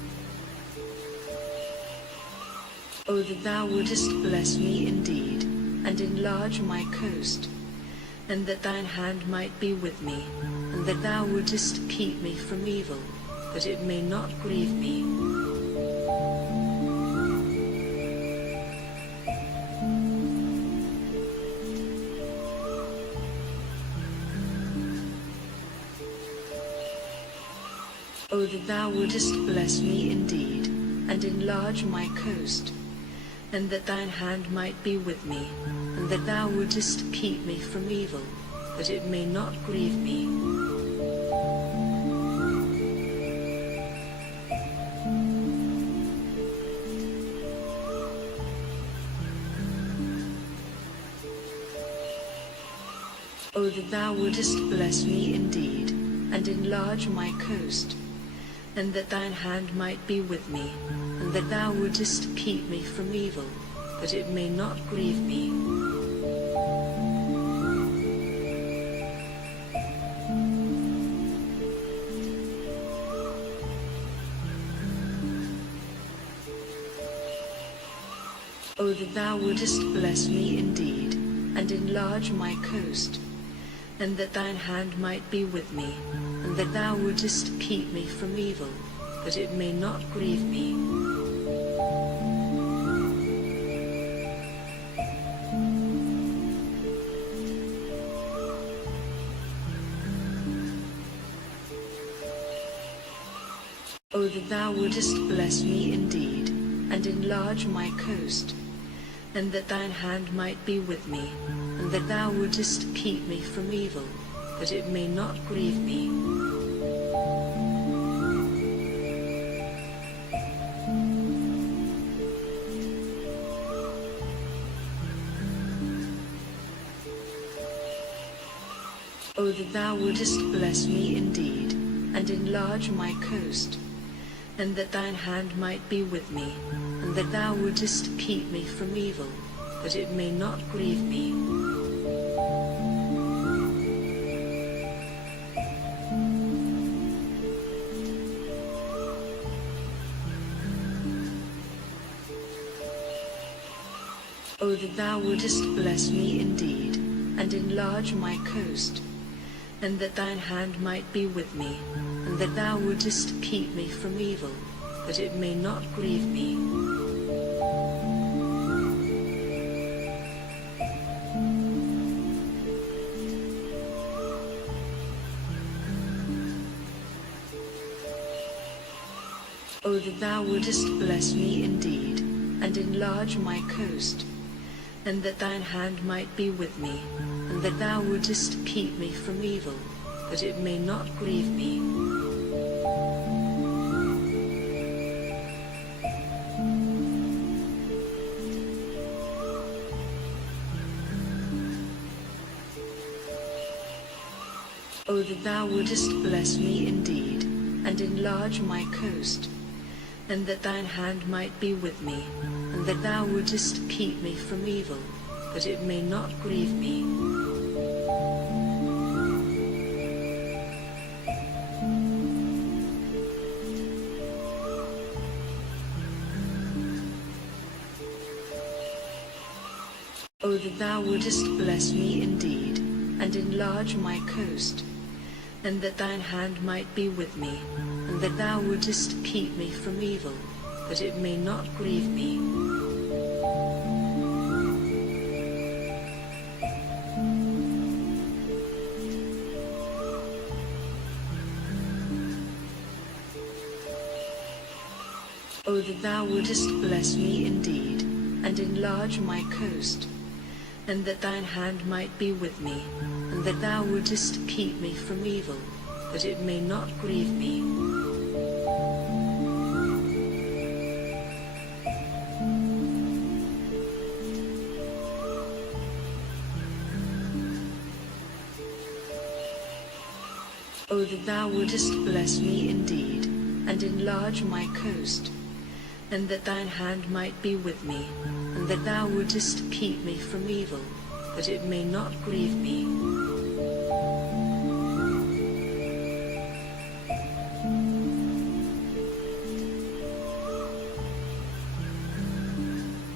O that thou wouldest bless me indeed, and enlarge my coast, and that thine hand might be with me, and that thou wouldest keep me from evil, that it may not grieve me. O that thou wouldest bless me indeed, and enlarge my coast, and that thine hand might be with me, and that thou wouldest keep me from evil, that it may not grieve me. O that thou wouldest bless me indeed, and enlarge my coast, and that thine hand might be with me, and that thou wouldest keep me from evil, that it may not grieve me. O that thou wouldest bless me indeed, and enlarge my coast, and that thine hand might be with me, and that thou wouldest keep me from evil, that it may not grieve me. O that thou wouldest bless me indeed, and enlarge my coast, and that thine hand might be with me, and that thou wouldest keep me from evil, that it may not grieve me. O that thou wouldest bless me indeed, and enlarge my coast, and that thine hand might be with me, and that thou wouldest keep me from evil, that it may not grieve me. O that thou wouldest bless me indeed, and enlarge my coast, and that thine hand might be with me, and that thou wouldest keep me from evil, that it may not grieve me. O that thou wouldest bless me indeed, and enlarge my coast, and that thine hand might be with me, and that thou wouldest keep me from evil, that it may not grieve me. O that thou wouldest bless me indeed, and enlarge my coast, and that thine hand might be with me, and that thou wouldest keep me from evil, that it may not grieve me. O that thou wouldest bless me indeed, and enlarge my coast, and that thine hand might be with me, and that thou wouldest keep me from evil, that it may not grieve me. O that thou wouldest bless me indeed, and enlarge my coast, and that thine hand might be with me, and that thou wouldest keep me from evil, that it may not grieve me. O that thou wouldest bless me indeed, and enlarge my coast, and that thine hand might be with me, and that thou wouldest keep me from evil, that it may not grieve me.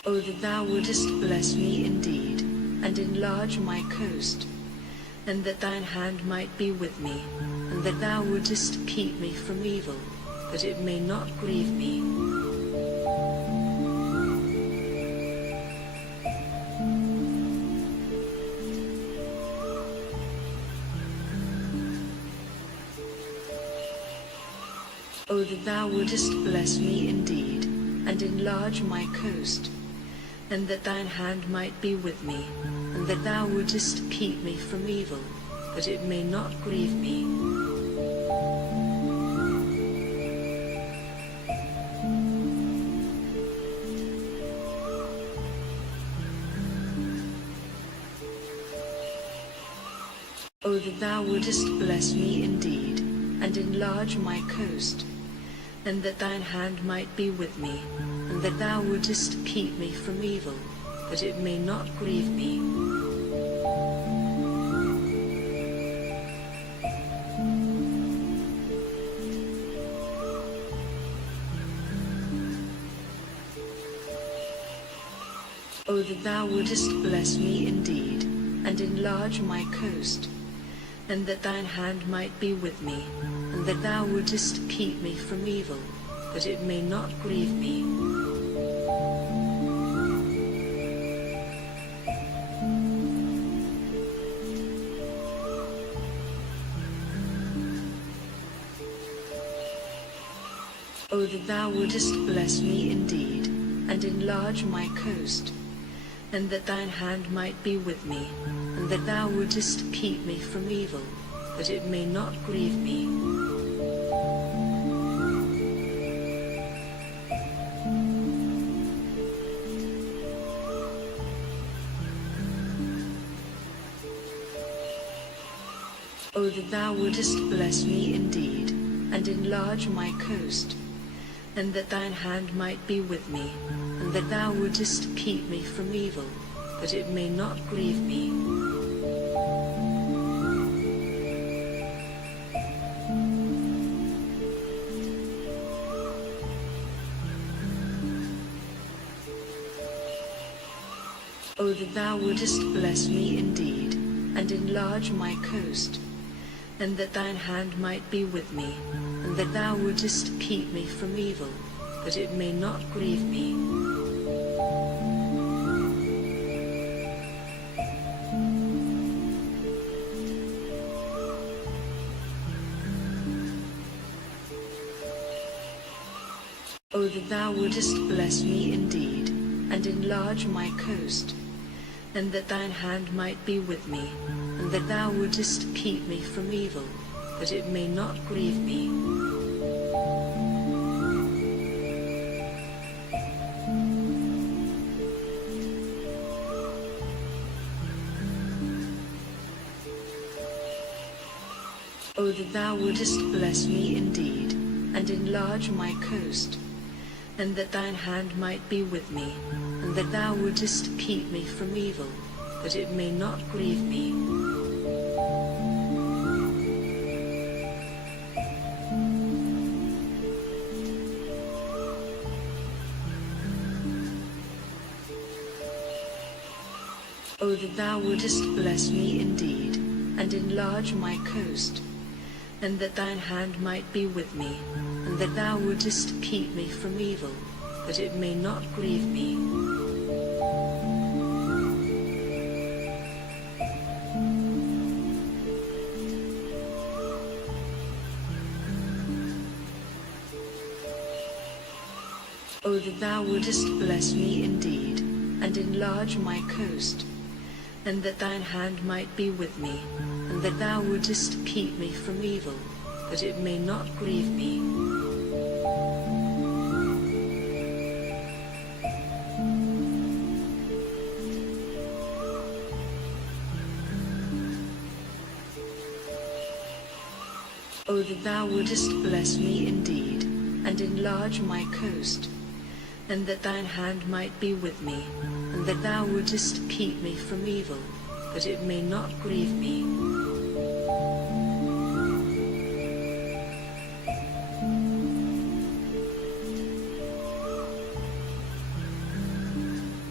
O that thou wouldest bless me indeed, and enlarge my coast, and that thine hand might be with me, and that thou wouldest keep me from evil, that it may not grieve me. O that thou wouldest bless me indeed, and enlarge my coast, and that thine hand might be with me, and that thou wouldest keep me from evil, that it may not grieve me. O that thou wouldest bless me indeed, and enlarge my coast, and that thine hand might be with me, and that thou wouldest keep me from evil, that it may not grieve me. O that thou wouldest bless me indeed, and enlarge my coast, and that thine hand might be with me, and that thou wouldest keep me from evil, that it may not grieve me. O that thou wouldest bless me indeed, and enlarge my coast, and that thine hand might be with me, and that thou wouldest keep me from evil, that it may not grieve me. O that thou wouldest bless me indeed, and enlarge my coast, and that thine hand might be with me, and that thou wouldest keep me from evil, that it may not grieve me. O that thou wouldest bless me indeed, and enlarge my coast, and that thine hand might be with me, and that thou wouldest keep me from evil, that it may not grieve me. O that thou wouldest bless me indeed, and enlarge my coast, and that thine hand might be with me, and that thou wouldest keep me from evil, that it may not grieve me. O that thou wouldest bless me indeed, and enlarge my coast, and that thine hand might be with me, and that thou wouldest keep me from evil, that it may not grieve me. O that thou wouldest bless me indeed, and enlarge my coast, and that thine hand might be with me, and that thou wouldest keep me from evil, that it may not grieve me. O that thou wouldest bless me indeed, and enlarge my coast, and that thine hand might be with me, and that thou wouldest keep me from evil, that it may not grieve me. O that thou wouldest bless me indeed, and enlarge my coast, and that thine hand might be with me, and that thou wouldest keep me from evil, that it may not grieve me.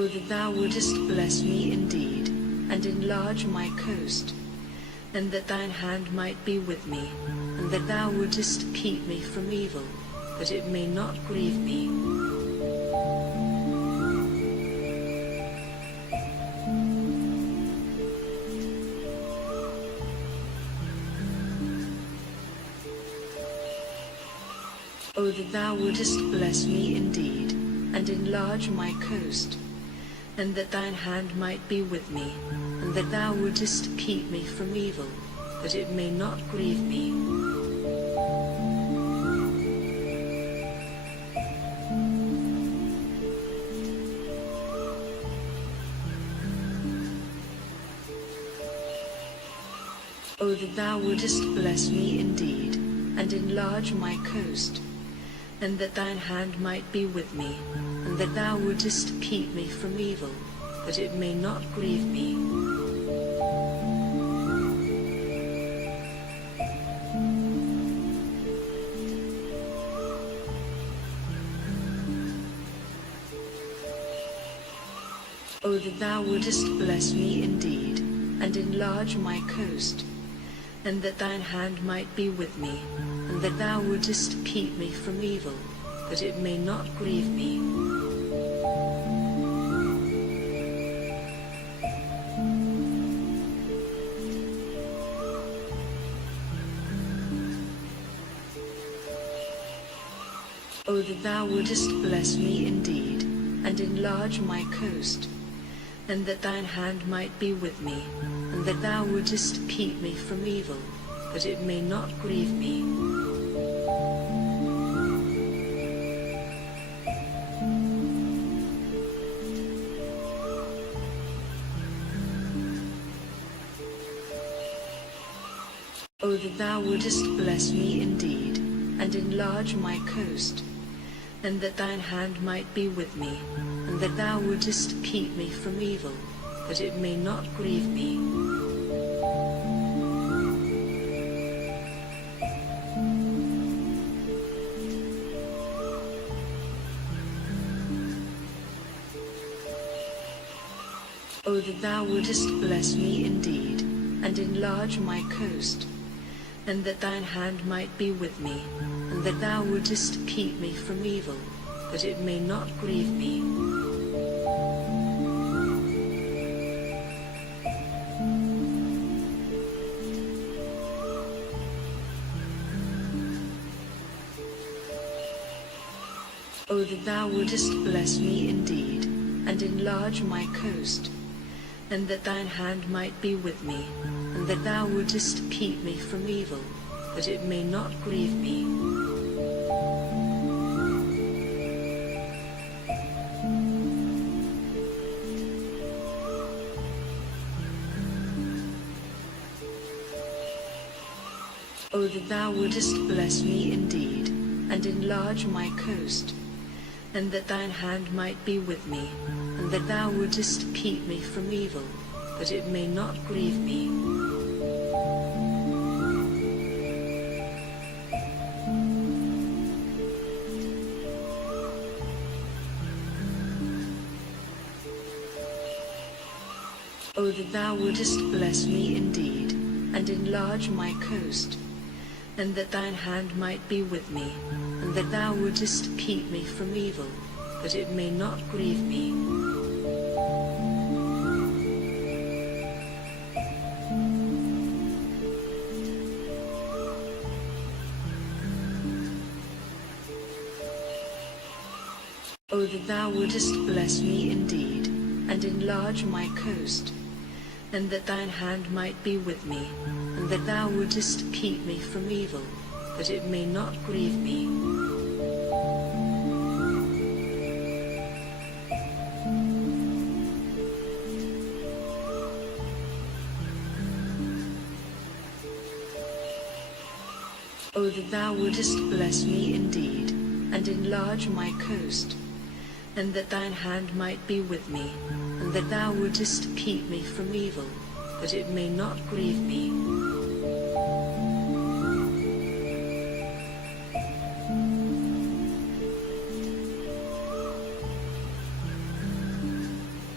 O that thou wouldest bless me indeed, and enlarge my coast, and that thine hand might be with me, and that thou wouldest keep me from evil, that it may not grieve me. O that thou wouldest bless me indeed, and enlarge my coast, and that thine hand might be with me, and that thou wouldest keep me from evil, that it may not grieve me. O that thou wouldest bless me indeed, and enlarge my coast, and that thine hand might be with me, and that thou wouldest keep me from evil, that it may not grieve me. O that thou wouldest bless me indeed, and enlarge my coast, and that thine hand might be with me, and that thou wouldest keep me from evil, that it may not grieve me. O that thou wouldest bless me indeed, and enlarge my coast, and that thine hand might be with me, and that thou wouldest keep me from evil, that it may not grieve me. O that thou wouldest bless me indeed, and enlarge my coast, and that thine hand might be with me, and that thou wouldest keep me from evil, that it may not grieve me. O that thou wouldest bless me indeed, and enlarge my coast, and that thine hand might be with me, and that thou wouldest keep me from evil, that it may not grieve me. O that thou wouldest bless me indeed, and enlarge my coast, and that thine hand might be with me, and that thou wouldest keep me from evil, that it may not grieve me. O that thou wouldest bless me indeed, and enlarge my coast, and that thine hand might be with me, and that thou wouldest keep me from evil, that it may not grieve me. O that thou wouldest bless me indeed, and enlarge my coast, and that thine hand might be with me, and that thou wouldest keep me from evil, that it may not grieve me. O that thou wouldest bless me indeed, and enlarge my coast, and that thine hand might be with me, and that thou wouldest keep me from evil, that it may not grieve me. O that thou wouldest bless me indeed, and enlarge my coast, and that thine hand might be with me, and that thou wouldest keep me from evil, that it may not grieve me.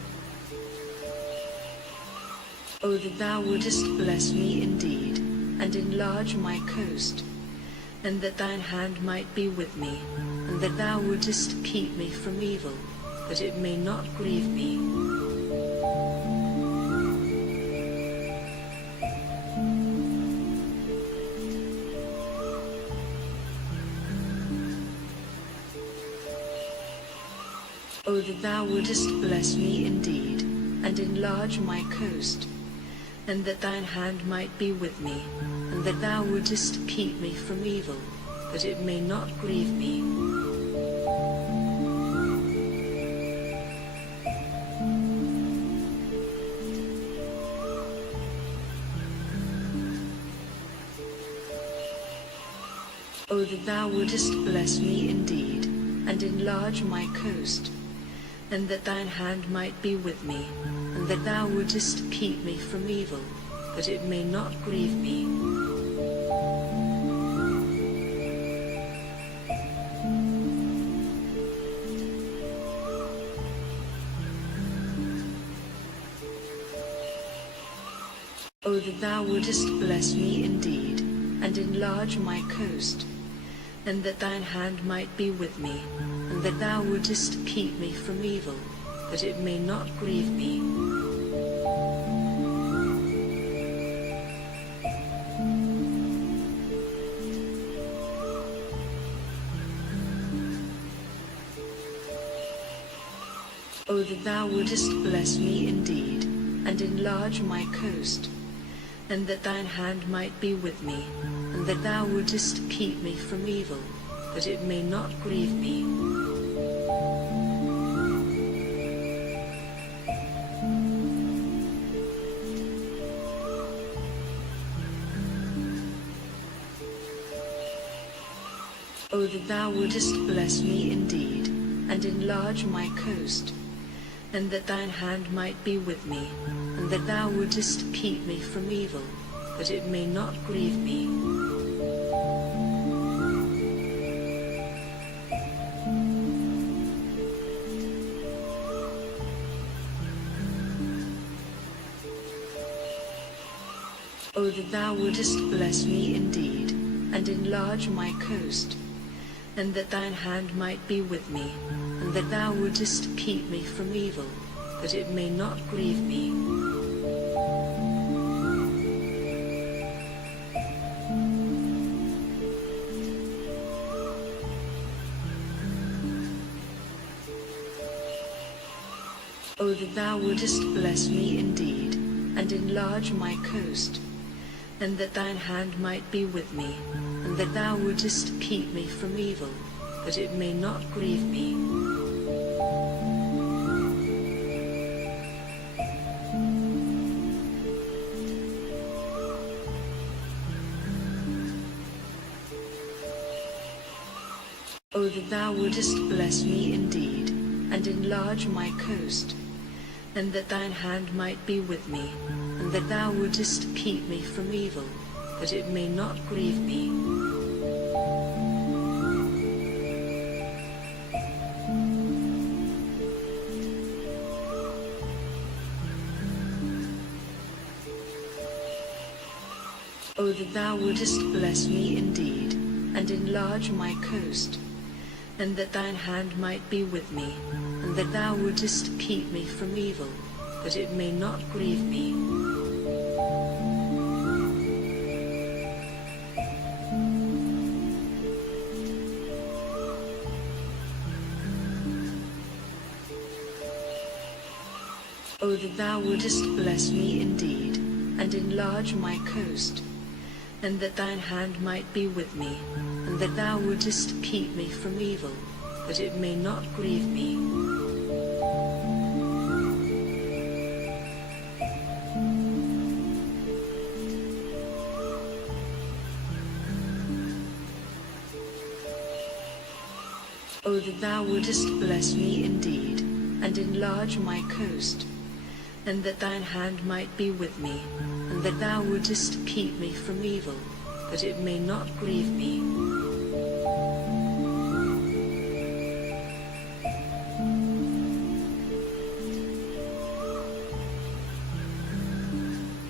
O that thou wouldest bless me indeed, and enlarge my coast, and that thine hand might be with me, and that thou wouldest keep me from evil, that it may not grieve me. O that thou wouldest bless me indeed, and enlarge my coast, and that thine hand might be with me, and that thou wouldest keep me from evil, that it may not grieve me. O that thou wouldest bless me indeed, and enlarge my coast, and that thine hand might be with me, and that thou wouldest keep me from evil, that it may not grieve me. O that thou wouldest bless me indeed, and enlarge my coast, and that thine hand might be with me, and that thou wouldest keep me from evil, that it may not grieve me. O that thou wouldest bless me indeed, and enlarge my coast, and that thine hand might be with me, and that thou wouldest keep me from evil, that it may not grieve me. O that thou wouldest bless me indeed, and enlarge my coast, and that thine hand might be with me, and that thou wouldest keep me from evil, that it may not grieve me. O that thou wouldest bless me indeed, and enlarge my coast, and that thine hand might be with me, and that thou wouldest keep me from evil, that it may not grieve me. O that thou wouldest bless me indeed, and enlarge my coast, and that thine hand might be with me, and that thou wouldest keep me from evil, that it may not grieve me. O that thou wouldest bless me indeed, and enlarge my coast, and that thine hand might be with me, and that thou wouldest keep me from evil, that it may not grieve me. O that thou wouldest bless me indeed, and enlarge my coast, and that thine hand might be with me, and that thou wouldest keep me from evil, that it may not grieve me. O that thou wouldest bless me indeed, and enlarge my coast, and that thine hand might be with me, and that thou wouldest keep me from evil, that it may not grieve me. O that thou wouldest bless me indeed, and enlarge my coast, and that thine hand might be with me, and that thou wouldest keep me from evil, that it may not grieve me.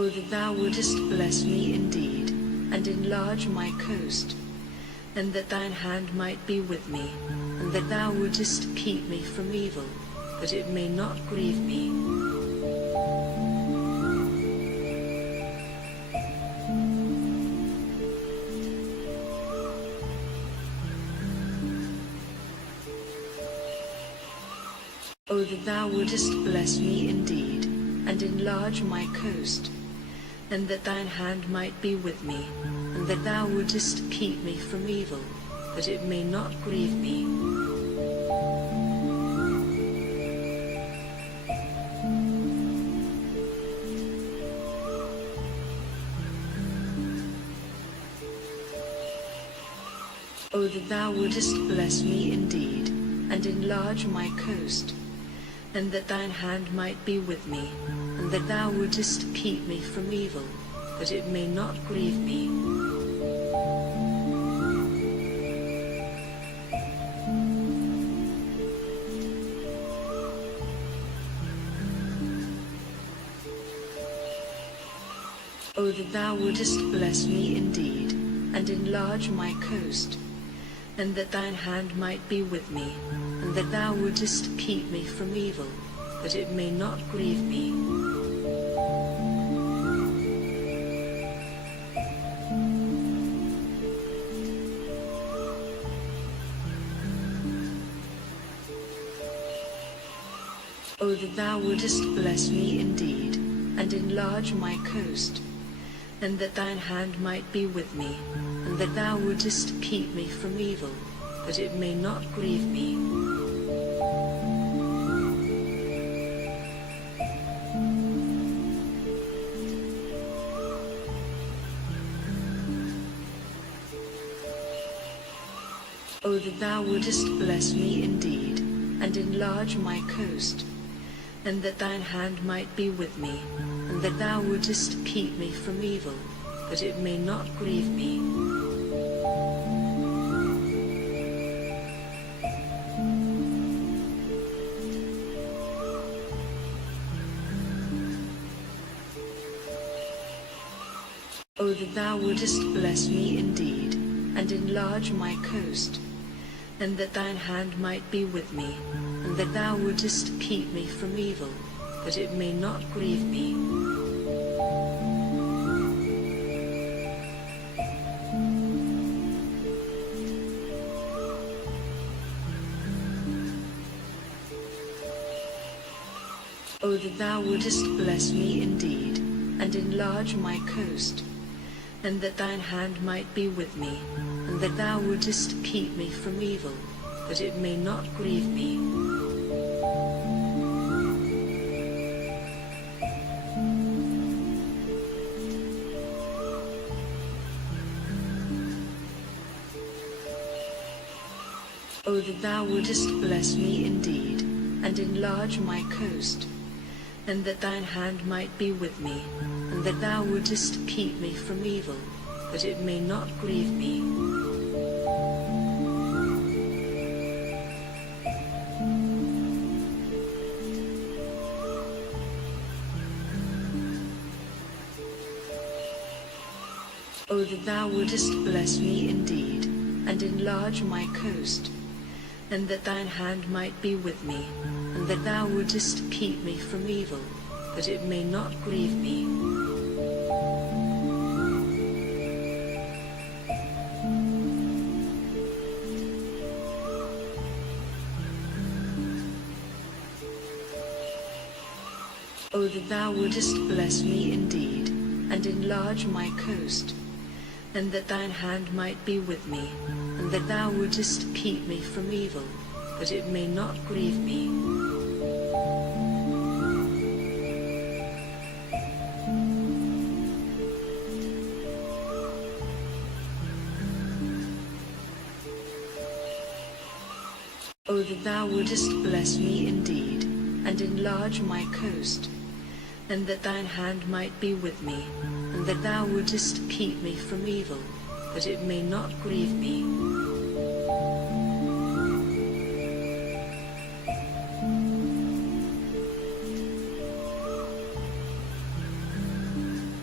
O that thou wouldest bless me indeed, and enlarge my coast, and that thine hand might be with me, and that thou wouldest keep me from evil, that it may not grieve me. O that thou wouldest bless me indeed, and enlarge my coast, and that thine hand might be with me, and that thou wouldest keep me from evil, that it may not grieve me. O that thou wouldest bless me indeed, and enlarge my coast, and that thine hand might be with me, and that thou wouldest keep me from evil, that it may not grieve me. O that thou wouldest bless me indeed, and enlarge my coast, and that thine hand might be with me, and that thou wouldest keep me from evil, that it may not grieve me. O that thou wouldest bless me indeed, and enlarge my coast, and that thine hand might be with me, and that thou wouldest keep me from evil, that it may not grieve me. O that thou wouldest bless me indeed, and enlarge my coast, and that thine hand might be with me, and that thou wouldest keep me from evil, that it may not grieve me. O that thou wouldest bless me indeed, and enlarge my coast, and that thine hand might be with me, and that thou wouldest keep me from evil, that it may not grieve me. O that thou wouldest bless me indeed, and enlarge my coast, and that thine hand might be with me, and that thou wouldest keep me from evil, that it may not grieve me. O that thou wouldest bless me indeed, and enlarge my coast, and that thine hand might be with me, and that thou wouldest keep me from evil, that it may not grieve me. O that thou wouldest bless me indeed, and enlarge my coast, and that thine hand might be with me, and that thou wouldest keep me from evil, that it may not grieve me. O that thou wouldest bless me indeed, and enlarge my coast, and that thine hand might be with me, and that thou wouldest keep me from evil, that it may not grieve me. O that thou wouldest bless me indeed, and enlarge my coast, and that thine hand might be with me, and that thou wouldest keep me from evil, that it may not grieve me.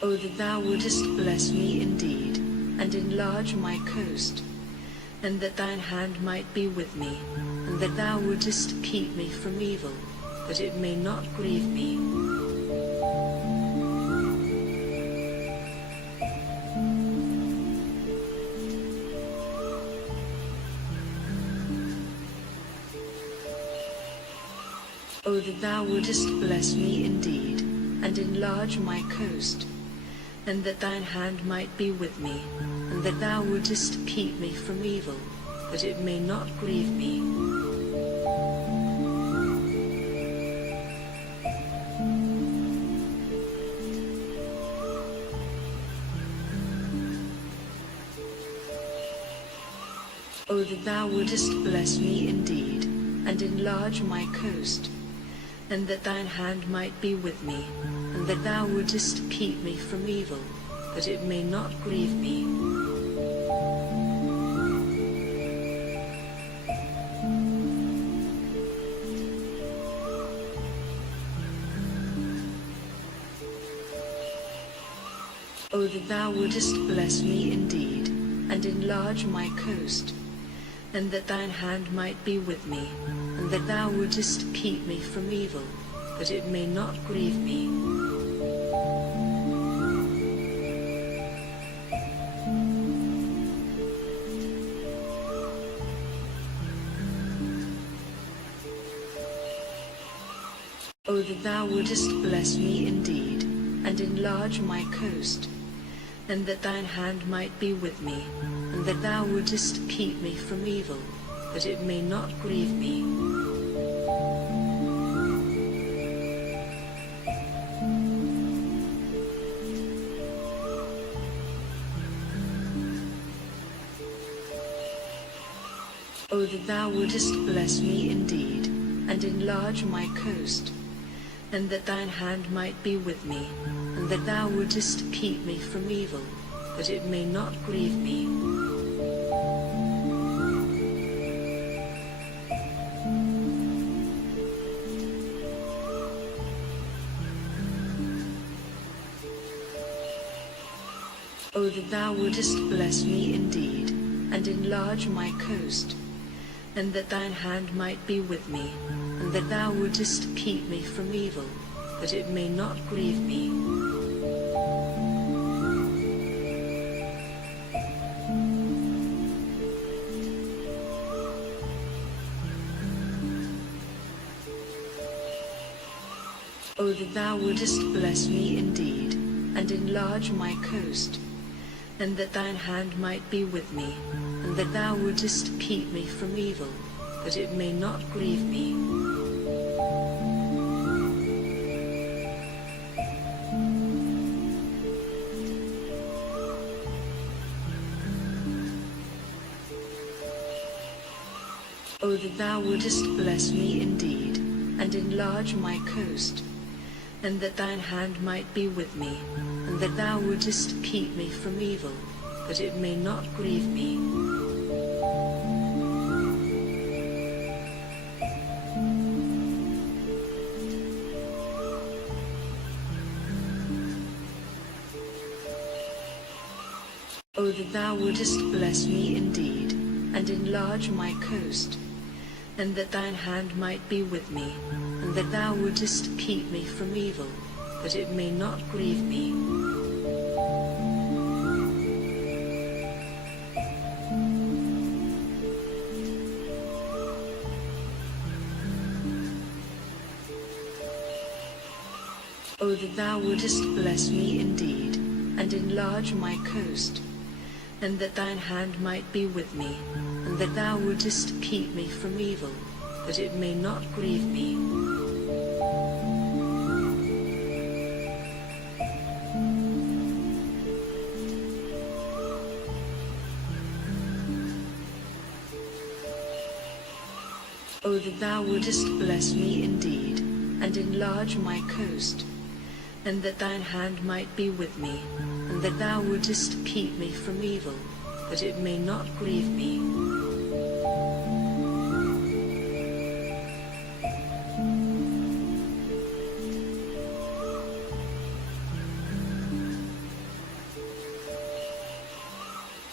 O that thou wouldest bless me indeed, and enlarge my coast, and that thine hand might be with me, and that thou wouldest keep me from evil, that it may not grieve me. O that thou wouldest bless me indeed, and enlarge my coast, and that thine hand might be with me, and that thou wouldest keep me from evil, that it may not grieve me. O that thou wouldest bless me indeed, and enlarge my coast, and that thine hand might be with me, and that thou wouldest keep me from evil, that it may not grieve me. O that thou wouldest bless me indeed, and enlarge my coast, and that thine hand might be with me, and that thou wouldest keep me from evil, that it may not grieve me. O that thou wouldest bless me indeed, and enlarge my coast, and that thine hand might be with me, and that thou wouldest keep me from evil, that it may not grieve me. O that thou wouldest bless me indeed, and enlarge my coast, and that thine hand might be with me, and that thou wouldest keep me from evil, that it may not grieve me. O that thou wouldest bless me indeed, and enlarge my coast, and that thine hand might be with me, and that thou wouldest keep me from evil, that it may not grieve me. O that thou wouldest bless me indeed, and enlarge my coast, and that thine hand might be with me, and that thou wouldest keep me from evil, that it may not grieve me. O that thou wouldest bless me indeed, and enlarge my coast, and that thine hand might be with me, and that thou wouldest keep me from evil, that it may not grieve me. O that thou wouldest bless me indeed, and enlarge my coast, and that thine hand might be with me, and that thou wouldest keep me from evil, that it may not grieve me. O that thou wouldest bless me indeed, and enlarge my coast, and that thine hand might be with me, and that thou wouldest keep me from evil, that it may not grieve me. O that thou wouldest bless me indeed, and enlarge my coast, and that thine hand might be with me, and that thou wouldest keep me from evil, that it may not grieve me.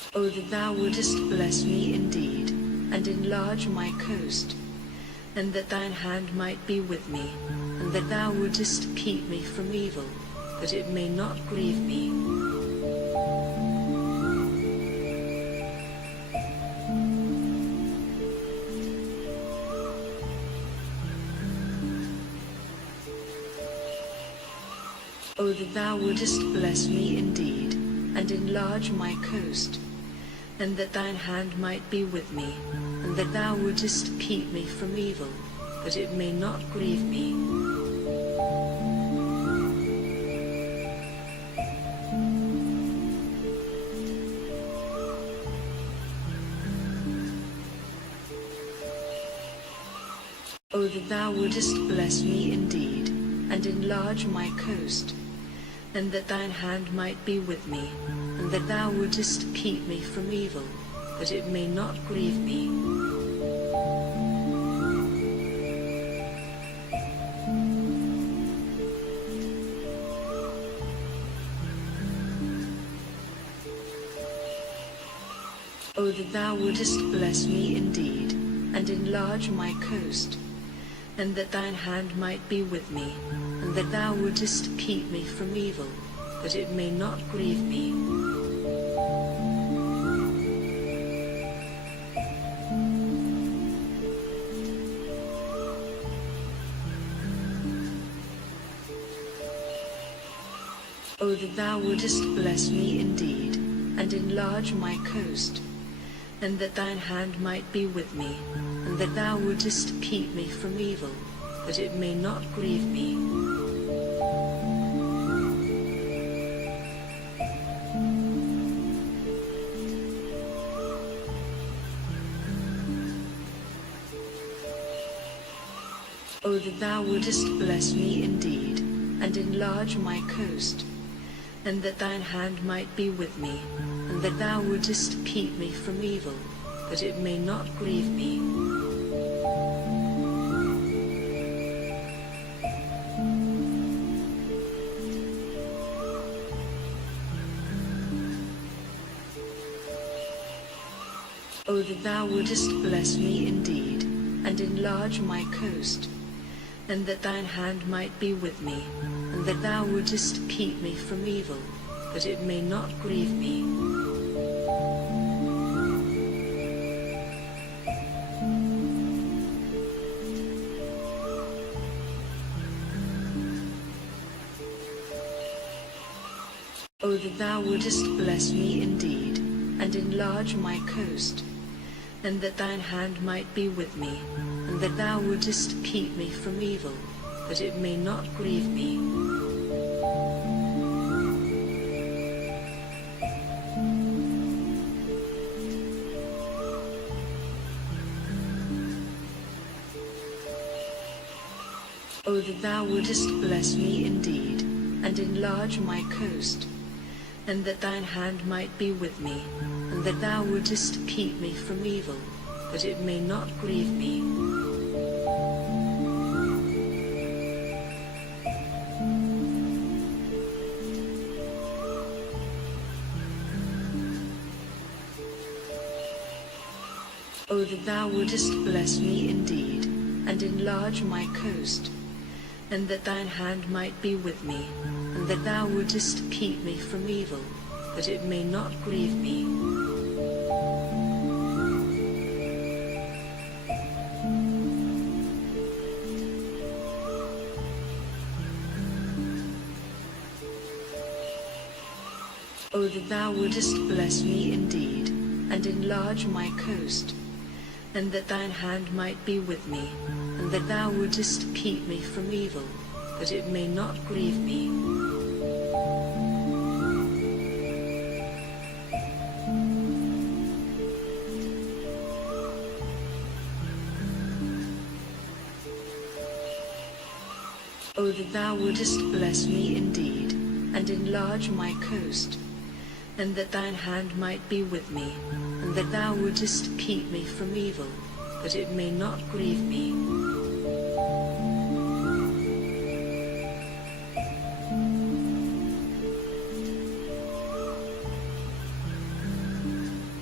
O that thou wouldest bless me indeed, and enlarge my coast, and that thine hand might be with me, and that thou wouldest keep me from evil, that it may not grieve me. O that thou wouldest bless me indeed, and enlarge my coast, and that thine hand might be with me, and that thou wouldest keep me from evil, that it may not grieve me. O that thou wouldest bless me indeed, and enlarge my coast, and that thine hand might be with me, and that thou wouldest keep me from evil, that it may not grieve me. O that thou wouldest bless me indeed, and enlarge my coast, and that thine hand might be with me, and that thou wouldest keep me from evil, that it may not grieve me. O that thou wouldest bless me indeed, and enlarge my coast, and that thine hand might be with me, and that thou wouldest keep me from evil, that it may not grieve me. O that thou wouldest bless me indeed, and enlarge my coast, and that thine hand might be with me, and that thou wouldest keep me from evil, that it may not grieve me. O that thou wouldest bless me indeed, and enlarge my coast, and that thine hand might be with me, and that thou wouldest keep me from evil, that it may not grieve me. O that thou wouldest bless me indeed, and enlarge my coast, and that thine hand might be with me, and that thou wouldest keep me from evil, that it may not grieve me. O that thou wouldest bless me indeed, and enlarge my coast, and that thine hand might be with me, and that thou wouldest keep me from evil, that it may not grieve me. O that thou wouldest bless me indeed, and enlarge my coast, and that thine hand might be with me, and that thou wouldest keep me from evil, that it may not grieve me. O that thou wouldest bless me indeed, and enlarge my coast, and that thine hand might be with me, and that thou wouldest keep me from evil, that it may not grieve me. O that thou wouldest bless me indeed, and enlarge my coast, and that thine hand might be with me, and that thou wouldest keep me from evil, that it may not grieve me.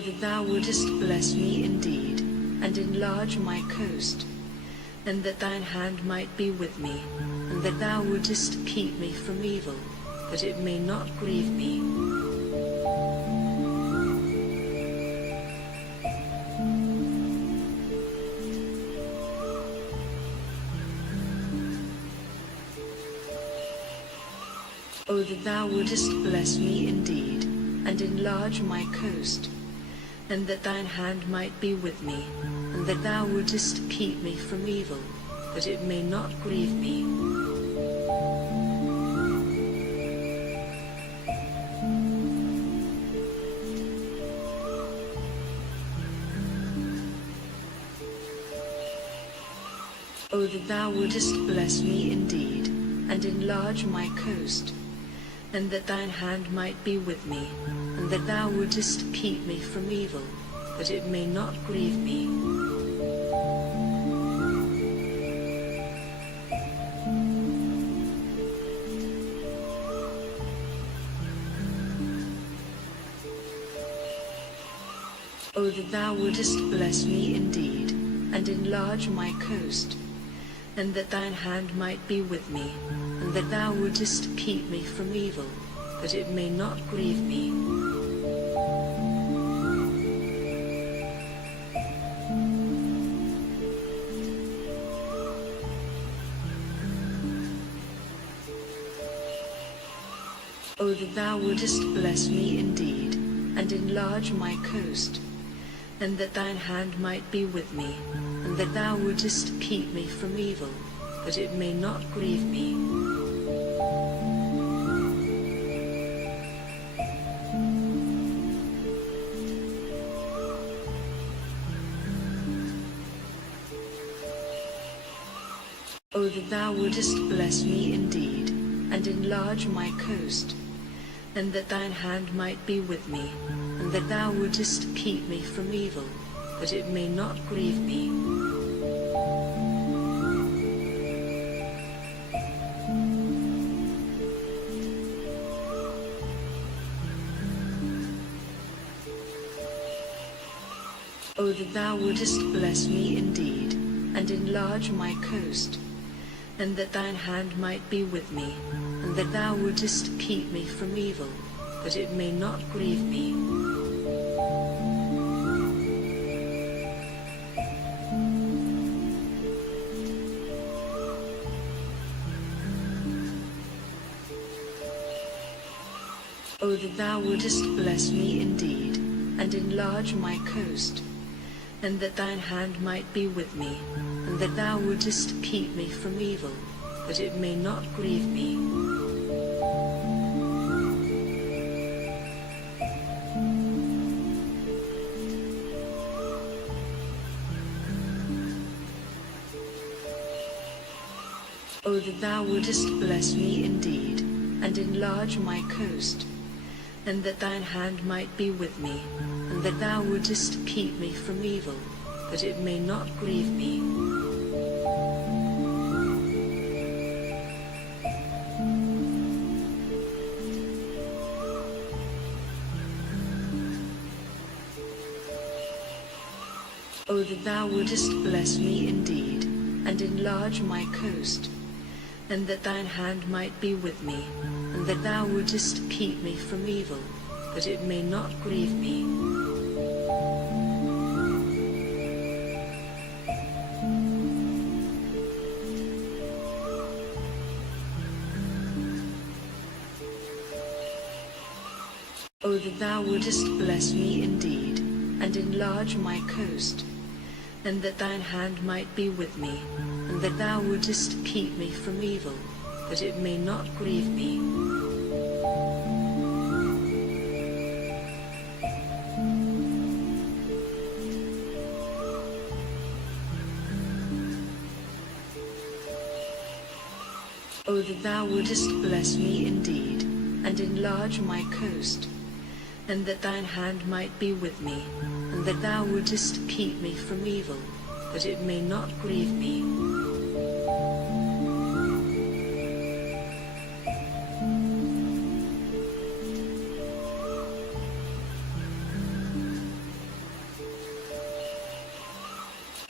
that thou wouldest bless me indeed, and enlarge my coast, and that thine hand might be with me, and that thou wouldest keep me from evil, that it may not grieve me. O that thou wouldest bless me indeed, and enlarge my coast, and that thine hand might be with me, and that thou wouldest keep me from evil, that it may not grieve me. O that thou wouldest bless me indeed, and enlarge my coast, and that thine hand might be with me, and that thou wouldest keep me from evil, that it may not grieve me. O that thou wouldest bless me indeed, and enlarge my coast, and that thine hand might be with me, and that thou wouldest keep me from evil, that it may not grieve me. O that thou wouldest bless me indeed, and enlarge my coast, and that thine hand might be with me, and that thou wouldest keep me from evil, that it may not grieve me. O that thou wouldest bless me indeed, and enlarge my coast, and that thine hand might be with me, and that thou wouldest keep me from evil, that it may not grieve me. O that thou wouldest bless me indeed, and enlarge my coast, and that thine hand might be with me, and that thou wouldest keep me from evil, that it may not grieve me. O that thou wouldest bless me indeed, and enlarge my coast, and that thine hand might be with me, and that thou wouldest keep me from evil, that it may not grieve me. O that thou wouldest bless me indeed, and enlarge my coast, and that thine hand might be with me, and that thou wouldest keep me from evil, that it may not grieve me. O that thou wouldest bless me indeed, and enlarge my coast, and that thine hand might be with me, and that thou wouldest keep me from evil, that it may not grieve me. O that thou wouldest bless me indeed, and enlarge my coast, and that thine hand might be with me, and that thou wouldest keep me from evil, that it may not grieve me. O that thou wouldest bless me indeed, and enlarge my coast, and that thine hand might be with me, and that thou wouldest keep me from evil, that it may not grieve me.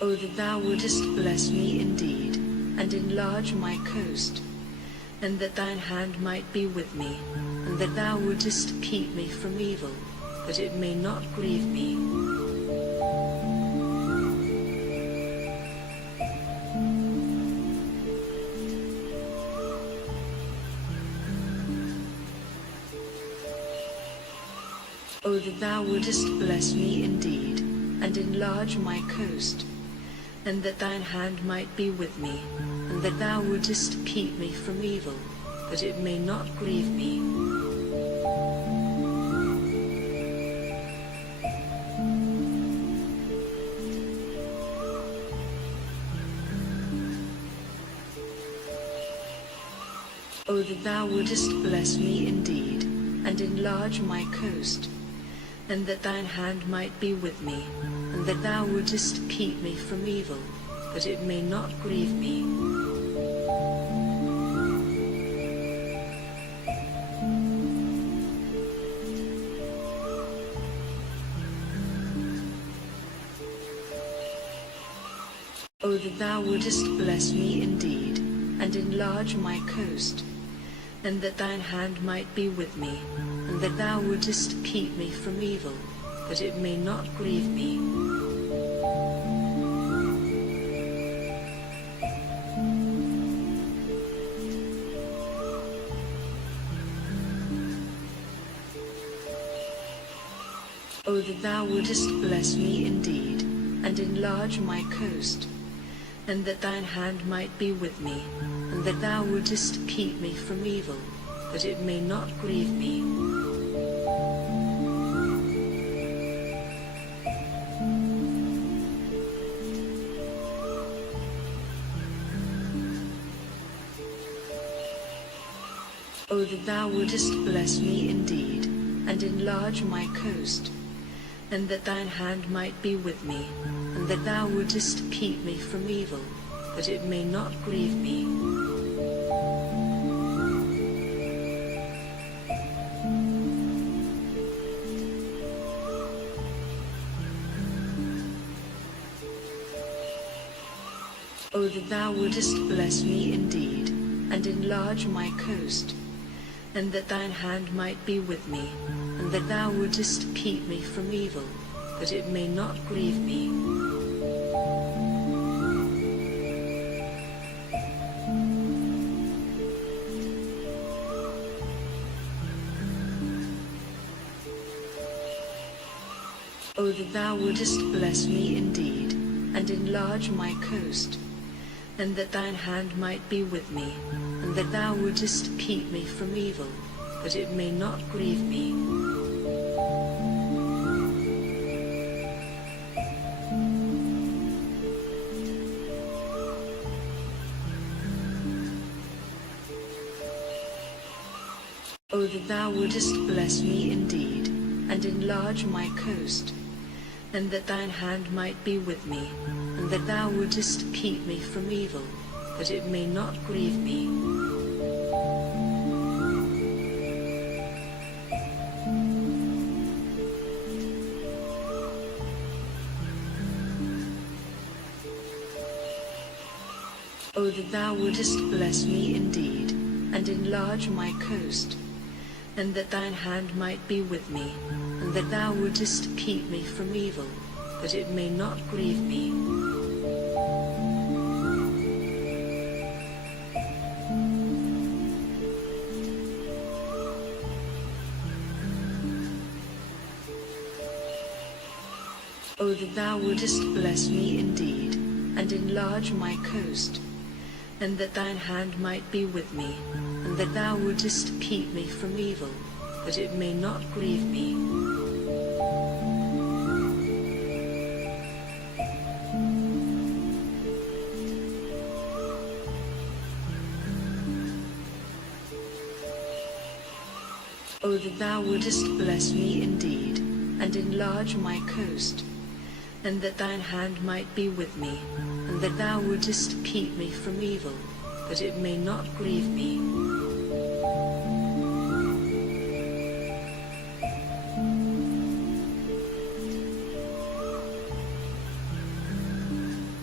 O that thou wouldest bless me indeed, and enlarge my coast, and that thine hand might be with me, and that thou wouldest keep me from evil, that it may not grieve me. O that thou wouldest bless me indeed, and enlarge my coast, and that thine hand might be with me, and that thou wouldest keep me from evil, that it may not grieve me. O that thou wouldest bless me indeed, and enlarge my coast, and that thine hand might be with me, and that thou wouldest keep me from evil, that it may not grieve me. O that thou wouldest bless me indeed, and enlarge my coast, and that thine hand might be with me, and that thou wouldest keep me from evil, that it may not grieve me. O that thou wouldest bless me indeed, and enlarge my coast, and that thine hand might be with me, and that thou wouldest keep me from evil, that it may not grieve me. O that thou wouldest bless me indeed, and enlarge my coast, and that thine hand might be with me, and that thou wouldest keep me from evil, that it may not grieve me. O that thou wouldest bless me indeed, and enlarge my coast, and that thine hand might be with me, and that thou wouldest keep me from evil, that it may not grieve me. O that thou wouldest bless me indeed, and enlarge my coast, and that thine hand might be with me, and that thou wouldest keep me from evil, that it may not grieve me. O that thou wouldest bless me indeed, and enlarge my coast, and that thine hand might be with me, and that thou wouldest keep me from evil, that it may not grieve me. O that thou wouldest bless me indeed, and enlarge my coast, and that thine hand might be with me, and that thou wouldest keep me from evil, that it may not grieve me. O that thou wouldest bless me indeed, and enlarge my coast, and that thine hand might be with me, and that thou wouldest keep me from evil, that it may not grieve me. O that thou wouldest bless me indeed, and enlarge my coast, and that thine hand might be with me, and that thou wouldest keep me from evil, that it may not grieve me.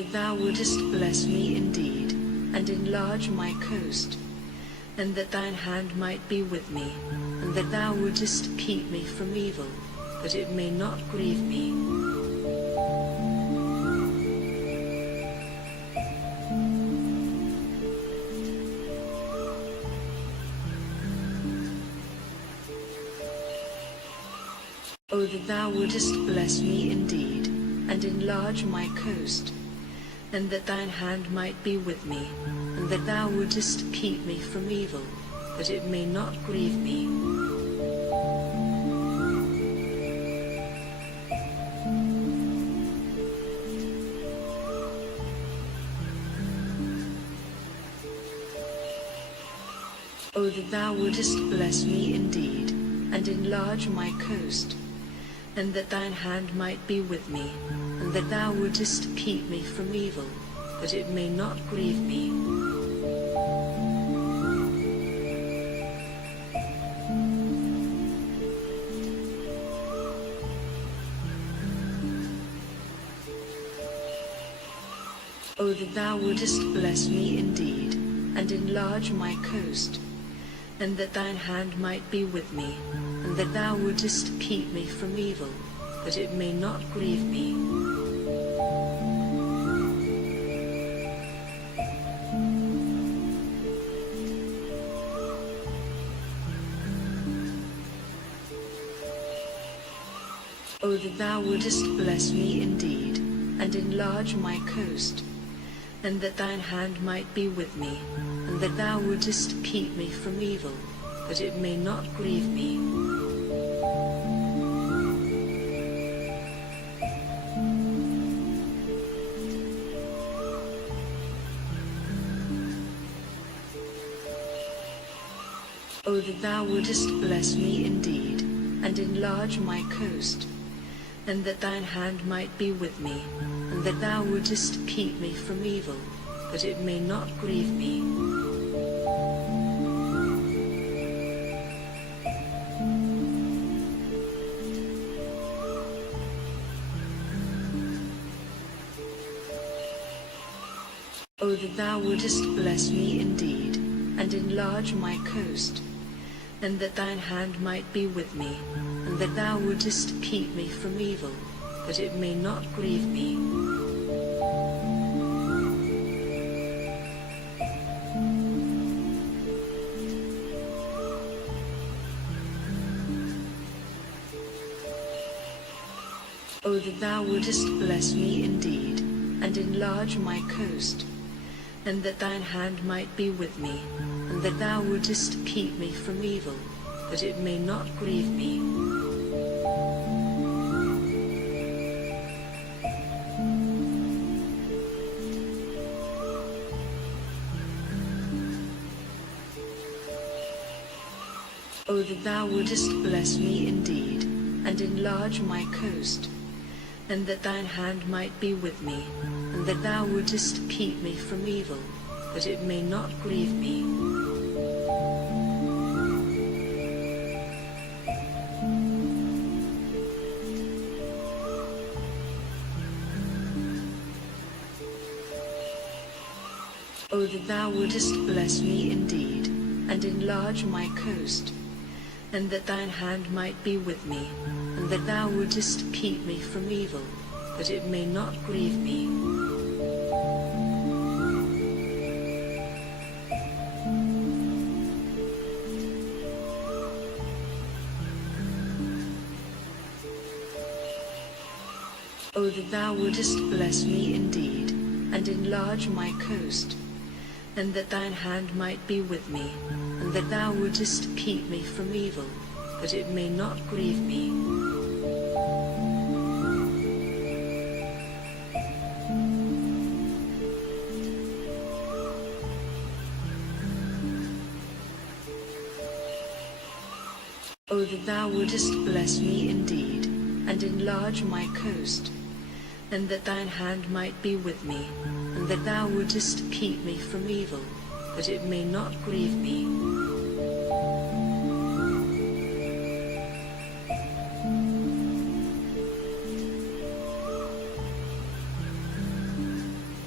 that thou wouldest bless me indeed, and enlarge my coast, and that thine hand might be with me, and that thou wouldest keep me from evil, that it may not grieve me. O that thou wouldest bless me indeed, and enlarge my coast, and that thine hand might be with me, and that thou wouldest keep me from evil, that it may not grieve me. O that thou wouldest bless me indeed, and enlarge my coast, and that thine hand might be with me, and that thou wouldest keep me from evil, that it may not grieve me. O that thou wouldest bless me indeed, and enlarge my coast, and that thine hand might be with me, and that thou wouldest keep me from evil, that it may not grieve me. O that thou wouldest bless me indeed, and enlarge my coast, and that thine hand might be with me, and that thou wouldest keep me from evil, that it may not grieve me. O that thou wouldest bless me indeed, and enlarge my coast, and that thine hand might be with me, and that thou wouldest keep me from evil, that it may not grieve me. O that thou wouldest bless me indeed, and enlarge my coast, and that thine hand might be with me, and that thou wouldest keep me from evil, that it may not grieve me. O that thou wouldest bless me indeed, and enlarge my coast, and that thine hand might be with me, and that thou wouldest keep me from evil, that it may not grieve me. O that thou wouldest bless me indeed, and enlarge my coast, and that thine hand might be with me, and that thou wouldest keep me from evil, that it may not grieve me. O that thou wouldest bless me indeed, and enlarge my coast, and that thine hand might be with me, and that thou wouldest keep me from evil, that it may not grieve me. O that thou wouldest bless me indeed, and enlarge my coast, and that thine hand might be with me, and that thou wouldest keep me from evil, that it may not grieve me. O that thou wouldest bless me indeed, and enlarge my coast, and that thine hand might be with me, and that thou wouldest keep me from evil, that it may not grieve me.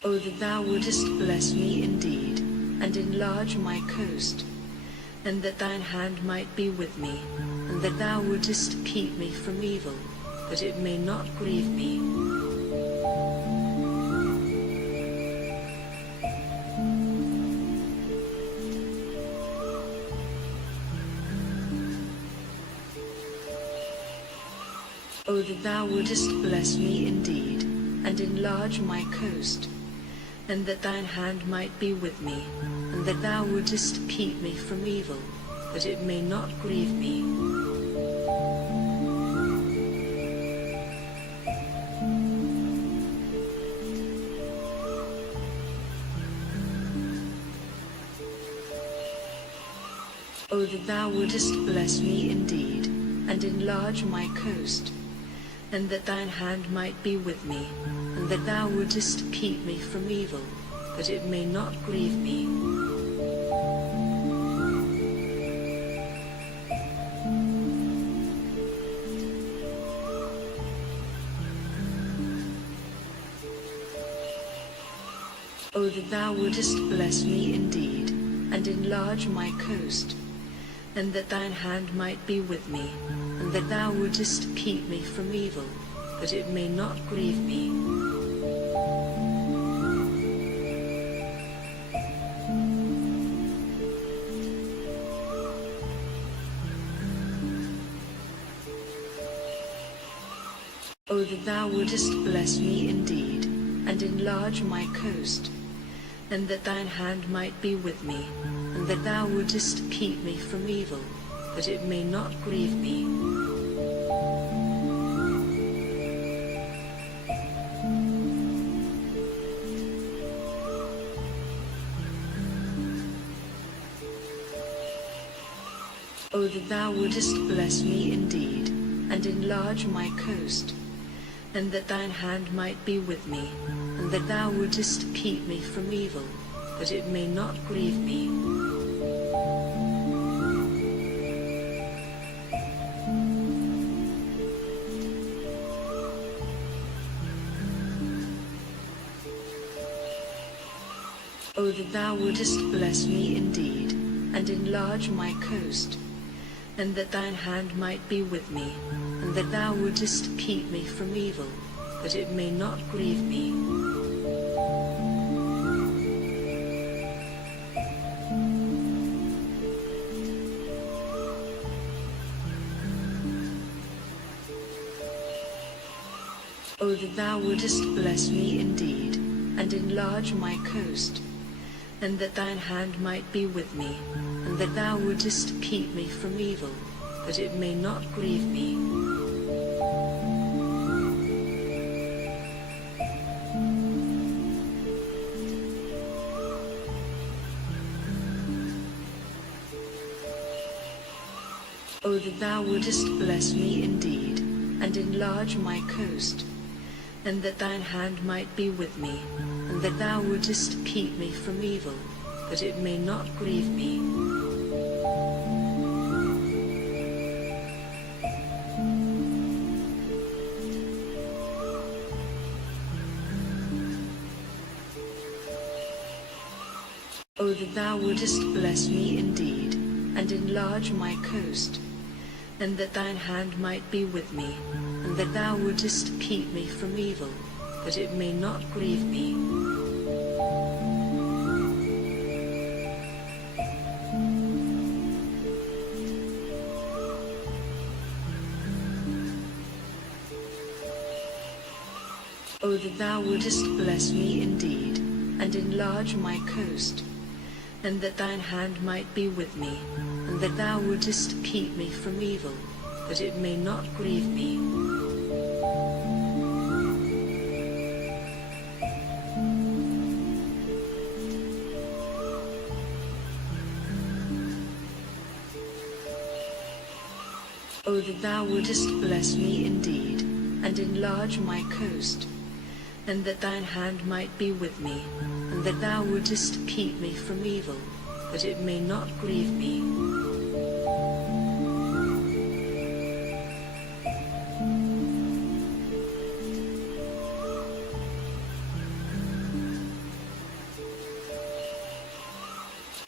O that thou wouldest bless me indeed, and enlarge my coast, and that thine hand might be with me, and that thou wouldest keep me from evil, that it may not grieve me. O that thou wouldest bless me indeed, and enlarge my coast, and that thine hand might be with me, and that thou wouldest keep me from evil, that it may not grieve me. O that thou wouldest bless me indeed, and enlarge my coast, and that thine hand might be with me, and that thou wouldest keep me from evil, that it may not grieve me. O that thou wouldest bless me indeed, and enlarge my coast, and that thine hand might be with me, and that thou wouldest keep me from evil, that it may not grieve me. O that thou wouldest bless me indeed, and enlarge my coast, and that thine hand might be with me, and that thou wouldest keep me from evil, that it may not grieve me. O that thou wouldest bless me indeed, and enlarge my coast, and that thine hand might be with me, and that thou wouldest keep me from evil, that it may not grieve me. O that thou wouldest bless me indeed, and enlarge my coast, and that thine hand might be with me, and that thou wouldest keep me from evil, that it may not grieve me. O that thou wouldest bless me indeed, and enlarge my coast, and that thine hand might be with me, and that thou wouldest keep me from evil, that it may not grieve me. O that thou wouldest bless me indeed, and enlarge my coast, and that thine hand might be with me, and that thou wouldest keep me from evil, that it may not grieve me. O that thou wouldest bless me indeed, and enlarge my coast, and that thine hand might be with me, and that thou wouldest keep me from evil, that it may not grieve me. O that thou wouldest bless me indeed, and enlarge my coast, and that thine hand might be with me, and that thou wouldest keep me from evil, that it may not grieve me. O that thou wouldest bless me indeed, and enlarge my coast, and that thine hand might be with me, and that thou wouldest keep me from evil, that it may not grieve me.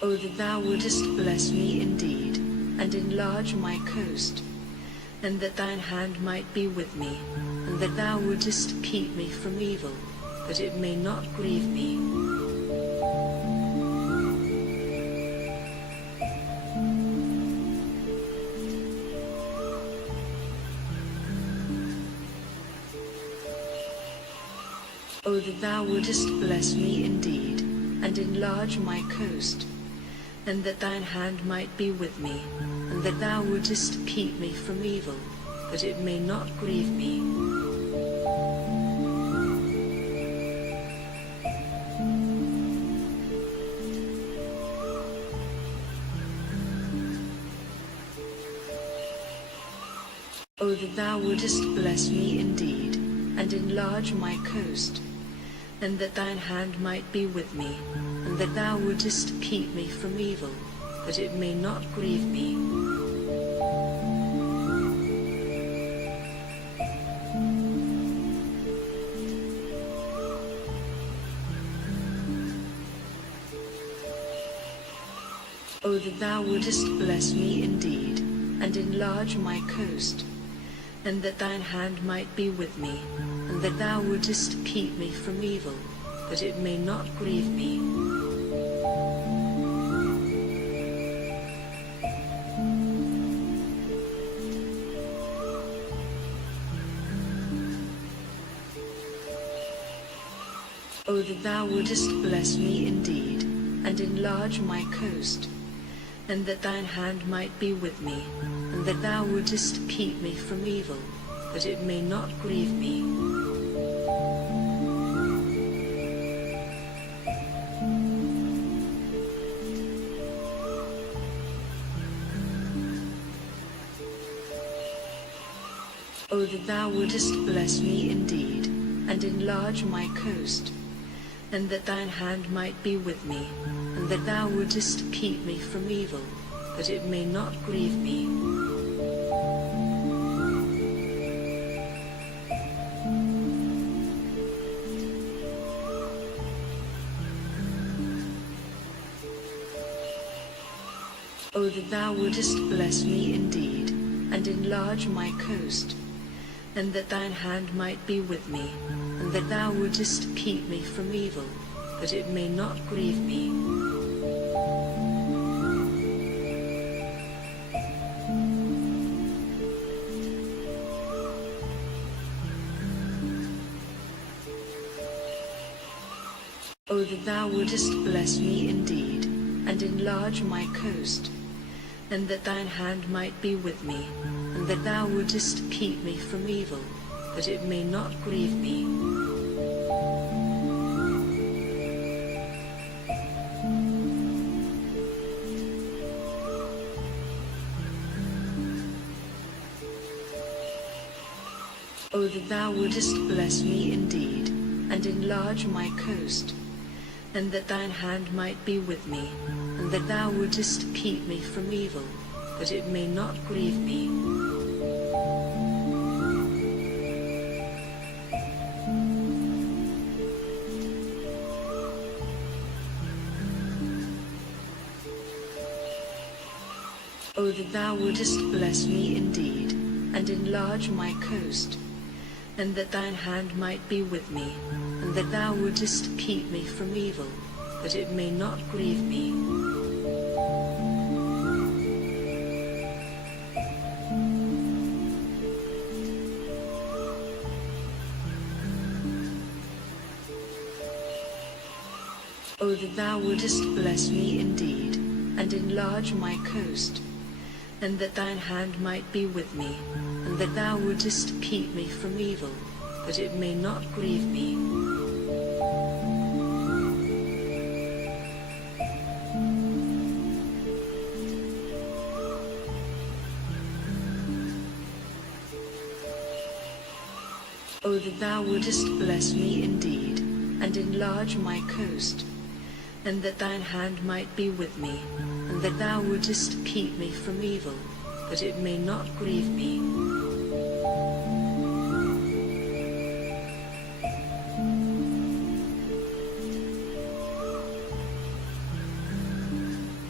O that thou wouldest bless me indeed, and enlarge my coast, and that thine hand might be with me, and that thou wouldest keep me from evil, that it may not grieve me. O that thou wouldest bless me indeed, and enlarge my coast, and that thine hand might be with me, and that thou wouldest keep me from evil, that it may not grieve me. O that thou wouldest bless me indeed, and enlarge my coast, and that thine hand might be with me, and that thou wouldest keep me from evil, that it may not grieve me. O that thou wouldest bless me indeed, and enlarge my coast, and that thine hand might be with me, and that thou wouldest keep me from evil, that it may not grieve me. O that thou wouldest bless me indeed, and enlarge my coast, and that thine hand might be with me, and that thou wouldest keep me from evil, that it may not grieve me. O that thou wouldest bless me indeed, and enlarge my coast, and that thine hand might be with me, and that thou wouldest keep me from evil, that it may not grieve me. O that thou wouldest bless me indeed, and enlarge my coast, and that thine hand might be with me, and that thou wouldest keep me from evil, that it may not grieve me. O that thou wouldest bless me indeed, and enlarge my coast, and that thine hand might be with me, and that thou wouldest keep me from evil, that it may not grieve me. O that thou wouldest bless me indeed, and enlarge my coast, and that thine hand might be with me, and that thou wouldest keep me from evil, that it may not grieve me. O that thou wouldest bless me indeed, and enlarge my coast, and that thine hand might be with me, and that thou wouldest keep me from evil, that it may not grieve me. O that thou wouldest bless me indeed, and enlarge my coast, and that thine hand might be with me, and that thou wouldest keep me from evil, that it may not grieve me. O that thou wouldest bless me indeed, and enlarge my coast, and that thine hand might be with me, and that thou wouldest keep me from evil, that it may not grieve me.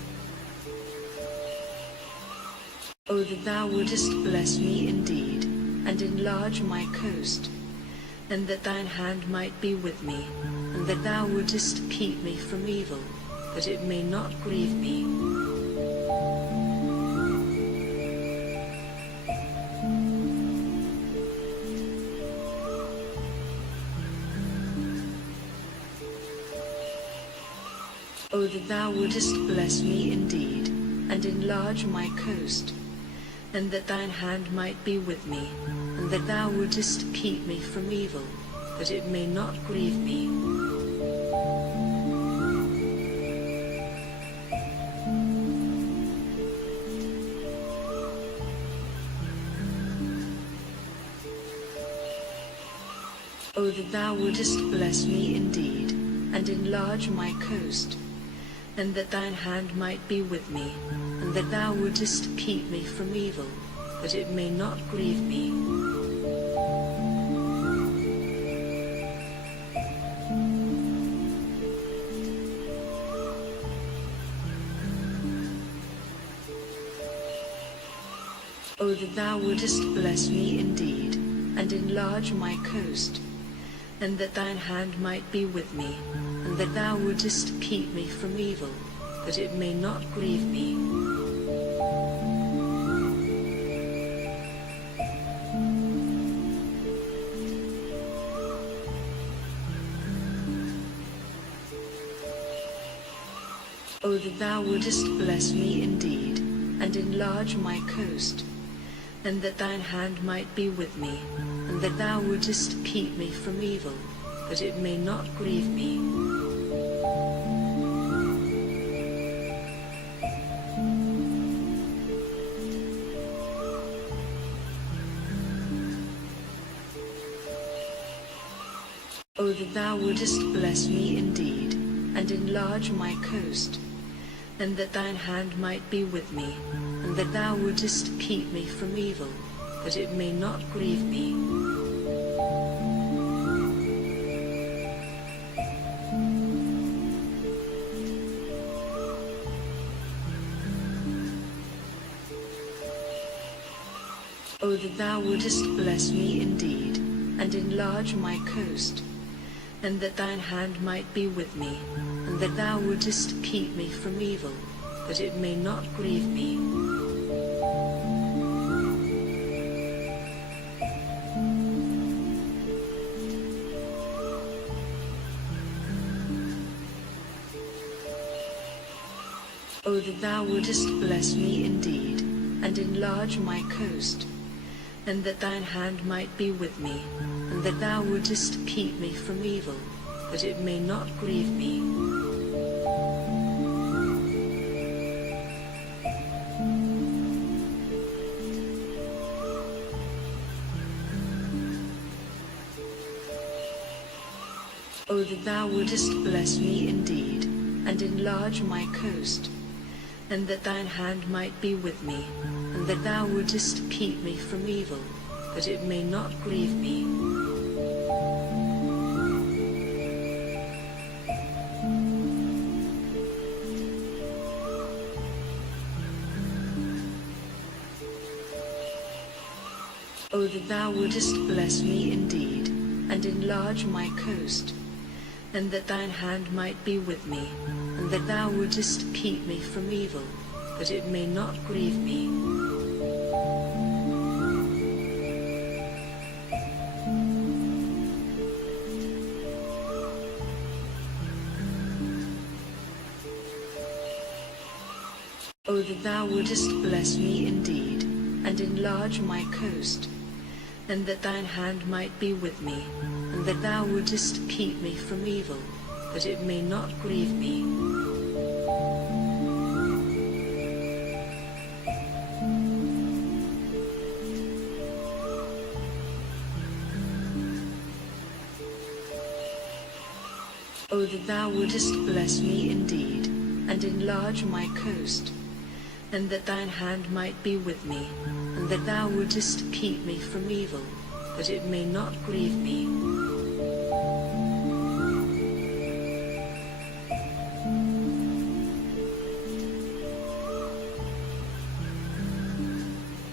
O that thou wouldest bless me indeed, and enlarge my coast, and that thine hand might be with me, and that thou wouldest keep me from evil, that it may not grieve me. O that thou wouldest bless me indeed, and enlarge my coast, and that thine hand might be with me, and that thou wouldest keep me from evil, that it may not grieve me. O that thou wouldest bless me indeed, and enlarge my coast, and that thine hand might be with me, and that thou wouldest keep me from evil, that it may not grieve me. O that thou wouldest bless me indeed, and enlarge my coast, and that thine hand might be with me, and that thou wouldest keep me from evil, that it may not grieve me. O that thou wouldest bless me indeed, and enlarge my coast, and that thine hand might be with me, and that thou wouldest keep me from evil, that it may not grieve me. O that thou wouldest bless me indeed, and enlarge my coast, and that thine hand might be with me, and that thou wouldest keep me from evil, that it may not grieve me. O that thou wouldest bless me indeed, and enlarge my coast, and that thine hand might be with me, and that thou wouldest keep me from evil, that it may not grieve me. O that thou wouldest bless me indeed, and enlarge my coast, and that thine hand might be with me, and that thou wouldest keep me from evil, that it may not grieve me. O that thou wouldest bless me indeed, and enlarge my coast, and that thine hand might be with me, and that thou wouldest keep me from evil, that it may not grieve me. O that thou wouldest bless me indeed, and enlarge my coast, and that thine hand might be with me, and that thou wouldest keep me from evil, that it may not grieve me. O that thou wouldest bless me indeed, and enlarge my coast, and that thine hand might be with me, and that thou wouldest keep me from evil, that it may not grieve me. O that thou wouldest bless me indeed, and enlarge my coast, and that thine hand might be with me, and that thou wouldest keep me from evil, that it may not grieve me.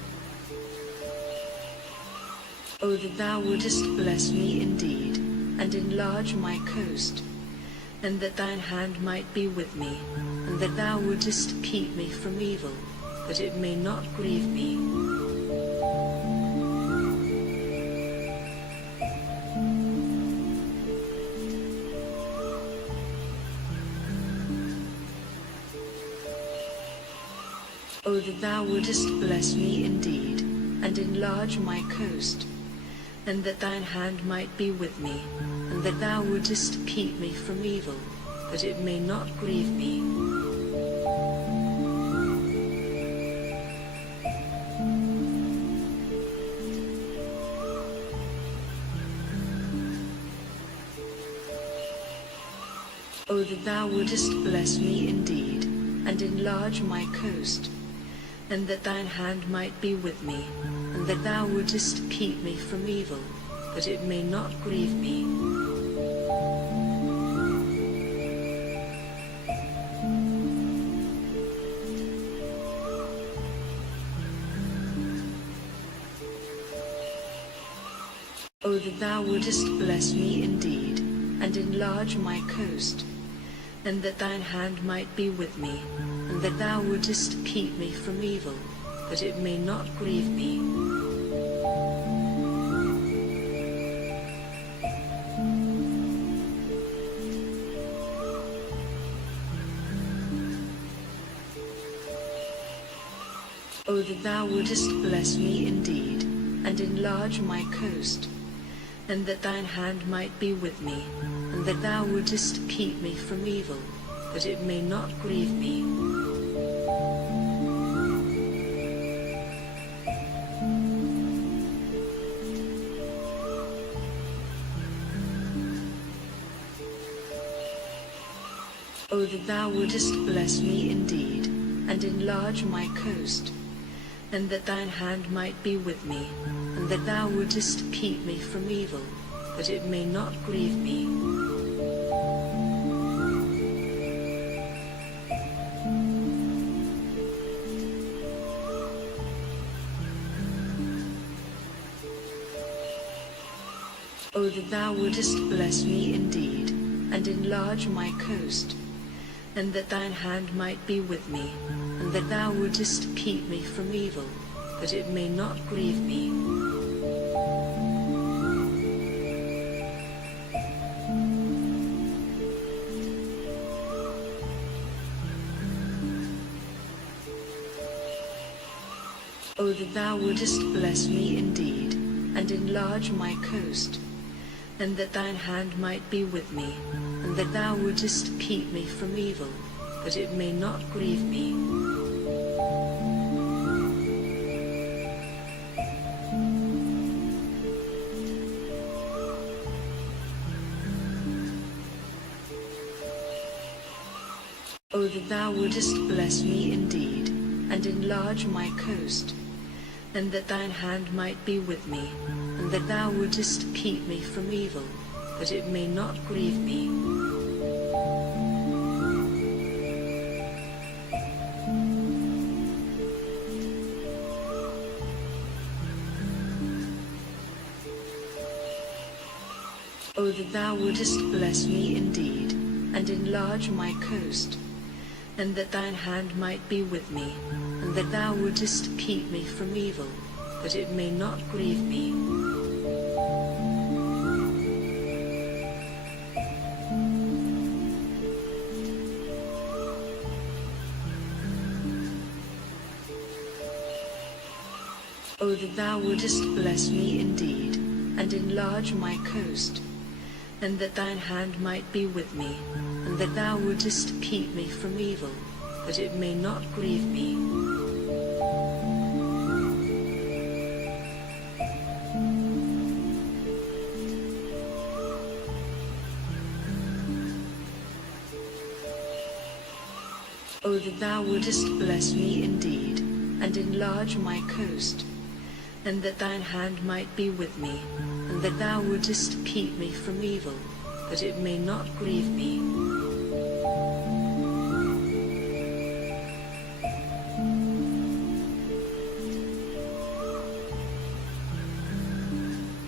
O that thou wouldest bless me indeed, and enlarge my coast, and that thine hand might be with me, and that thou wouldest keep me from evil, that it may not grieve me. O that thou wouldest bless me indeed, and enlarge my coast, and that thine hand might be with me, and that thou wouldest keep me from evil, that it may not grieve me. O that thou wouldest bless me indeed, and enlarge my coast, and that thine hand might be with me, and that thou wouldest keep me from evil, that it may not grieve me. O that thou wouldest bless me indeed, and enlarge my coast, and that thine hand might be with me, and that thou wouldest keep me from evil, that it may not grieve me. O that thou wouldest bless me indeed, and enlarge my coast, and that thine hand might be with me, and that thou wouldest keep me from evil, that it may not grieve me. O that thou wouldest bless me indeed, and enlarge my coast, and that thine hand might be with me, and that thou wouldest keep me from evil, that it may not grieve me. O that thou wouldest bless me indeed, and enlarge my coast, and that thine hand might be with me, and that thou wouldest keep me from evil, that it may not grieve me. O that thou wouldest bless me indeed, and enlarge my coast, and that thine hand might be with me, and that thou wouldest keep me from evil, that it may not grieve me. O that thou wouldest bless me indeed, and enlarge my coast, and that thine hand might be with me, and that thou wouldest keep me from evil, that it may not grieve me. O that thou wouldest bless me indeed, and enlarge my coast, and that thine hand might be with me, and that thou wouldest keep me from evil, that it may not grieve me. O that thou wouldest bless me indeed, and enlarge my coast, and that thine hand might be with me, and that thou wouldest keep me from evil, that it may not grieve me. O that thou wouldest bless me indeed, and enlarge my coast, and that thine hand might be with me, and that thou wouldest keep me from evil, that it may not grieve me.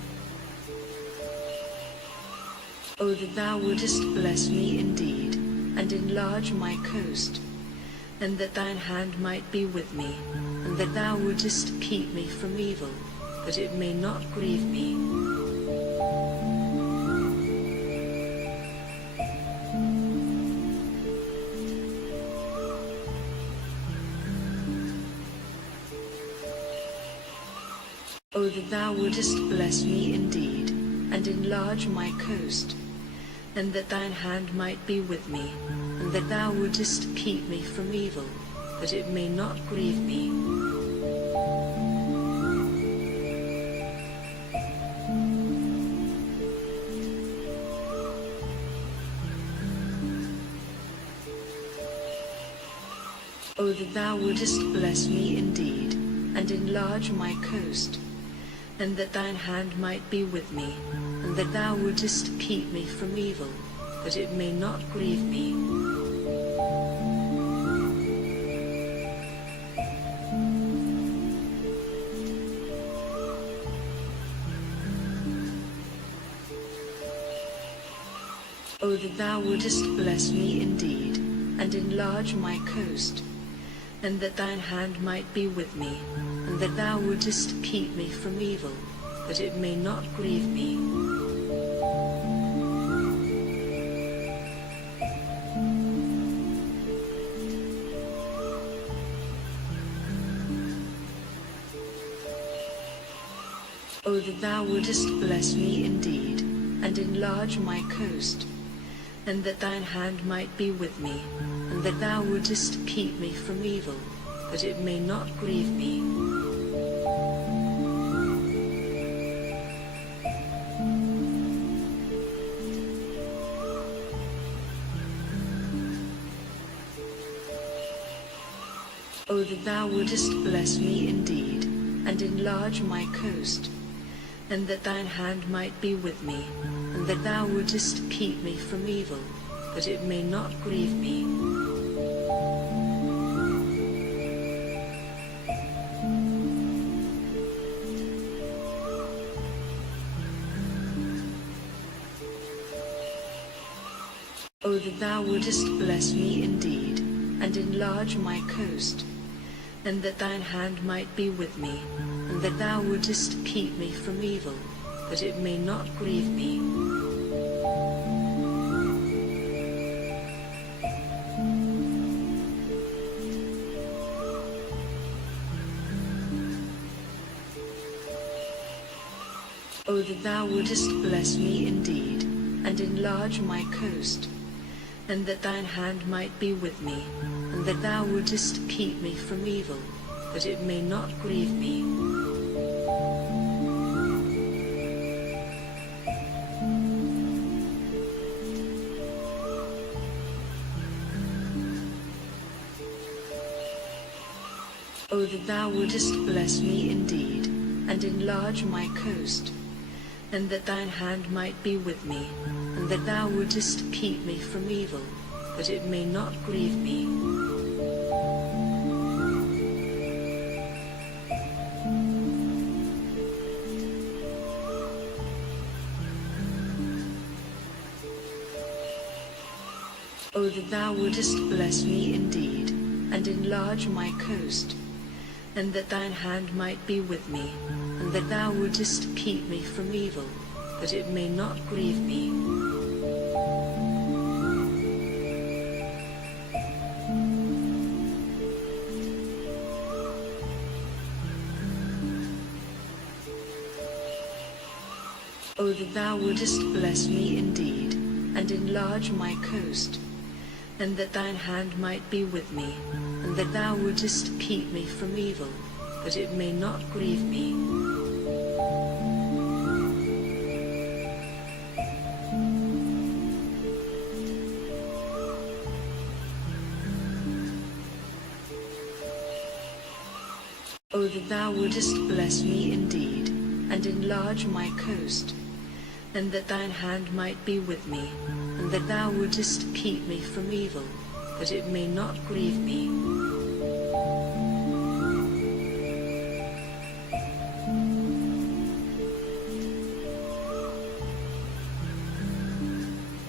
O that thou wouldest bless me indeed, and enlarge my coast, and that thine hand might be with me, and that thou wouldest keep me from evil, that it may not grieve me. O that thou wouldest bless me indeed, and enlarge my coast, and that thine hand might be with me, and that thou wouldest keep me from evil, that it may not grieve me. O that thou wouldest bless me indeed, and enlarge my coast, and that thine hand might be with me, and that thou wouldest keep me from evil, that it may not grieve me. O that thou wouldest bless me indeed, and enlarge my coast, and that thine hand might be with me, and that thou wouldest keep me from evil, that it may not grieve me. O that thou wouldest bless me indeed, and enlarge my coast, and that thine hand might be with me, and that thou wouldest keep me from evil, that it may not grieve me. O that thou wouldest bless me indeed, and enlarge my coast, and that thine hand might be with me, and that thou wouldest keep me from evil, that it may not grieve me. O that thou wouldest bless me indeed, and enlarge my coast, and that thine hand might be with me, and that thou wouldest keep me from evil, that it may not grieve me. O that thou wouldest bless me indeed, and enlarge my coast, and that thine hand might be with me, and that thou wouldest keep me from evil, that it may not grieve me. O that thou wouldest bless me indeed, and enlarge my coast, and that thine hand might be with me, and that thou wouldest keep me from evil, that it may not grieve me. O that thou wouldest bless me indeed, and enlarge my coast, and that thine hand might be with me, and that thou wouldest keep me from evil, that it may not grieve me. O that thou wouldest bless me indeed, and enlarge my coast, and that thine hand might be with me, and that thou wouldest keep me from evil, that it may not grieve me. O that thou wouldest bless me indeed, and enlarge my coast, and that thine hand might be with me, and that thou wouldest keep me from evil, that it may not grieve me.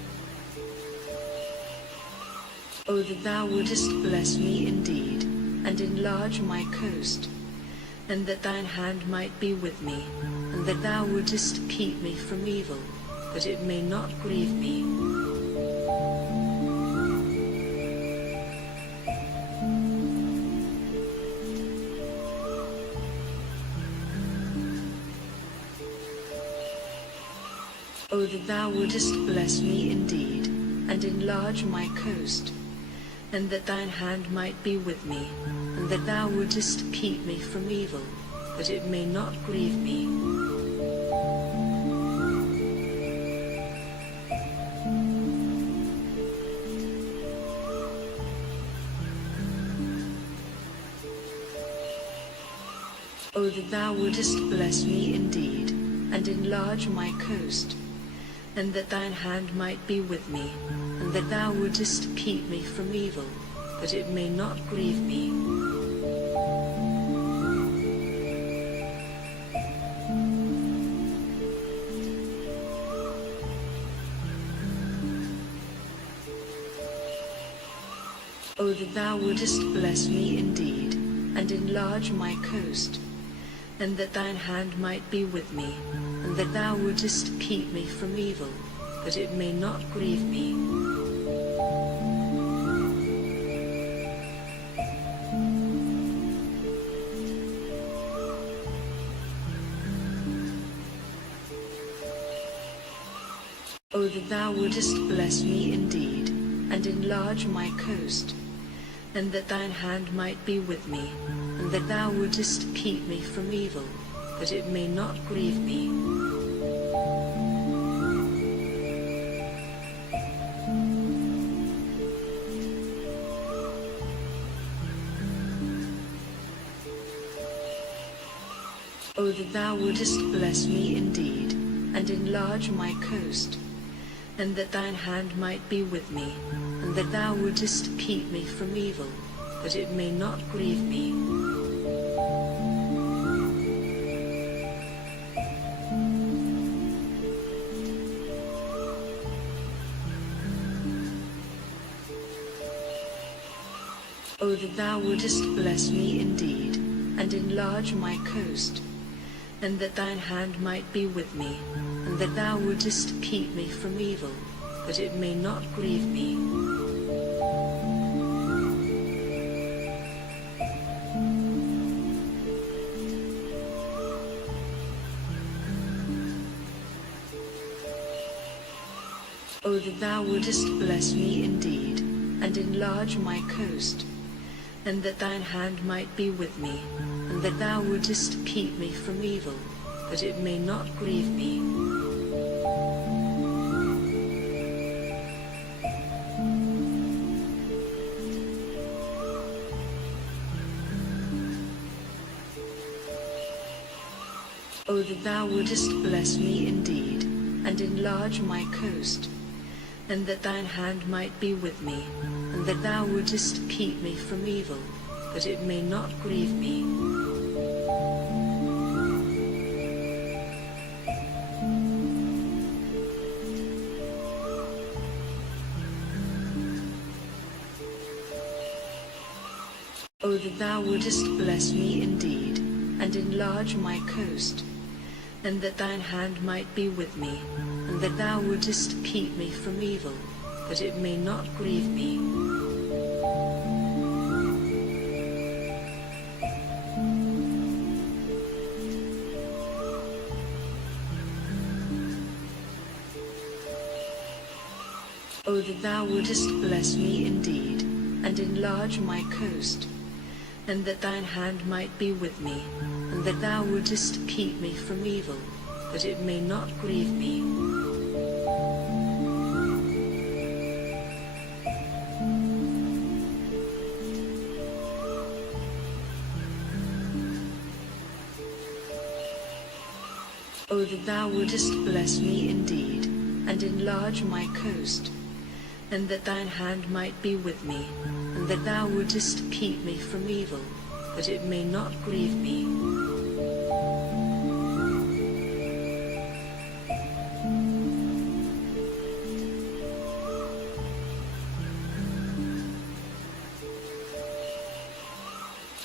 O that thou wouldest bless me indeed, and enlarge my coast, and that thine hand might be with me, and that thou wouldest keep me from evil, that it may not grieve me. O that thou wouldest bless me indeed, and enlarge my coast, and that thine hand might be with me, and that thou wouldest keep me from evil, that it may not grieve me. O that thou wouldest bless me indeed, and enlarge my coast, and that thine hand might be with me, and that thou wouldest keep me from evil, that it may not grieve me. O that thou wouldest bless me indeed, and enlarge my coast, and that thine hand might be with me, and that thou wouldest keep me from evil, that it may not grieve me. O that thou wouldest bless me indeed, and enlarge my coast, and that thine hand might be with me, and that thou wouldest keep me from evil, that it may not grieve me. O that thou wouldest bless me indeed, and enlarge my coast, and that thine hand might be with me, and that thou wouldest keep me from evil, that it may not grieve me. O that thou wouldest bless me indeed, and enlarge my coast, and that thine hand might be with me, and that thou wouldest keep me from evil, that it may not grieve me. O that thou wouldest bless me indeed, and enlarge my coast, and that thine hand might be with me, and that thou wouldest keep me from evil, that it may not grieve me. O that thou wouldest bless me indeed, and enlarge my coast, and that thine hand might be with me, and that thou wouldest keep me from evil, that it may not grieve me. O that thou wouldest bless me indeed, and enlarge my coast, and that thine hand might be with me, and that thou wouldest keep me from evil, that it may not grieve me. O that thou wouldest bless me indeed, and enlarge my coast, and that thine hand might be with me, and that thou wouldest keep me from evil, that it may not grieve me. O that thou wouldest bless me indeed, and enlarge my coast, and that thine hand might be with me, and that thou wouldest keep me from evil, that it may not grieve me.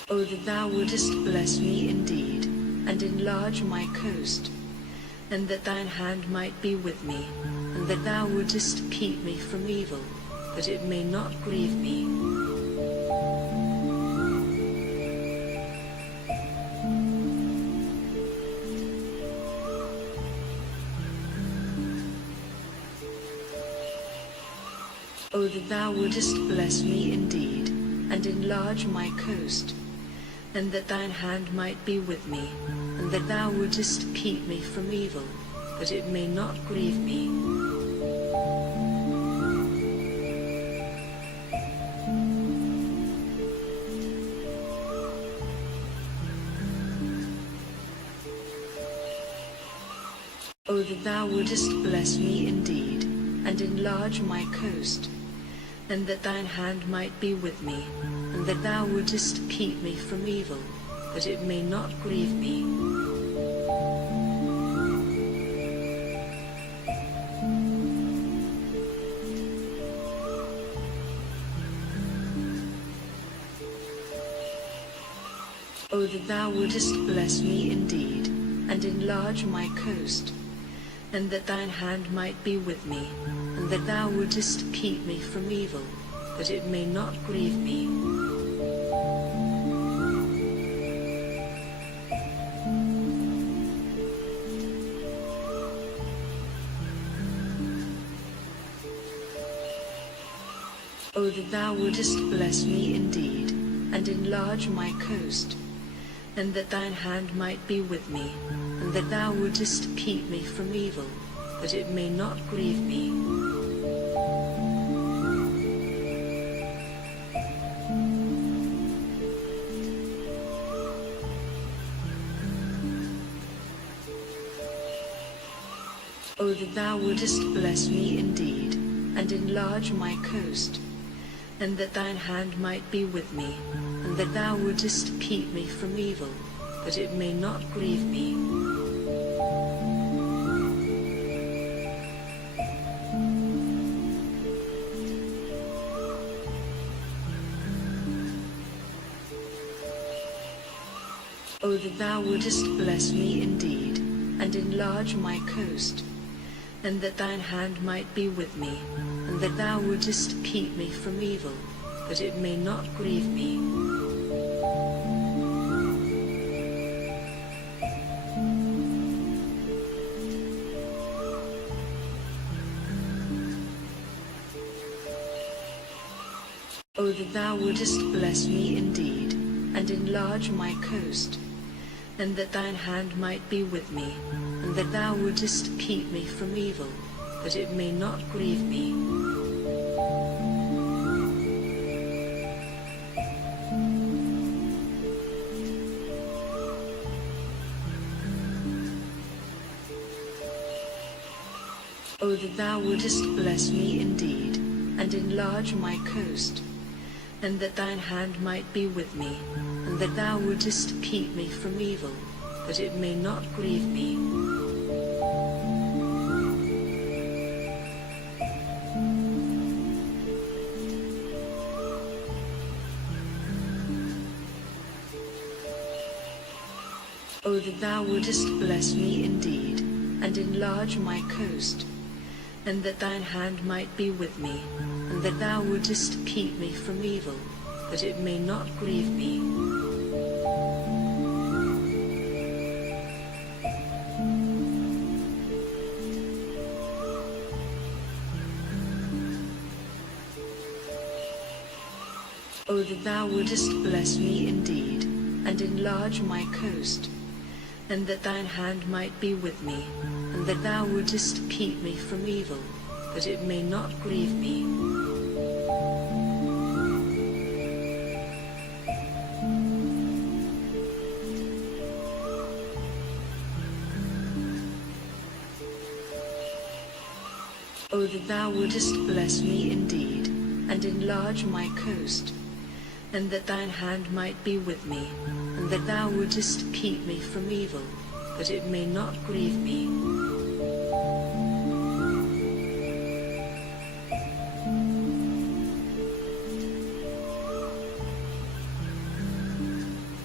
O that thou wouldest bless me indeed, and enlarge my coast, and that thine hand might be with me, and that thou wouldest keep me from evil, that it may not grieve me. O that thou wouldest bless me indeed, and enlarge my coast, and that thine hand might be with me, and that thou wouldest keep me from evil, that it may not grieve me. O that thou wouldest bless me indeed, and enlarge my coast, and that thine hand might be with me, and that thou wouldest keep me from evil, that it may not grieve me. O that thou wouldest bless me indeed, and enlarge my coast, and that thine hand might be with me, and that thou wouldest keep me from evil, that it may not grieve me. O that thou wouldest bless me indeed, and enlarge my coast, and that thine hand might be with me, and that thou wouldest keep me from evil, that it may not grieve me. O that thou wouldest bless me indeed, and enlarge my coast, and that thine hand might be with me, and that thou wouldest keep me from evil, that it may not grieve me. O that thou wouldest bless me indeed, and enlarge my coast, and that thine hand might be with me, and that thou wouldest keep me from evil, that it may not grieve me. O that thou wouldest bless me indeed, and enlarge my coast, and that thine hand might be with me, and that thou wouldest keep me from evil, that it may not grieve me. O that thou wouldest bless me indeed, and enlarge my coast, and that thine hand might be with me, and that thou wouldest keep me from evil, that it may not grieve me. O that thou wouldest bless me indeed, and enlarge my coast, and that thine hand might be with me, and that thou wouldest keep me from evil, that it may not grieve me. O that thou wouldest bless me indeed, and enlarge my coast, and that thine hand might be with me, and that thou wouldest keep me from evil, that it may not grieve me. O that thou wouldest bless me indeed, and enlarge my coast, and that thine hand might be with me, and that thou wouldest keep me from evil, that it may not grieve me.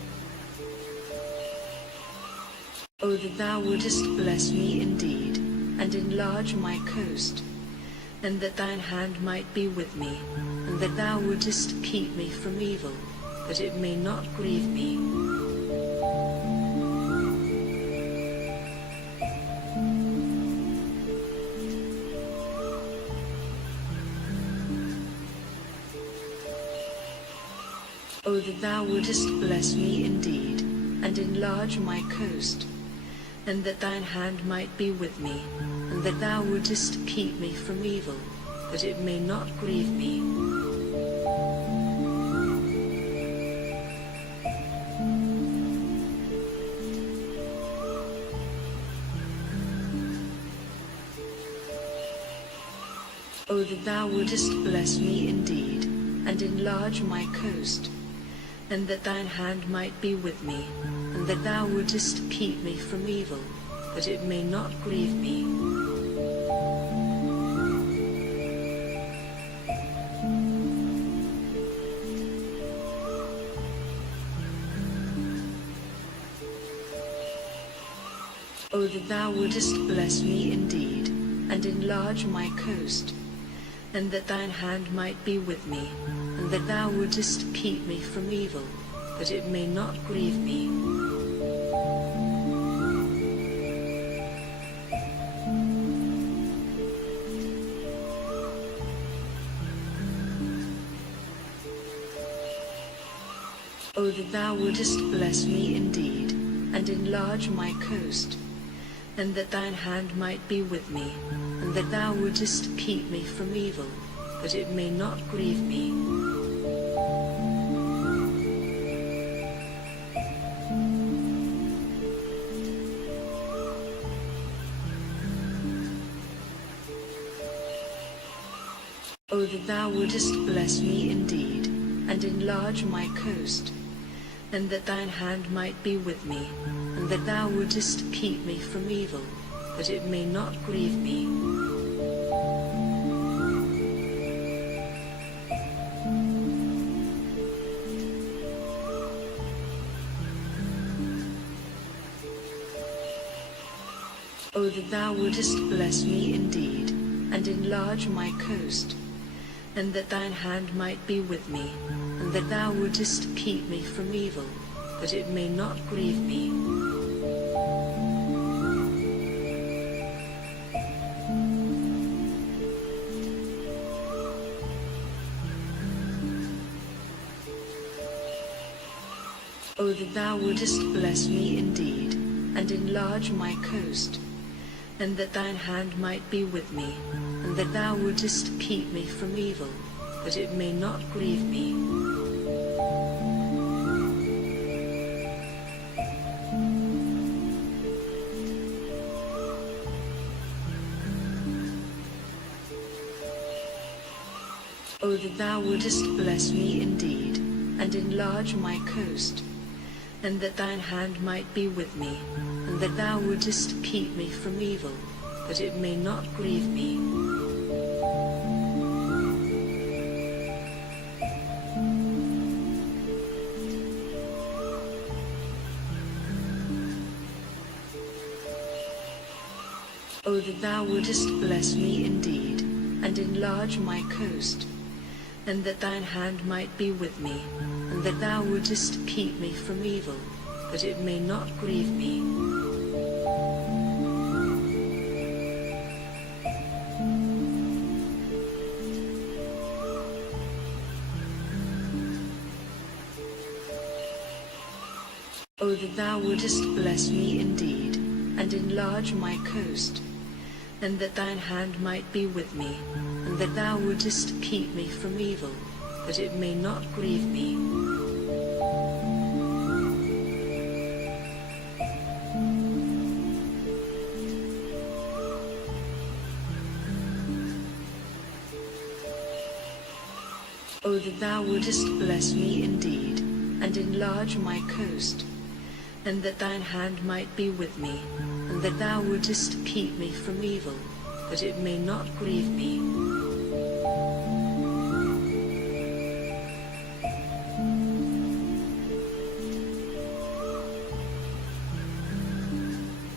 O that thou wouldest bless me indeed, and enlarge my coast, and that thine hand might be with me, and that thou wouldest keep me from evil, that it may not grieve me. O that thou wouldest bless me indeed, and enlarge my coast, and that thine hand might be with me, and that thou wouldest keep me from evil, that it may not grieve me. O that thou wouldest bless me indeed, and enlarge my coast, and that thine hand might be with me, and that thou wouldest keep me from evil, that it may not grieve me. O that thou wouldest bless me indeed, and enlarge my coast, and that thine hand might be with me, and that thou wouldest keep me from evil, that it may not grieve me. O that thou wouldest bless me indeed, and enlarge my coast, and that thine hand might be with me, and that thou wouldest keep me from evil, that it may not grieve me. O that thou wouldest bless me indeed, and enlarge my coast, and that thine hand might be with me, and that thou wouldest keep me from evil, that it may not grieve me. O that thou wouldest bless me indeed, and enlarge my coast, and that thine hand might be with me, and that thou wouldest keep me from evil, that it may not grieve me. O that thou wouldest bless me indeed, and enlarge my coast, and that thine hand might be with me, and that thou wouldest keep me from evil, that it may not grieve me. O that thou wouldest bless me indeed, and enlarge my coast, and that thine hand might be with me, and that thou wouldest keep me from evil, that it may not grieve me. O that thou wouldest bless me indeed, and enlarge my coast, and that thine hand might be with me, and that thou wouldest keep me from evil, that it may not grieve me. O that thou wouldest bless me indeed, and enlarge my coast, and that thine hand might be with me, and that thou wouldest keep me from evil, that it may not grieve me. O that thou wouldest bless me indeed, and enlarge my coast, and that thine hand might be with me, and that thou wouldest keep me from evil, that it may not grieve me.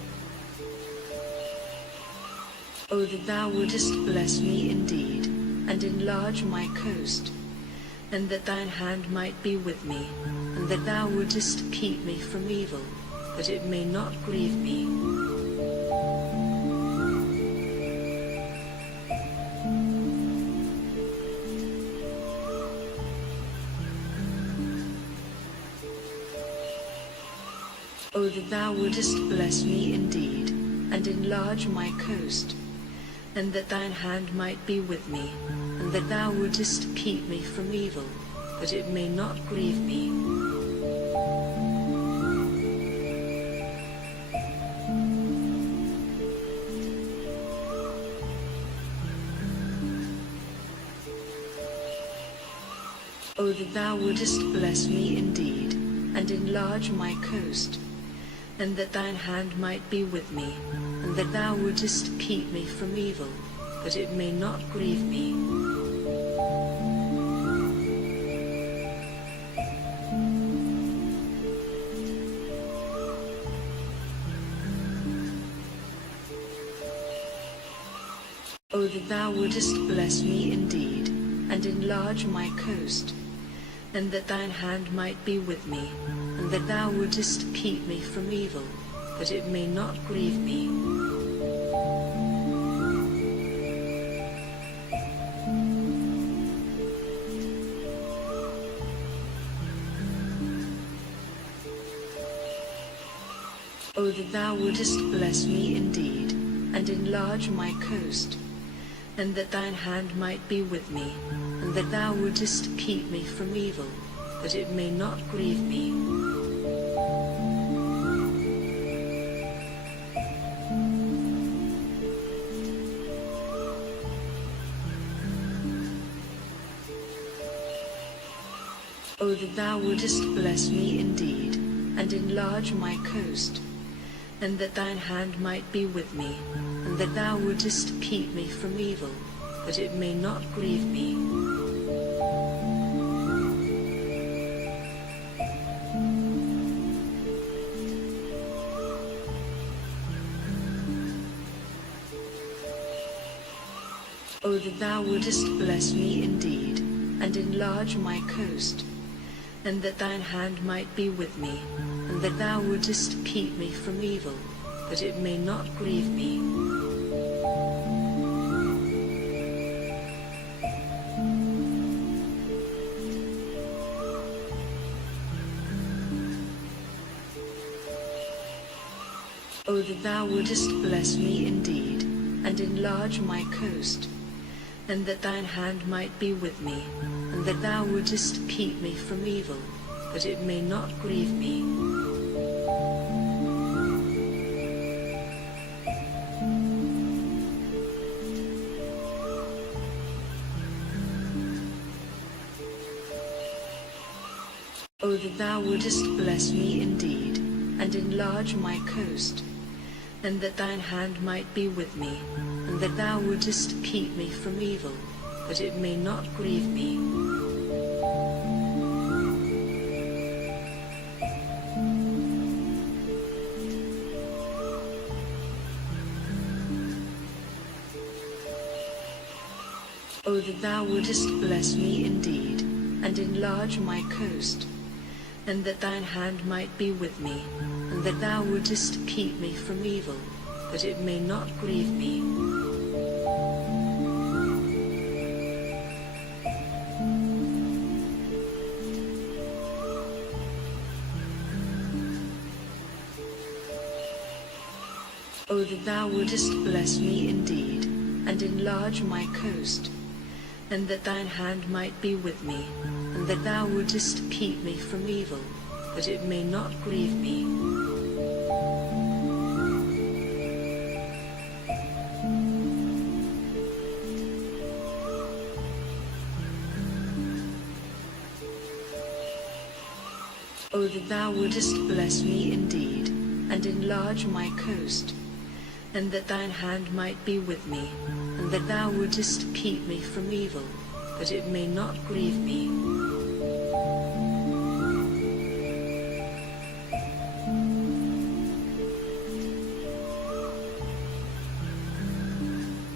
O that thou wouldest bless me indeed, and enlarge my coast, and that thine hand might be with me, and that thou wouldest keep me from evil, that it may not grieve me. O that thou wouldest bless me indeed, and enlarge my coast, and that thine hand might be with me, and that thou wouldest keep me from evil, that it may not grieve me. O that thou wouldest bless me indeed, and enlarge my coast, and that thine hand might be with me, and that thou wouldest keep me from evil, that it may not grieve me. O that thou wouldest bless me indeed, and enlarge my coast, and that thine hand might be with me, and that thou wouldest keep me from evil, that it may not grieve me. O that thou wouldest bless me indeed, and enlarge my coast, and that thine hand might be with me, and that thou wouldest keep me from evil, that it may not grieve me. O that thou wouldest bless me indeed, and enlarge my coast, and that thine hand might be with me, and that thou wouldest keep me from evil, that it may not grieve me. O that thou wouldest bless me indeed, and enlarge my coast, and that thine hand might be with me, and that thou wouldest keep me from evil, that it may not grieve me. O that thou wouldest bless me indeed, and enlarge my coast, and that thine hand might be with me, and that thou wouldest keep me from evil, that it may not grieve me. O that thou wouldest bless me indeed, and enlarge my coast, and that thine hand might be with me, and that thou wouldest keep me from evil, that it may not grieve me. O that thou wouldest bless me indeed, and enlarge my coast, and that thine hand might be with me, and that thou wouldest keep me from evil, that it may not grieve me. O that thou wouldest bless me indeed, and enlarge my coast, and that thine hand might be with me, and that thou wouldest keep me from evil, that it may not grieve me. O that thou wouldest bless me indeed, and enlarge my coast, and that thine hand might be with me, and that thou wouldest keep me from evil, that it may not grieve me.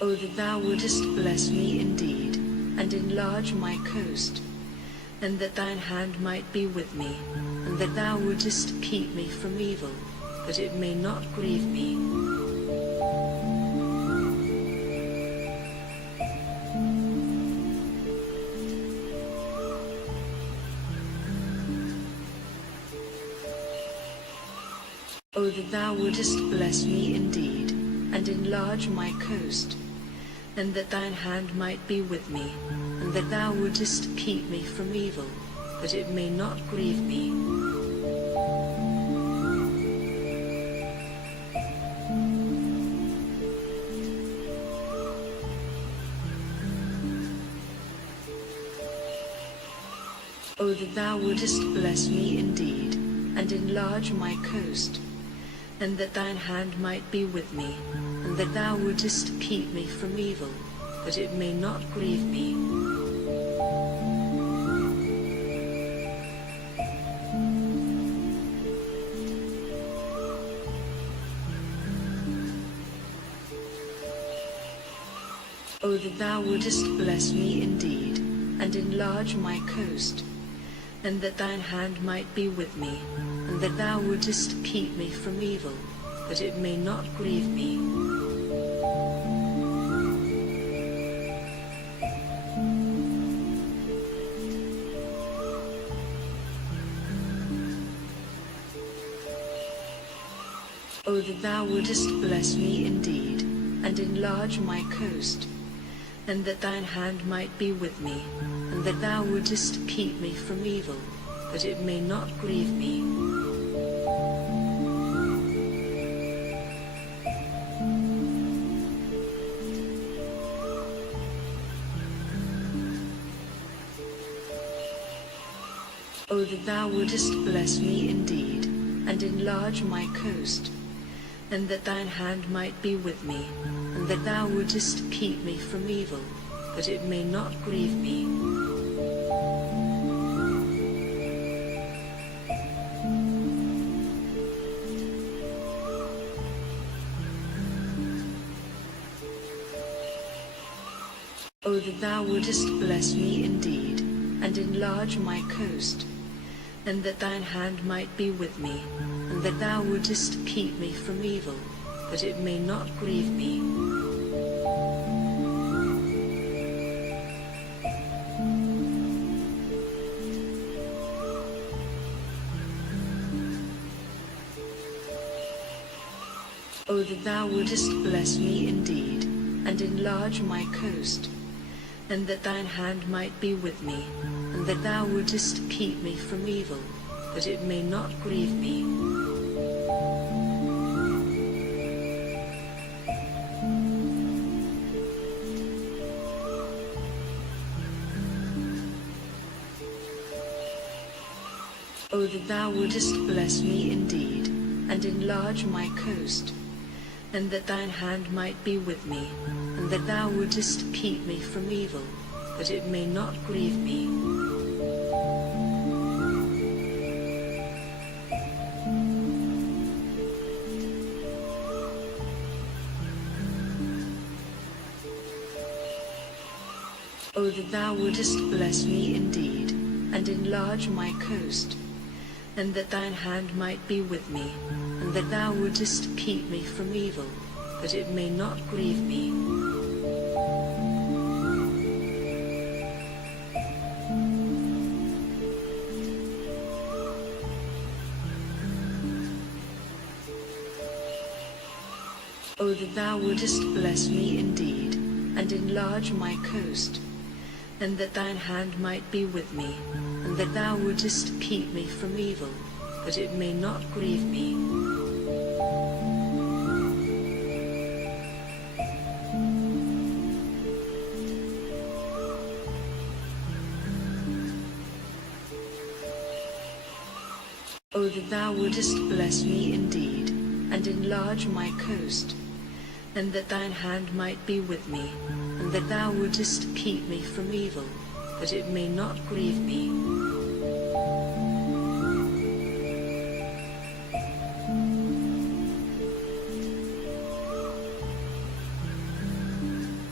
O that thou wouldest bless me indeed, and enlarge my coast, and that thine hand might be with me, and that thou wouldest keep me from evil, that it may not grieve me. O that thou wouldest bless me indeed, and enlarge my coast, and that thine hand might be with me, and that thou wouldest keep me from evil, that it may not grieve me. O that thou wouldest bless me indeed, and enlarge my coast, and that thine hand might be with me, and that thou wouldest keep me from evil, that it may not grieve me. O that thou wouldest bless me indeed, and enlarge my coast, and that thine hand might be with me, and that thou wouldest keep me from evil, that it may not grieve me. O that thou wouldest bless me indeed, and enlarge my coast, and that thine hand might be with me, and that thou wouldest keep me from evil, that it may not grieve me. O that thou wouldest bless me indeed, and enlarge my coast, and that thine hand might be with me, and that thou wouldest keep me from evil, that it may not grieve me. O that thou wouldest bless me indeed, and enlarge my coast, and that thine hand might be with me, and that thou wouldest keep me from evil, that it may not grieve me. O that thou wouldest bless me indeed, and enlarge my coast, and that thine hand might be with me, and that thou wouldest keep me from evil, that it may not grieve me. O that thou wouldest bless me indeed, and enlarge my coast, and that thine hand might be with me, and that thou wouldest keep me from evil, that it may not grieve me. O that thou wouldest bless me indeed, and enlarge my coast, and that thine hand might be with me, and that thou wouldest keep me from evil, that it may not grieve me. O that thou wouldest bless me indeed, and enlarge my coast, and that thine hand might be with me, and that thou wouldest keep me from evil, that it may not grieve me. O that thou wouldest bless me indeed, and enlarge my coast, and that thine hand might be with me, and that thou wouldest keep me from evil, that it may not grieve me.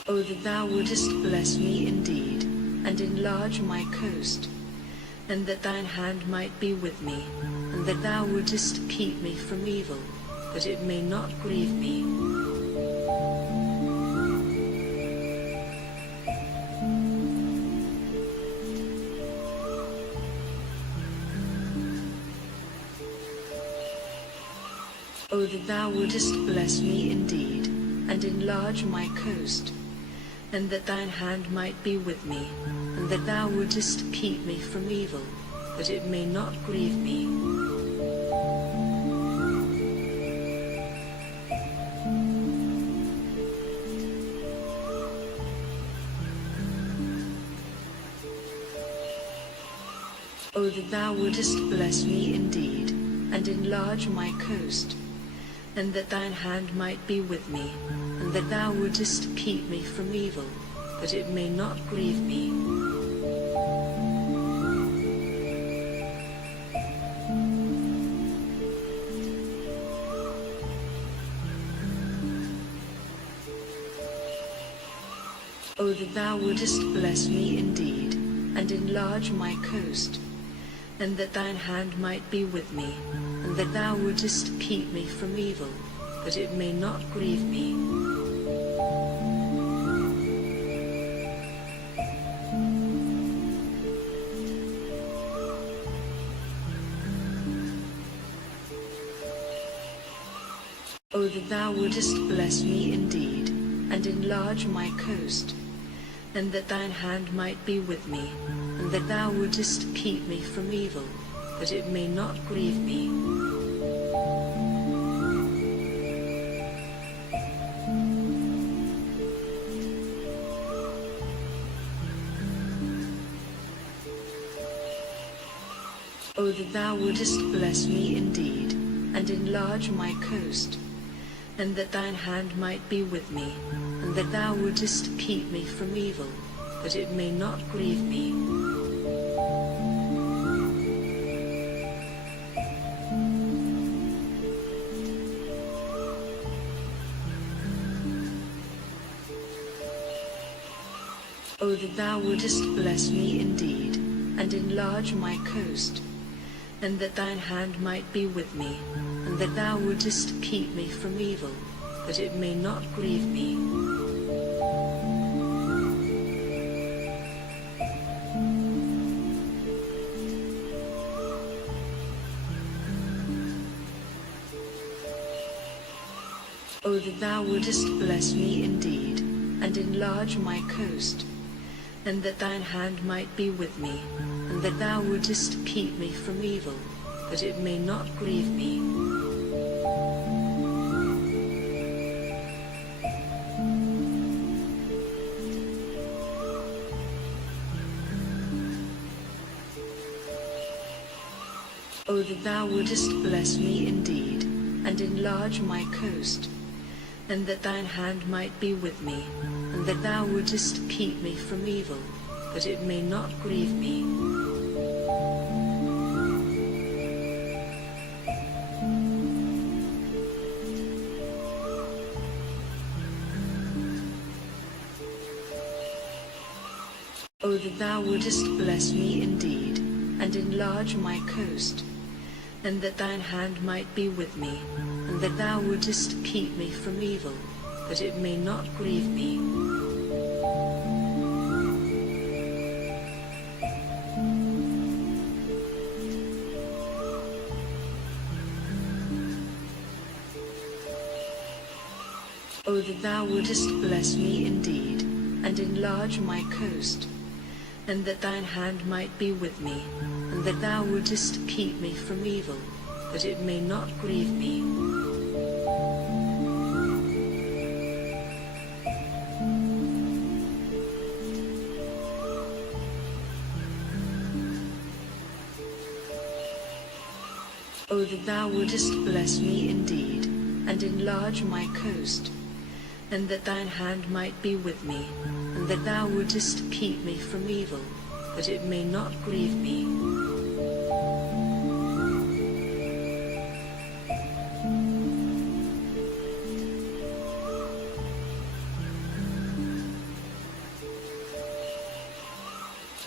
O that thou wouldest bless me indeed, and enlarge my coast, and that thine hand might be with me, and that thou wouldest keep me from evil, that it may not grieve me. O that thou wouldest bless me indeed, and enlarge my coast, and that thine hand might be with me, and that thou wouldest keep me from evil, that it may not grieve me. O that thou wouldest bless me indeed, and enlarge my coast, and that thine hand might be with me, and that thou wouldest keep me from evil, that it may not grieve me. O that thou wouldest bless me indeed, and enlarge my coast, and that thine hand might be with me, and that thou wouldest keep me from evil, that it may not grieve me. O that thou wouldest bless me indeed, and enlarge my coast, and that thine hand might be with me, and that thou wouldest keep me from evil, that it may not grieve me. O that thou wouldest bless me indeed, and enlarge my coast, and that thine hand might be with me, and that thou wouldest keep me from evil, that it may not grieve me. O that thou wouldest bless me indeed, and enlarge my coast, and that thine hand might be with me, and that thou wouldest keep me from evil, that it may not grieve me. O that thou wouldest bless me indeed, and enlarge my coast, and that thine hand might be with me, and that thou wouldest keep me from evil, that it may not grieve me. O that thou wouldest bless me indeed, and enlarge my coast, and that thine hand might be with me, and that thou wouldest keep me from evil, that it may not grieve me. O that thou wouldest bless me indeed, and enlarge my coast, and that thine hand might be with me, and that thou wouldest keep me from evil, that it may not grieve me. O that thou wouldest bless me indeed, and enlarge my coast, and that thine hand might be with me, and that thou wouldest keep me from evil, that it may not grieve me. O that thou wouldest bless me indeed, and enlarge my coast, and that thine hand might be with me, and that thou wouldest keep me from evil, that it may not grieve me.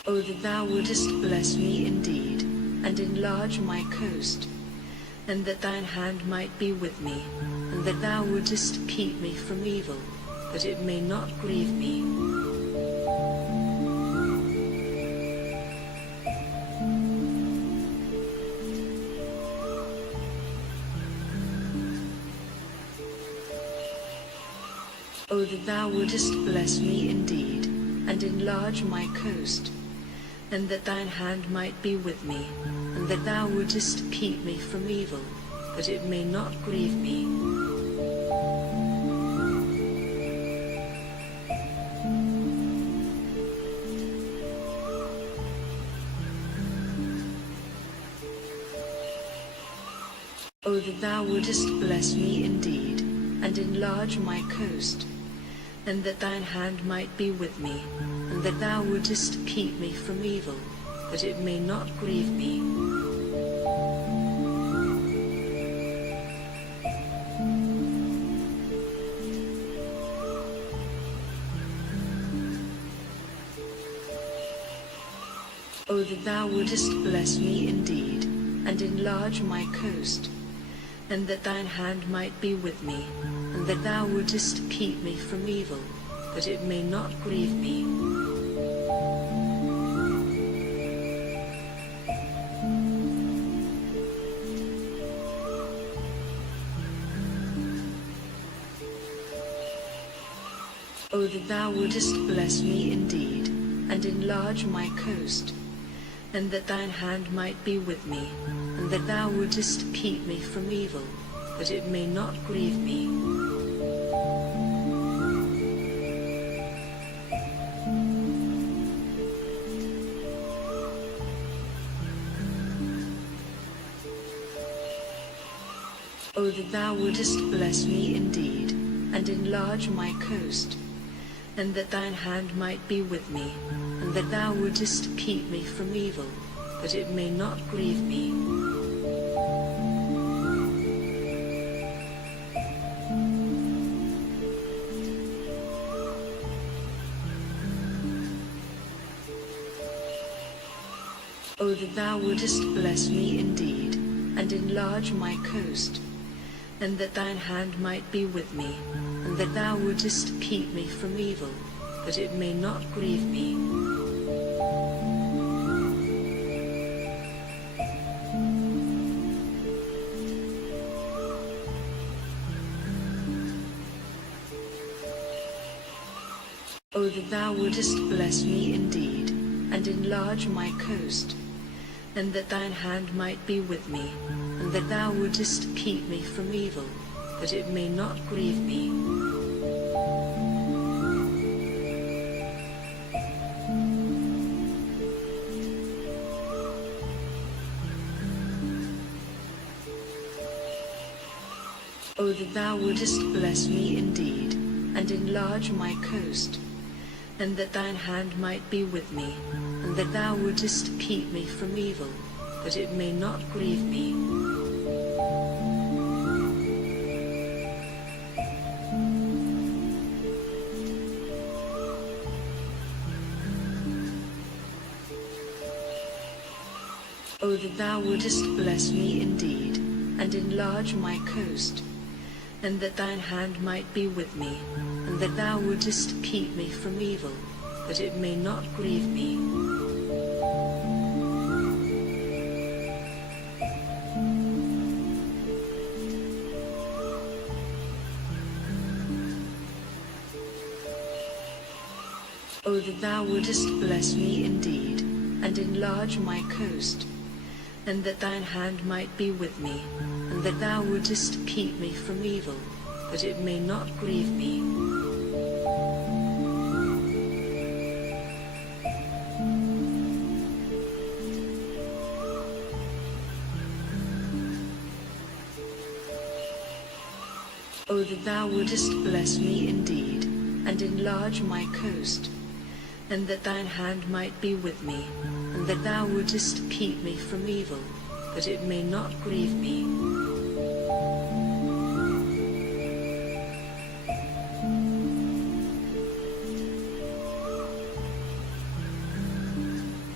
O that thou wouldest bless me indeed, and enlarge my coast, and that thine hand might be with me, and that thou wouldest keep me from evil, that it may not grieve me. O that thou wouldest bless me indeed, and enlarge my coast, and that thine hand might be with me, and that thou wouldest keep me from evil, that it may not grieve me. O that thou wouldest bless me indeed, and enlarge my coast, and that thine hand might be with me, and that thou wouldest keep me from evil, that it may not grieve me. O that thou wouldest bless me indeed, and enlarge my coast, and that thine hand might be with me, and that thou wouldest keep me from evil, that it may not grieve me. O that thou wouldest bless me indeed, and enlarge my coast, and that thine hand might be with me, and that thou wouldest keep me from evil, that it may not grieve me. O that thou wouldest bless me indeed, and enlarge my coast, and that thine hand might be with me, and that thou wouldest keep me from evil, that it may not grieve me. O that thou wouldest bless me indeed, and enlarge my coast, and that thine hand might be with me, and that thou wouldest keep me from evil, that it may not grieve me. O that thou wouldest bless me indeed, and enlarge my coast, and that thine hand might be with me, and that thou wouldest keep me from evil, that it may not grieve me. O that thou wouldest bless me indeed, and enlarge my coast, and that thine hand might be with me, and that thou wouldest keep me from evil, that it may not grieve me. O that thou wouldest bless me indeed, and enlarge my coast, and that thine hand might be with me, and that thou wouldest keep me from evil, that it may not grieve me. O that thou wouldest bless me indeed, and enlarge my coast, and that thine hand might be with me, and that thou wouldest keep me from evil, that it may not grieve me. O that thou wouldest bless me indeed, and enlarge my coast, and that thine hand might be with me, and that thou wouldest keep me from evil, that it may not grieve me.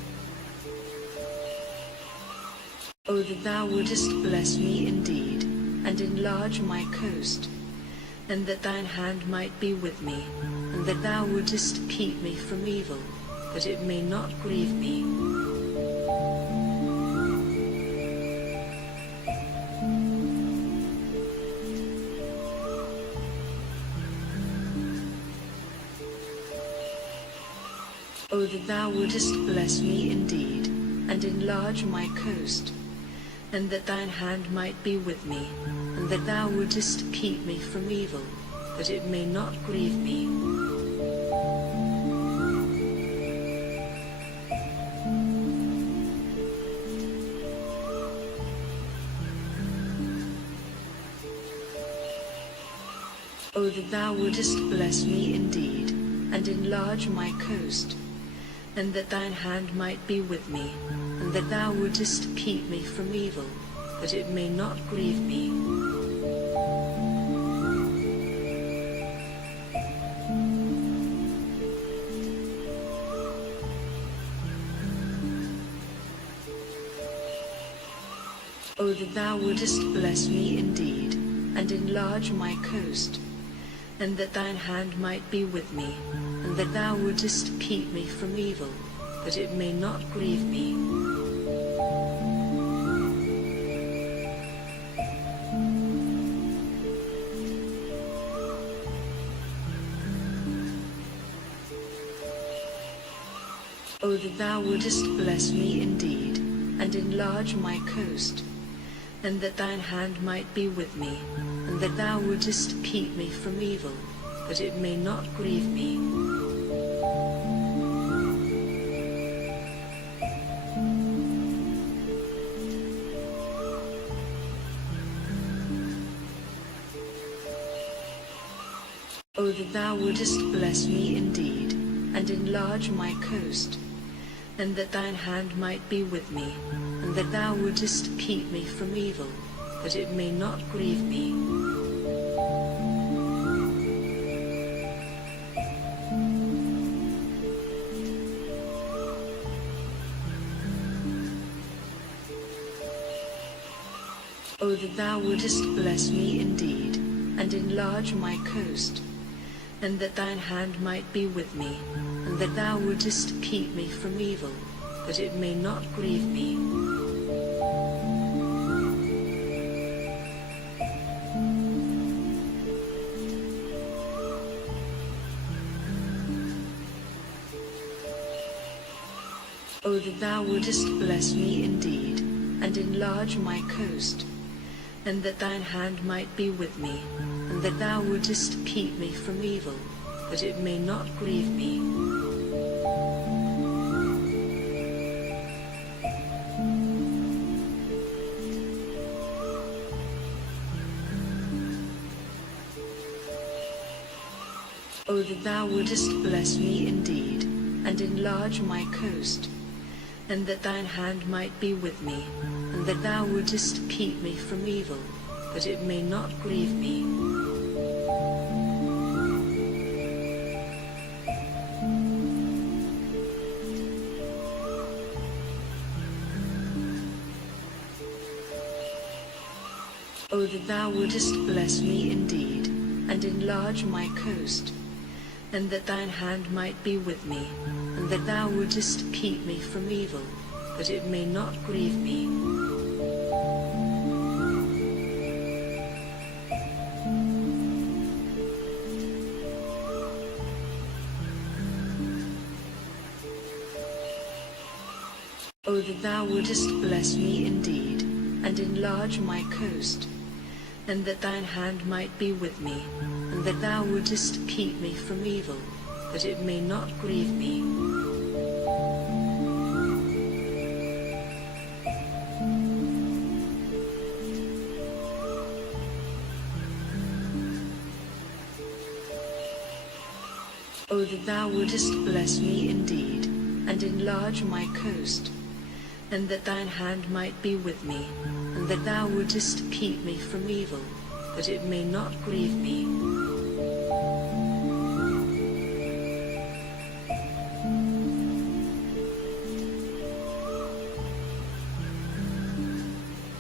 O that thou wouldest bless me indeed, and enlarge my coast, and that thine hand might be with me, and that thou wouldest keep me from evil, that it may not grieve me. O that thou wouldest bless me indeed, and enlarge my coast, and that thine hand might be with me, and that thou wouldest keep me from evil, that it may not grieve me. O that thou wouldest bless me indeed, and enlarge my coast, and that thine hand might be with me, and that thou wouldest keep me from evil, that it may not grieve me. O that thou wouldest bless me indeed, and enlarge my coast, and that thine hand might be with me, and that thou wouldest keep me from evil, that it may not grieve me. O that thou wouldest bless me indeed, and enlarge my coast, and that thine hand might be with me, and that thou wouldest keep me from evil, that it may not grieve me. O that thou wouldest bless me indeed, and enlarge my coast, and that thine hand might be with me, and that thou wouldest keep me from evil, that it may not grieve me. O that thou wouldest bless me indeed, and enlarge my coast, and that thine hand might be with me, and that thou wouldest keep me from evil, that it may not grieve me. O that thou wouldest bless me indeed, and enlarge my coast, and that thine hand might be with me, and that thou wouldest keep me from evil, that it may not grieve me. O that thou wouldest bless me indeed, and enlarge my coast, and that thine hand might be with me, and that thou wouldest keep me from evil, that it may not grieve me. O that thou wouldest bless me indeed, and enlarge my coast, and that thine hand might be with me, and that thou wouldest keep me from evil, that it may not grieve me. O that thou wouldest bless me indeed, and enlarge my coast, and that thine hand might be with me, and that thou wouldest keep me from evil, that it may not grieve me. O that thou wouldest bless me indeed, and enlarge my coast, and that thine hand might be with me, and that thou wouldest keep me from evil, that it may not grieve me.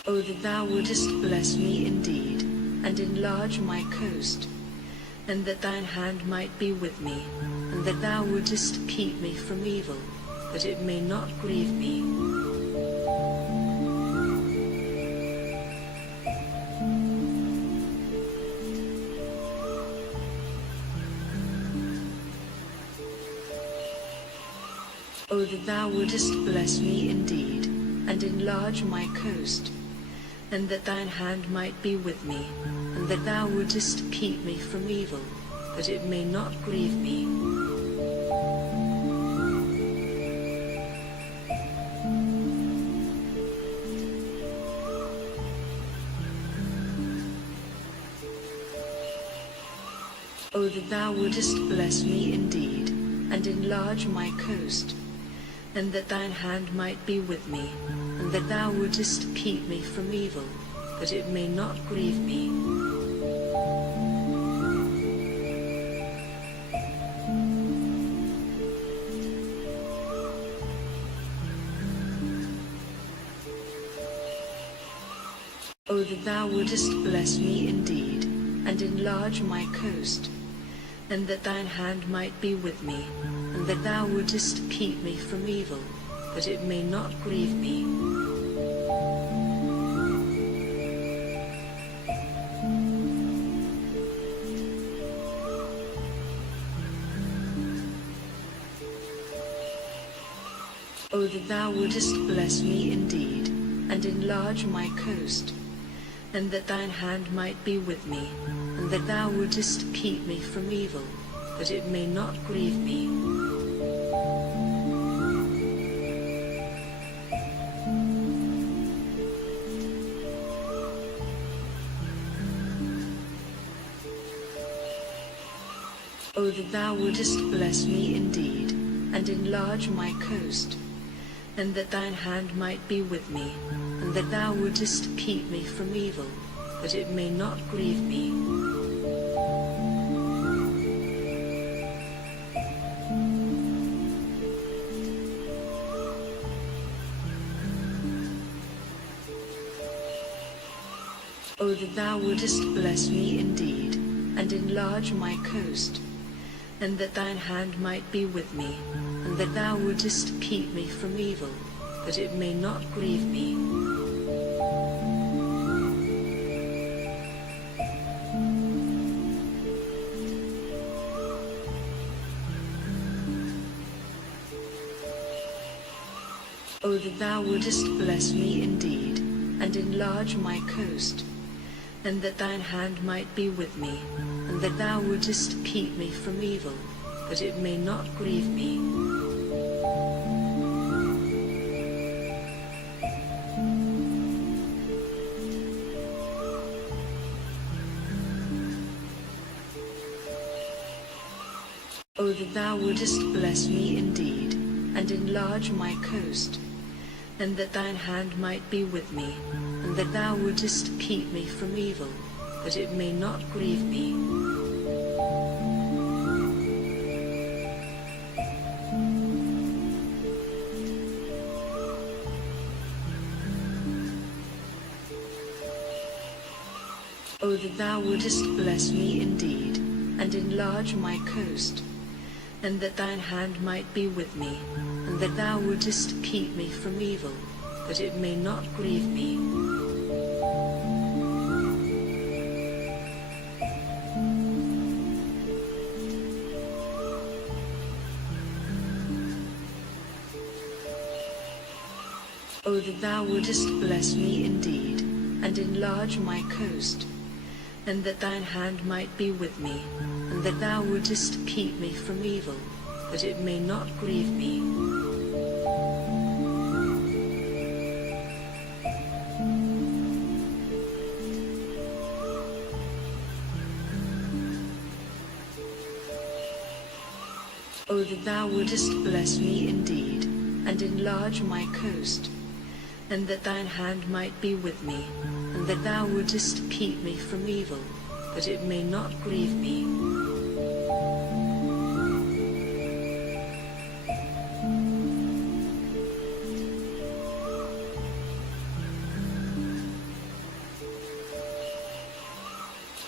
O that thou wouldest bless me indeed, and enlarge my coast, and that thine hand might be with me, and that thou wouldest keep me from evil, that it may not grieve me. O that thou wouldest bless me indeed, and enlarge my coast, and that thine hand might be with me, and that thou wouldest keep me from evil, that it may not grieve me. O that thou wouldest bless me indeed, and enlarge my coast, and that thine hand might be with me, and that thou wouldest keep me from evil, that it may not grieve me. O that thou wouldest bless me indeed, and enlarge my coast, and that thine hand might be with me, and that thou wouldest keep me from evil, that it may not grieve me. O that thou wouldest bless me indeed, and enlarge my coast, and that thine hand might be with me, and that thou wouldest keep me from evil, that it may not grieve me. O that thou wouldest bless me indeed, and enlarge my coast, and that thine hand might be with me, and that thou wouldest keep me from evil, that it may not grieve me. O that thou wouldest bless me indeed, and enlarge my coast, and that thine hand might be with me, and that thou wouldest keep me from evil, that it may not grieve me. O that thou wouldest bless me indeed, and enlarge my coast, and that thine hand might be with me, and that thou wouldest keep me from evil, that it may not grieve me. O that thou wouldest bless me indeed, and enlarge my coast, and that thine hand might be with me, and that thou wouldest keep me from evil, that it may not grieve me. O that thou wouldest bless me indeed, and enlarge my coast, and that thine hand might be with me, and that thou wouldest keep me from evil, that it may not grieve me. O that thou wouldest bless me indeed, and enlarge my coast, and that thine hand might be with me, and that thou wouldest keep me from evil, that it may not grieve me. O that thou wouldest bless me indeed, and enlarge my coast, and that thine hand might be with me, and that thou wouldest keep me from evil, that it may not grieve me.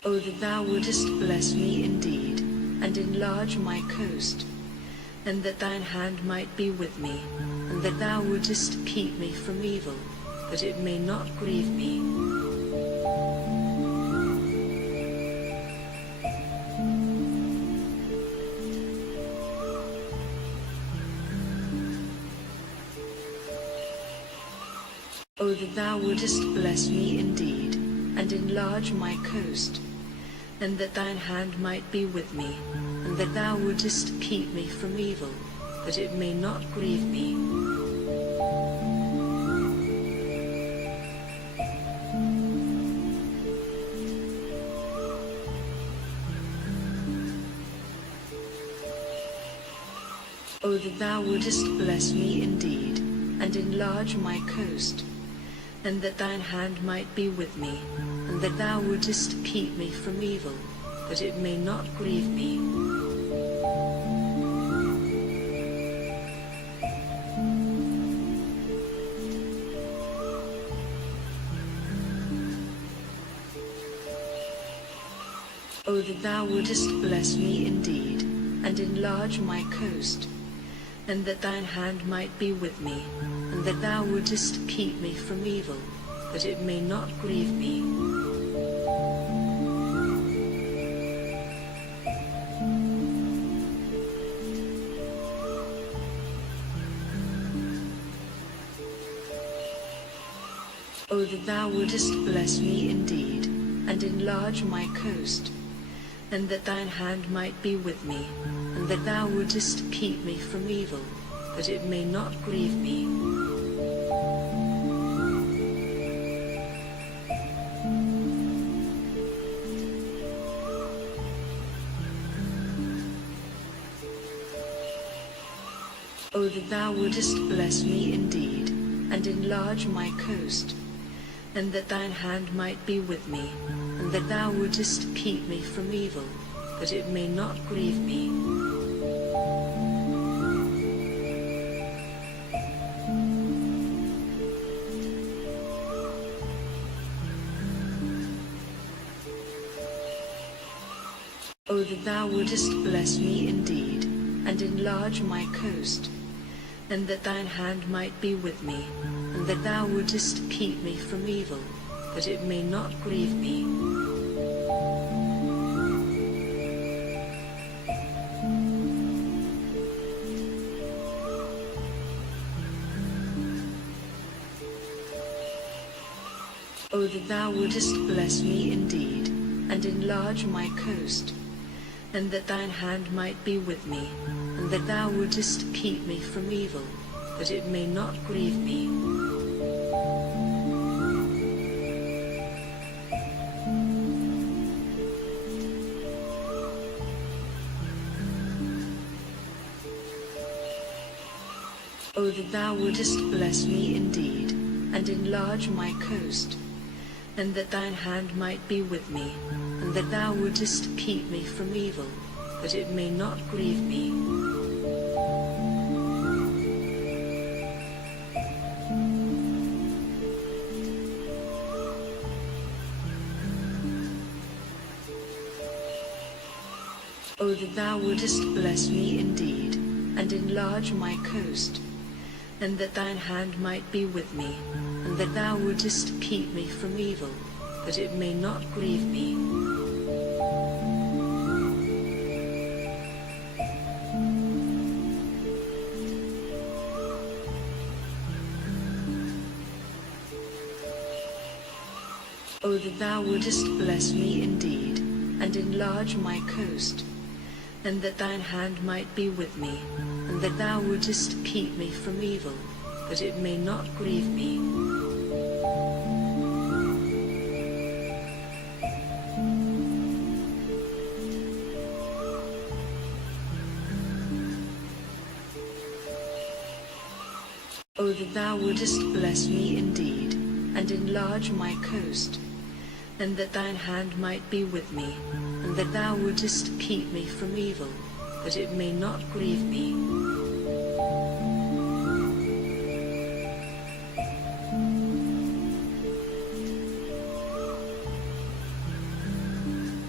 O that thou wouldest bless me indeed, and enlarge my coast, and that thine hand might be with me, and that thou wouldest keep me from evil, that it may not grieve me. O that thou wouldest bless me indeed, and enlarge my coast, and that thine hand might be with me, and that thou wouldest keep me from evil, that it may not grieve me. O that thou wouldest bless me indeed, and enlarge my coast, and that thine hand might be with me, and that thou wouldest keep me from evil, that it may not grieve me. O that thou wouldest bless me indeed, and enlarge my coast, and that thine hand might be with me, and that thou wouldest keep me from evil, that it may not grieve me. O that thou wouldest bless me indeed, and enlarge my coast, and that thine hand might be with me, and that thou wouldest keep me from evil, that it may not grieve me. O that thou wouldest bless me indeed, and enlarge my coast, and that thine hand might be with me, and that thou wouldest keep me from evil, that it may not grieve me. O that thou wouldest bless me indeed, and enlarge my coast, and that thine hand might be with me, and that thou wouldest keep me from evil, that it may not grieve me. O that thou wouldest bless me indeed, and enlarge my coast, and that thine hand might be with me, and that thou wouldest keep me from evil, that it may not grieve me. O that thou wouldest bless me indeed, and enlarge my coast, and that thine hand might be with me, and that thou wouldest keep me from evil, that it may not grieve me. O that thou wouldest bless me indeed, and enlarge my coast, and that thine hand might be with me, and that thou wouldest keep me from evil, that it may not grieve me. O that thou wouldest bless me indeed, and enlarge my coast, and that thine hand might be with me, and that thou wouldest keep me from evil, that it may not grieve me. O that thou wouldest bless me indeed, and enlarge my coast, and that thine hand might be with me, and that thou wouldest keep me from evil, that it may not grieve me.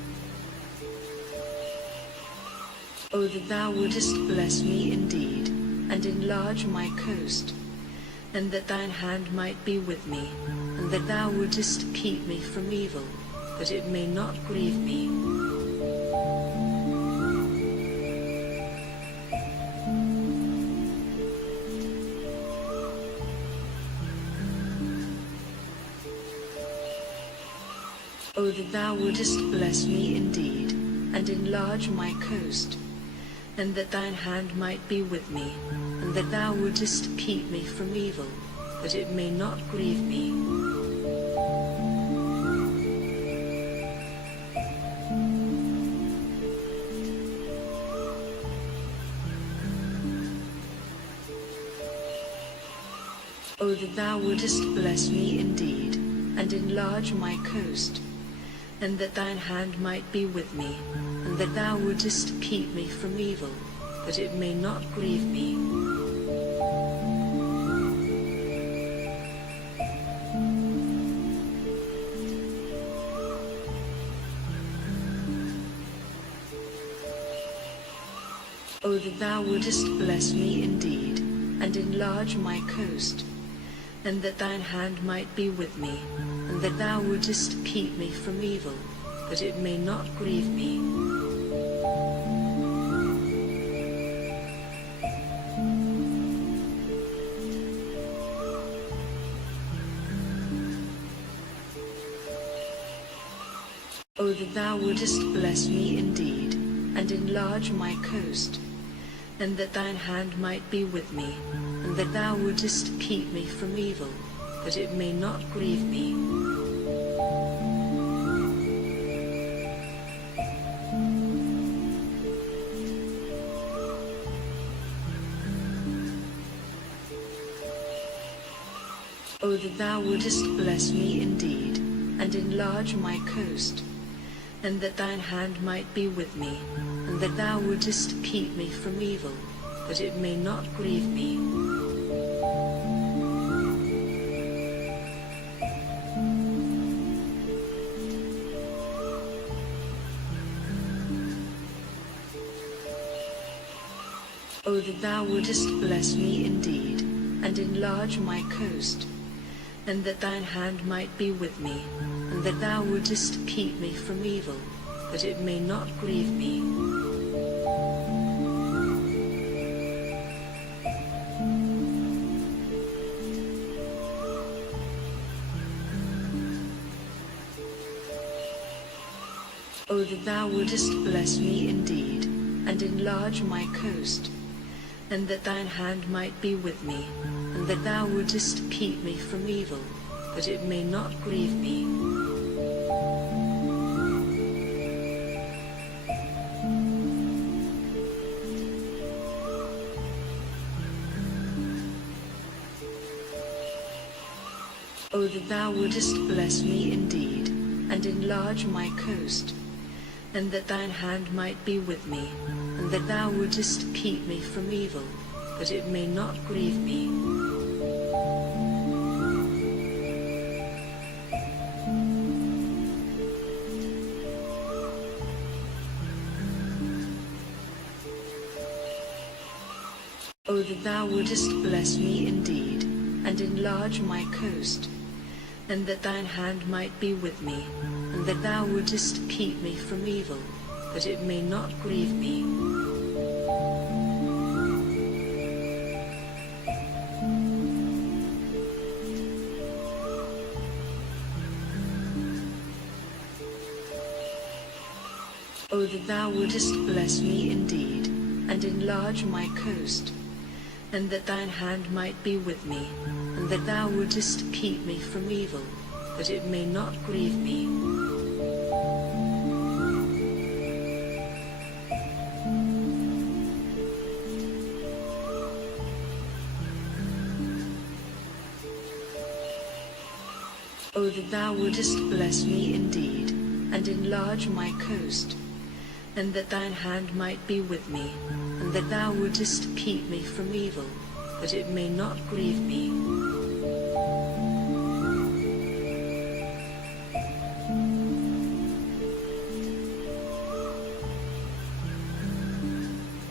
O that thou wouldest bless me indeed, and enlarge my coast, and that thine hand might be with me, and that thou wouldest keep me from evil, that it may not grieve me. O that thou wouldest bless me indeed, and enlarge my coast, and that thine hand might be with me, and that thou wouldest keep me from evil, that it may not grieve me. O that thou wouldest bless me indeed, and enlarge my coast, and that thine hand might be with me, and that thou wouldest keep me from evil, that it may not grieve me. O that thou wouldest bless me indeed, and enlarge my coast, and that thine hand might be with me, and that thou wouldest keep me from evil, that it may not grieve me. O that thou wouldest bless me indeed, and enlarge my coast, and that thine hand might be with me, and that thou wouldest keep me from evil, that it may not grieve me. O that thou wouldest bless me indeed, and enlarge my coast, and that thine hand might be with me, and that thou wouldest keep me from evil, that it may not grieve me. O that thou wouldest bless me indeed, and enlarge my coast, and that thine hand might be with me, and that thou wouldest keep me from evil, that it may not grieve me. O that thou wouldest bless me indeed, and enlarge my coast, and that thine hand might be with me, and that thou wouldest keep me from evil, that it may not grieve me. O that thou wouldest bless me indeed, and enlarge my coast, and that thine hand might be with me, and that thou wouldest keep me from evil, that it may not grieve me. O that thou wouldest bless me indeed, and enlarge my coast, and that thine hand might be with me, and that thou wouldest keep me from evil, that it may not grieve me. O that thou wouldest bless me indeed, and enlarge my coast, and that thine hand might be with me, and that thou wouldest keep me from evil, that it may not grieve me. O that thou wouldest bless me indeed, and enlarge my coast, and that thine hand might be with me, and that thou wouldest keep me from evil, that it may not grieve me.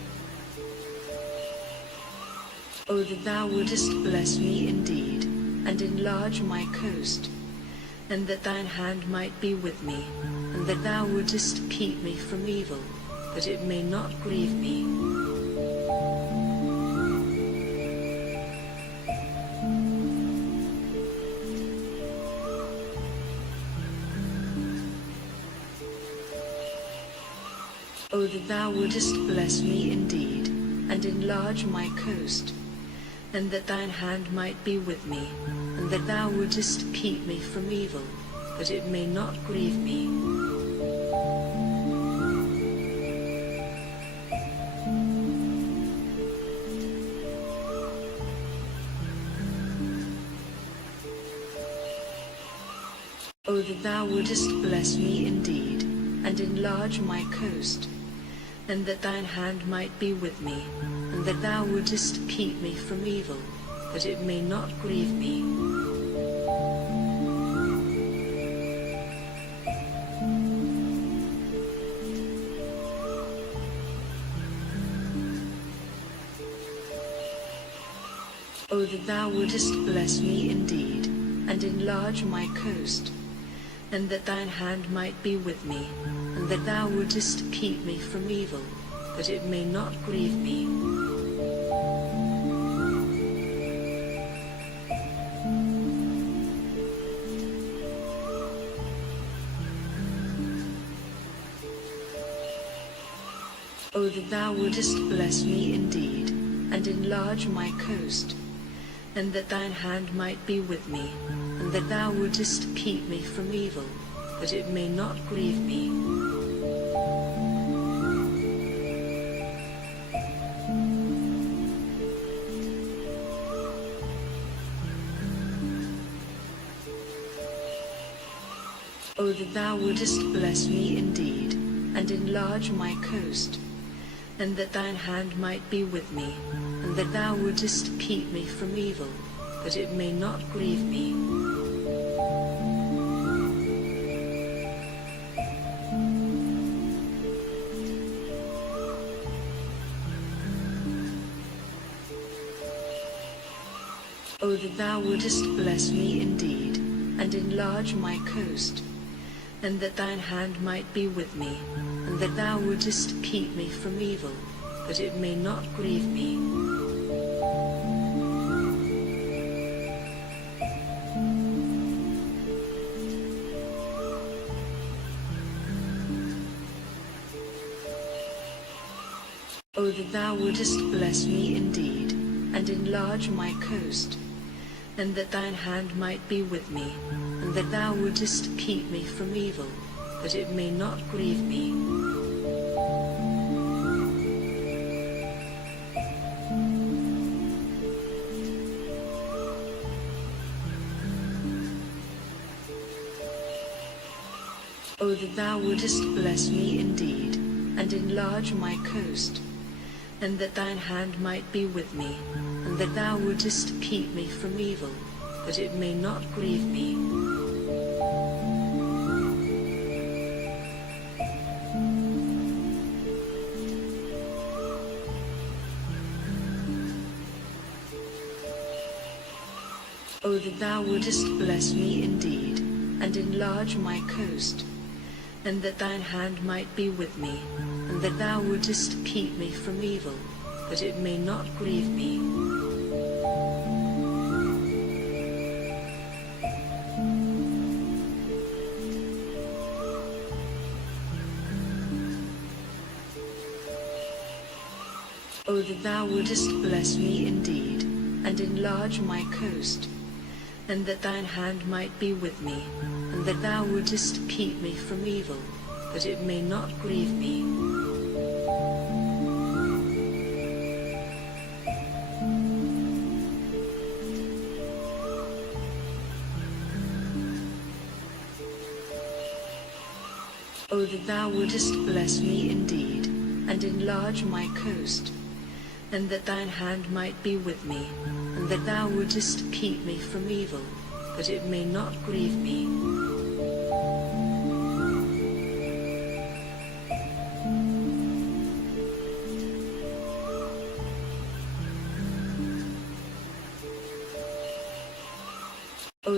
O that thou wouldest bless me indeed, and enlarge my coast, and that thine hand might be with me, and that thou wouldest keep me from evil, that it may not grieve me. O that thou wouldest bless me indeed, and enlarge my coast, and that thine hand might be with me, and that thou wouldest keep me from evil, that it may not grieve me. O that thou wouldest bless me indeed, and enlarge my coast, and that thine hand might be with me, and that thou wouldest keep me from evil, that it may not grieve me. O that thou wouldest bless me indeed, and enlarge my coast, and that thine hand might be with me, and that thou wouldest keep me from evil, that it may not grieve me. O that thou wouldest bless me indeed, and enlarge my coast, and that thine hand might be with me, and that thou wouldest keep me from evil, that it may not grieve me. O that thou wouldest bless me indeed, and enlarge my coast, and that thine hand might be with me, and that thou wouldest keep me from evil, that it may not grieve me. O that thou wouldest bless me indeed, and enlarge my coast, and that thine hand might be with me, and that thou wouldest keep me from evil, that it may not grieve me. O that thou wouldest bless me indeed, and enlarge my coast, and that thine hand might be with me, and that thou wouldest keep me from evil, that it may not grieve me. O that thou wouldest bless me indeed, and enlarge my coast, and that thine hand might be with me, and that thou wouldest keep me from evil, that it may not grieve me. O that thou wouldest bless me indeed, and enlarge my coast, and that thine hand might be with me, and that thou wouldest keep me from evil, that it may not grieve me. O that thou wouldest bless me indeed, and enlarge my coast, and that thine hand might be with me, and that thou wouldest keep me from evil, that it may not grieve me. O that thou wouldest bless me indeed, and enlarge my coast, and that thine hand might be with me, and that thou wouldest keep me from evil, that it may not grieve me.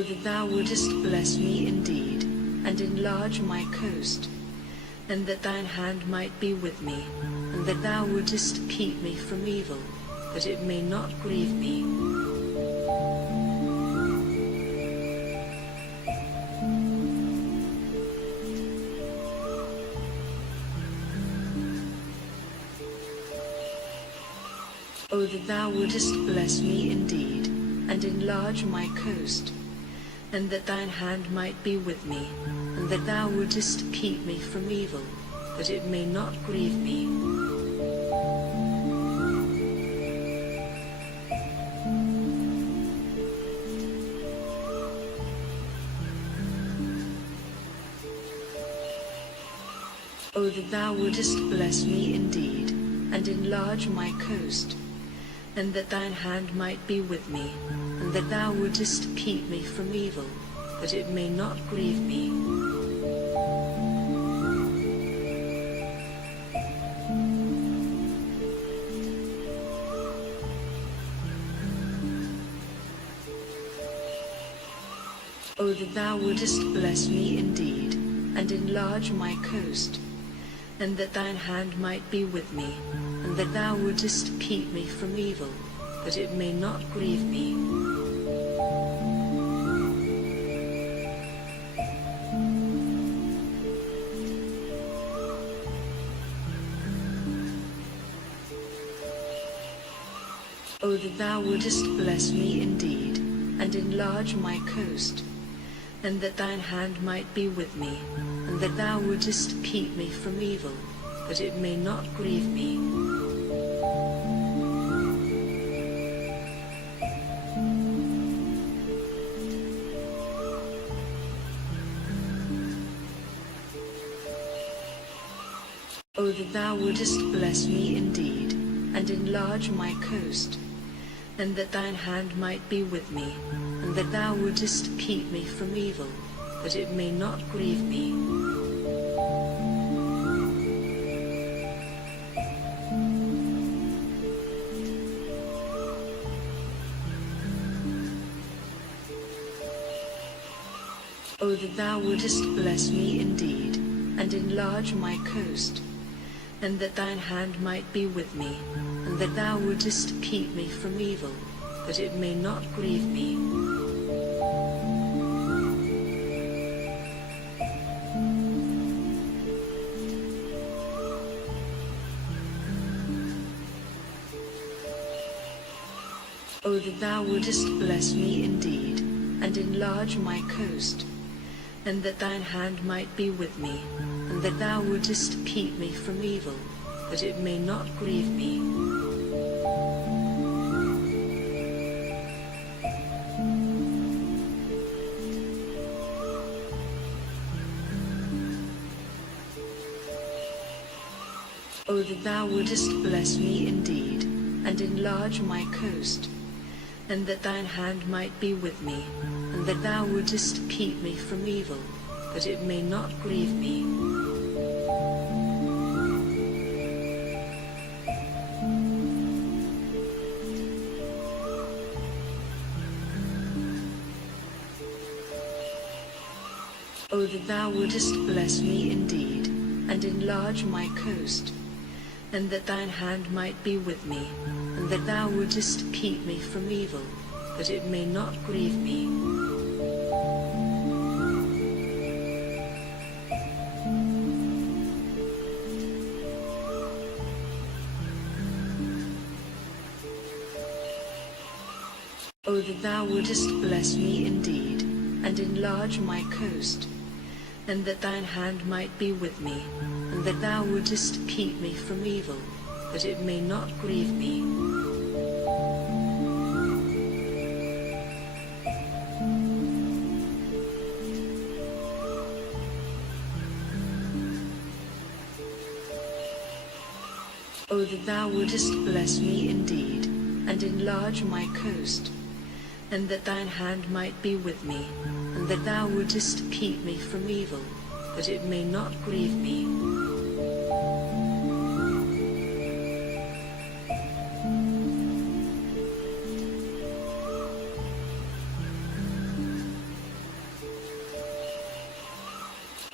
O that thou wouldest bless me indeed, and enlarge my coast, and that thine hand might be with me, and that thou wouldest keep me from evil, that it may not grieve me. O that thou wouldest bless me indeed, and enlarge my coast, and that thine hand might be with me, and that thou wouldest keep me from evil, that it may not grieve me. O that thou wouldest bless me indeed, and enlarge my coast, and that thine hand might be with me, and that thou wouldest keep me from evil, that it may not grieve me. O that thou wouldest bless me indeed, and enlarge my coast, and that thine hand might be with me, and that thou wouldest keep me from evil, that it may not grieve me. O that thou wouldest bless me indeed, and enlarge my coast, and that thine hand might be with me, and that thou wouldest keep me from evil, that it may not grieve me. O that thou wouldest bless me indeed, and enlarge my coast, and that thine hand might be with me, and that thou wouldest keep me from evil, that it may not grieve me. O that thou wouldest bless me indeed, and enlarge my coast, and that thine hand might be with me, and that thou wouldest keep me from evil, that it may not grieve me. O that thou wouldest bless me indeed, and enlarge my coast, and that thine hand might be with me, and that thou wouldest keep me from evil, that it may not grieve me. O that thou wouldest bless me indeed, and enlarge my coast, and that thine hand might be with me, and that thou wouldest keep me from evil, that it may not grieve me. O that thou wouldest bless me indeed, and enlarge my coast, and that thine hand might be with me, and that thou wouldest keep me from evil, that it may not grieve me. O that thou wouldest bless me indeed, and enlarge my coast, and that thine hand might be with me, and that thou wouldest keep me from evil, that it may not grieve me. O that thou wouldest bless me indeed, and enlarge my coast, and that thine hand might be with me, and that thou wouldest keep me from evil, that it may not grieve me.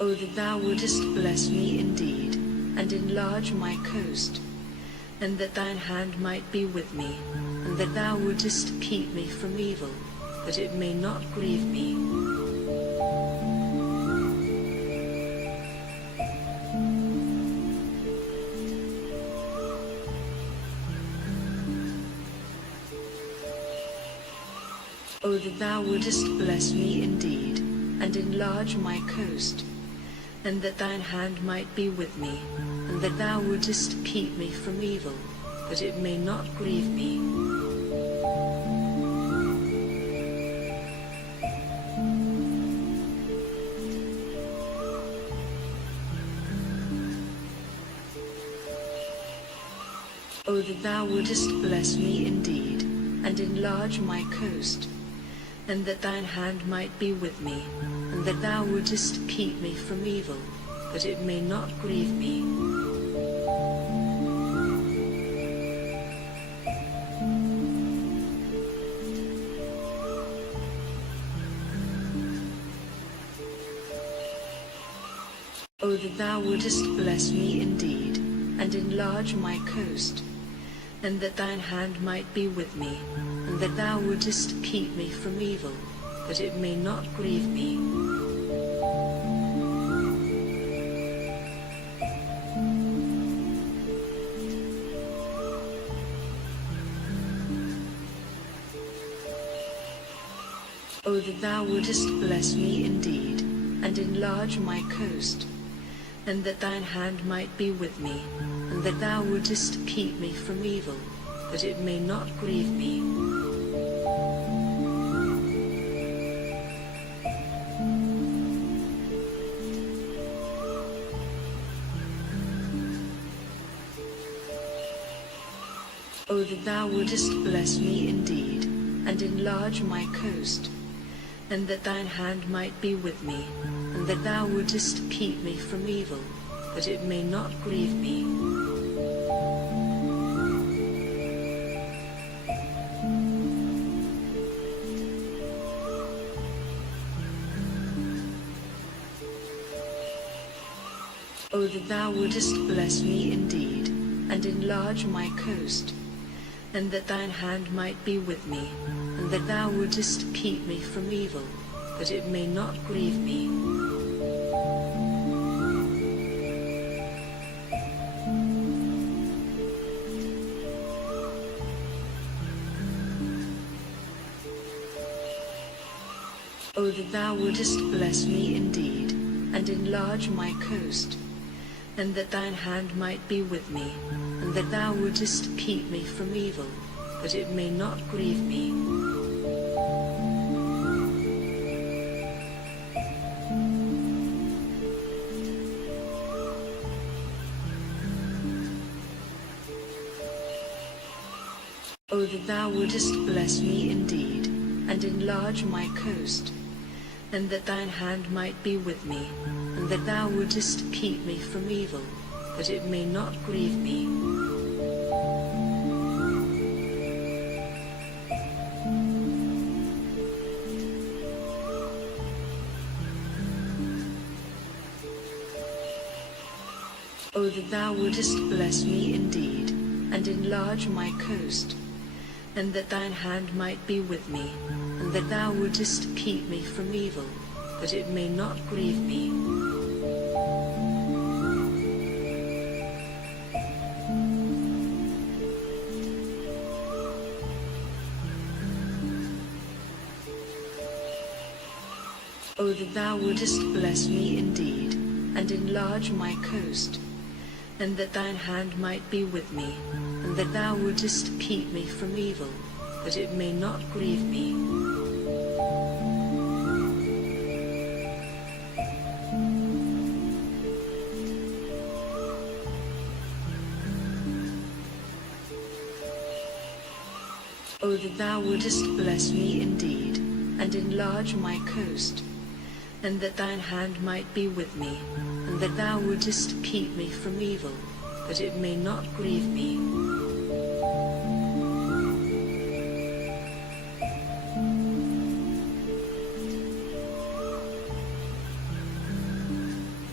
O that thou wouldest bless me indeed, and enlarge my coast, and that thine hand might be with me, and that thou wouldest keep me from evil, that it may not grieve me. O that thou wouldest bless me indeed, and enlarge my coast, and that thine hand might be with me, and that thou wouldest keep me from evil, that it may not grieve me. O that thou wouldest bless me indeed, and enlarge my coast, and that thine hand might be with me, and that thou wouldest keep me from evil, that it may not grieve me. O that thou wouldest bless me indeed, and enlarge my coast, and that thine hand might be with me, and that thou wouldest keep me from evil, that it may not grieve me. O that thou wouldest bless me indeed, and enlarge my coast, and that thine hand might be with me, and that thou wouldest keep me from evil, that it may not grieve me. O that thou wouldest bless me indeed, and enlarge my coast, and that thine hand might be with me, and that thou wouldest keep me from evil, that it may not grieve me. O that thou wouldest bless me indeed, and enlarge my coast, and that thine hand might be with me, and that thou wouldest keep me from evil, that it may not grieve me. O that thou wouldest bless me indeed, and enlarge my coast, and that thine hand might be with me, and that thou wouldest keep me from evil, that it may not grieve me. O that thou wouldest bless me indeed, and enlarge my coast, and that thine hand might be with me, and that thou wouldest keep me from evil, that it may not grieve me. O that thou wouldest bless me indeed, and enlarge my coast, and that thine hand might be with me, and that thou wouldest keep me from evil, that it may not grieve me. O that thou wouldest bless me indeed, and enlarge my coast, and that thine hand might be with me, and that thou wouldest keep me from evil, that it may not grieve me. O that thou wouldest bless me indeed, and enlarge my coast, and that thine hand might be with me, and that thou wouldest keep me from evil, that it may not grieve me.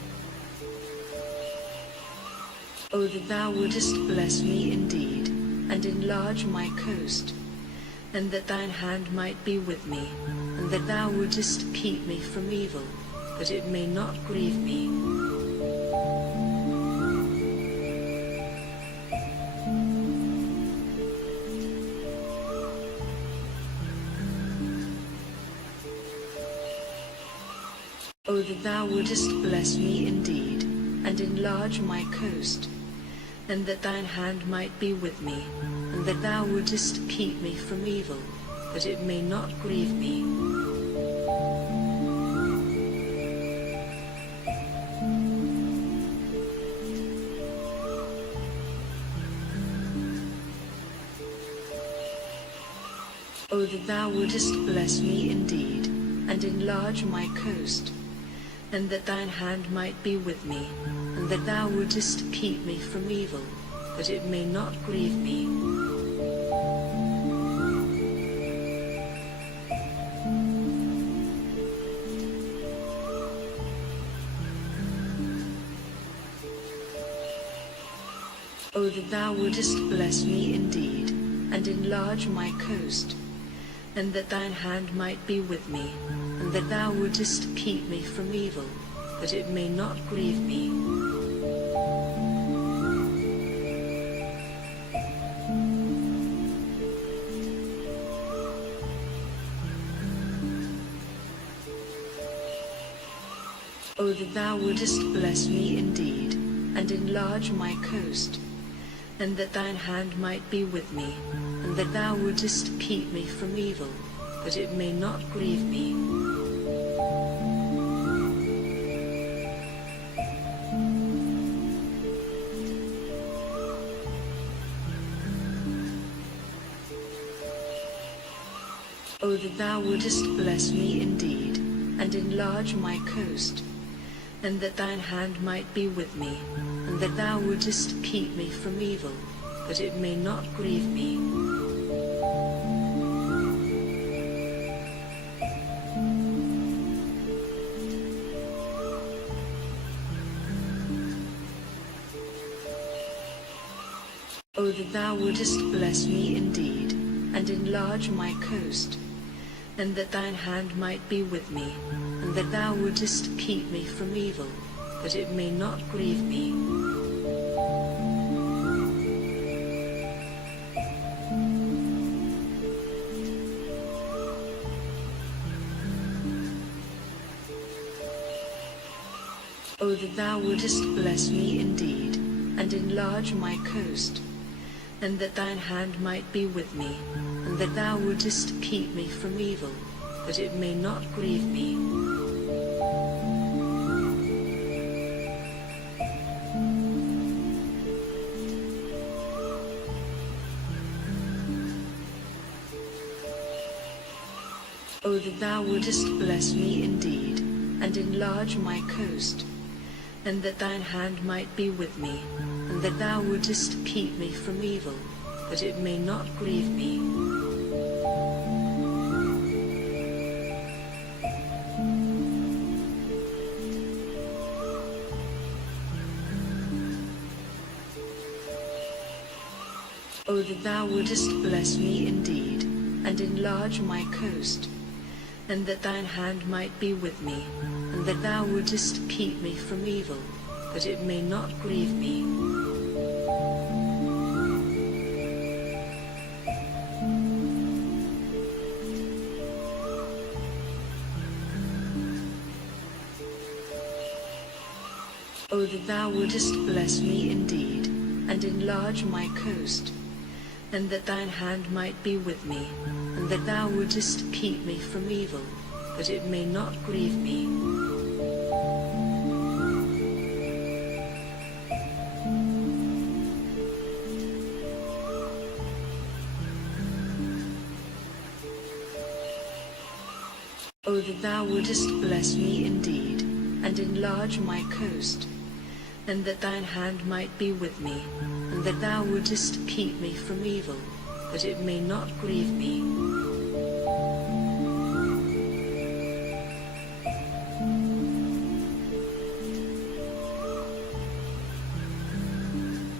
O that thou wouldest bless me indeed, and enlarge my coast, and that thine hand might be with me, and that thou wouldest keep me from evil, that it may not grieve me. O that thou wouldest bless me indeed, and enlarge my coast, and that thine hand might be with me, and that thou wouldest keep me from evil, that it may not grieve me. O that thou wouldest bless me indeed, and enlarge my coast, and that thine hand might be with me, and that thou wouldest keep me from evil, that it may not grieve me. O that thou wouldest bless me indeed, and enlarge my coast, and that thine hand might be with me, and that thou wouldest keep me from evil, that it may not grieve me. O that thou wouldest bless me indeed, and enlarge my coast, and that thine hand might be with me, and that thou wouldest keep me from evil, that it may not grieve me. O that thou wouldest bless me indeed, and enlarge my coast, and that thine hand might be with me, and that thou wouldest keep me from evil, that it may not grieve me. O that thou wouldest bless me indeed, and enlarge my coast, and that thine hand might be with me, and that thou wouldest keep me from evil, that it may not grieve me. O that thou wouldest bless me indeed, and enlarge my coast, and that thine hand might be with me, and that thou wouldest keep me from evil, that it may not grieve me. O that thou wouldest bless me indeed, and enlarge my coast, and that thine hand might be with me, and that thou wouldest keep me from evil, that it may not grieve me. O that thou wouldest bless me indeed, and enlarge my coast, and that thine hand might be with me, and that thou wouldest keep me from evil, that it may not grieve me. O that thou wouldest bless me indeed, and enlarge my coast, and that thine hand might be with me, and that thou wouldest keep me from evil, that it may not grieve me. O that thou wouldest bless me indeed, and enlarge my coast, and that thine hand might be with me, and that thou wouldest keep me from evil, that it may not grieve me.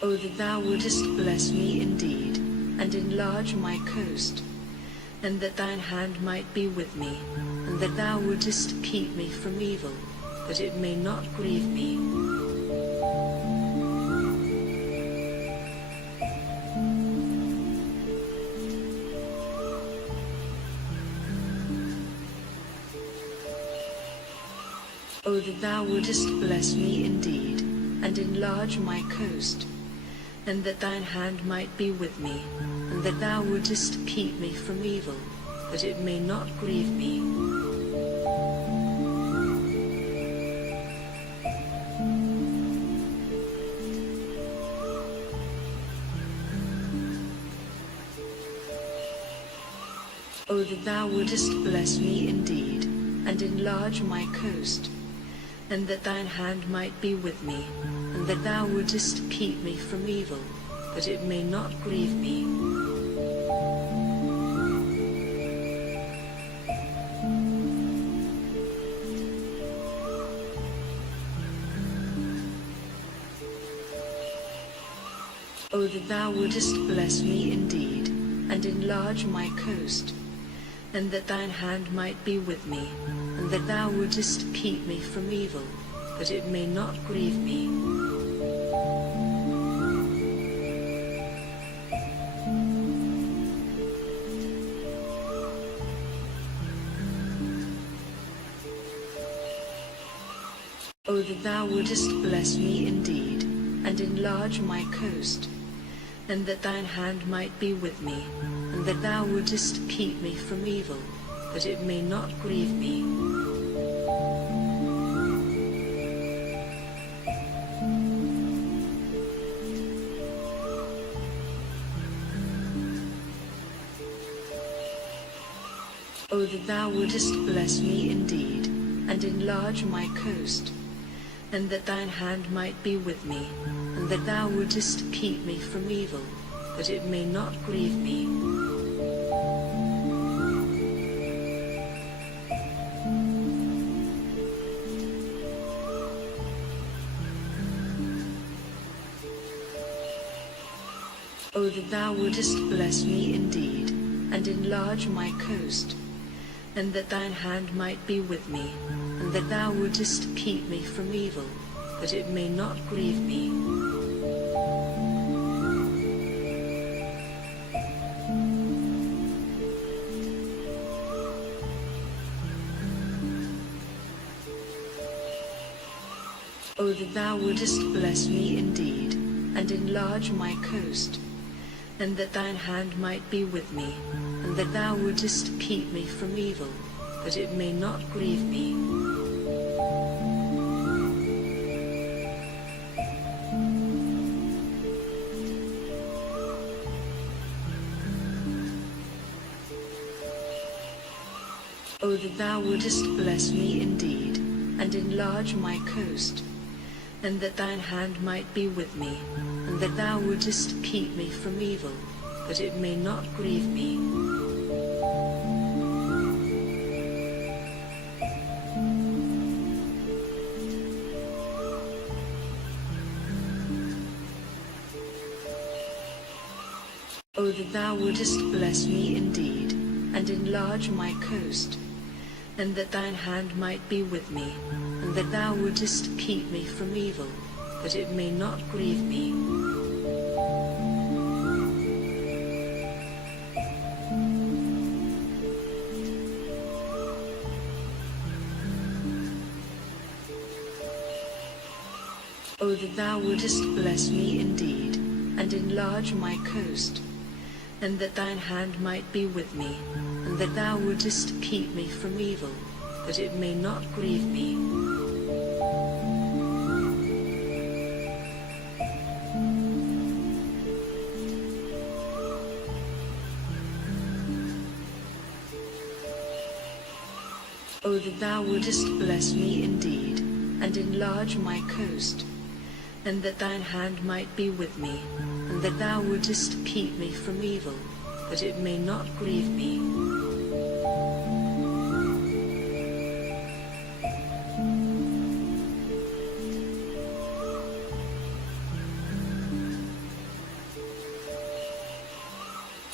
O that thou wouldest bless me indeed, and enlarge my coast, and that thine hand might be with me, and that thou wouldest keep me from evil, that it may not grieve me. O that thou wouldest bless me indeed, and enlarge my coast, and that thine hand might be with me, and that thou wouldest keep me from evil, that it may not grieve me. O that thou wouldest bless me indeed, and enlarge my coast, and that thine hand might be with me, and that thou wouldest keep me from evil, that it may not grieve me. O that thou wouldest bless me indeed, and enlarge my coast, and that thine hand might be with me, and that thou wouldest keep me from evil, that it may not grieve me. O that thou wouldest bless me indeed, and enlarge my coast, and that thine hand might be with me, and that thou wouldest keep me from evil, that it may not grieve me. O that thou wouldest bless me indeed, and enlarge my coast, and that thine hand might be with me, and that thou wouldest keep me from evil, that it may not grieve me. O that thou wouldest bless me indeed, and enlarge my coast, and that thine hand might be with me, and that thou wouldest keep me from evil, that it may not grieve me. O that thou wouldest bless me indeed, and enlarge my coast, and that thine hand might be with me, and that thou wouldest keep me from evil, that it may not grieve me. O that thou wouldest bless me indeed, and enlarge my coast, and that thine hand might be with me, and that thou wouldest keep me from evil, that it may not grieve me. O that thou wouldest bless me indeed, and enlarge my coast, and that thine hand might be with me, and that thou wouldest keep me from evil, that it may not grieve me. O that thou wouldest bless me indeed, and enlarge my coast, and that thine hand might be with me, and that thou wouldest keep me from evil, that it may not grieve me. O that thou wouldest bless me indeed, and enlarge my coast, and that thine hand might be with me, and that thou wouldest keep me from evil, that it may not grieve me.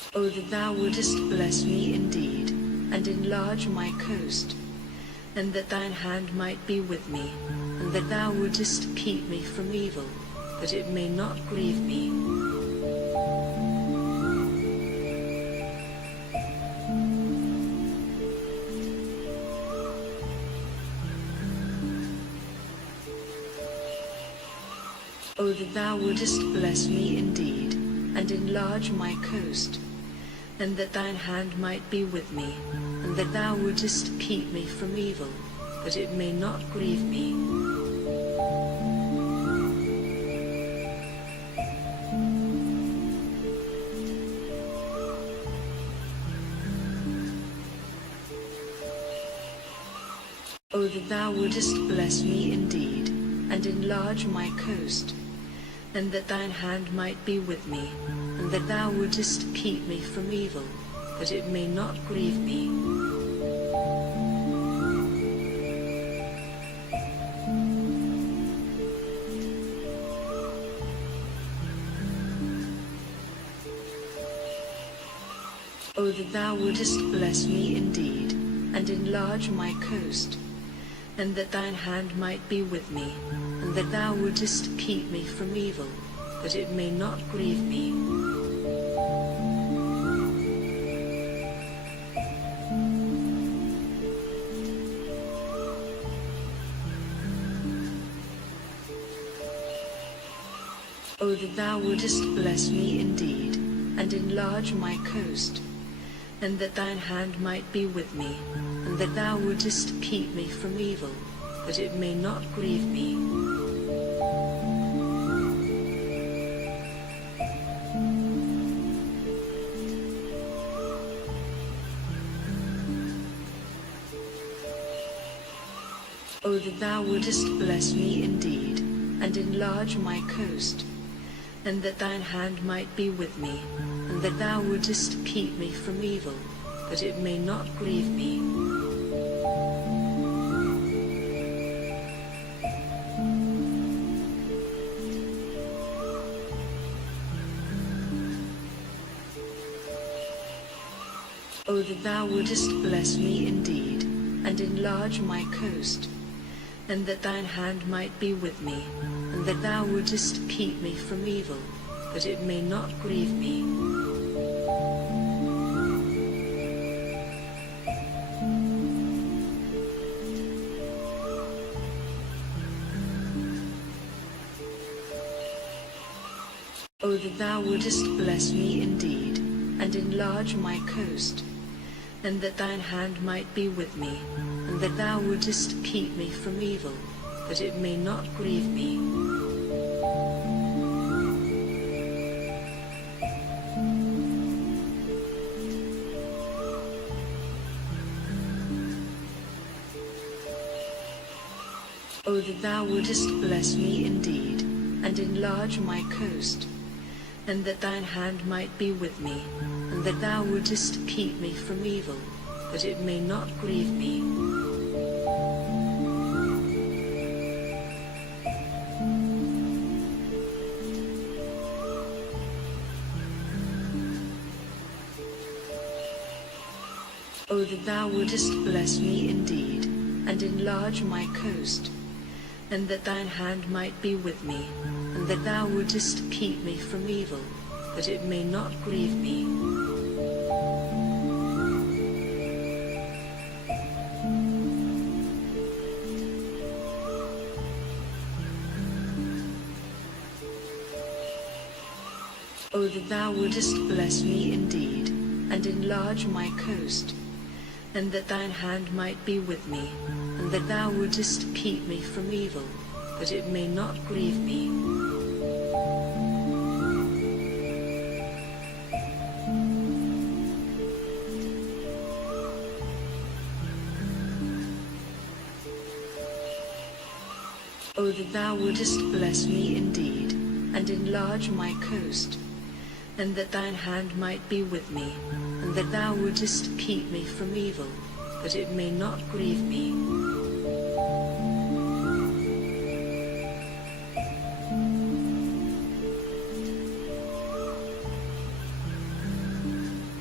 O that thou wouldest bless me indeed, and enlarge my coast, and that thine hand might be with me, and that thou wouldest keep me from evil, that it may not grieve me. O that thou wouldest bless me indeed, and enlarge my coast, and that thine hand might be with me, and that thou wouldest keep me from evil, that it may not grieve me. O that thou wouldest bless me indeed, and enlarge my coast, and that thine hand might be with me, and that thou wouldest keep me from evil, that it may not grieve me. O that thou wouldest bless me indeed, and enlarge my coast, and that thine hand might be with me, and that thou wouldest keep me from evil, that it may not grieve me. O that thou wouldest bless me indeed, and enlarge my coast, and that thine hand might be with me, and that thou wouldest keep me from evil, that it may not grieve me. O that thou wouldest bless me indeed, and enlarge my coast, and that thine hand might be with me, and that thou wouldest keep me from evil, that it may not grieve me. O that thou wouldest bless me indeed, and enlarge my coast, and that thine hand might be with me, and that thou wouldest keep me from evil, that it may not grieve me. O that thou wouldest bless me indeed, and enlarge my coast, and that thine hand might be with me, and that thou wouldest keep me from evil, that it may not grieve me. O that thou wouldest bless me indeed, and enlarge my coast, and that thine hand might be with me, and that thou wouldest keep me from evil, that it may not grieve me. O that thou wouldest bless me indeed, and enlarge my coast, and that thine hand might be with me, and that thou wouldest keep me from evil, that it may not grieve me. O that thou wouldest bless me indeed, and enlarge my coast, and that thine hand might be with me, and that thou wouldest keep me from evil, that it may not grieve me. O that thou wouldest bless me indeed, and enlarge my coast, and that thine hand might be with me, and that thou wouldest keep me from evil, that it may not grieve me.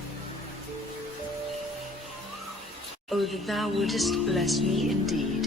that thou wouldest bless me indeed,